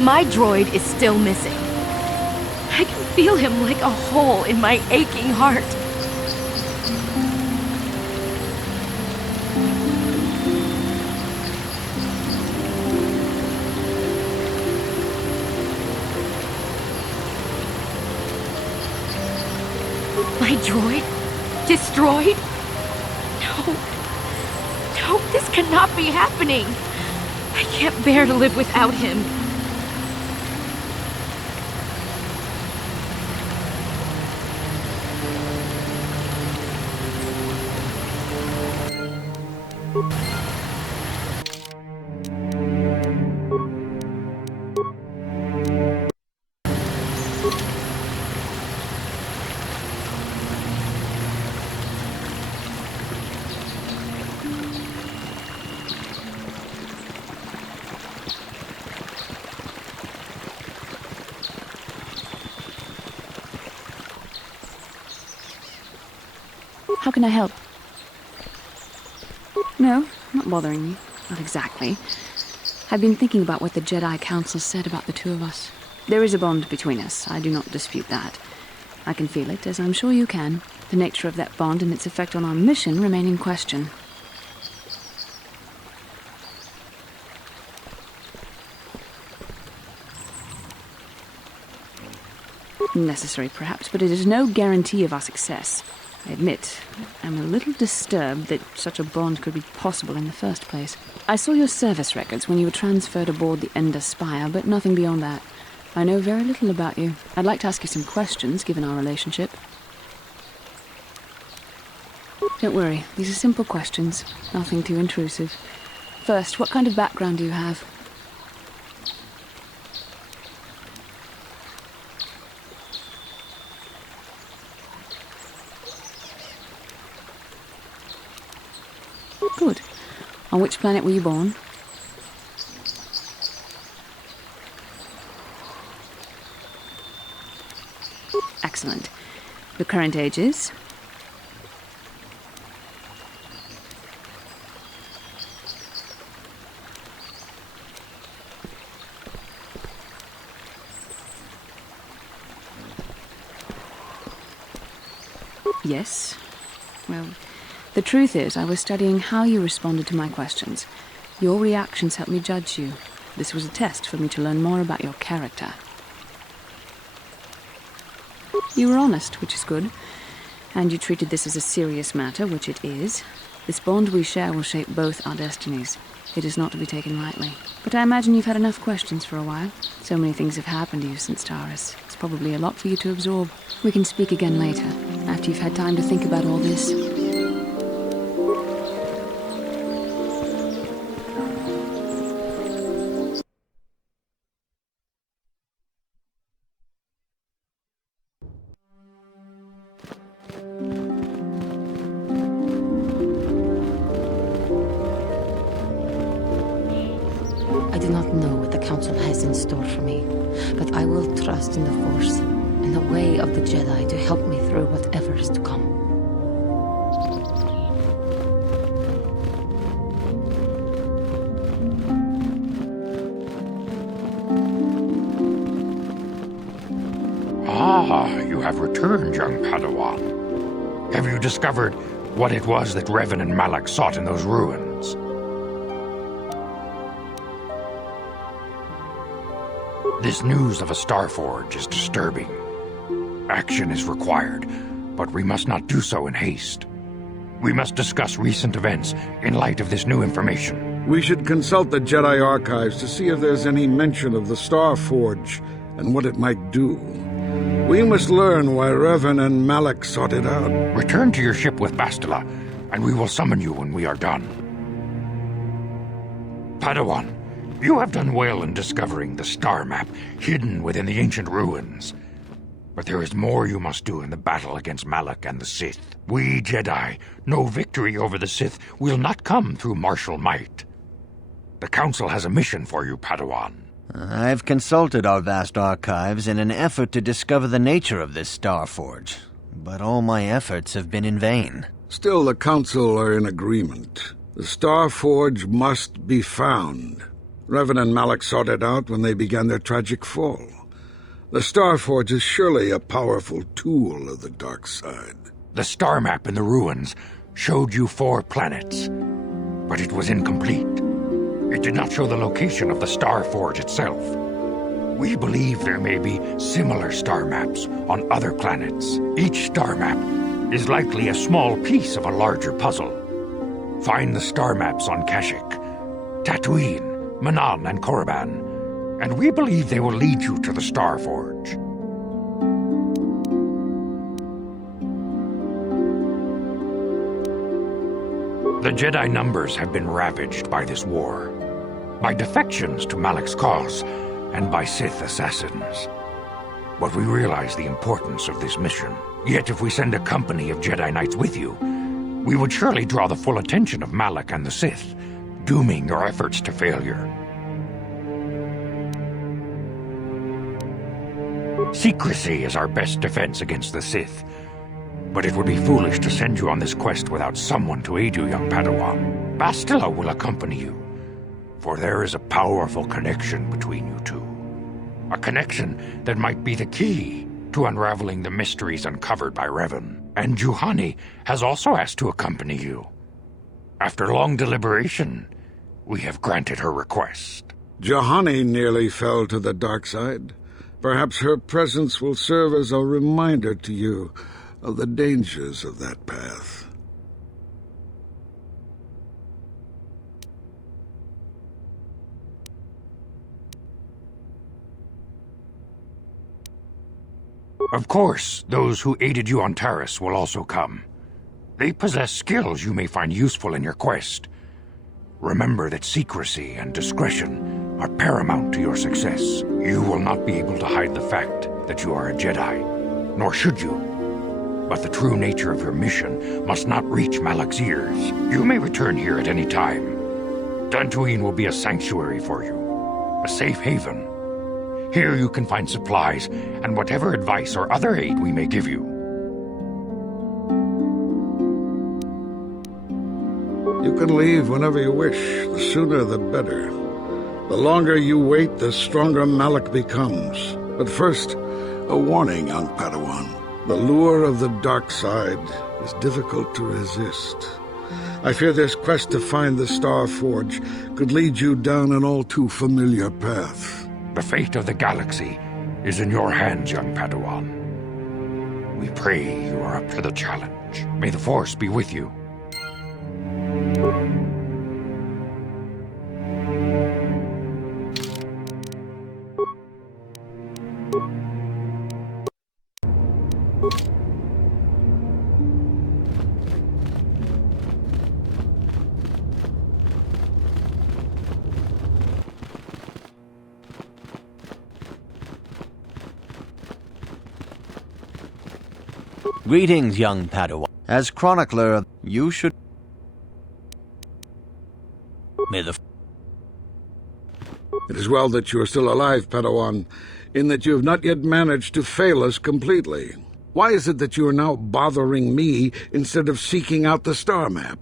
My droid is still missing. I can feel him like a hole in my aching heart. My droid? Destroyed? No. No, this cannot be happening. I can't bear to live without him. How can I help? No, not bothering me. Not exactly. I've been thinking about what the Jedi Council said about the two of us. There is a bond between us. I do not dispute that. I can feel it, as I'm sure you can. The nature of that bond and its effect on our mission remain in question. Necessary, perhaps, but it is no guarantee of our success. I admit, I'm a little disturbed that such a bond could be possible in the first place. I saw your service records when you were transferred aboard the Ender Spire, but nothing beyond that. I know very little about you. I'd like to ask you some questions, given our relationship. Don't worry, these are simple questions, nothing too intrusive. First, what kind of background do you have? Good. On which planet were you born? Excellent. Your current age is? Yes. Well, the truth is, I was studying how you responded to my questions. Your reactions helped me judge you. This was a test for me to learn more about your character. You were honest, which is good. And you treated this as a serious matter, which it is. This bond we share will shape both our destinies. It is not to be taken lightly. But I imagine you've had enough questions for a while. So many things have happened to you since Taurus. It's probably a lot for you to absorb. We can speak again later, after you've had time to think about all this. I do not know what the Council has in store for me, but I will trust in the Force and the way of the Jedi to help me through whatever is to come. Ah, you have returned, young Padawan. Have you discovered what it was that Revan and Malak sought in those ruins? This news of a Starforge is disturbing. Action is required, but we must not do so in haste. We must discuss recent events in light of this new information. We should consult the Jedi archives to see if there's any mention of the Starforge and what it might do. We must learn why Revan and Malak sought it out. Return to your ship with Bastila, and we will summon you when we are done. Padawan, you have done well in discovering the star map hidden within the ancient ruins. But there is more you must do in the battle against Malak and the Sith. We Jedi know victory over the Sith will not come through martial might. The Council has a mission for you, Padawan. I've consulted our vast archives in an effort to discover the nature of this Starforge, but all my efforts have been in vain. Still, the Council are in agreement. The Starforge must be found. Revan and Malak sought it out when they began their tragic fall. The Starforge is surely a powerful tool of the dark side. The star map in the ruins showed you 4 planets, but it was incomplete. It did not show the location of the Starforge itself. We believe there may be similar star maps on other planets. Each star map is likely a small piece of a larger puzzle. Find the star maps on Kashyyyk, Tatooine, Manan, and Korriban, and we believe they will lead you to the Star Forge. The Jedi numbers have been ravaged by this war, by defections to Malak's cause, and by Sith assassins. But we realize the importance of this mission. Yet if we send a company of Jedi Knights with you, we would surely draw the full attention of Malak and the Sith, dooming your efforts to failure. Secrecy is our best defense against the Sith, but it would be foolish to send you on this quest without someone to aid you, young Padawan. Bastila will accompany you, for there is a powerful connection between you two. A connection that might be the key to unraveling the mysteries uncovered by Revan. And Juhani has also asked to accompany you. After long deliberation, we have granted her request. Juhani nearly fell to the dark side. Perhaps her presence will serve as a reminder to you of the dangers of that path. Of course, those who aided you on Taris will also come. They possess skills you may find useful in your quest. Remember that secrecy and discretion are paramount to your success. You will not be able to hide the fact that you are a Jedi, nor should you. But the true nature of your mission must not reach Malak's ears. You may return here at any time. Dantooine will be a sanctuary for you, a safe haven. Here you can find supplies and whatever advice or other aid we may give you. You can leave whenever you wish. The sooner the better. The longer you wait, the stronger Malak becomes. But first, a warning, young Padawan. The lure of the dark side is difficult to resist. I fear this quest to find the Star Forge could lead you down an all too familiar path. The fate of the galaxy is in your hands, young Padawan. We pray you are up to the challenge. May the Force be with you. Greetings, young Padawan. As chronicler, you should... May the... It is well that you are still alive, Padawan, in that you have not yet managed to fail us completely. Why is it that you are now bothering me instead of seeking out the star map?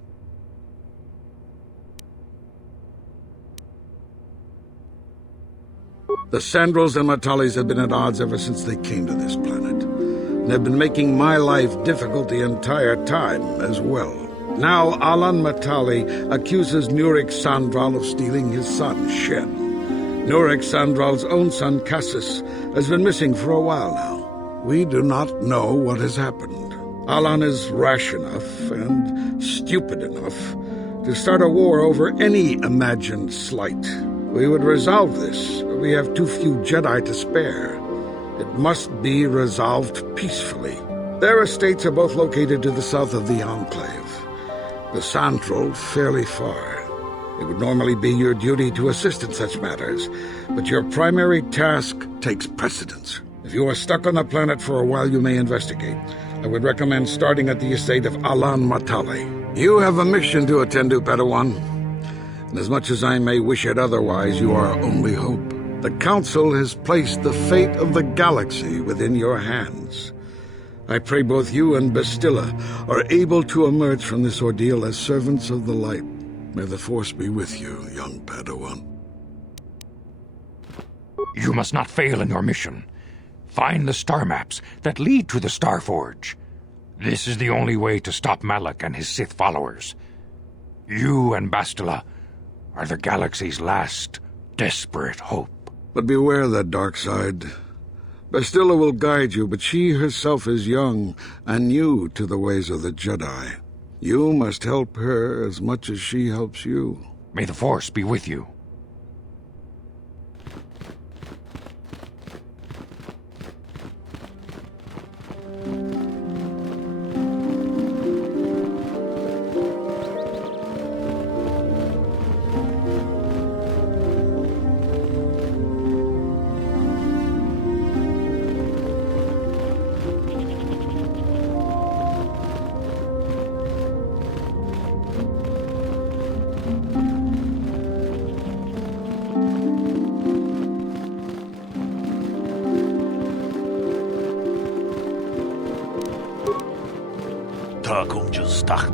The Sandrals and Matales have been at odds ever since they came to this planet, and have been making my life difficult the entire time as well. Now Sandral-Matale accuses Nurik Sandral of stealing his son, Shen. Nurik Sandral's own son, Cassis, has been missing for a while now. We do not know what has happened. Alan is rash enough and stupid enough to start a war over any imagined slight. We would resolve this, but we have too few Jedi to spare. It must be resolved peacefully. Their estates are both located to the south of the Enclave. The Sandral fairly far. It would normally be your duty to assist in such matters, but your primary task takes precedence. If you are stuck on the planet for a while, you may investigate. I would recommend starting at the estate of Sandral-Matale. You have a mission to attend to, Padawan. And as much as I may wish it otherwise, you are our only hope. The Council has placed the fate of the galaxy within your hands. I pray both you and Bastila are able to emerge from this ordeal as servants of the light. May the Force be with you, young Padawan. You must not fail in your mission. Find the star maps that lead to the Star Forge. This is the only way to stop Malak and his Sith followers. You and Bastila are the galaxy's last desperate hope. But beware that dark side. Bastila will guide you, but she herself is young and new to the ways of the Jedi. You must help her as much as she helps you. May the Force be with you.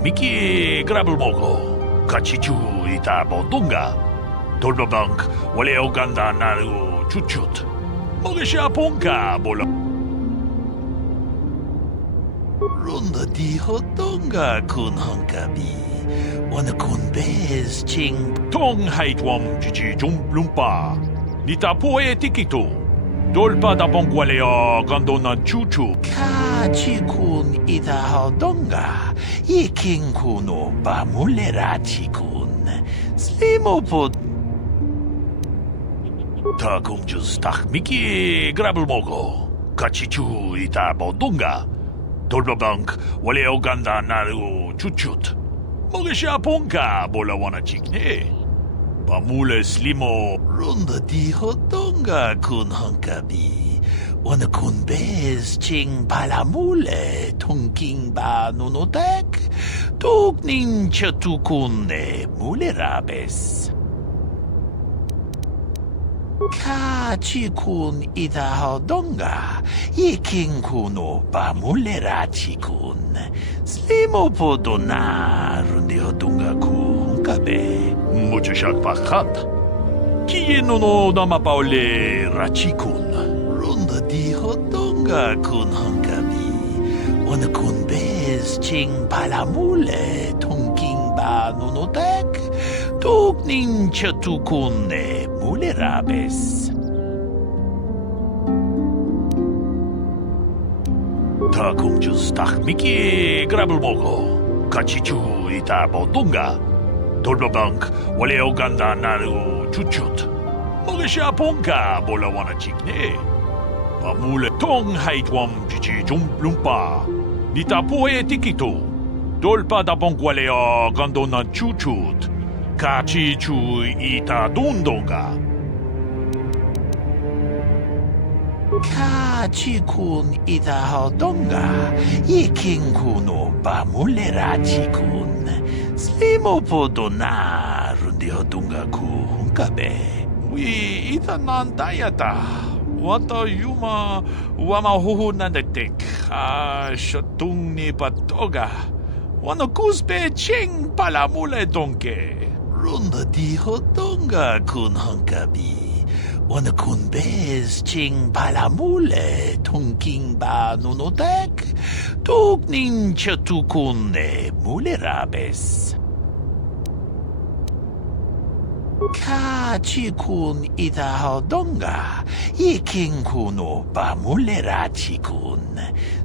Mickey grab을 먹고 같이 주이다 보던가 돌바방k 원래 오간다 나루 추추 먹으셔 본가 몰라 론다 디호던가 군 한가비 원의 군베스 칭 통하이트웜 지지 좀 룸바 니타 포에 티키토 돌바다 봉과레어 간도나 추추 카치군 이다하던가 이킹군오 바물레라치군 슬리모포 타공주스 딱미키 그랍을 먹고 같이 주이다 보던가 돌바방k 원래 오간다 나루 추추 먹으셔 본가 몰라와나 찍네 바물레 슬리모 론다 디호던가 군 한가비 원의 군베스 칭 발라물레 통킹바 누노덱 독닌 처투군네 물레라베스 카치군 이다하던가 이킹군오 바물레라치군 슬리모포도나 룬디호동가 군가베 무주샥 바카타 키에노노 나마파올레 라치군 룬다 디호던가 군 한가비 원의 군베스 칭 발라물레 통킹바 누노덱 독닌 처투군네 물레라베스 타공주스 딱미키 그랍을 먹고 같이 주이다 보던가 돌바방k 원래 오간다 나루 추추 먹으셔 본가 몰라와나 찍네 바물레 통하이트웜 지지 좀 룸바 니타 포에 티키토 돌바다 봉과레어 간도나 추추 같이 주이다 돈동가 카치군 이다하던가 이킹군오 바물레라치군 슬리모포도나 룬디호동가 군가베 위 이타난 다야다 왔다 유마 와마 호호난데텍 셔퉁니 바토가 와노 쿠스베 칭 발라물레 동게 론다 디호던가 군 한가비 원의 군베스 칭 발라물레 통킹바 누노덱 독닌 처투군네 물레라베스 카치군 이다하던가 이킹군오 바물레라치군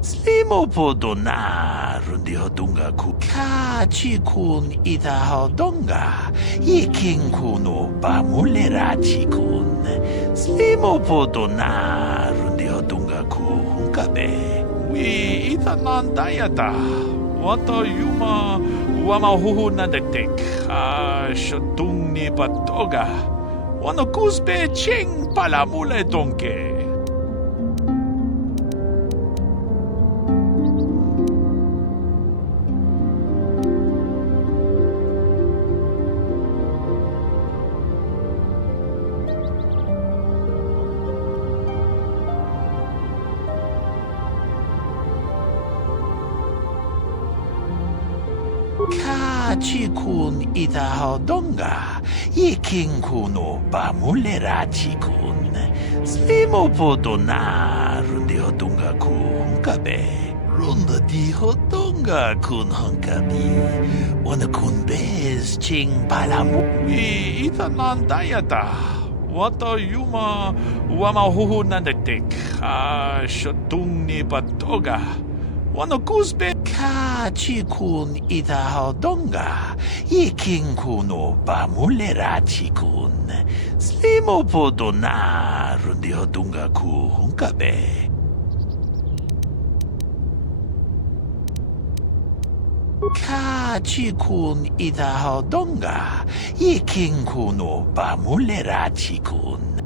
슬리모포도나 룬디호동가 구 카치군 이다하던가 이킹군오 바물레라치군 슬리모포도나 룬디호동가 군가베 위 이타난 다야다 왔다 유마 와마 호호난데텍 셔퉁니 바토가 와노 쿠스베 칭 발라물레 동게 카치군 이다하던가 이킹군오 바물레라치군 슬리모포도나 룬디호동가 군가베 론다 디호던가 군 한가비 원의 군베스 칭 발라무 위 이타난 다야다 Wata yuma wamahuhu nandatik. Shotungni patoga. Wanokuzbe ka chikun itahodonga. Yikinkuno bamulera chikun. Slimo podona rundi hodunga ku hunkabe. Ka chikun itahodonga. Yikinkuno bamulera chikun.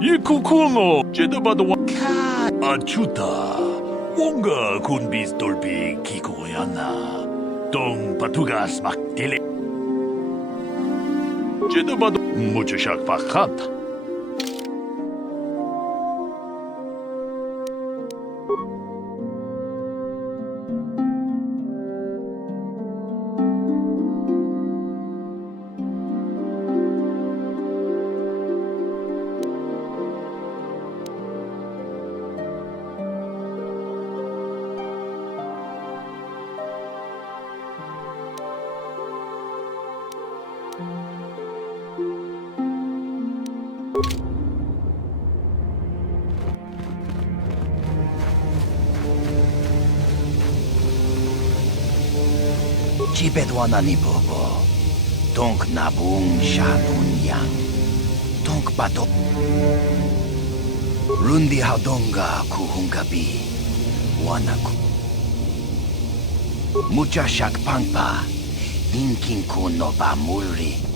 Yikukuno jedabado ka achuta wonga kunbis dolbi kikoyana dong patugas maktele jedabado mucho shak pakat. Chibedwana ni bobo. Tonk nabung shanun yang. Tonk bato. Rundi hadonga kuhungabi. Wanaku. Mucha shak pangpa. Inkinku no bamuri.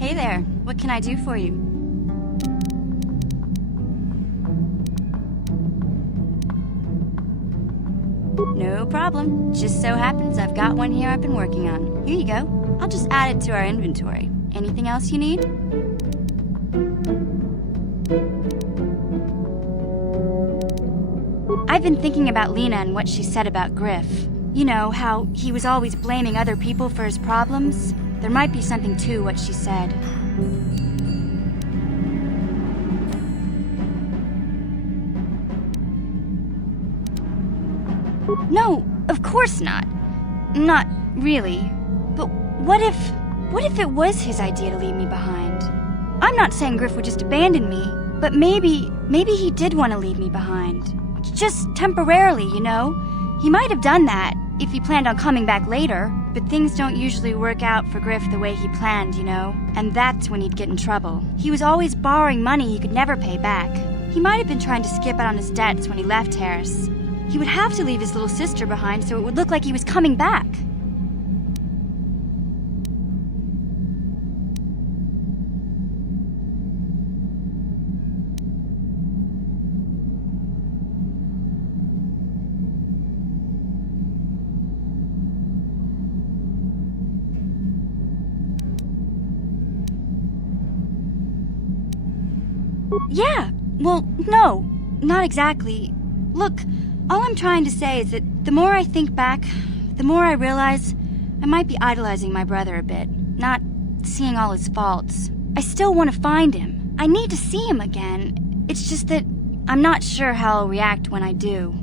Hey there, what can I do for you? No problem. Just so happens I've got one here I've been working on. Here you go. I'll just add it to our inventory. Anything else you need? I've been thinking about Lena and what she said about Griff. You know, how he was always blaming other people for his problems? There might be something to what she said. No, of course not. Not really. But what if it was his idea to leave me behind? I'm not saying Griff would just abandon me, but maybe he did want to leave me behind. Just temporarily, you know? He might have done that if he planned on coming back later, but things don't usually work out for Griff the way he planned, you know? And that's when he'd get in trouble. He was always borrowing money he could never pay back. He might have been trying to skip out on his debts when he left Harris. He would have to leave his little sister behind so it would look like he was coming back. Yeah, well, no, not exactly. Look, all I'm trying to say is that the more I think back, the more I realize I might be idolizing my brother a bit, not seeing all his faults. I still want to find him. I need to see him again. It's just that I'm not sure how I'll react when I do.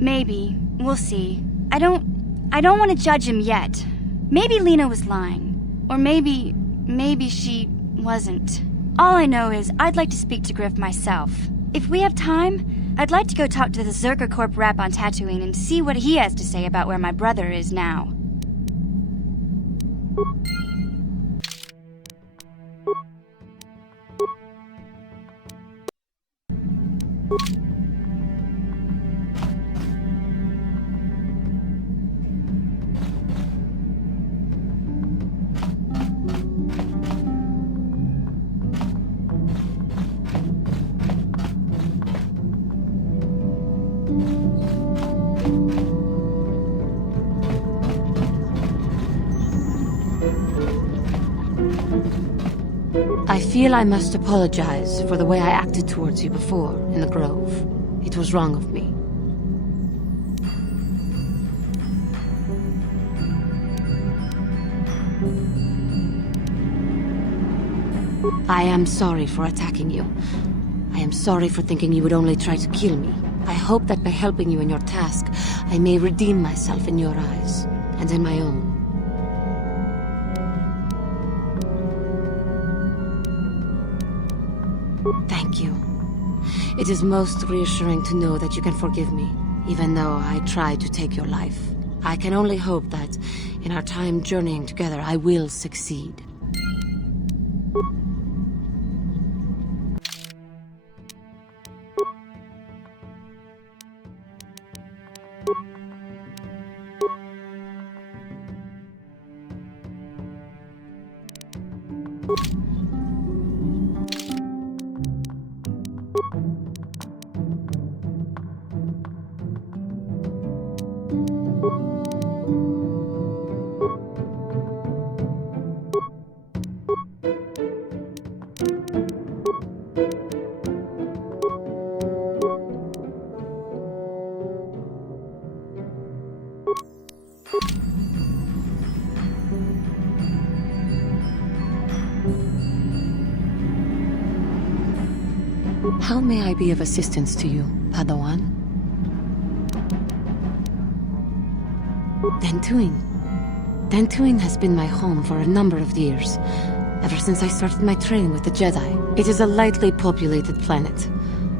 Maybe. We'll see. I don't want to judge him yet. Maybe Lena was lying. Or maybe she wasn't. All I know is I'd like to speak to Griff myself. If we have time, I'd like to go talk to the Zerker Corp rep on Tatooine and see what he has to say about where my brother is now. I feel I must apologize for the way I acted towards you before in the Grove. It was wrong of me. I am sorry for attacking you. I am sorry for thinking you would only try to kill me. I hope that by helping you in your task, I may redeem myself in your eyes, and in my own. Thank you. It is most reassuring to know that you can forgive me, even though I tried to take your life. I can only hope that, in our time journeying together, I will succeed. How may I be of assistance to you, Padawan? Dantooine. Dantooine has been my home for a number of years, ever since I started my training with the Jedi. It is a lightly populated planet,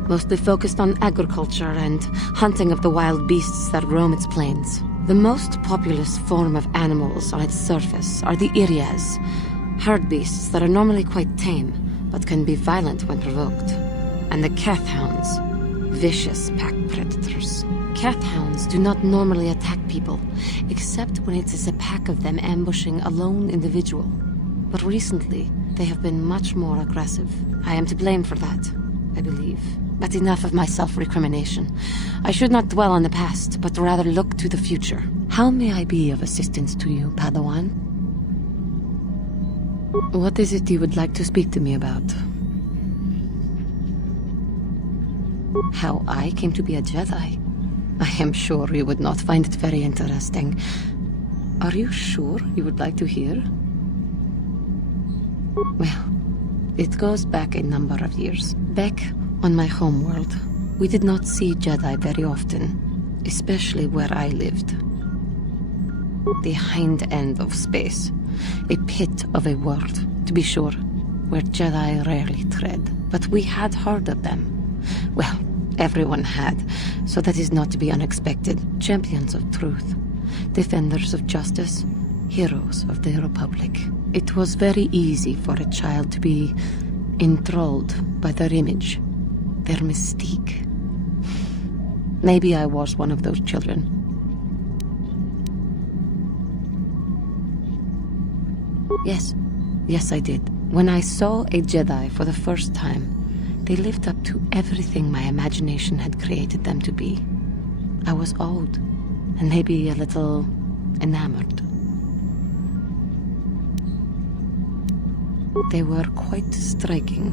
mostly focused on agriculture and hunting of the wild beasts that roam its plains. The most populous form of animals on its surface are the Irias, herd beasts that are normally quite tame, but can be violent when provoked. And the Kath Hounds, vicious pack predators. Kath Hounds do not normally attack people, except when it is a pack of them ambushing a lone individual. But recently, they have been much more aggressive. I am to blame for that, I believe. But enough of my self-recrimination. I should not dwell on the past, but rather look to the future. How may I be of assistance to you, Padawan? What is it you would like to speak to me about? How I came to be a Jedi? I am sure you would not find it very interesting. Are you sure you would like to hear? Well, it goes back a number of years. Back on my homeworld, we did not see Jedi very often, especially where I lived. The hind end of space, a pit of a world, to be sure, where Jedi rarely tread. But we had heard of them. Well, everyone had, so that is not to be unexpected. Champions of truth, defenders of justice, heroes of the Republic. It was very easy for a child to be enthralled by their image, their mystique. Maybe I was one of those children. Yes, I did. When I saw a Jedi for the first time, they lived up to everything my imagination had created them to be. I was awed, and maybe a little enamored. They were quite striking,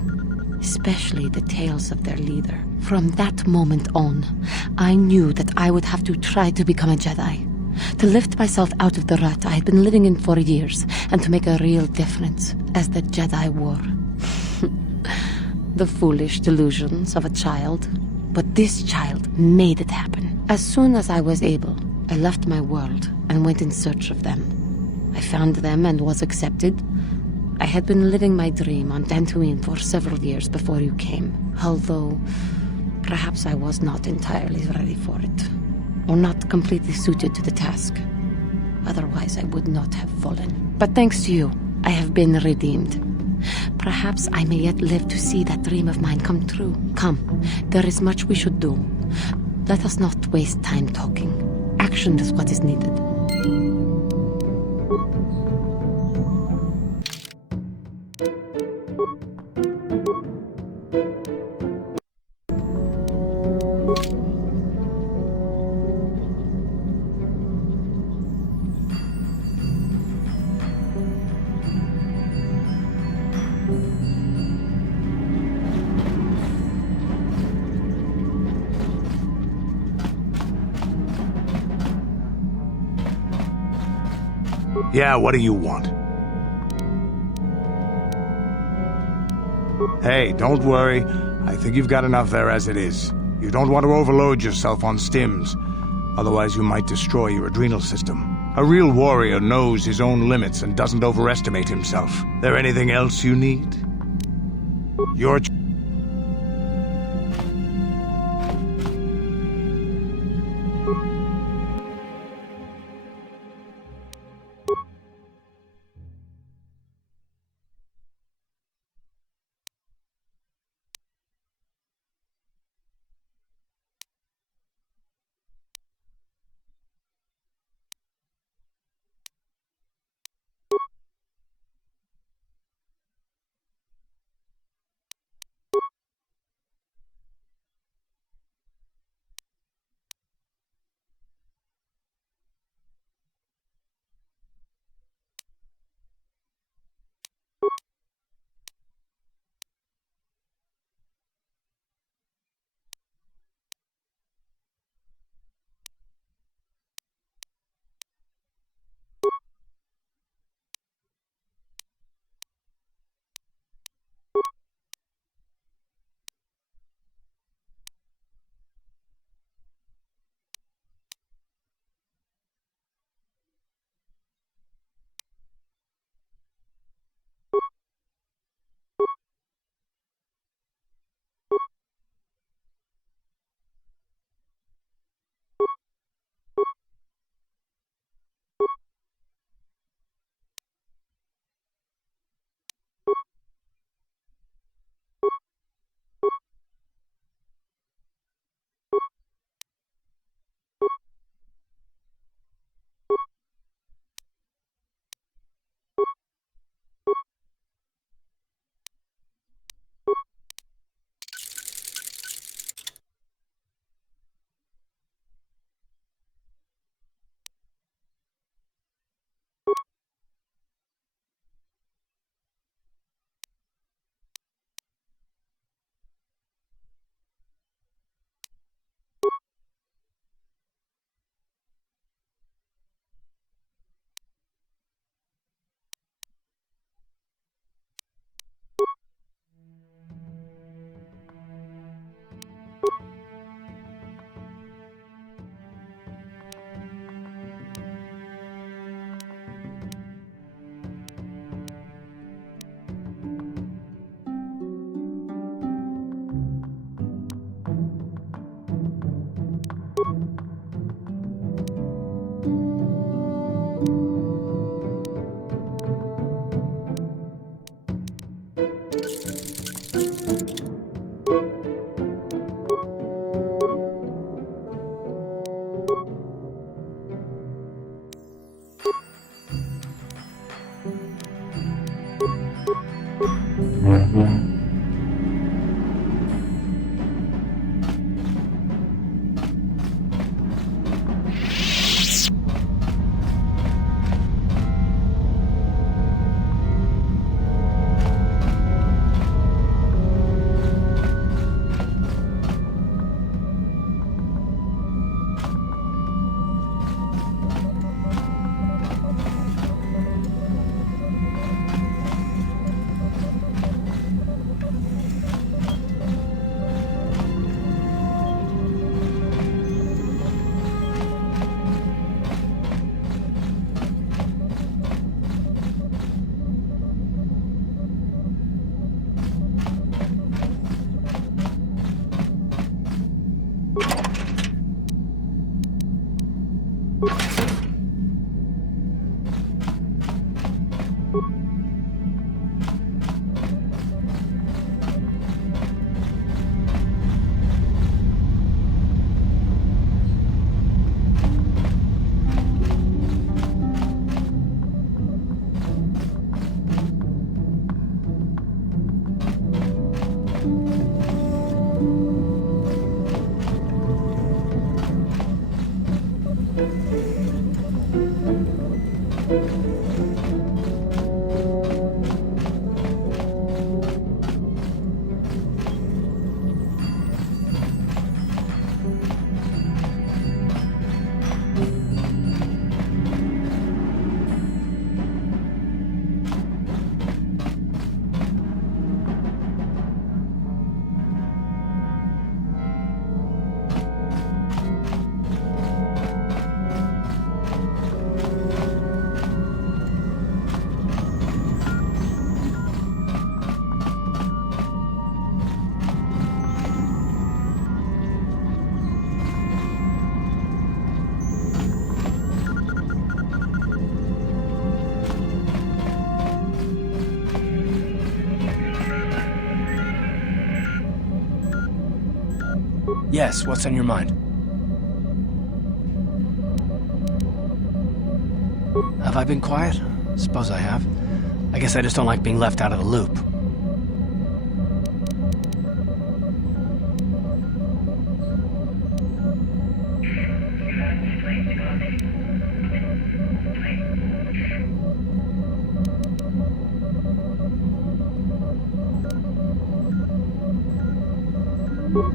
especially the tales of their leader. From that moment on, I knew that I would have to try to become a Jedi, to lift myself out of the rut I had been living in for years, and to make a real difference, as the Jedi were. The foolish delusions of a child, but this child made it happen. As soon as I was able, I left my world and went in search of them. I found them and was accepted. I had been living my dream on Dantooine for several years before you came, although perhaps I was not entirely ready for it, or not completely suited to the task. Otherwise, I would not have fallen. But thanks to you, I have been redeemed. Perhaps I may yet live to see that dream of mine come true. Come, there is much we should do. Let us not waste time talking. Action is what is needed. Yeah, what do you want? Hey, don't worry. I think you've got enough there as it is. You don't want to overload yourself on stims. Otherwise you might destroy your adrenal system. A real warrior knows his own limits and doesn't overestimate himself. There anything else you need? Your Yes, what's on your mind? Have I been quiet? Suppose I have. I guess I just don't like being left out of the loop.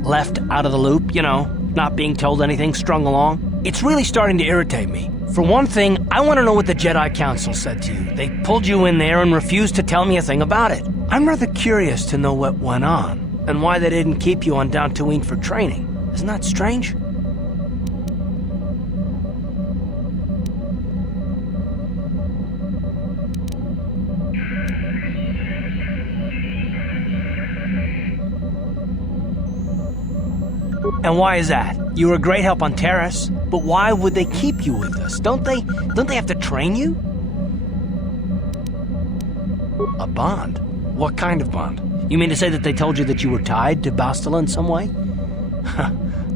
Left out of the loop, you know, not being told anything, strung along. It's really starting to irritate me. For one thing, I want to know what the Jedi Council said to you. They pulled you in there and refused to tell me a thing about it. I'm rather curious to know what went on, and why they didn't keep you on Dantooine for training. Isn't that strange? And why is that? You were a great help on Terrace, but why would they keep you with us? Don't they have to train you? A bond? What kind of bond? You mean to say that they told you that you were tied to Bastila in some way? I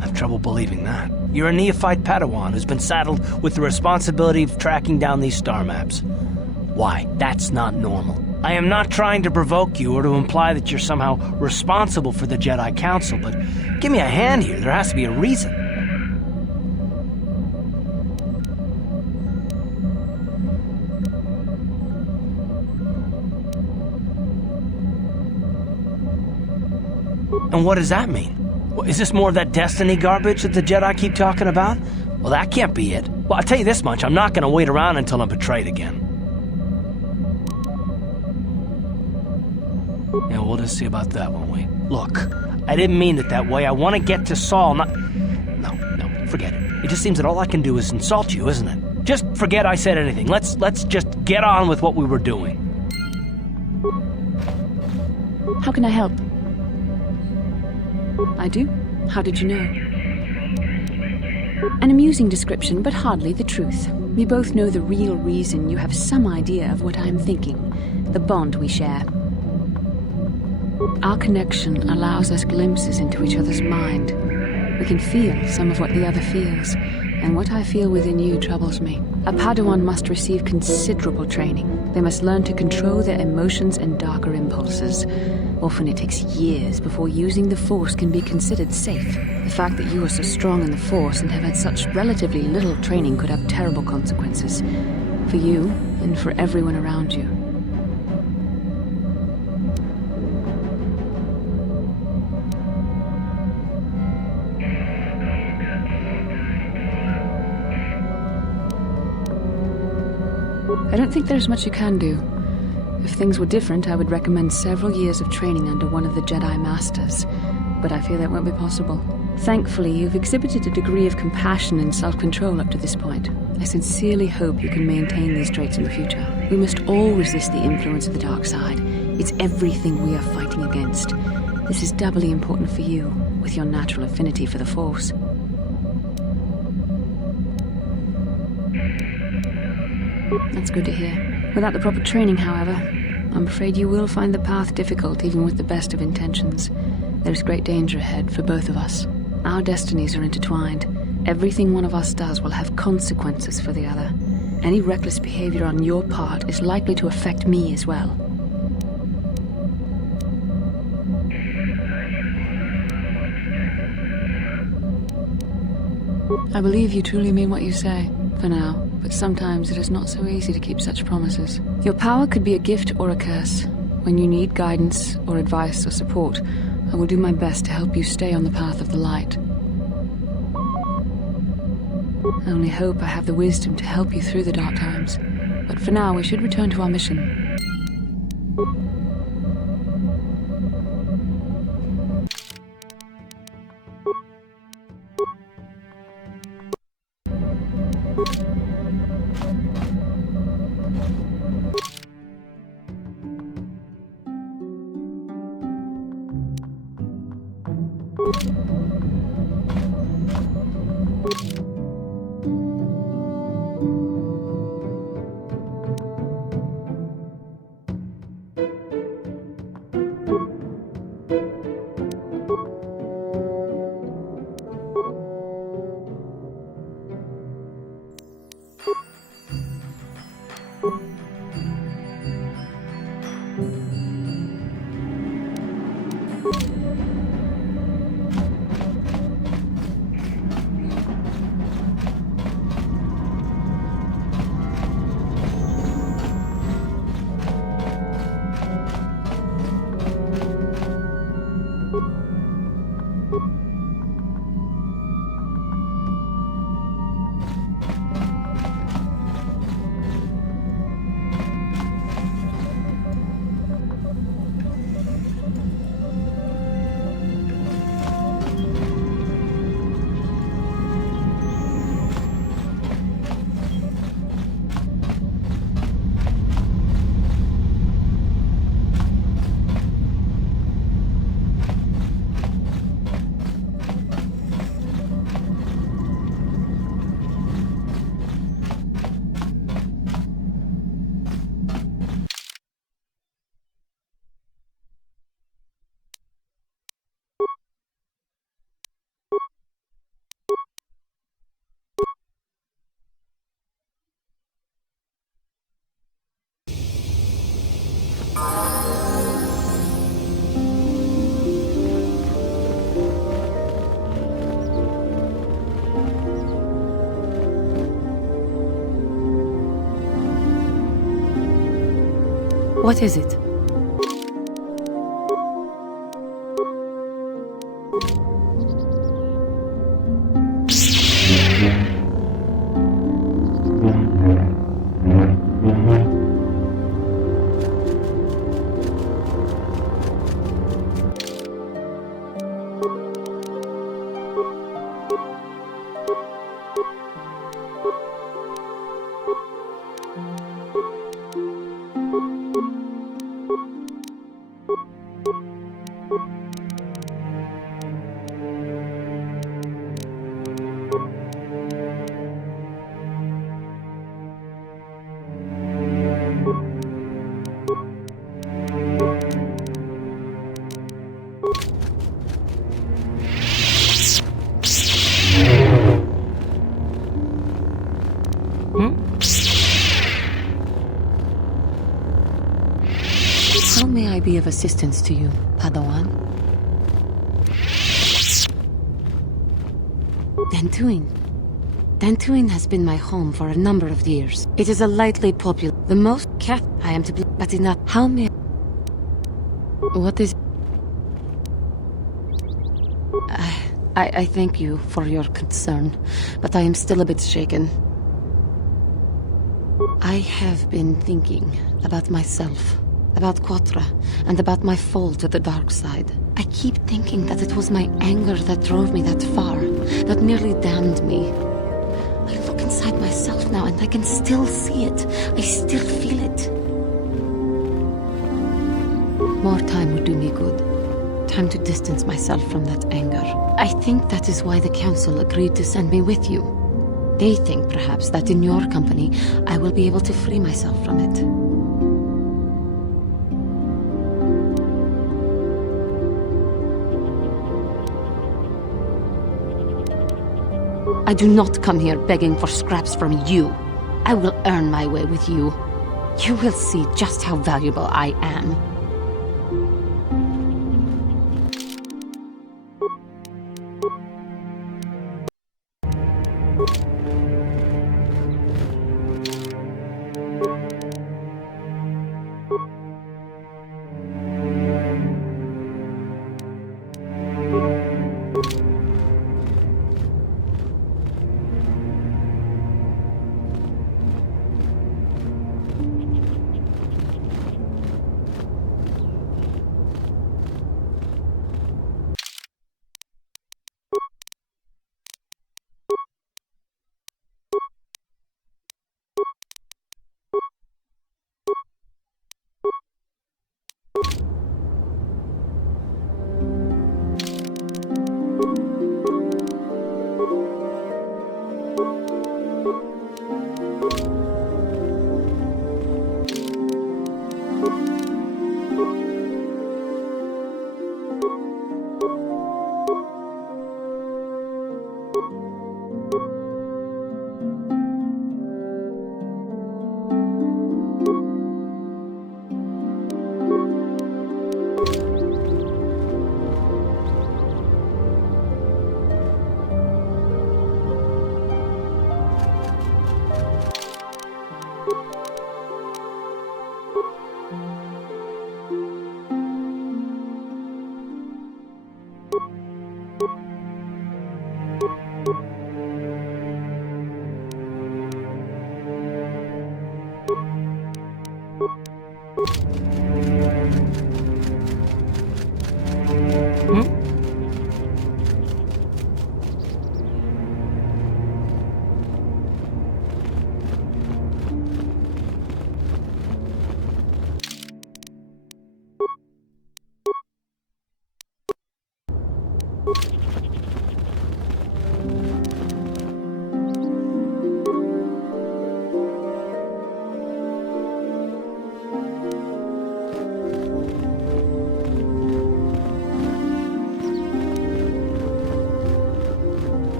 have trouble believing that. You're a neophyte Padawan who's been saddled with the responsibility of tracking down these star maps. Why? That's not normal. I am not trying to provoke you or to imply that you're somehow responsible for the Jedi Council, but give me a hand here. There has to be a reason. And what does that mean? Is this more of that destiny garbage that the Jedi keep talking about? Well, that can't be it. Well, I'll tell you this much. I'm not going to wait around until I'm betrayed again. Yeah, we'll just see about that, won't we? Look, I didn't mean it that way. I want to get to Saul, not... No, forget it. It just seems that all I can do is insult you, isn't it? Just forget I said anything. Let's just get on with what we were doing. How can I help? I do? How did you know? An amusing description, but hardly the truth. We both know the real reason. You have some idea of what I'm thinking. The bond we share. Our connection allows us glimpses into each other's mind. We can feel some of what the other feels, and what I feel within you troubles me. A Padawan must receive considerable training. They must learn to control their emotions and darker impulses. Often it takes years before using the Force can be considered safe. The fact that you are so strong in the Force and have had such relatively little training could have terrible consequences. For you, and for everyone around you. I don't think there's much you can do. If things were different, I would recommend several years of training under one of the Jedi Masters, but I fear that won't be possible. Thankfully, you've exhibited a degree of compassion and self-control up to this point. I sincerely hope you can maintain these traits in the future. We must all resist the influence of the dark side. It's everything we are fighting against. This is doubly important for you, with your natural affinity for the Force. That's good to hear. Without the proper training, however, I'm afraid you will find the path difficult even with the best of intentions. There's great danger ahead for both of us. Our destinies are intertwined. Everything one of us does will have consequences for the other. Any reckless behavior on your part is likely to affect me as well. I believe you truly mean what you say, for now, but sometimes it is not so easy to keep such promises. Your power could be a gift or a curse. When you need guidance or advice or support, I will do my best to help you stay on the path of the light. I only hope I have the wisdom to help you through the dark times. But for now, we should return to our mission. What is it? How may I be of assistance to you, Padawan? Dantooine. Dantooine has been my home for a number of years. It is a lightly popular... The most... Kath, I am to be... But enough. How may... What is... I thank you for your concern, but I am still a bit shaken. I have been thinking about myself, about Quatra, and about my fall to the dark side. I keep thinking that it was my anger that drove me that far, that nearly damned me. I look inside myself now and I can still see it. I still feel it. More time would do me good. Time to distance myself from that anger. I think that is why the council agreed to send me with you. They think, perhaps, that in your company, I will be able to free myself from it. I do not come here begging for scraps from you. I will earn my way with you. You will see just how valuable I am.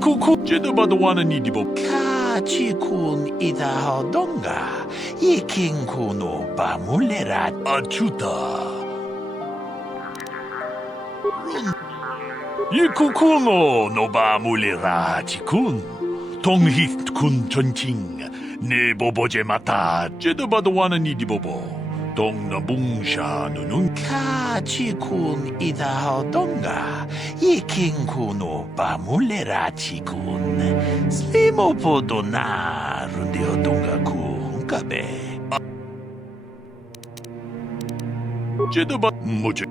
Kuku Jedabadawana Nidibo. Kachikun Idahadonga, Yikinkuno Bamulerat Achuta. Yikukuno no ba mulira chikun. Tonghit kun chonching. Ne boboje mata. Jedabadwana nidi bobo. Dong na bungsha nunun. Kachikun idahodonga. Yikinkuno ba mulira chikun. Slimo podona rundiodonga ku hunkabe. Jedaba moje.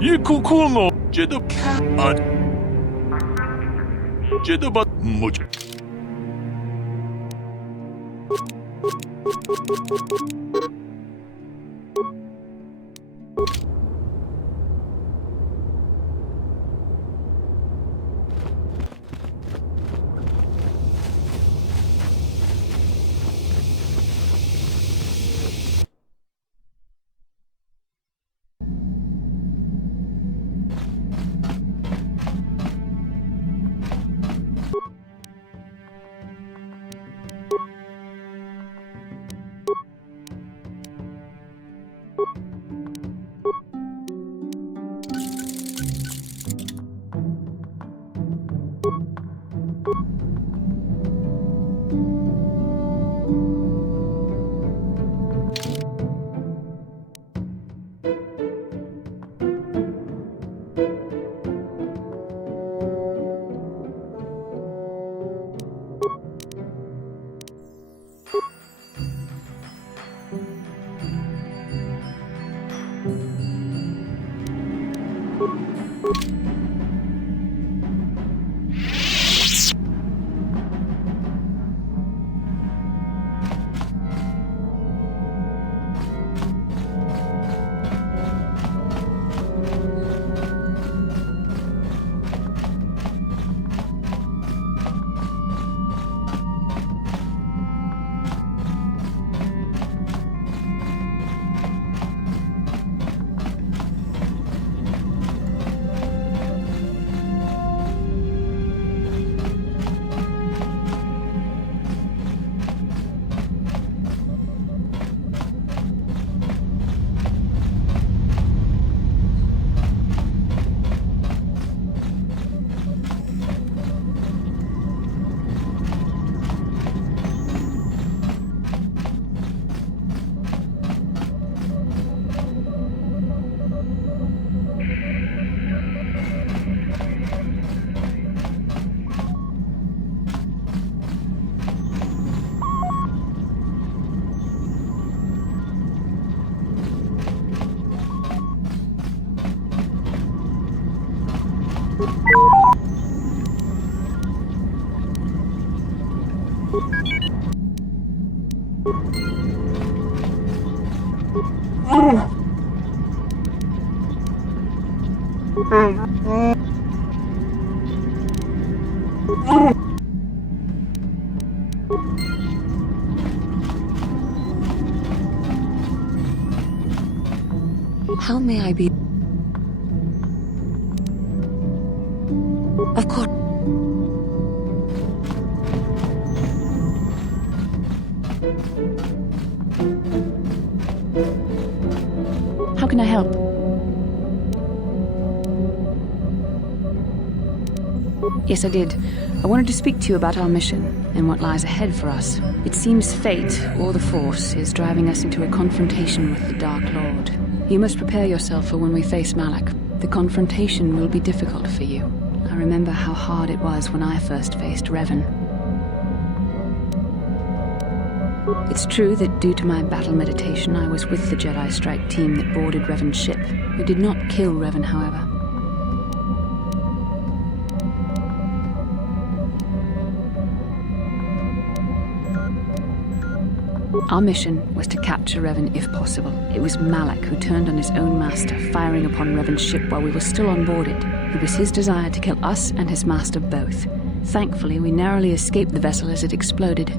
Yikukuno. Jedaba moje. How may I be... Of course... How can I help? Yes, I did. I wanted to speak to you about our mission and what lies ahead for us. It seems fate, or the Force, is driving us into a confrontation with the Dark Lord. You must prepare yourself for when we face Malak. The confrontation will be difficult for you. I remember how hard it was when I first faced Revan. It's true that due to my battle meditation, I was with the Jedi strike team that boarded Revan's ship. We did not kill Revan, however. Our mission was to capture Revan if possible. It was Malak who turned on his own master, firing upon Revan's ship while we were still on board it. It was his desire to kill us and his master both. Thankfully, we narrowly escaped the vessel as it exploded.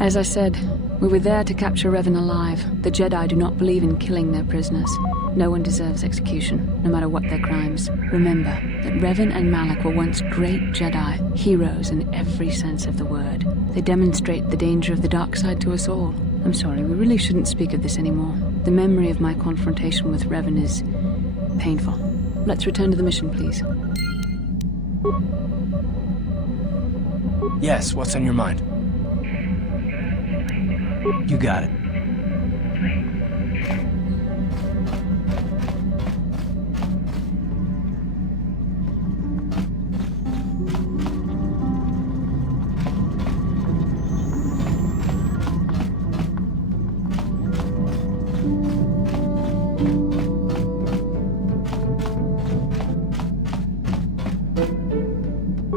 As I said, we were there to capture Revan alive. The Jedi do not believe in killing their prisoners. No one deserves execution, no matter what their crimes. Remember that Revan and Malak were once great Jedi, heroes in every sense of the word. They demonstrate the danger of the dark side to us all. I'm sorry, we really shouldn't speak of this anymore. The memory of my confrontation with Revan is painful. Let's return to the mission, please. Yes, what's on your mind? You got it.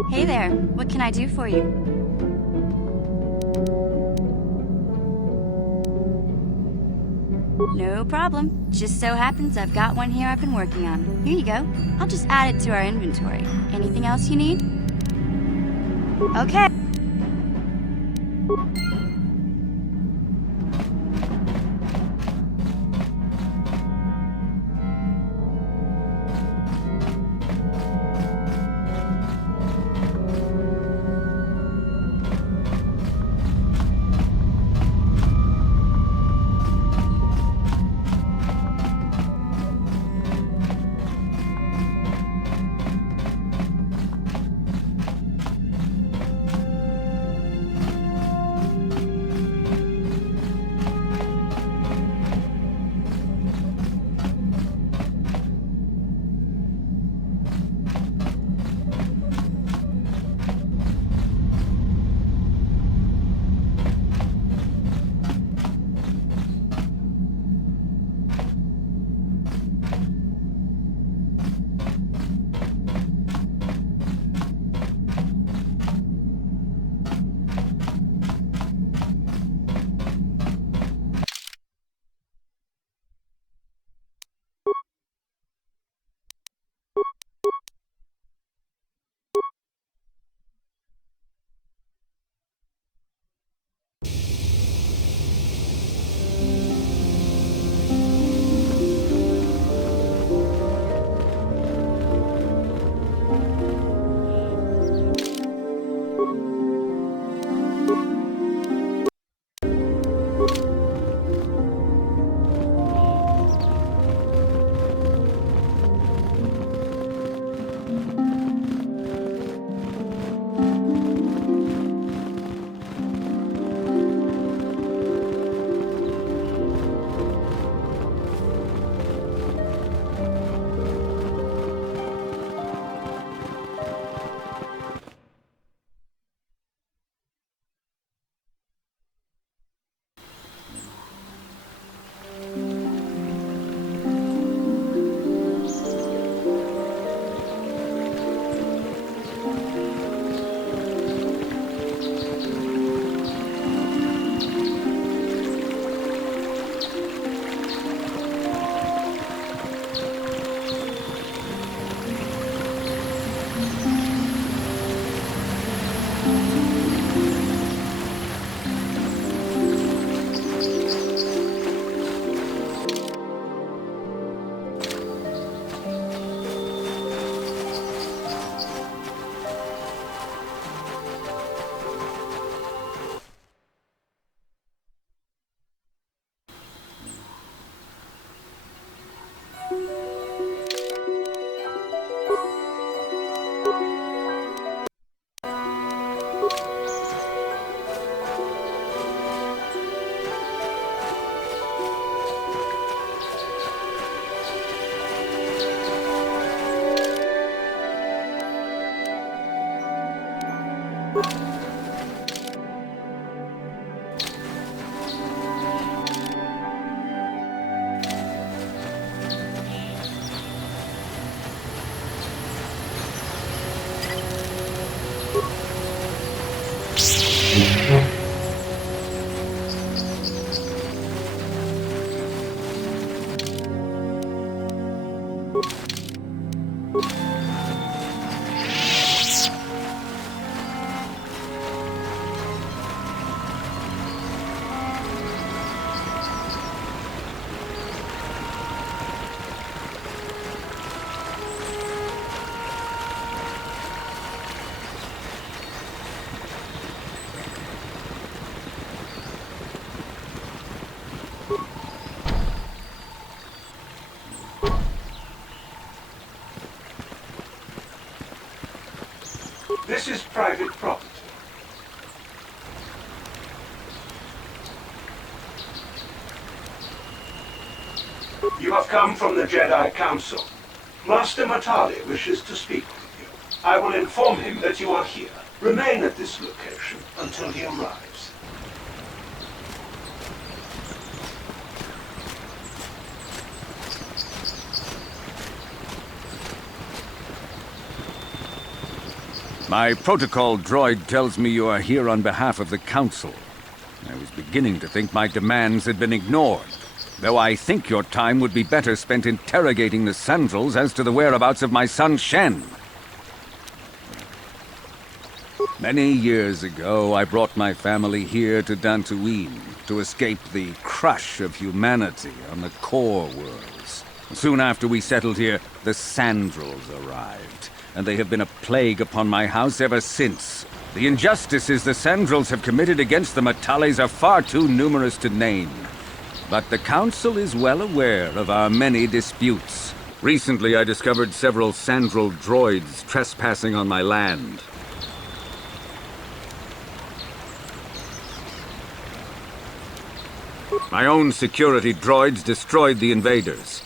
Hey there, what can I do for you? No problem. Just so happens I've got one here I've been working on. Here you go. I'll just add it to our inventory. Anything else you need? Okay. This is private property. You have come from the Jedi Council. Master Matale wishes to speak with you. I will inform him that you are here. Remain at this location until he arrives. My protocol droid tells me you are here on behalf of the Council. I was beginning to think my demands had been ignored, though I think your time would be better spent interrogating the Sandrals as to the whereabouts of my son Shen. Many years ago, I brought my family here to Dantooine to escape the crush of humanity on the core worlds. Soon after we settled here, the Sandrals arrived, and they have been a plague upon my house ever since. The injustices the Sandrals have committed against the Matales are far too numerous to name. But the Council is well aware of our many disputes. Recently, I discovered several Sandral droids trespassing on my land. My own security droids destroyed the invaders.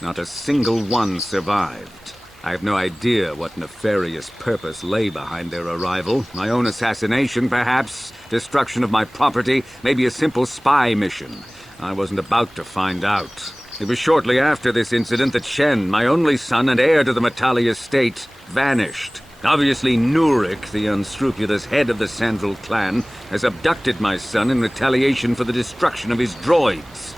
Not a single one survived. I have no idea what nefarious purpose lay behind their arrival. My own assassination, perhaps? Destruction of my property? Maybe a simple spy mission? I wasn't about to find out. It was shortly after this incident that Shen, my only son and heir to the Matale estate, vanished. Obviously, Nurik, the unscrupulous head of the Sandral clan, has abducted my son in retaliation for the destruction of his droids.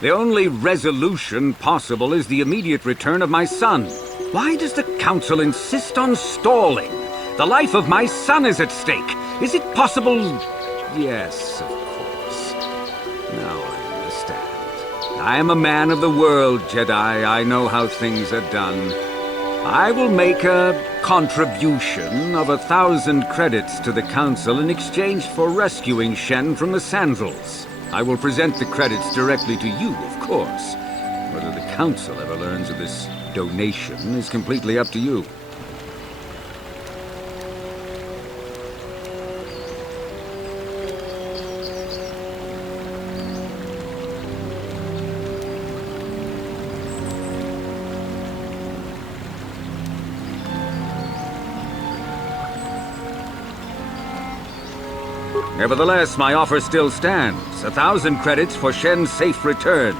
The only resolution possible is the immediate return of my son. Why does the Council insist on stalling? The life of my son is at stake. Is it possible? Yes, of course. Now I understand. I am a man of the world, Jedi. I know how things are done. I will make a contribution of 1,000 credits to the Council in exchange for rescuing Shen from the Sandrals. I will present the credits directly to you, of course. Whether the Council ever learns of this donation is completely up to you. Nevertheless, my offer still stands. 1,000 credits for Shen's safe return.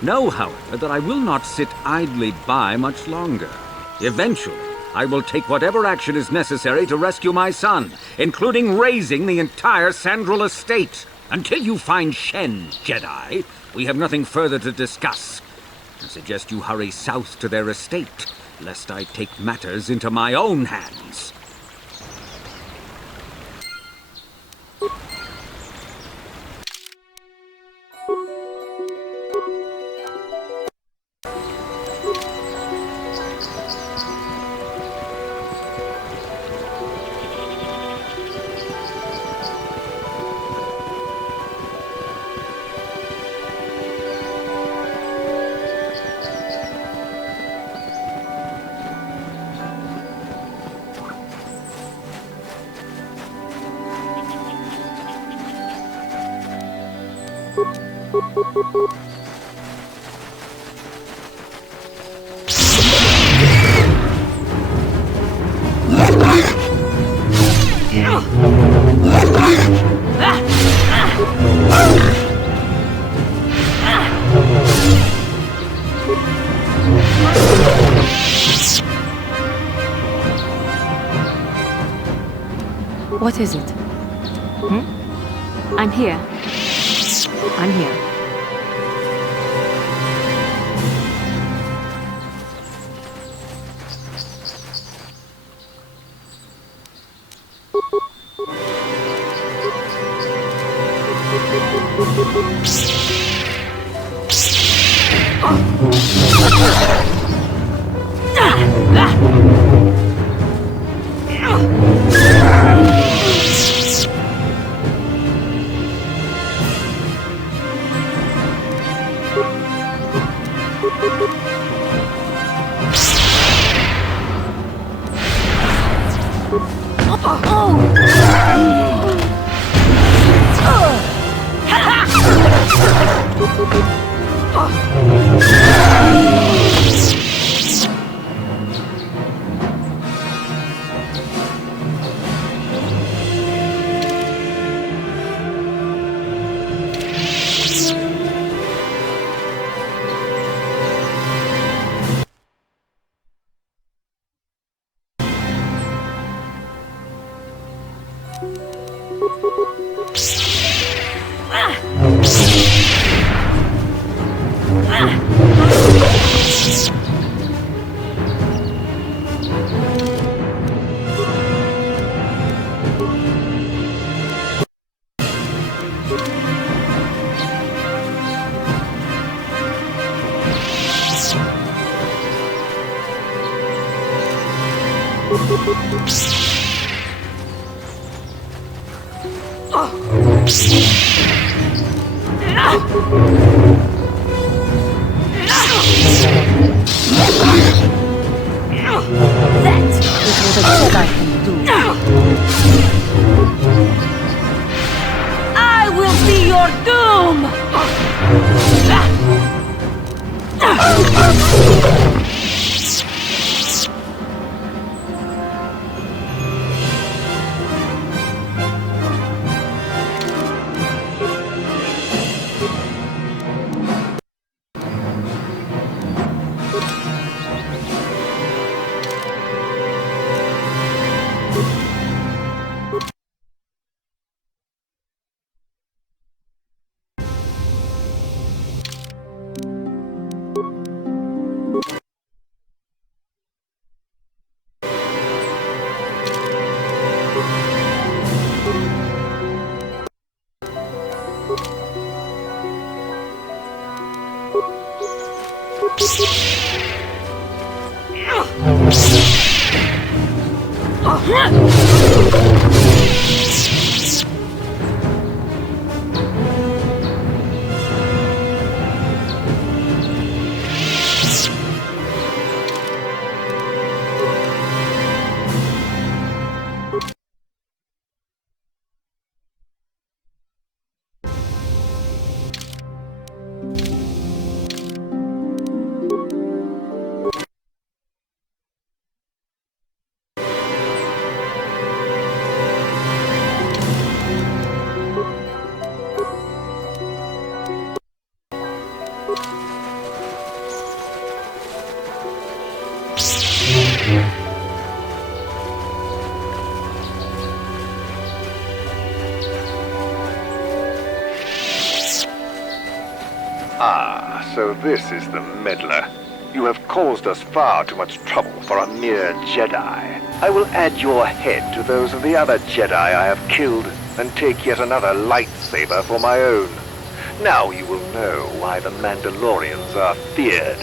Know, however, that I will not sit idly by much longer. Eventually, I will take whatever action is necessary to rescue my son, including razing the entire Sandral estate. Until you find Shen, Jedi, we have nothing further to discuss. I suggest you hurry south to their estate, lest I take matters into my own hands. What is it? I'm here. I'm here. I will be your doom! Ah, so this is the meddler. You have caused us far too much trouble for a mere Jedi. I will add your head to those of the other Jedi I have killed, and take yet another lightsaber for my own. Now you will know why the Mandalorians are feared.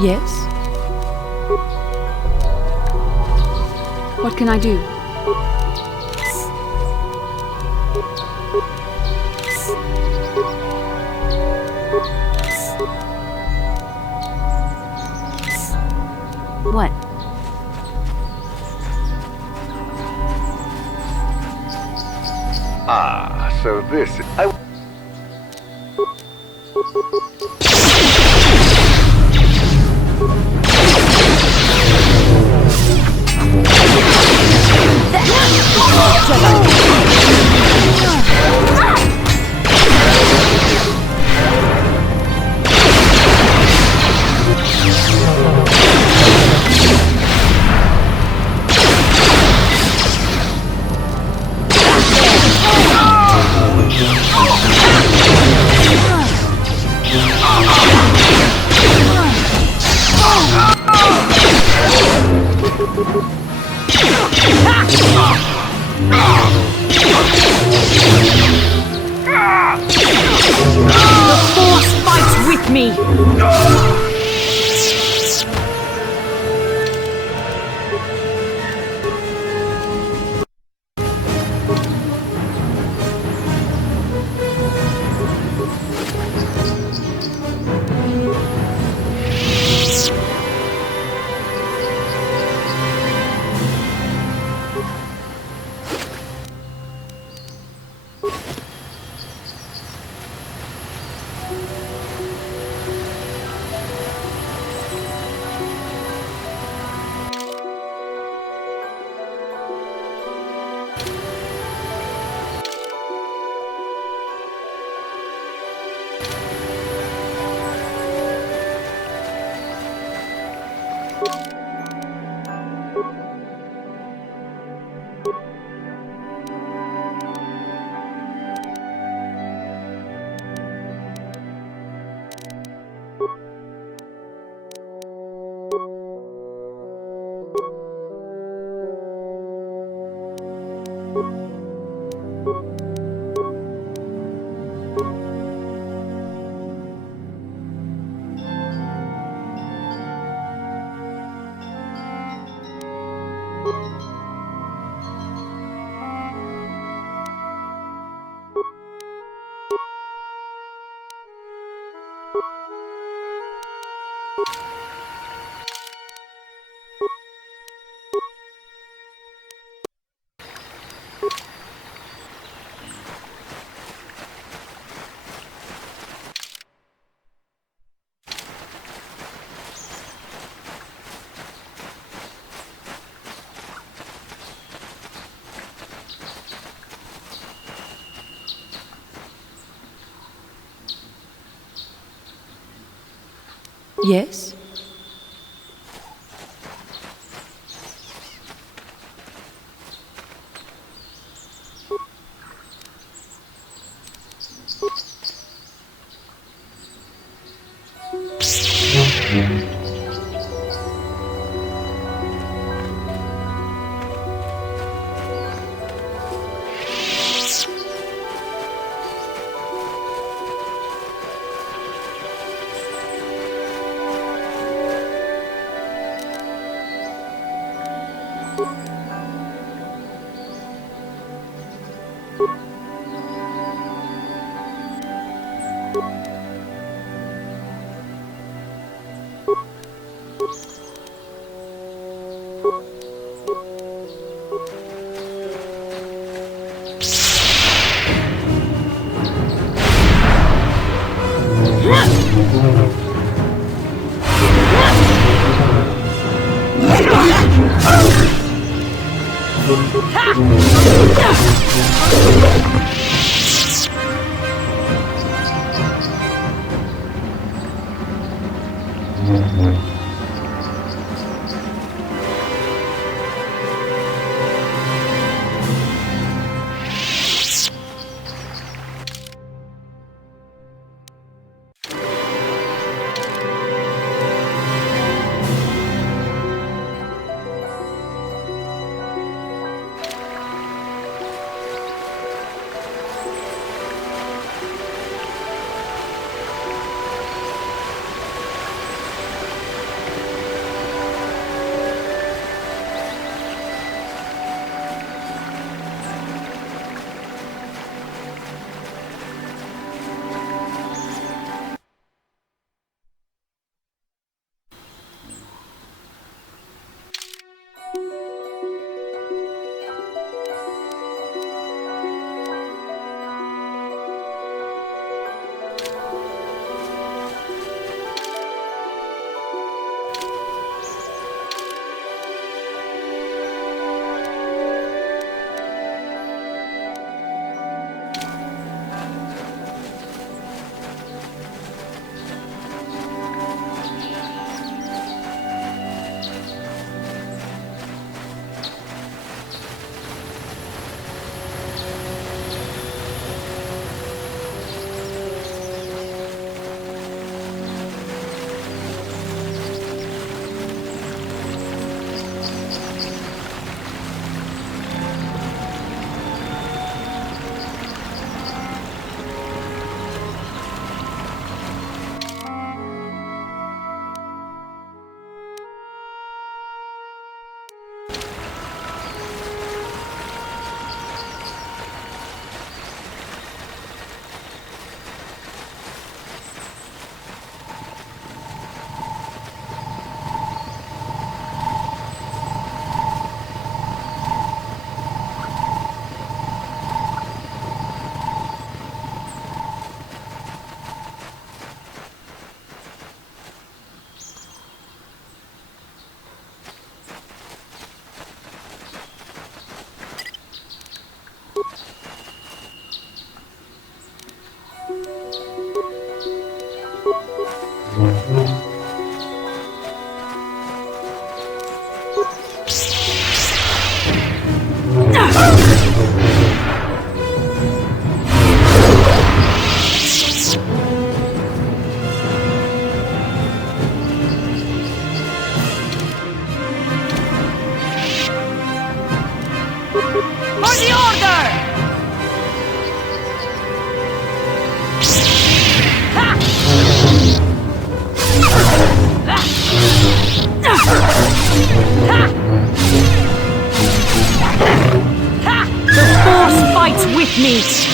Yes? What can I do? What? Ah, so this is... The Force fights with me! Yes? For the order! The Force fights with me!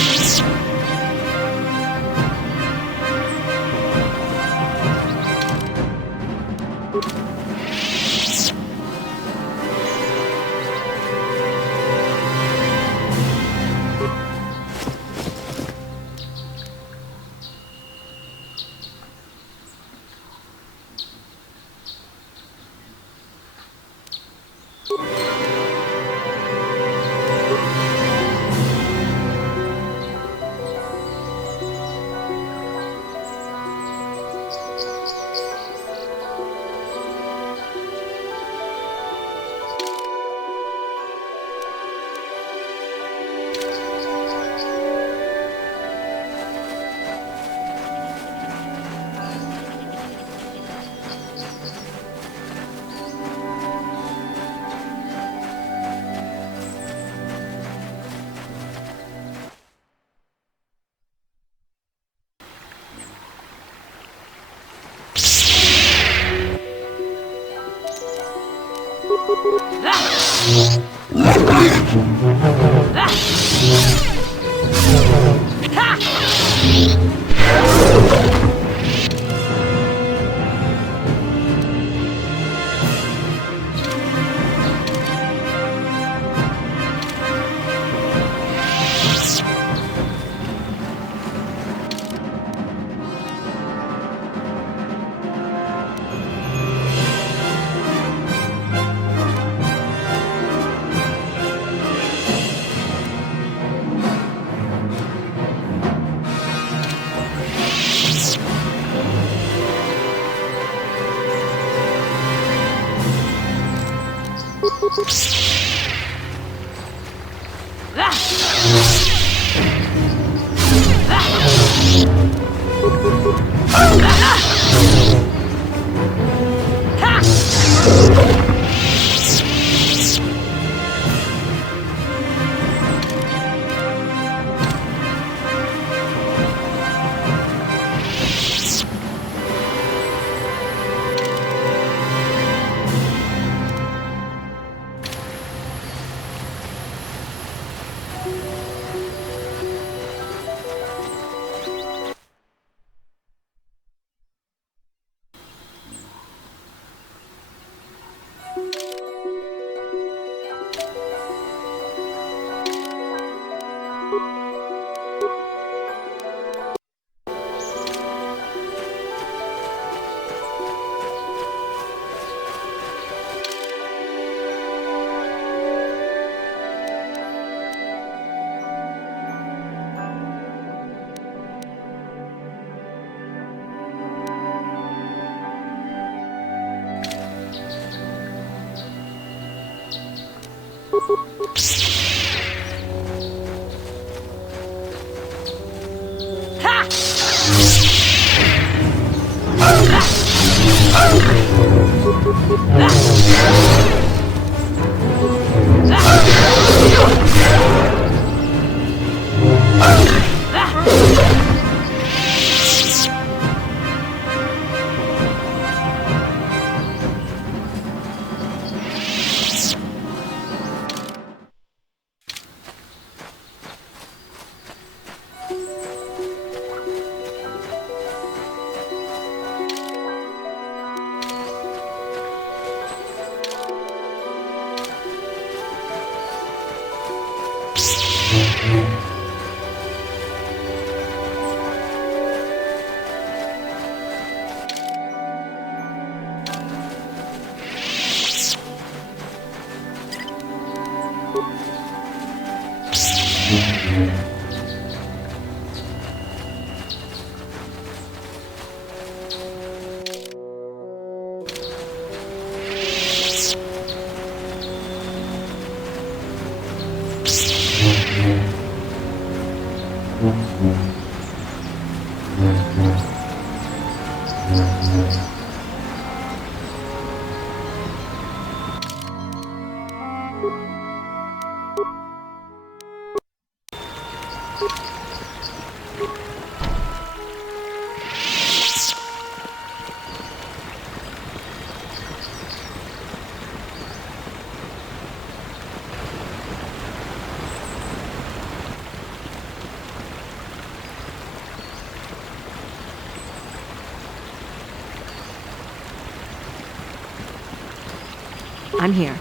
I'm here.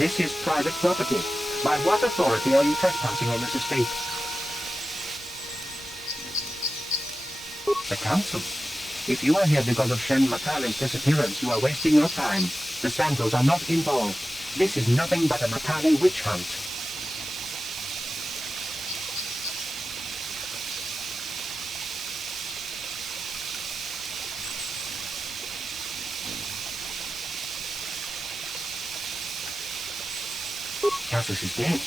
This is private property. By what authority are you trespassing on this estate? The Council. If you are here because of Sandral-Matale's disappearance, you are wasting your time. The Sandrals are not involved. This is nothing but a Matale witch hunt. Cassus is dead.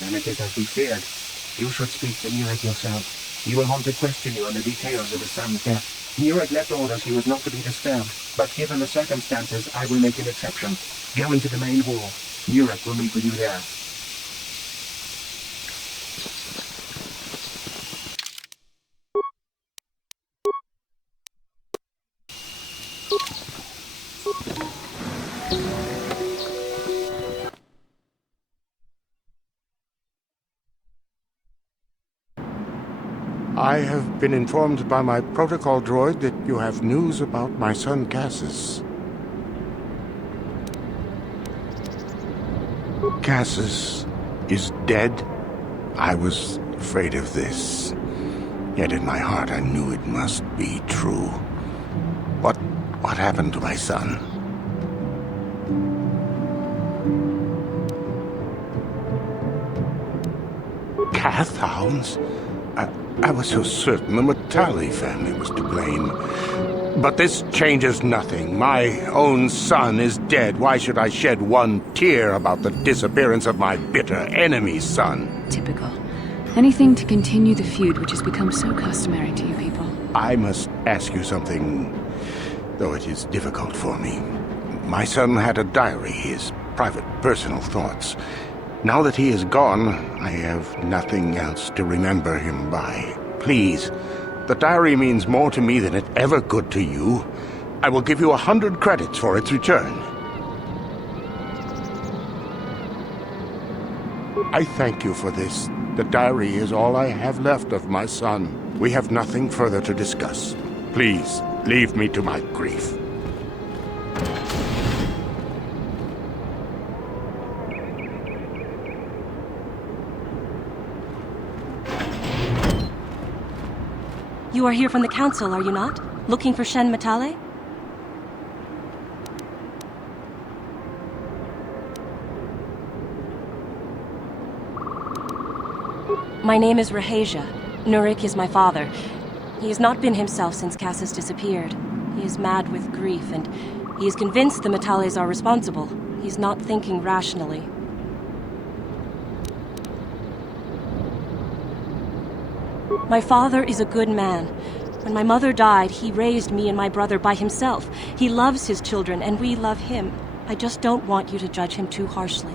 Then it is as we feared. You should speak to Nurek yourself. He will want to question you on the details of his son's death. Nurek left orders he was not to be disturbed, but given the circumstances, I will make an exception. Go into the main hall. Nurek will meet with you there. I have been informed by my protocol droid that you have news about my son Cassus. Cassus is dead? I was afraid of this. Yet in my heart I knew it must be true. What happened to my son? Kath Hounds? I was so certain the Matale family was to blame. But this changes nothing. My own son is dead. Why should I shed one tear about the disappearance of my bitter enemy's son? Typical. Anything to continue the feud which has become so customary to you people. I must ask you something, though it is difficult for me. My son had a diary, his private, personal thoughts. Now that he is gone, I have nothing else to remember him by. Please, the diary means more to me than it ever could to you. I will give you 100 credits for its return. I thank you for this. The diary is all I have left of my son. We have nothing further to discuss. Please, leave me to my grief. You are here from the Council, are you not? Looking for Sandral-Matale? My name is Rahasia. Nurek is my father. He has not been himself since Cassus disappeared. He is mad with grief, and he is convinced the Matales are responsible. He's not thinking rationally. My father is a good man. When my mother died, he raised me and my brother by himself. He loves his children, and we love him. I just don't want you to judge him too harshly.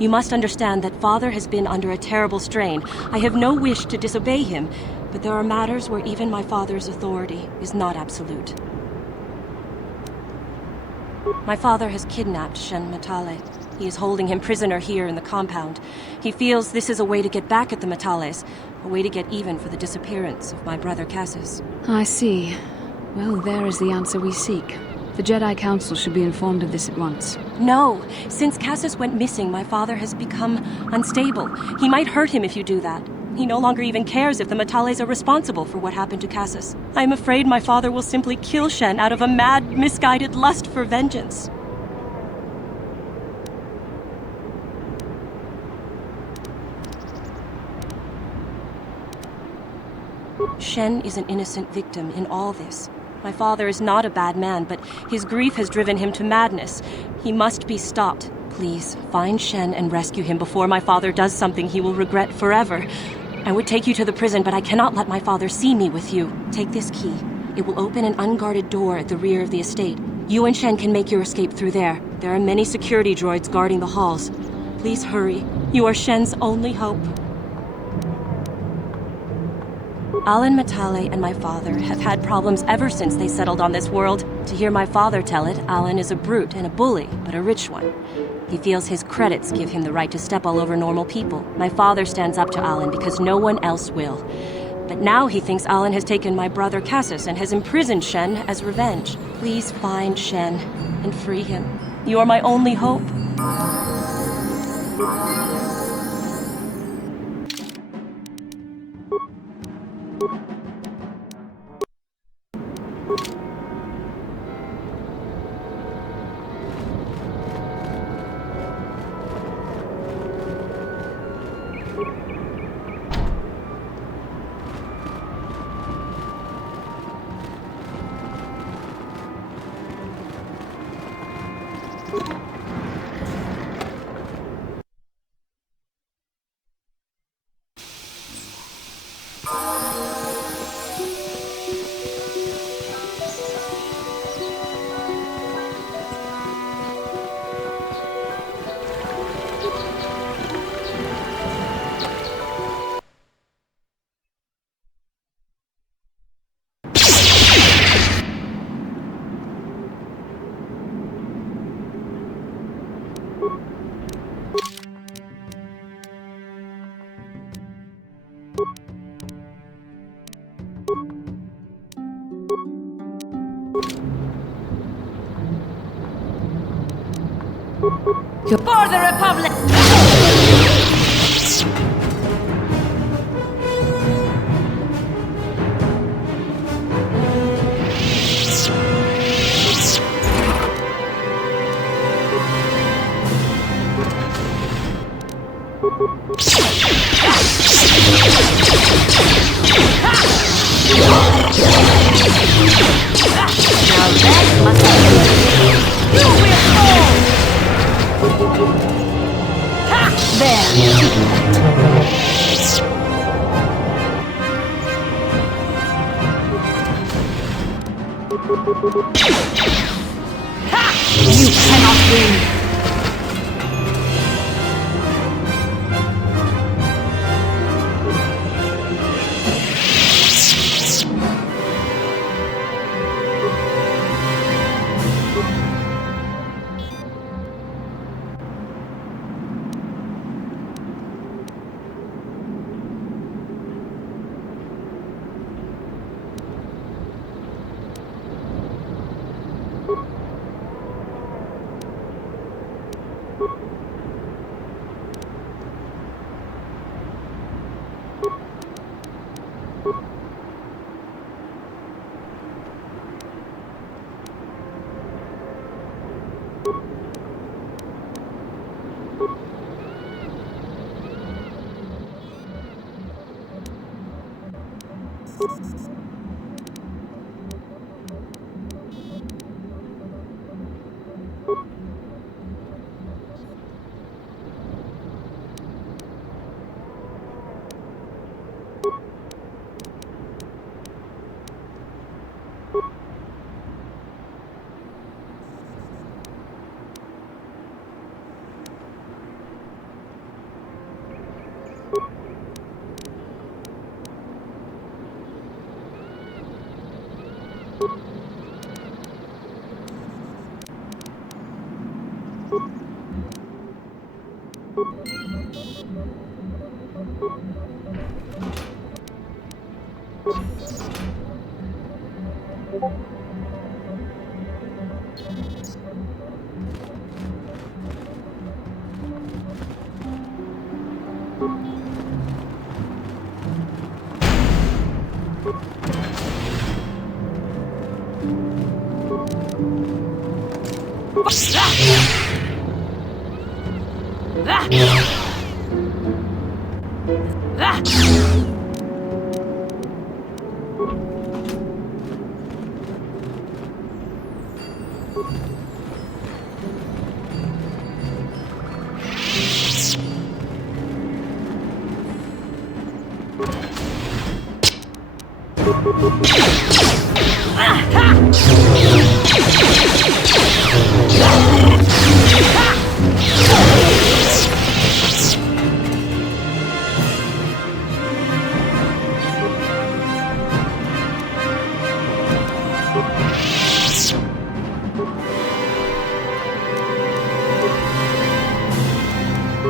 You must understand that Father has been under a terrible strain. I have no wish to disobey him, but there are matters where even my father's authority is not absolute. My father has kidnapped Sandral-Matale. He is holding him prisoner here in the compound. He feels this is a way to get back at the Matales, a way to get even for the disappearance of my brother Cassus. I see. Well, there is the answer we seek. The Jedi Council should be informed of this at once. No! Since Cassus went missing, my father has become unstable. He might hurt him if you do that. He no longer even cares if the Matales are responsible for what happened to Cassus. I am afraid my father will simply kill Shen out of a mad, misguided lust for vengeance. Shen is an innocent victim in all this. My father is not a bad man, but his grief has driven him to madness. He must be stopped. Please, find Shen and rescue him before my father does something he will regret forever. I would take you to the prison, but I cannot let my father see me with you. Take this key. It will open an unguarded door at the rear of the estate. You and Shen can make your escape through there. There are many security droids guarding the halls. Please hurry. You are Shen's only hope. Sandral-Matale and my father have had problems ever since they settled on this world. To hear my father tell it, Alan is a brute and a bully, but a rich one. He feels his credits give him the right to step all over normal people. My father stands up to Alan because no one else will. But now he thinks Alan has taken my brother Cassius and has imprisoned Shen as revenge. Please find Shen and free him. You are my only hope. For the Republic! Now that must be you will fall! Ha! There! Ha! You cannot win!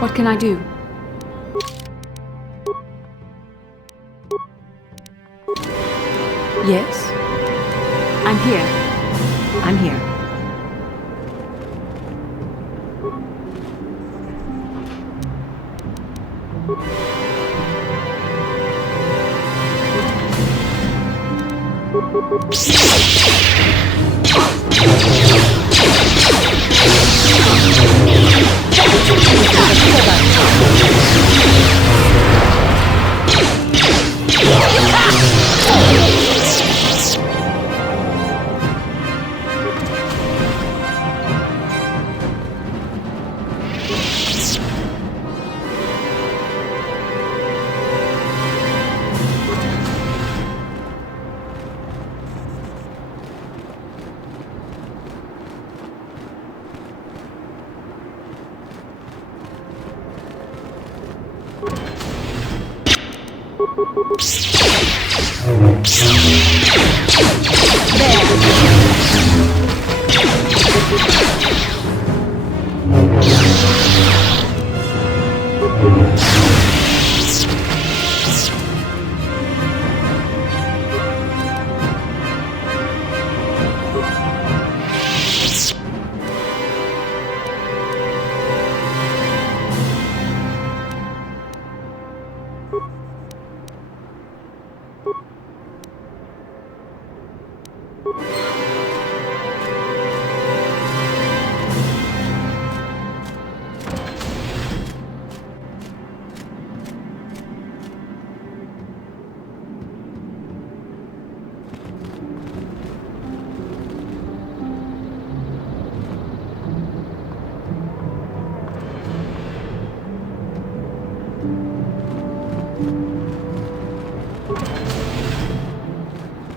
What can I do? Yes? I'm here. I'm here.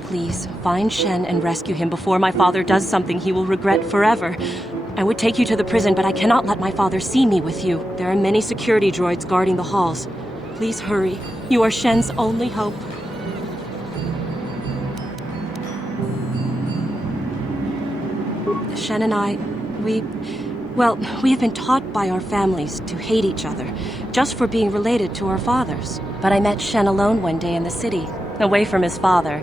Please, find Shen and rescue him before my father does something he will regret forever. I would take you to the prison, but I cannot let my father see me with you. There are many security droids guarding the halls. Please hurry. You are Shen's only hope. Shen and I, we have been taught by our families to hate each other, just for being related to our fathers. But I met Shen alone one day in the city, away from his father.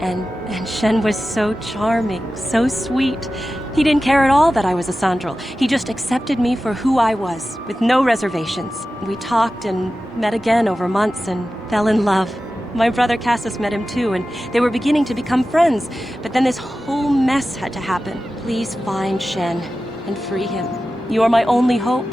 And Shen was so charming, so sweet. He didn't care at all that I was a Sandral. He just accepted me for who I was, with no reservations. We talked and met again over months and fell in love. My brother Cassius met him too, and they were beginning to become friends. But then this whole mess had to happen. Please find Shen and free him. You are my only hope.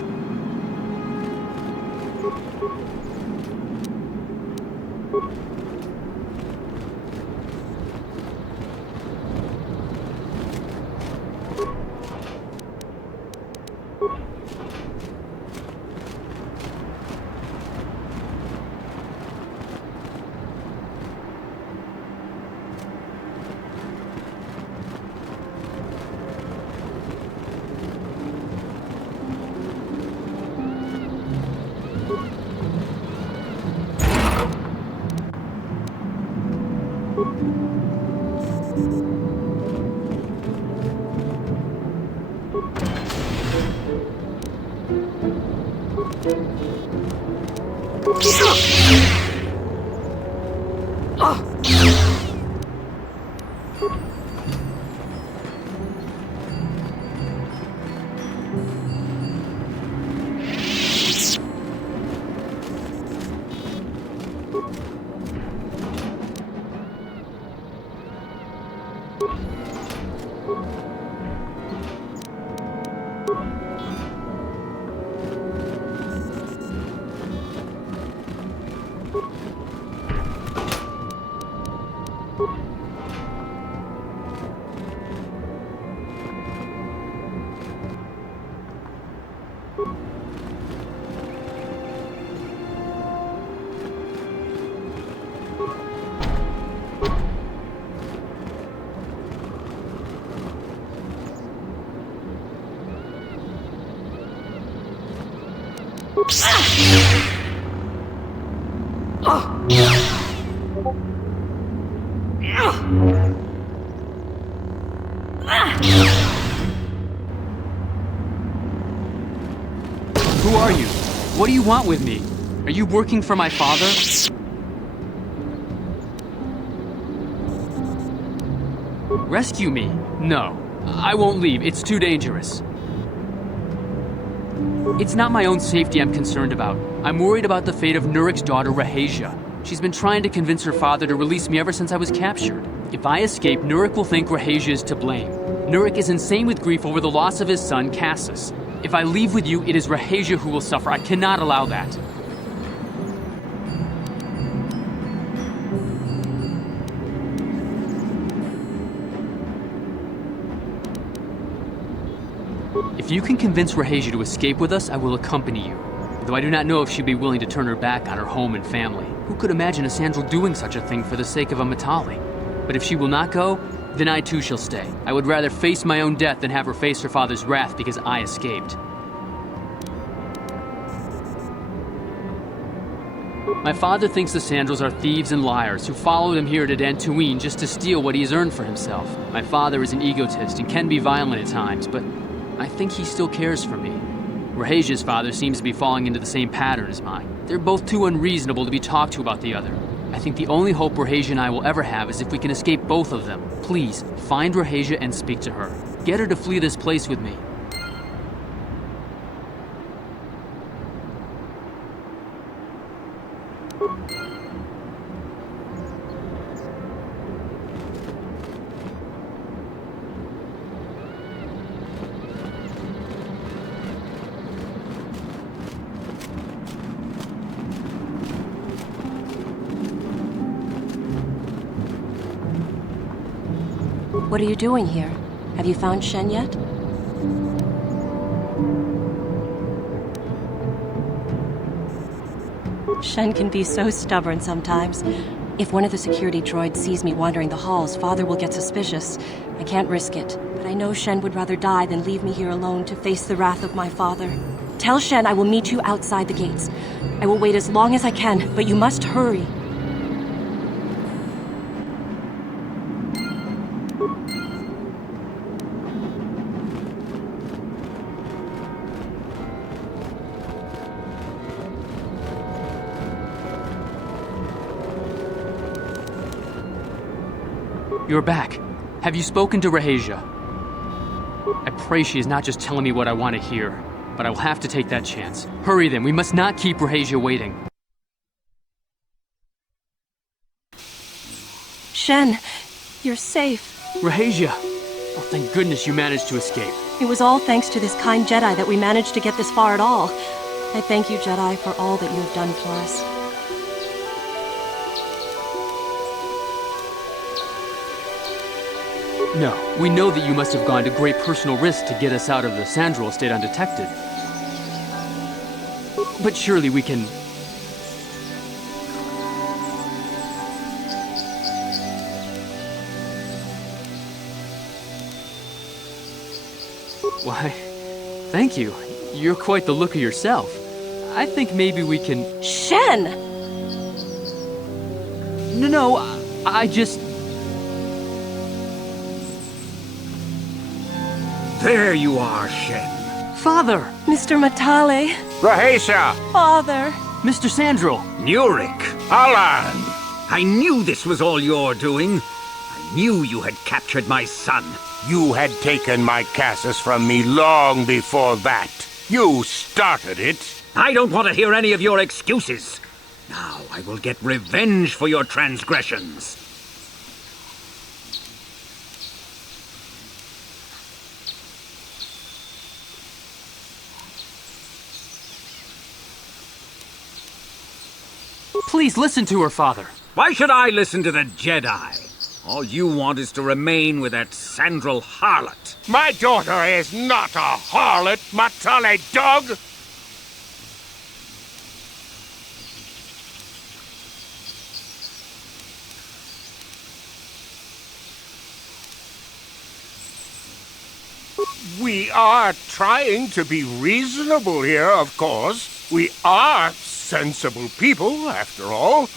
Who are you? What do you want with me? Are you working for my father? Rescue me? No. I won't leave. It's too dangerous. It's not my own safety I'm concerned about. I'm worried about the fate of Nurik's daughter, Rahasia. She's been trying to convince her father to release me ever since I was captured. If I escape, Nurik will think Rahasia is to blame. Nurik is insane with grief over the loss of his son, Cassus. If I leave with you, it is Rahasia who will suffer. I cannot allow that. If you can convince Rahasia to escape with us, I will accompany you. Though I do not know if she'd be willing to turn her back on her home and family. Who could imagine a Sandral doing such a thing for the sake of a Matale? But if she will not go, then I too shall stay. I would rather face my own death than have her face her father's wrath because I escaped. My father thinks the Sandrals are thieves and liars who followed him here to Dantooine just to steal what he has earned for himself. My father is an egotist and can be violent at times, but I think he still cares for me. Rahasia's father seems to be falling into the same pattern as mine. They're both too unreasonable to be talked to about the other. I think the only hope Rahasia and I will ever have is if we can escape both of them. Please, find Rahasia and speak to her. Get her to flee this place with me. What are you doing here? Have you found Shen yet? Shen can be so stubborn sometimes. If one of the security droids sees me wandering the halls, Father will get suspicious. I can't risk it, but I know Shen would rather die than leave me here alone to face the wrath of my father. Tell Shen I will meet you outside the gates. I will wait as long as I can, but you must hurry. You're back. Have you spoken to Rahasia? I pray she is not just telling me what I want to hear, but I will have to take that chance. Hurry then, we must not keep Rahasia waiting. Shen, you're safe. Rahasia! Oh, thank goodness you managed to escape. It was all thanks to this kind Jedi that we managed to get this far at all. I thank you, Jedi, for all that you have done for us. No, we know that you must have gone to great personal risk to get us out of the Sandral estate undetected. But surely we can... Why, thank you. You're quite the looker yourself. I think maybe we can... Shen! No, I just... There you are, Shen. Father! Mr. Matale. Rahasia! Father! Mr. Sandral! Nurik! Alan! I knew this was all your doing. I knew you had captured my son. You had taken my Cassus from me long before that. You started it. I don't want to hear any of your excuses. Now I will get revenge for your transgressions. Please listen to her, Father. Why should I listen to the Jedi? All you want is to remain with that Sandral harlot. My daughter is not a harlot, Matale dog! We are trying to be reasonable here, of course. We are sensible people, after all.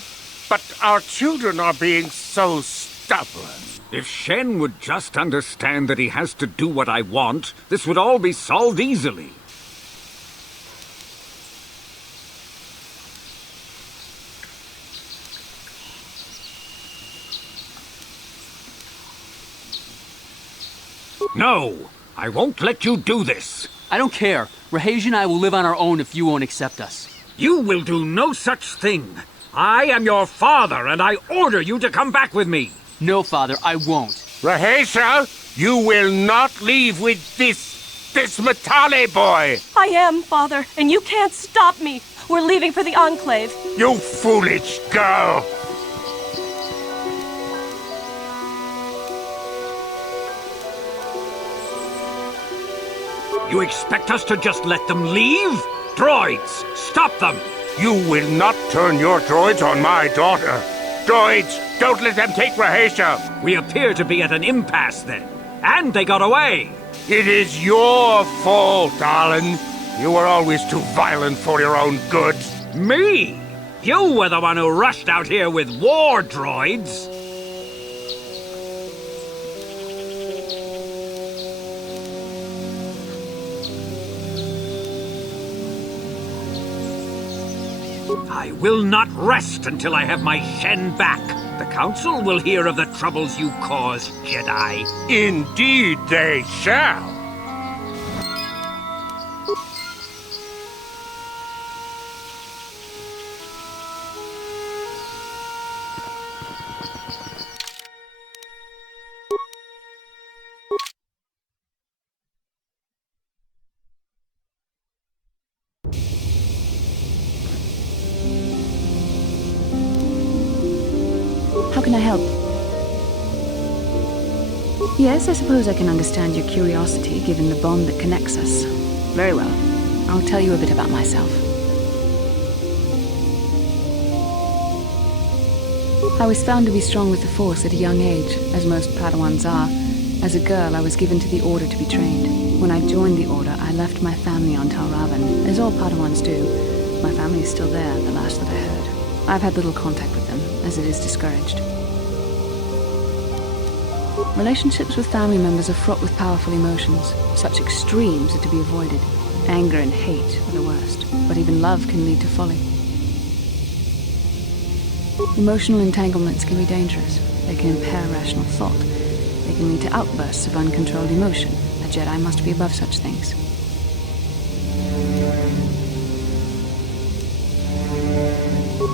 But our children are being so stubborn. If Shen would just understand that he has to do what I want, this would all be solved easily. No! I won't let you do this! I don't care. Rahesia and I will live on our own if you won't accept us. You will do no such thing. I am your father, and I order you to come back with me. No, Father, I won't. Rahesia, you will not leave with this Matale boy. I am, Father, and you can't stop me. We're leaving for the Enclave. You foolish girl. You expect us to just let them leave? Droids, stop them! You will not turn your droids on my daughter. Droids, don't let them take Rahesia. We appear to be at an impasse then. And they got away. It is your fault, darling. You were always too violent for your own good. Me? You were the one who rushed out here with war droids. I will not rest until I have my Shen back. The Council will hear of the troubles you caused, Jedi. Indeed they shall. How can I help? Yes, I suppose I can understand your curiosity, given the bond that connects us. Very well. I'll tell you a bit about myself. I was found to be strong with the Force at a young age, as most Padawans are. As a girl, I was given to the Order to be trained. When I joined the Order, I left my family on Talravan, as all Padawans do. My family is still there, the last that I heard. I've had little contact with them, as it is discouraged. Relationships with family members are fraught with powerful emotions. Such extremes are to be avoided. Anger and hate are the worst, but even love can lead to folly. Emotional entanglements can be dangerous. They can impair rational thought. They can lead to outbursts of uncontrolled emotion. A Jedi must be above such things.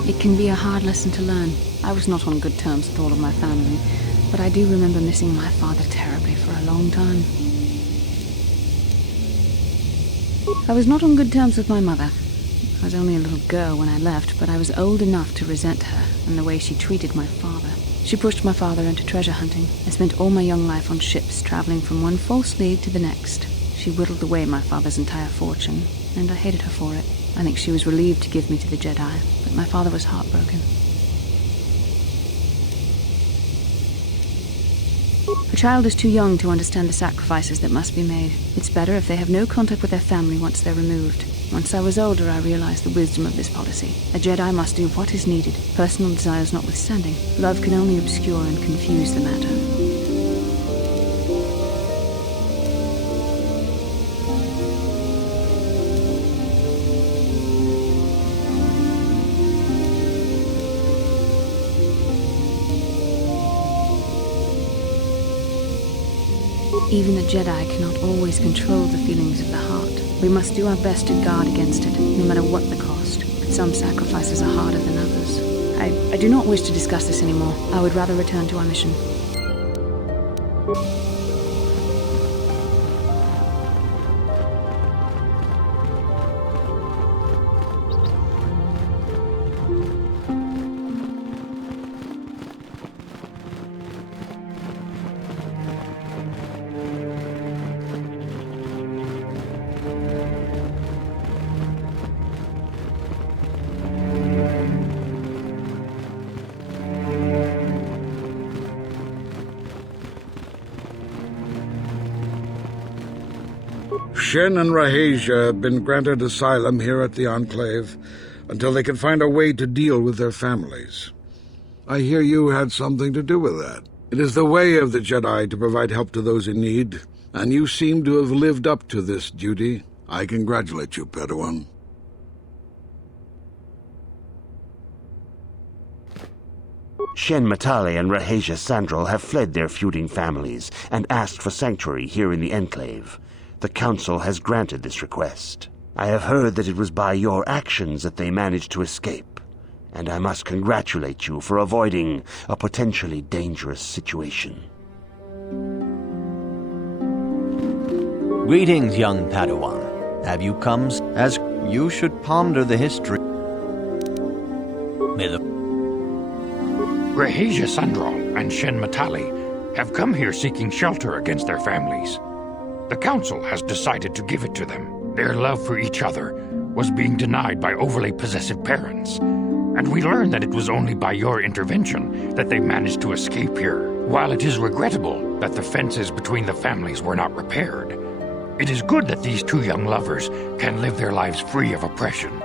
It can be a hard lesson to learn. I was not on good terms with all of my family, but I do remember missing my father terribly for a long time. I was not on good terms with my mother. I was only a little girl when I left, but I was old enough to resent her and the way she treated my father. She pushed my father into treasure hunting. I spent all my young life on ships, traveling from one false lead to the next. She whittled away my father's entire fortune, and I hated her for it. I think she was relieved to give me to the Jedi, but my father was heartbroken. A child is too young to understand the sacrifices that must be made. It's better if they have no contact with their family once they're removed. Once I was older, I realized the wisdom of this policy. A Jedi must do what is needed, personal desires notwithstanding. Love can only obscure and confuse the matter. Even a Jedi cannot always control the feelings of the heart. We must do our best to guard against it, no matter what the cost. But some sacrifices are harder than others. I do not wish to discuss this anymore. I would rather return to our mission. Shen and Rahesia have been granted asylum here at the Enclave until they can find a way to deal with their families. I hear you had something to do with that. It is the way of the Jedi to provide help to those in need, and you seem to have lived up to this duty. I congratulate you, Padawan. Sandral-Matale and Rahesia Sandral have fled their feuding families and asked for sanctuary here in the Enclave. The Council has granted this request. I have heard that it was by your actions that they managed to escape, and I must congratulate you for avoiding a potentially dangerous situation. Greetings, young Padawan. Have you come as you should ponder the history? May the Rahesia Sandral and Sandral-Matale have come here seeking shelter against their families. The Council has decided to give it to them. Their love for each other was being denied by overly possessive parents, and we learned that it was only by your intervention that they managed to escape here. While it is regrettable that the fences between the families were not repaired, it is good that these two young lovers can live their lives free of oppression.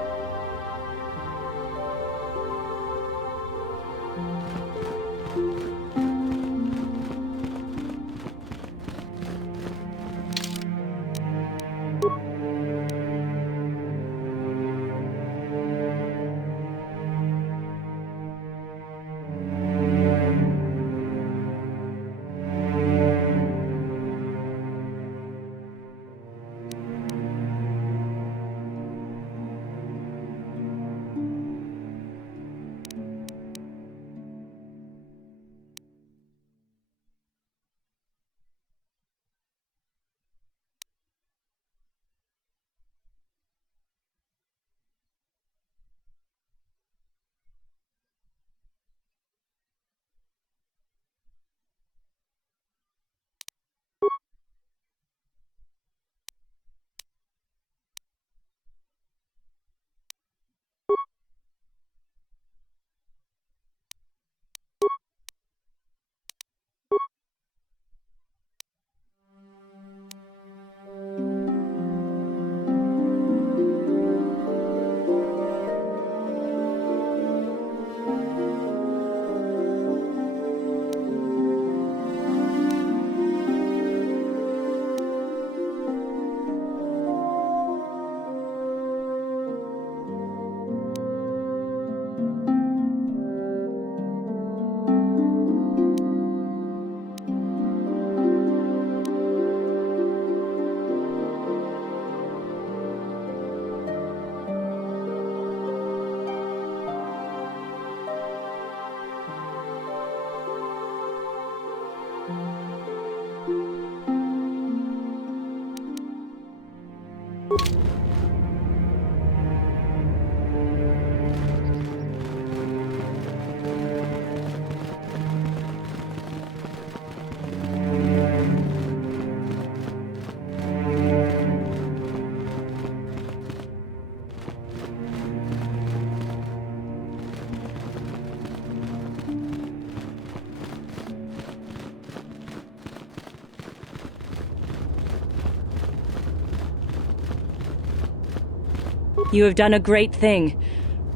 You have done a great thing.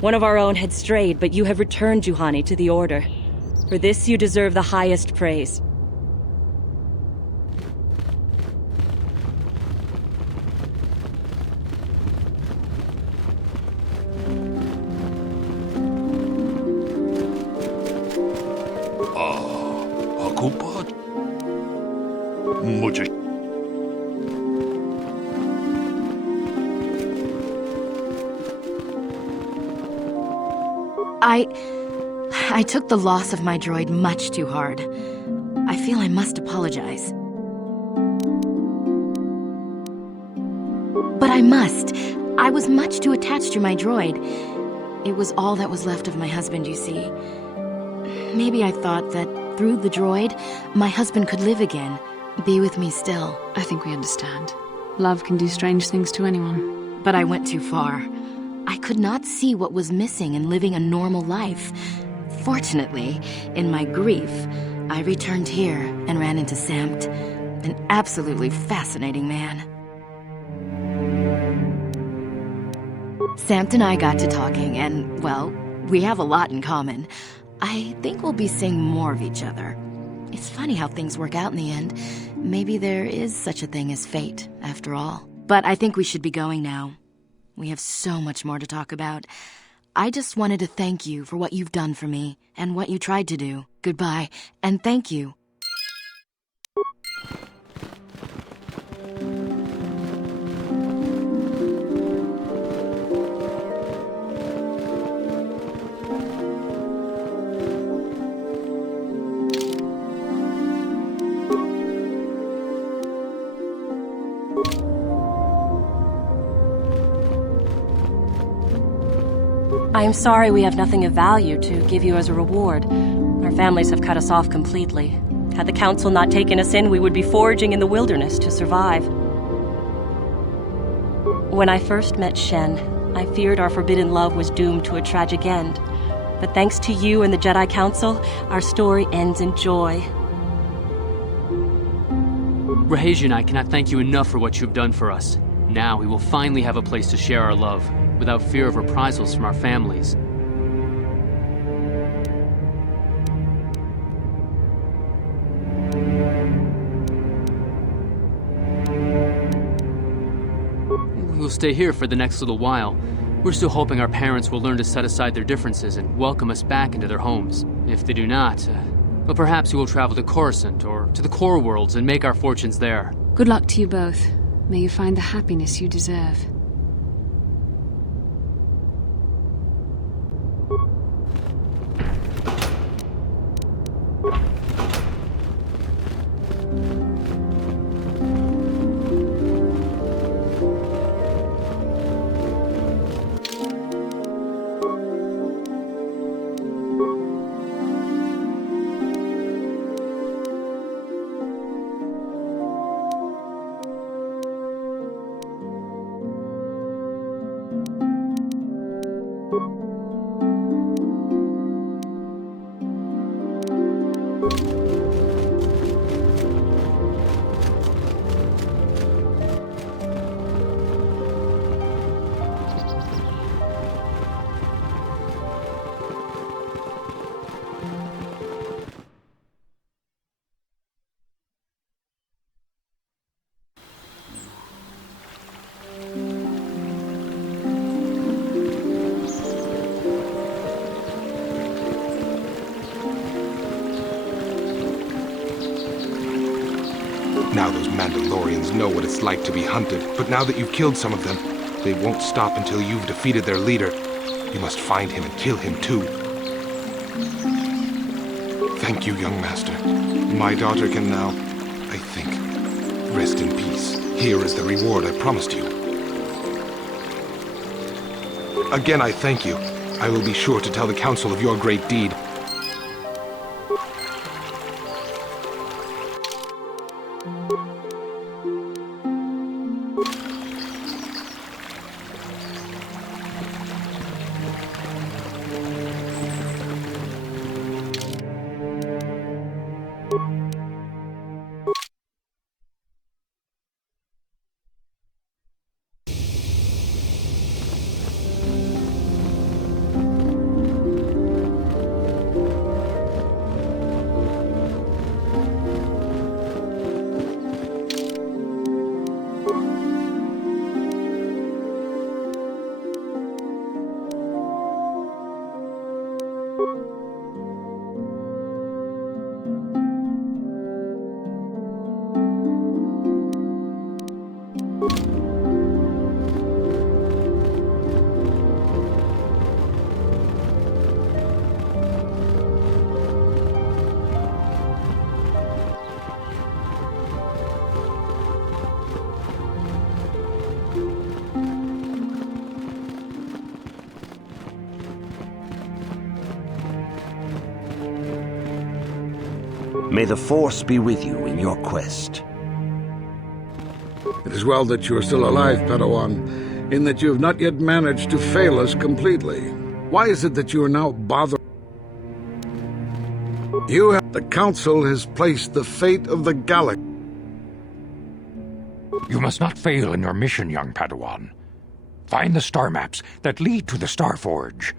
One of our own had strayed, but you have returned Juhani to the Order. For this you deserve the highest praise. Ocupa muchas. I took the loss of my droid much too hard. I feel I must apologize. But I must. I was much too attached to my droid. It was all that was left of my husband, you see. Maybe I thought that through the droid, my husband could live again, be with me still. I think we understand. Love can do strange things to anyone. But I went too far. I could not see what was missing in living a normal life. Fortunately, in my grief, I returned here and ran into Samt, an absolutely fascinating man. Samt and I got to talking, and, well, we have a lot in common. I think we'll be seeing more of each other. It's funny how things work out in the end. Maybe there is such a thing as fate, after all. But I think we should be going now. We have so much more to talk about. I just wanted to thank you for what you've done for me, and what you tried to do. Goodbye, and thank you. I am sorry we have nothing of value to give you as a reward. Our families have cut us off completely. Had the Council not taken us in, we would be foraging in the wilderness to survive. When I first met Shen, I feared our forbidden love was doomed to a tragic end. But thanks to you and the Jedi Council, our story ends in joy. Rahesia and I cannot thank you enough for what you've done for us. Now we will finally have a place to share our love, without fear of reprisals from our families. We'll stay here for the next little while. We're still hoping our parents will learn to set aside their differences and welcome us back into their homes. If they do not, well, perhaps we will travel to Coruscant or to the core worlds and make our fortunes there. Good luck to you both. May you find the happiness you deserve. Now those Mandalorians know what it's like to be hunted, but now that you've killed some of them, they won't stop until you've defeated their leader. You must find him and kill him too. Thank you, young master. My daughter can now, I think, rest in peace. Here is the reward I promised you. Again, I thank you. I will be sure to tell the Council of your great deed. May the Force be with you in your quest. It is well that you are still alive, Padawan, in that you have not yet managed to fail us completely. Why is it that you are now bothered? The Council has placed the fate of the galaxy. You must not fail in your mission, young Padawan. Find the star maps that lead to the Star Forge.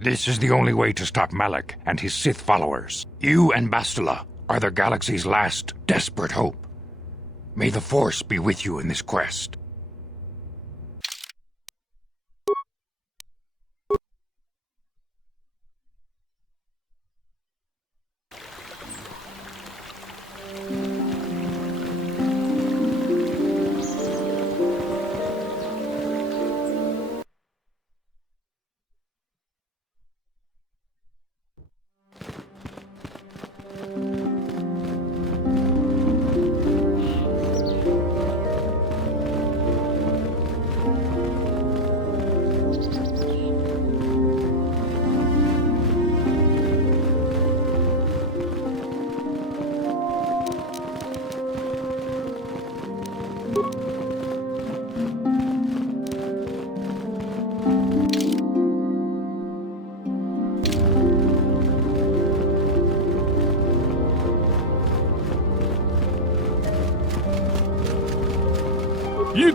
This is the only way to stop Malak and his Sith followers. You and Bastila are the galaxy's last desperate hope. May the Force be with you in this quest.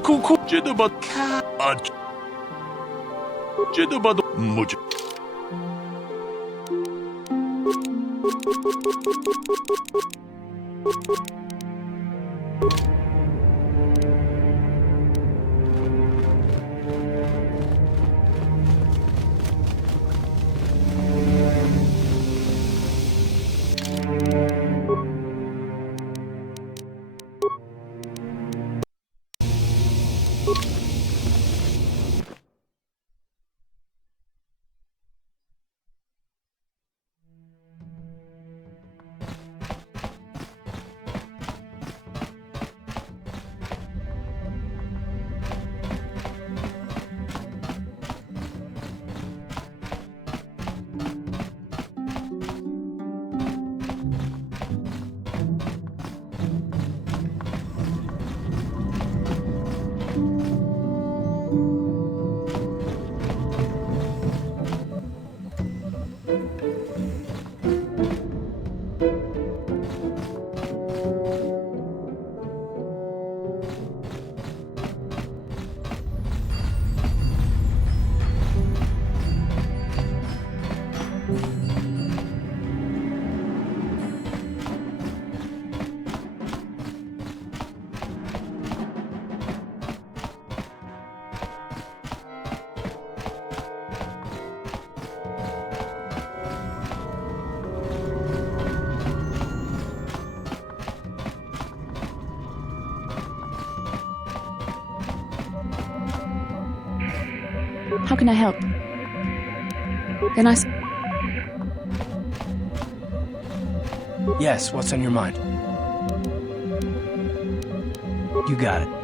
쿠쿠 제드바 아 제드바도 뭐지? How can I help? Then I... Yes, what's on your mind? You got it.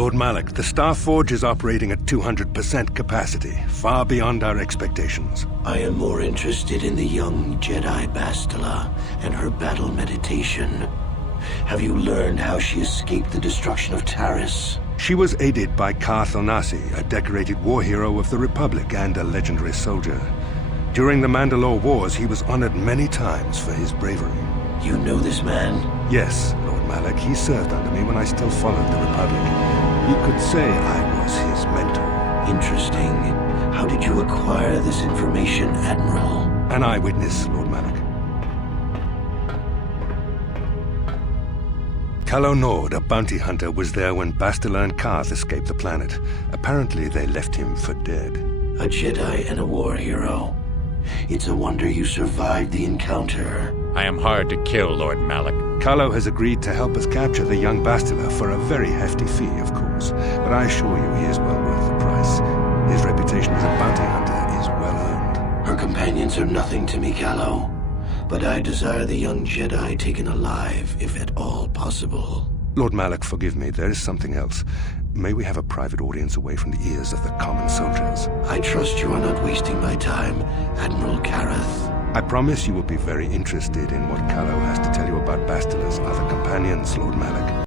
Lord Malak, the Star Forge is operating at 200% capacity, far beyond our expectations. I am more interested in the young Jedi Bastila and her battle meditation. Have you learned how she escaped the destruction of Taris? She was aided by Kath Hounds, a decorated war hero of the Republic and a legendary soldier. During the Mandalore Wars, he was honored many times for his bravery. You know this man? Yes, Lord Malak. He served under me when I still followed the Republic. You could say I was his mentor. Interesting. How did you acquire this information, Admiral? An eyewitness, Lord Malak. Calo Nord, a bounty hunter, was there when Bastila and Kath escaped the planet. Apparently, they left him for dead. A Jedi and a war hero. It's a wonder you survived the encounter. I am hard to kill, Lord Malak. Calo has agreed to help us capture the young Bastila for a very hefty fee, of course. But I assure you he is well worth the price. His reputation as a bounty hunter is well earned. Her companions are nothing to me, Calo. But I desire the young Jedi taken alive, if at all possible. Lord Malak, forgive me. There is something else. May we have a private audience away from the ears of the common soldiers? I trust you are not wasting my time, Admiral Karath. I promise you will be very interested in what Calo has to tell you about Bastila's other companions, Lord Malak.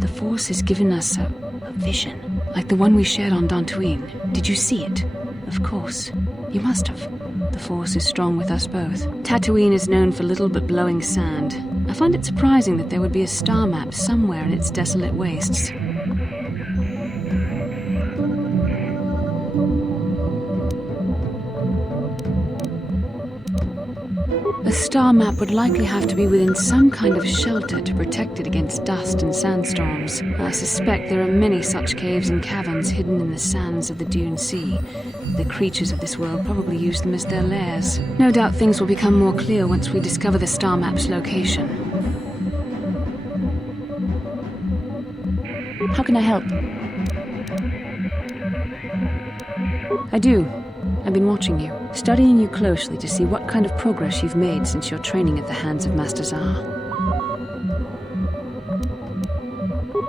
The Force has given us a vision, like the one we shared on Dantooine. Did you see it? Of course. You must have. The Force is strong with us both. Tatooine is known for little but blowing sand. I find it surprising that there would be a star map somewhere in its desolate wastes. A star map would likely have to be within some kind of shelter to protect it against dust and sandstorms. I suspect there are many such caves and caverns hidden in the sands of the Dune Sea. The creatures of this world probably use them as their lairs. No doubt things will become more clear once we discover the star map's location. How can I help? I do. I've been watching you, studying you closely to see what kind of progress you've made since your training at the hands of Master Zar.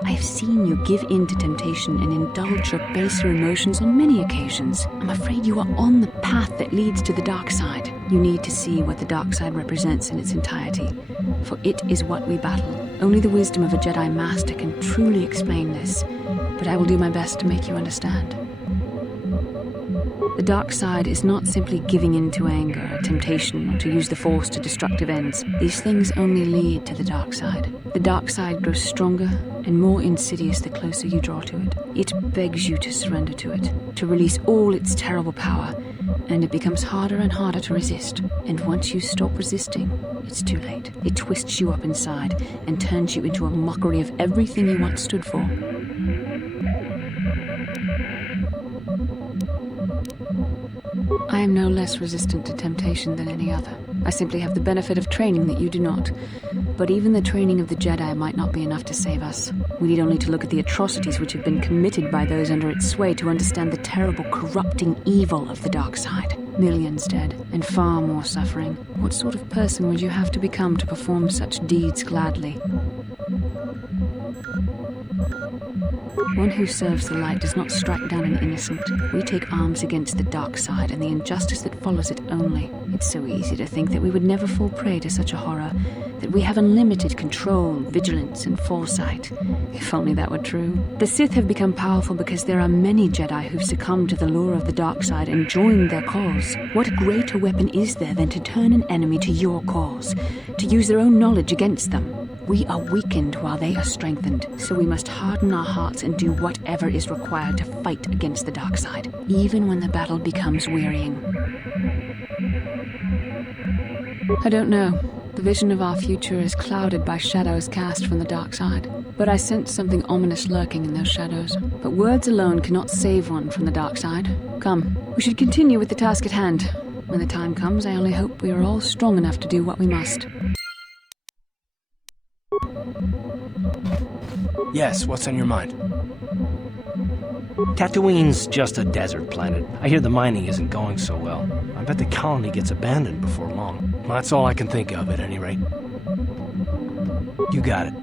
I've seen you give in to temptation and indulge your baser emotions on many occasions. I'm afraid you are on the path that leads to the dark side. You need to see what the dark side represents in its entirety, for it is what we battle. Only the wisdom of a Jedi Master can truly explain this, but I will do my best to make you understand. The dark side is not simply giving in to anger, temptation, or to use the Force to destructive ends. These things only lead to the dark side. The dark side grows stronger and more insidious the closer you draw to it. It begs you to surrender to it, to release all its terrible power, and it becomes harder and harder to resist. And once you stop resisting, it's too late. It twists you up inside and turns you into a mockery of everything you once stood for. I am no less resistant to temptation than any other. I simply have the benefit of training that you do not. But even the training of the Jedi might not be enough to save us. We need only to look at the atrocities which have been committed by those under its sway to understand the terrible, corrupting evil of the dark side. Millions dead, and far more suffering. What sort of person would you have to become to perform such deeds gladly? One who serves the light does not strike down an innocent. We take arms against the dark side and the injustice that follows it only. It's so easy to think that we would never fall prey to such a horror, that we have unlimited control, vigilance, and foresight. If only that were true. The Sith have become powerful because there are many Jedi who've succumbed to the lure of the dark side and joined their cause. What greater weapon is there than to turn an enemy to your cause, to use their own knowledge against them? We are weakened while they are strengthened, so we must harden our hearts and do whatever is required to fight against the dark side, even when the battle becomes wearying. I don't know. The vision of our future is clouded by shadows cast from the dark side. But I sense something ominous lurking in those shadows. But words alone cannot save one from the dark side. Come, we should continue with the task at hand. When the time comes, I only hope we are all strong enough to do what we must. Yes, what's on your mind? Tatooine's just a desert planet. I hear the mining isn't going so well. I bet the colony gets abandoned before long. Well, that's all I can think of, at any rate. You got it.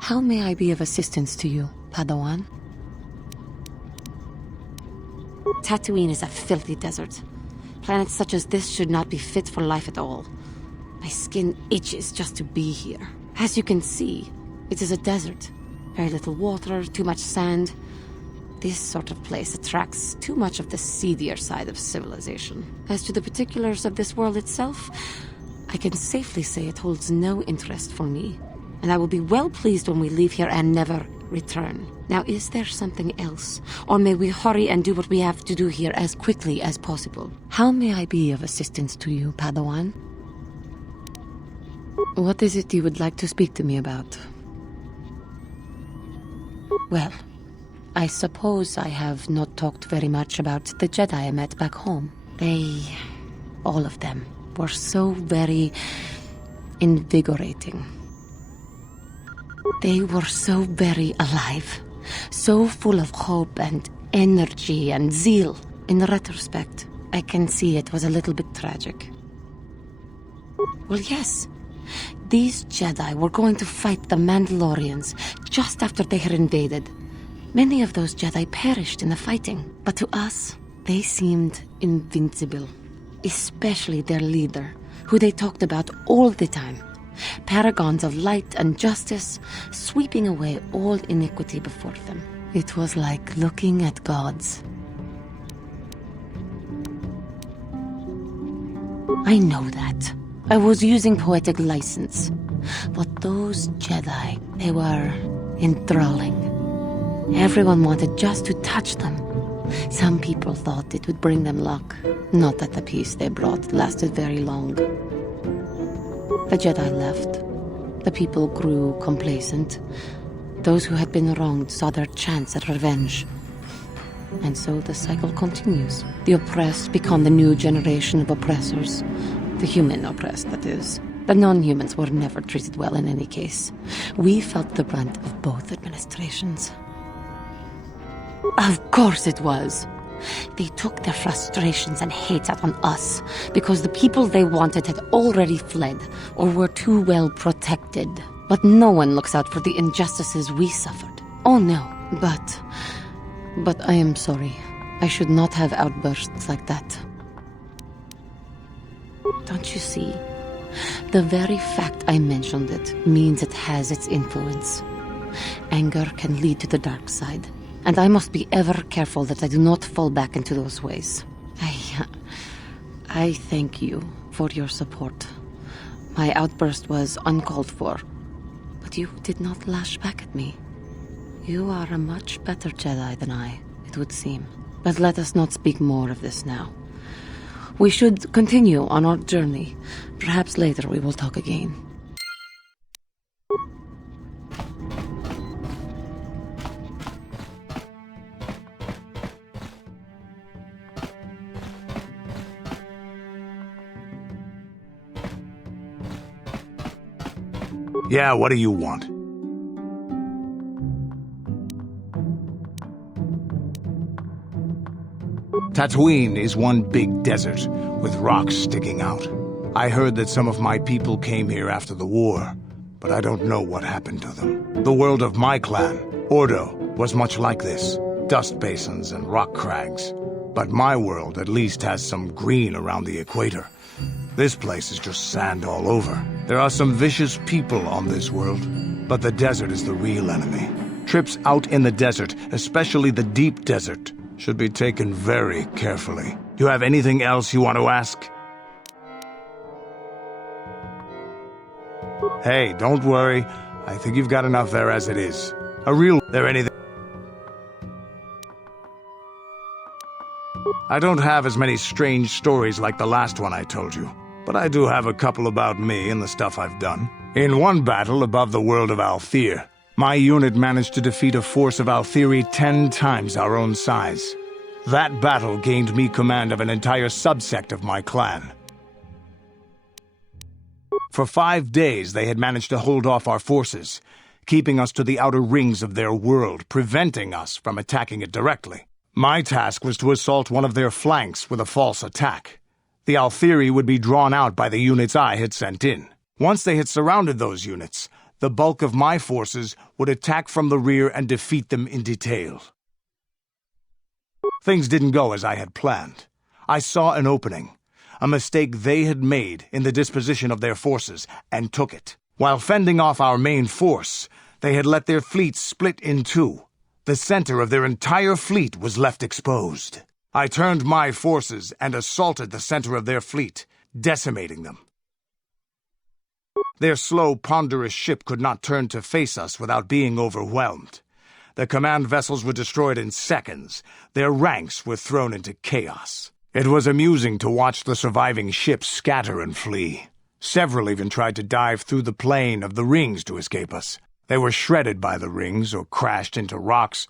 How may I be of assistance to you, Padawan? Tatooine is a filthy desert. Planets such as this should not be fit for life at all. My skin itches just to be here. As you can see, it is a desert. Very little water, too much sand. This sort of place attracts too much of the seedier side of civilization. As to the particulars of this world itself, I can safely say it holds no interest for me. And I will be well pleased when we leave here and never return. Now, is there something else? Or may we hurry and do what we have to do here as quickly as possible? How may I be of assistance to you, Padawan? What is it you would like to speak to me about? Well, I suppose I have not talked very much about the Jedi I met back home. They all of them, were so very invigorating. They were so very alive, so full of hope and energy and zeal. In retrospect, I can see it was a little bit tragic. Well, yes. These Jedi were going to fight the Mandalorians just after they had invaded. Many of those Jedi perished in the fighting, but to us, they seemed invincible. Especially their leader, who they talked about all the time. Paragons of light and justice, sweeping away all iniquity before them. It was like looking at gods. I know that. I was using poetic license. But those Jedi, they were enthralling. Everyone wanted just to touch them. Some people thought it would bring them luck. Not that the peace they brought lasted very long. The Jedi left. The people grew complacent. Those who had been wronged saw their chance at revenge. And so the cycle continues. The oppressed become the new generation of oppressors. The human oppressed, that is. The non-humans were never treated well in any case. We felt the brunt of both administrations. Of course it was. They took their frustrations and hate out on us because the people they wanted had already fled or were too well protected. But no one looks out for the injustices we suffered. Oh no, but I am sorry. I should not have outbursts like that. Don't you see? The very fact I mentioned it means it has its influence. Anger can lead to the dark side, and I must be ever careful that I do not fall back into those ways. I thank you for your support. My outburst was uncalled for, but you did not lash back at me. You are a much better Jedi than I, it would seem. But let us not speak more of this now. We should continue on our journey. Perhaps later we will talk again. Yeah, what do you want? Tatooine is one big desert, with rocks sticking out. I heard that some of my people came here after the war, but I don't know what happened to them. The world of my clan, Ordo, was much like this. Dust basins and rock crags. But my world at least has some green around the equator. This place is just sand all over. There are some vicious people on this world, but the desert is the real enemy. Trips out in the desert, especially the deep desert, should be taken very carefully. You have anything else you want to ask? Hey, don't worry. I think you've got enough there as it is. There anything? I don't have as many strange stories like the last one I told you, but I do have a couple about me and the stuff I've done. In one battle above the world of Althir, my unit managed to defeat a force of Althiri 10 times our own size. That battle gained me command of an entire subsect of my clan. For 5 days they had managed to hold off our forces, keeping us to the outer rings of their world, preventing us from attacking it directly. My task was to assault one of their flanks with a false attack. The Althiri would be drawn out by the units I had sent in. Once they had surrounded those units, the bulk of my forces would attack from the rear and defeat them in detail. Things didn't go as I had planned. I saw an opening, a mistake they had made in the disposition of their forces, and took it. While fending off our main force, they had let their fleet split in two. The center of their entire fleet was left exposed. I turned my forces and assaulted the center of their fleet, decimating them. Their slow, ponderous ship could not turn to face us without being overwhelmed. The command vessels were destroyed in seconds. Their ranks were thrown into chaos. It was amusing to watch the surviving ships scatter and flee. Several even tried to dive through the plane of the rings to escape us. They were shredded by the rings, or crashed into rocks,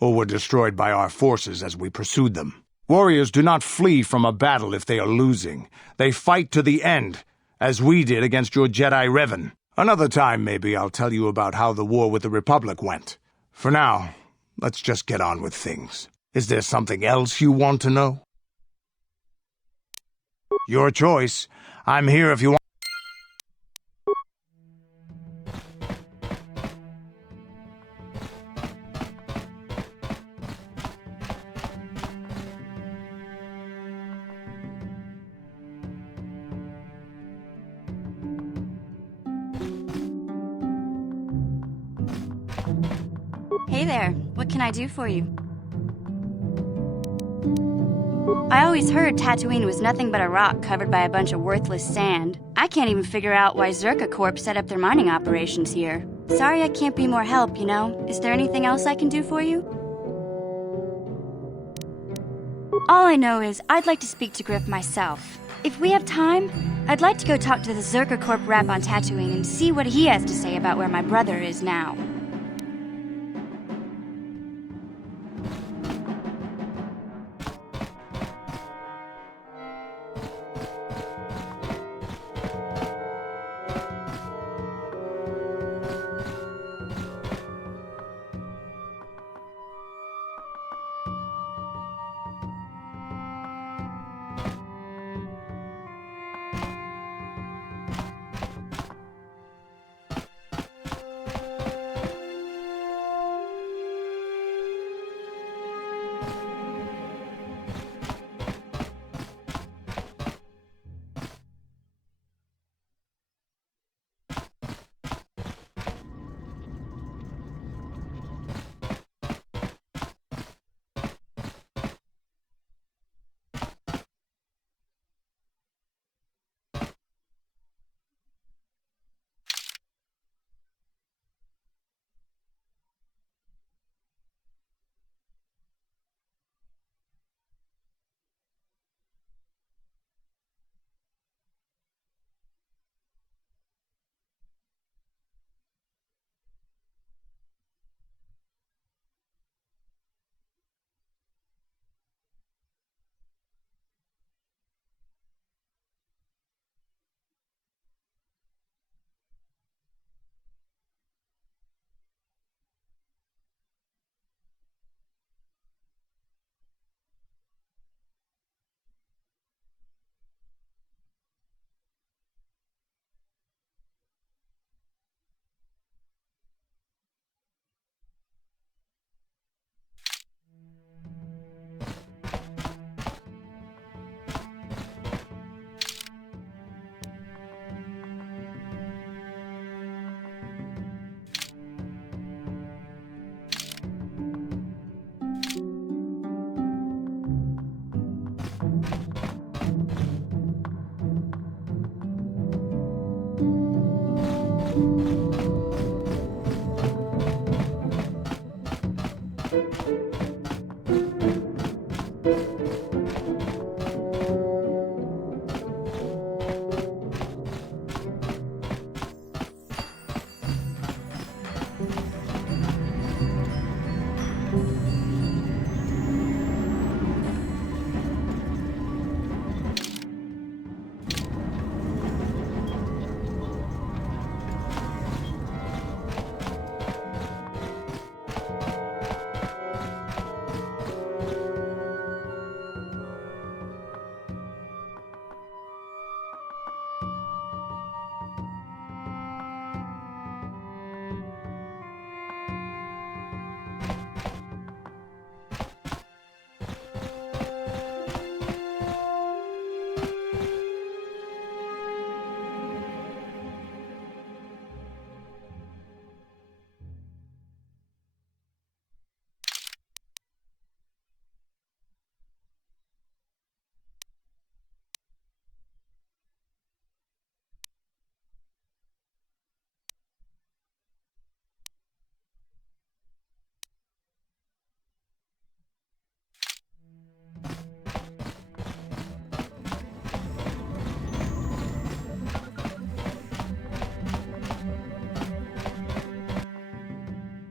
or were destroyed by our forces as we pursued them. Warriors do not flee from a battle if they are losing. They fight to the end, as we did against your Jedi Revan. Another time, maybe, I'll tell you about how the war with the Republic went. For now, let's just get on with things. Is there something else you want to know? Your choice. I'm here if you want. Hey there, what can I do for you? I always heard Tatooine was nothing but a rock covered by a bunch of worthless sand. I can't even figure out why Zerka Corp set up their mining operations here. Sorry I can't be more help, you know. Is there anything else I can do for you? All I know is I'd like to speak to Griff myself. If we have time, I'd like to go talk to the Zerka Corp rep on Tatooine and see what he has to say about where my brother is now.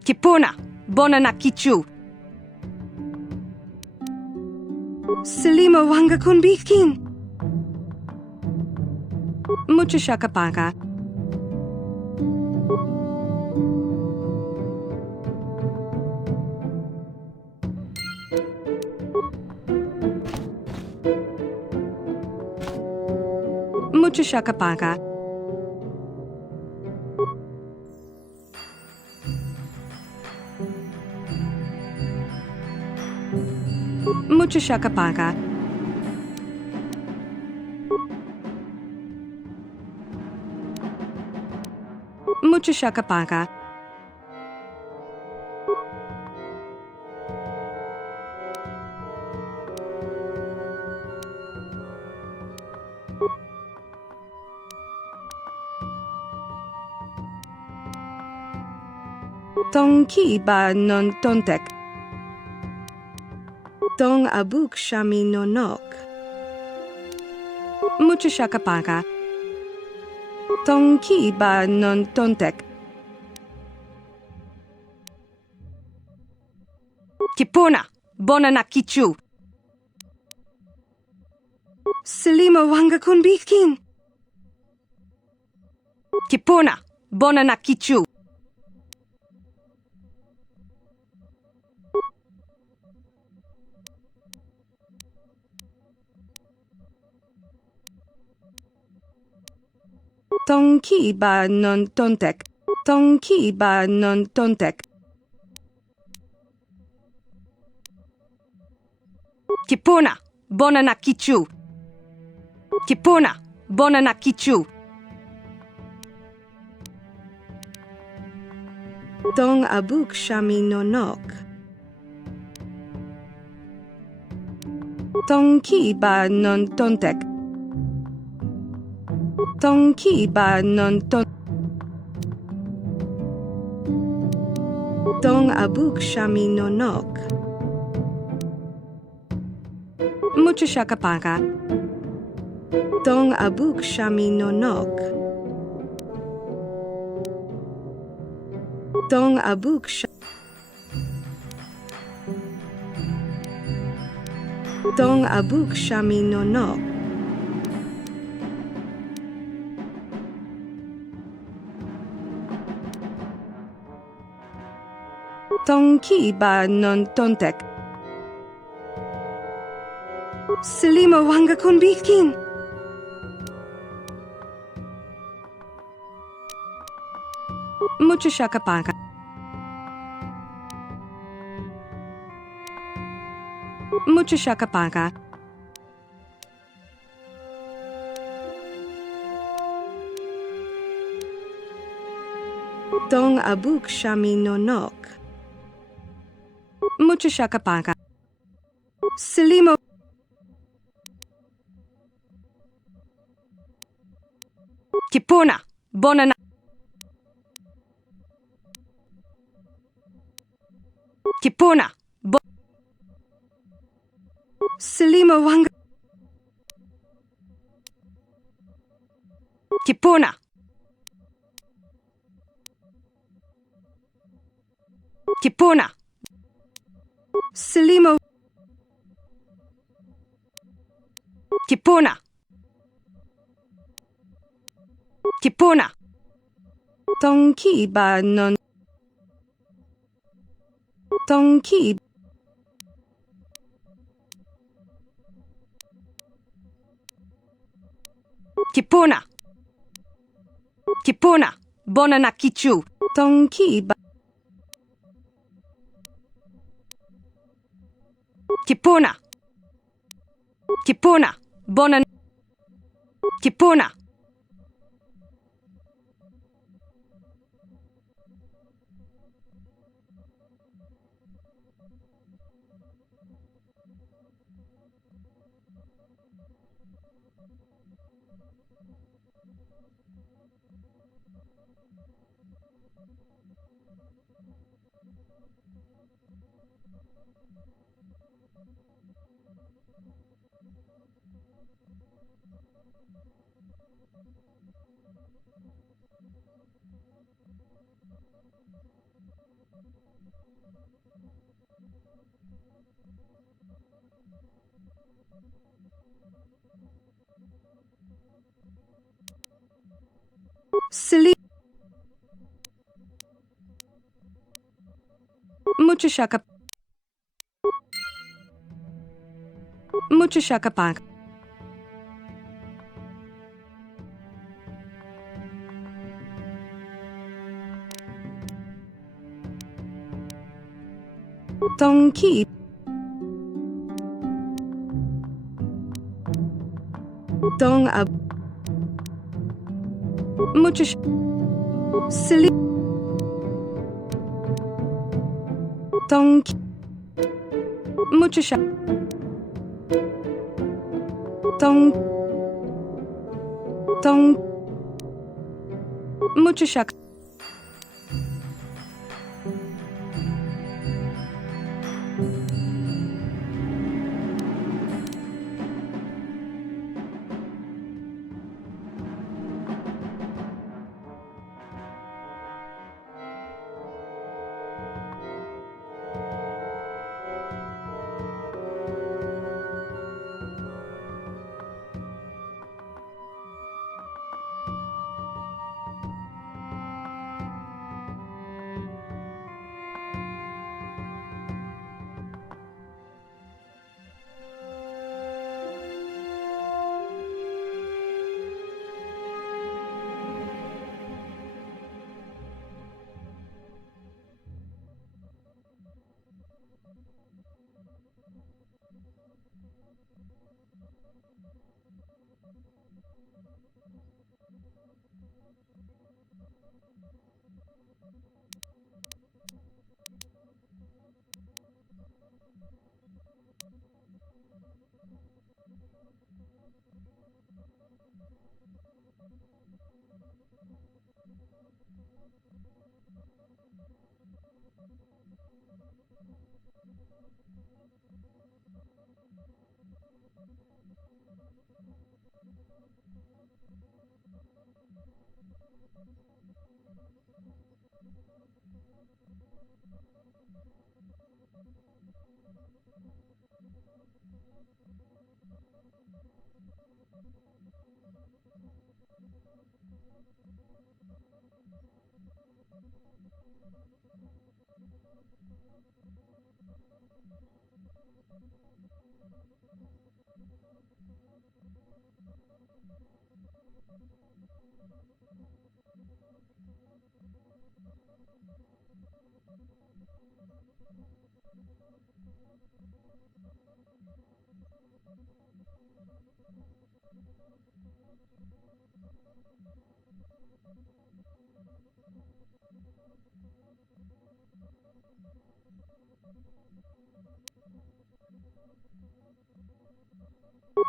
Kipuna, Bonana Kichu. Salima wanga kun bikin. Mucho shakapaka. Mucho shakapaka. Mucho shakapaka. Mucho shakapaka. Tong ki ba non tontek. Tong abuk shami no nok. Mucho shakapaka. Tong ki ba non tontek. Kipona, bona na kichu. Salima wanga kun bikin. Kipona, bona na kichu. Tong ki ba non tontek. Tong ki ba non tontek. Kipona, bona na kichu. Kipona, bona na kichu. Tong abuk shami no nok. Tong ki ba non tontek. Tong ki ba non ton. Tong abuk shami no nok. Mucho shakapaka. Tong abuk shami no nok. Tong abuk sh. Tong abuk shami no nok. Tong ki ba non tontek. Salima wanga kun bikin. Mucho shakapaka. Mucho shakapaka. Tong abuk shami no nok. Mucho shakapaka. Salima. Kipona, bona na. Kipona, bo. Salima wanga. Kipona. Kipona. Salima. Kipona. Kipona. Tong ki ba non. Tong ki. Kipona. Kipona, bona na kichu. Tong ki ba. Kipona. Kipona, bona. Kipona. Sleep. Muchashaka. Muchashaka Park. Donkey. Dong ab. Muchash. Silly. Donkey. Muchasha. Dong. Muchashak.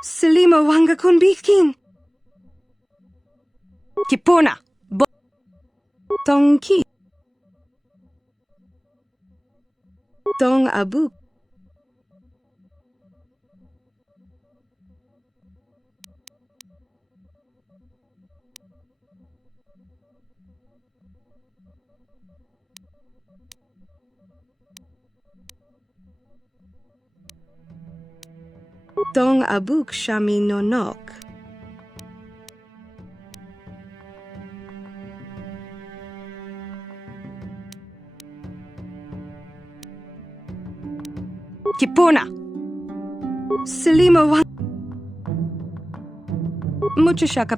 Selima wanga kun bikin. Kipona. Donkey. Dong abu. Dong abuk shami nonok. Kipona. Selima wang. Muchashaka.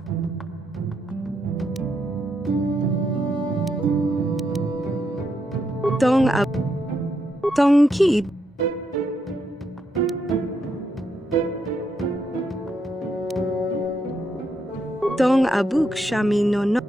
Dong ab. Dong ki. Dong abuk shami nonok.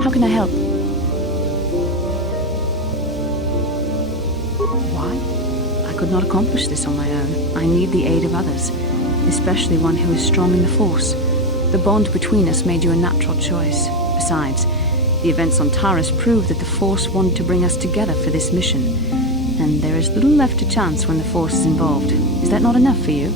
How can I help? Why? I could not accomplish this on my own. I need the aid of others, especially one who is strong in the Force. The bond between us made you a natural choice. Besides, the events on Taris prove that the Force wanted to bring us together for this mission, and there is little left to chance when the Force is involved. Is that not enough for you?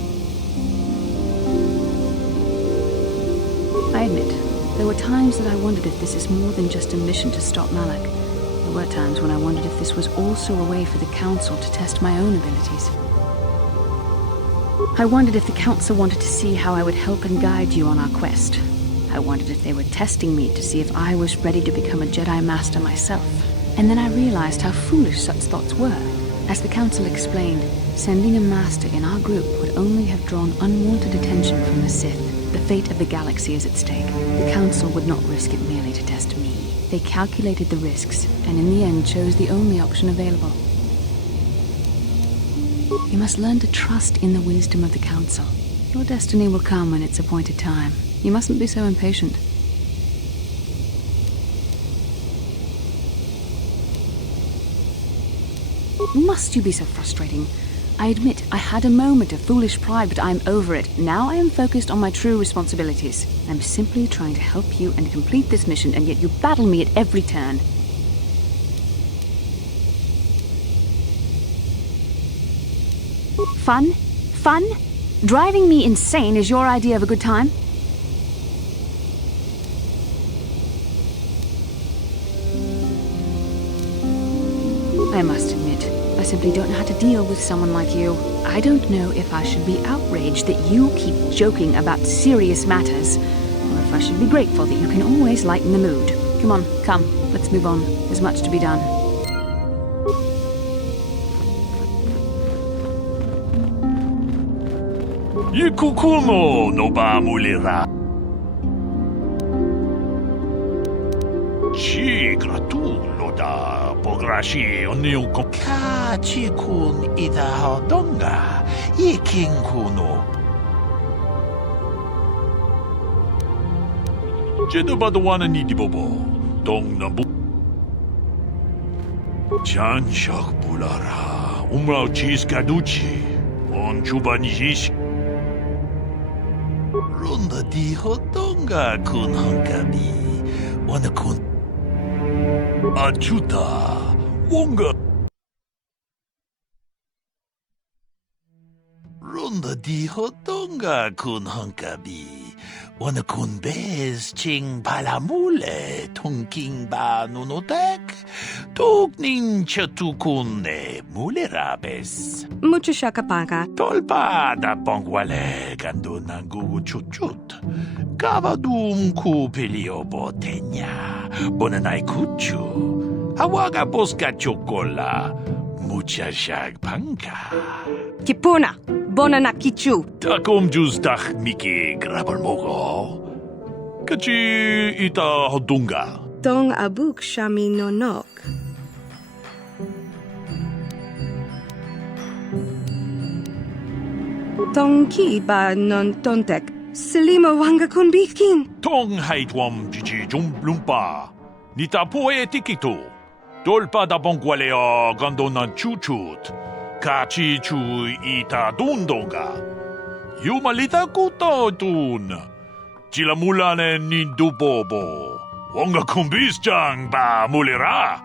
I admit, there were times that I wondered if this is more than just a mission to stop Malak. There were times when I wondered if this was also a way for the Council to test my own abilities. I wondered if the Council wanted to see how I would help and guide you on our quest. I wondered if they were testing me to see if I was ready to become a Jedi Master myself. And then I realized how foolish such thoughts were. As the Council explained, sending a Master in our group would only have drawn unwanted attention from the Sith. The fate of the galaxy is at stake. The Council would not risk it merely to test me. They calculated the risks, and in the end chose the only option available. You must learn to trust in the wisdom of the Council. Your destiny will come when it's appointed time. You mustn't be so impatient. Must you be so frustrating? I admit, I had a moment of foolish pride, but I'm over it. Now I am focused on my true responsibilities. I'm simply trying to help you and complete this mission, and yet you battle me at every turn. Fun? Fun? Driving me insane is your idea of a good time? I must admit, I simply don't know how to deal with someone like you. I don't know if I should be outraged that you keep joking about serious matters, or if I should be grateful that you can always lighten the mood. Come on, come, let's move on. There's much to be done. Ikukumo no ba mulira. Ci gratulo da pograshi onion con ka chikun ida hodonga ikinkuno. Jedu badwana ni dibobo dong nabu. Janshak bulara umrao chis kaduchi on chubanish. Ronda di hodonga kun hankabi wana kun achuta wonga Ronda di hodonga kun hankabi wana kun bez ching palamule tongking ba nunotek tugnin chatukune mulerabes Mucho shakapaka. Tolpa da bongwale gando nangu chuchut. Kavadum kupilio botenya. Bonanai kuchu. Awaga boska chokola. Mucha shag panka. Kipuna. Bonana kichu. Takom justach miki grabalmogo. Kachi ita hodunga. Dong abuk shami nonok. Tong ki ba non tontek. Selima wanga kun bikin. Tong haitwam jiji jumblumpa. Nita poe tikito. Dolpa da bongwaleo gandonan chuchut. Kachi chu ita dundonga. Jumalita kutotun. Chila mulane nindubobo. Wonga kumbisjang ba mulira.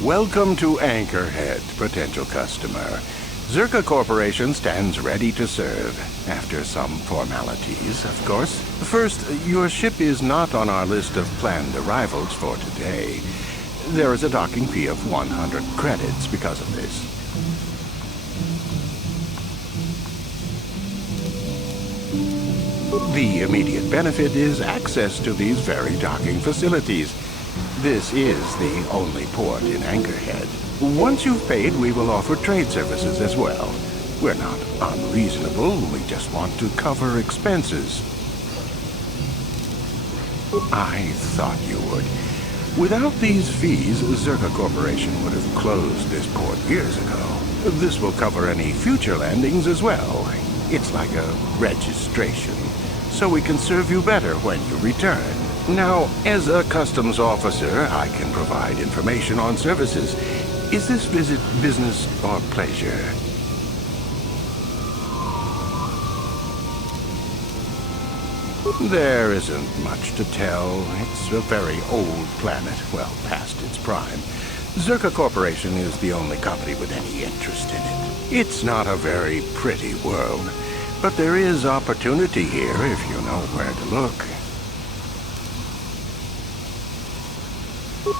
Welcome to Anchorhead, potential customer. Zerka Corporation stands ready to serve. After some formalities, of course. First, your ship is not on our list of planned arrivals for today. There is a docking fee of 100 credits because of this. The immediate benefit is access to these very docking facilities. This is the only port in Anchorhead. Once you've paid, we will offer trade services as well. We're not unreasonable, we just want to cover expenses. I thought you would. Without these fees, Zerka Corporation would have closed this port years ago. This will cover any future landings as well. It's like a registration, so we can serve you better when you return. Now, as a customs officer, I can provide information on services. Is this visit business or pleasure? There isn't much to tell. It's a very old planet, well past its prime. Zerka Corporation is the only company with any interest in it. It's not a very pretty world, but there is opportunity here if you know where to look.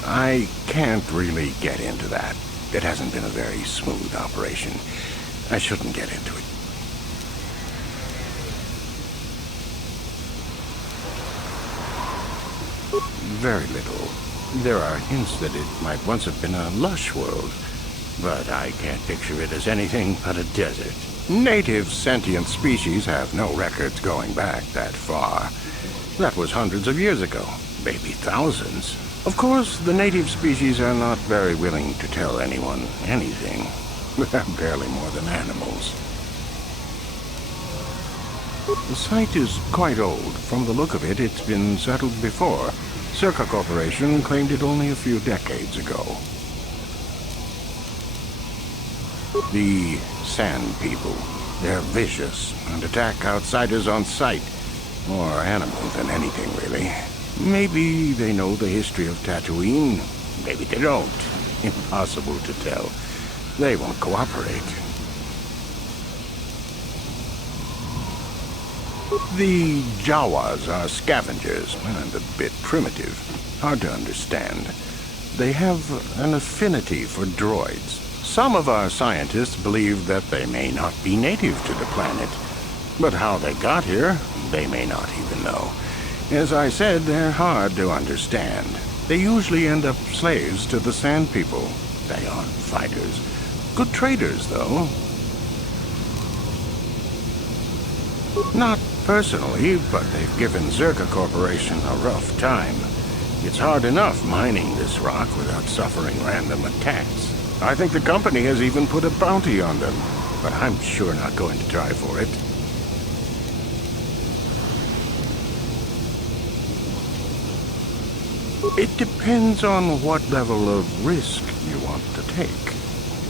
I can't really get into that. It hasn't been a very smooth operation. I shouldn't get into it. Very little. There are hints that it might once have been a lush world, but I can't picture it as anything but a desert. Native sentient species have no records going back that far. That was hundreds of years ago, maybe thousands. Of course, the native species are not very willing to tell anyone anything. Barely more than animals. The site is quite old. From the look of it, it's been settled before. Circa Corporation claimed it only a few decades ago. The Sand People. They're vicious and attack outsiders on sight. More animals than anything, really. Maybe they know the history of Tatooine. Maybe they don't. Impossible to tell. They won't cooperate. The Jawas are scavengers and a bit primitive. Hard to understand. They have an affinity for droids. Some of our scientists believe that they may not be native to the planet. But how they got here, they may not even know. As I said, they're hard to understand. They usually end up slaves to the Sand People. They aren't fighters. Good traders, though. Not personally, but they've given Zerka Corporation a rough time. It's hard enough mining this rock without suffering random attacks. I think the company has even put a bounty on them, but I'm sure not going to try for it. It depends on what level of risk you want to take.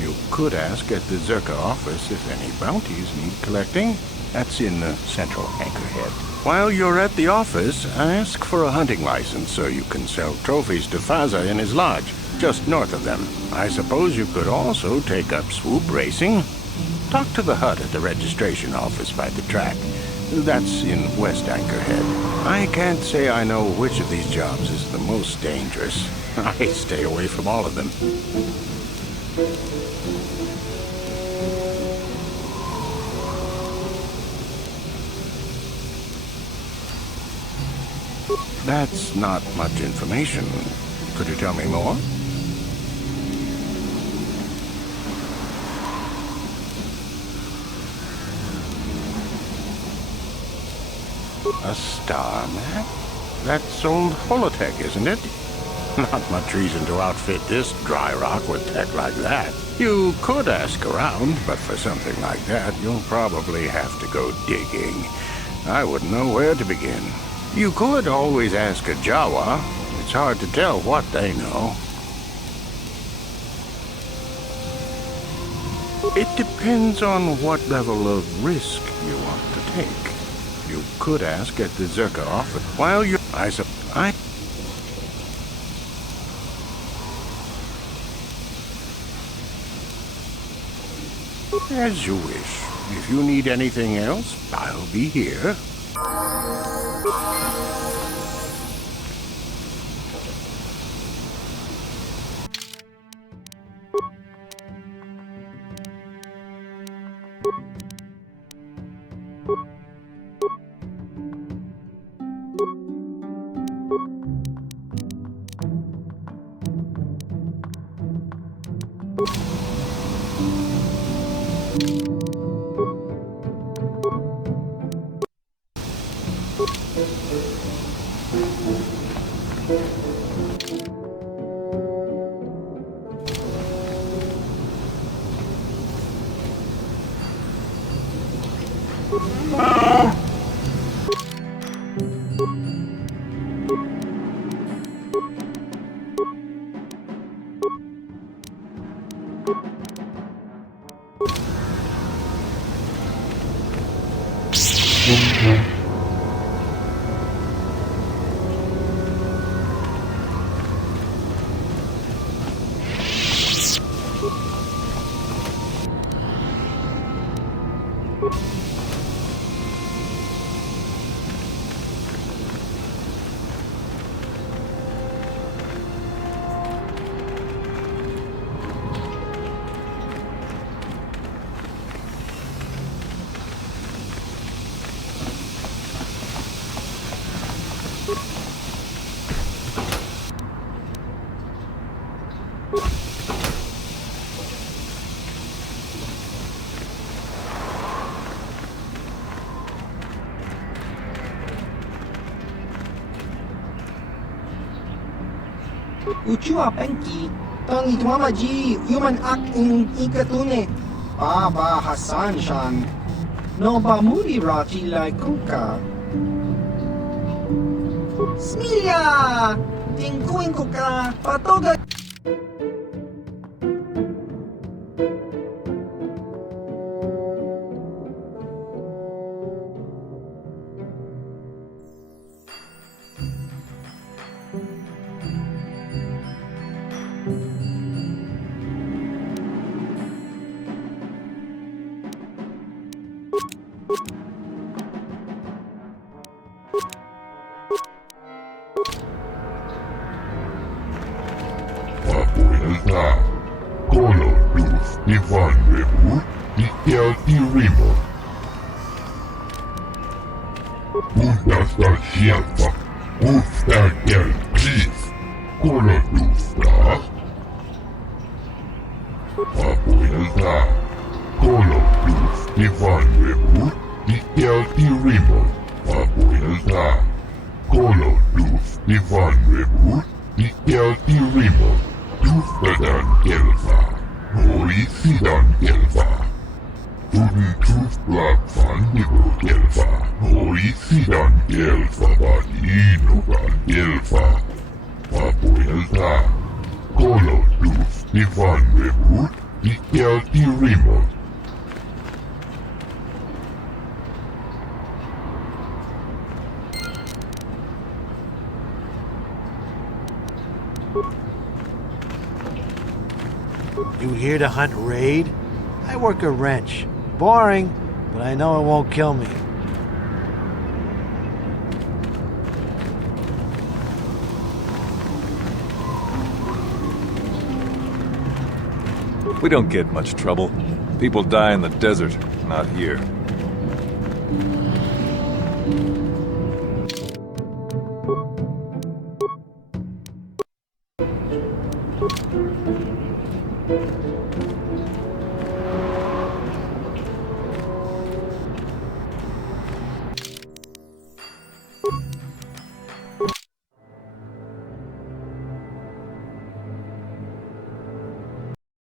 You could ask at the Zerka office if any bounties need collecting. That's in the central anchorhead. While you're at the office, ask for a hunting license so you can sell trophies to Faza in his lodge, just north of them. I suppose you could also take up swoop racing. Talk to the hut at the registration office by the track. That's in West Anchorhead. I can't say I know which of these jobs is the most dangerous. I stay away from all of them. That's not much information. Could you tell me more? A star map? That's old holotech, isn't it? Not much reason to outfit this dry rock with tech like that. You could ask around, but for something like that, you'll probably have to go digging. I wouldn't know where to begin. You could always ask a Jawa. It's hard to tell what they know. It depends on what level of risk you want to take. You could ask at the Zerka office while you're... As you wish. If you need anything else, I'll be here. Uchua Penki, Tony Twamaji, Human Act in Ikatune, Baba Hassan Shan. No bamuri rachi lai kuka. Smilia! Dingkuin kuka, patoga. You here to hunt raid? I work a wrench. Boring, but I know it won't kill me. We don't get much trouble. People die in the desert, not here.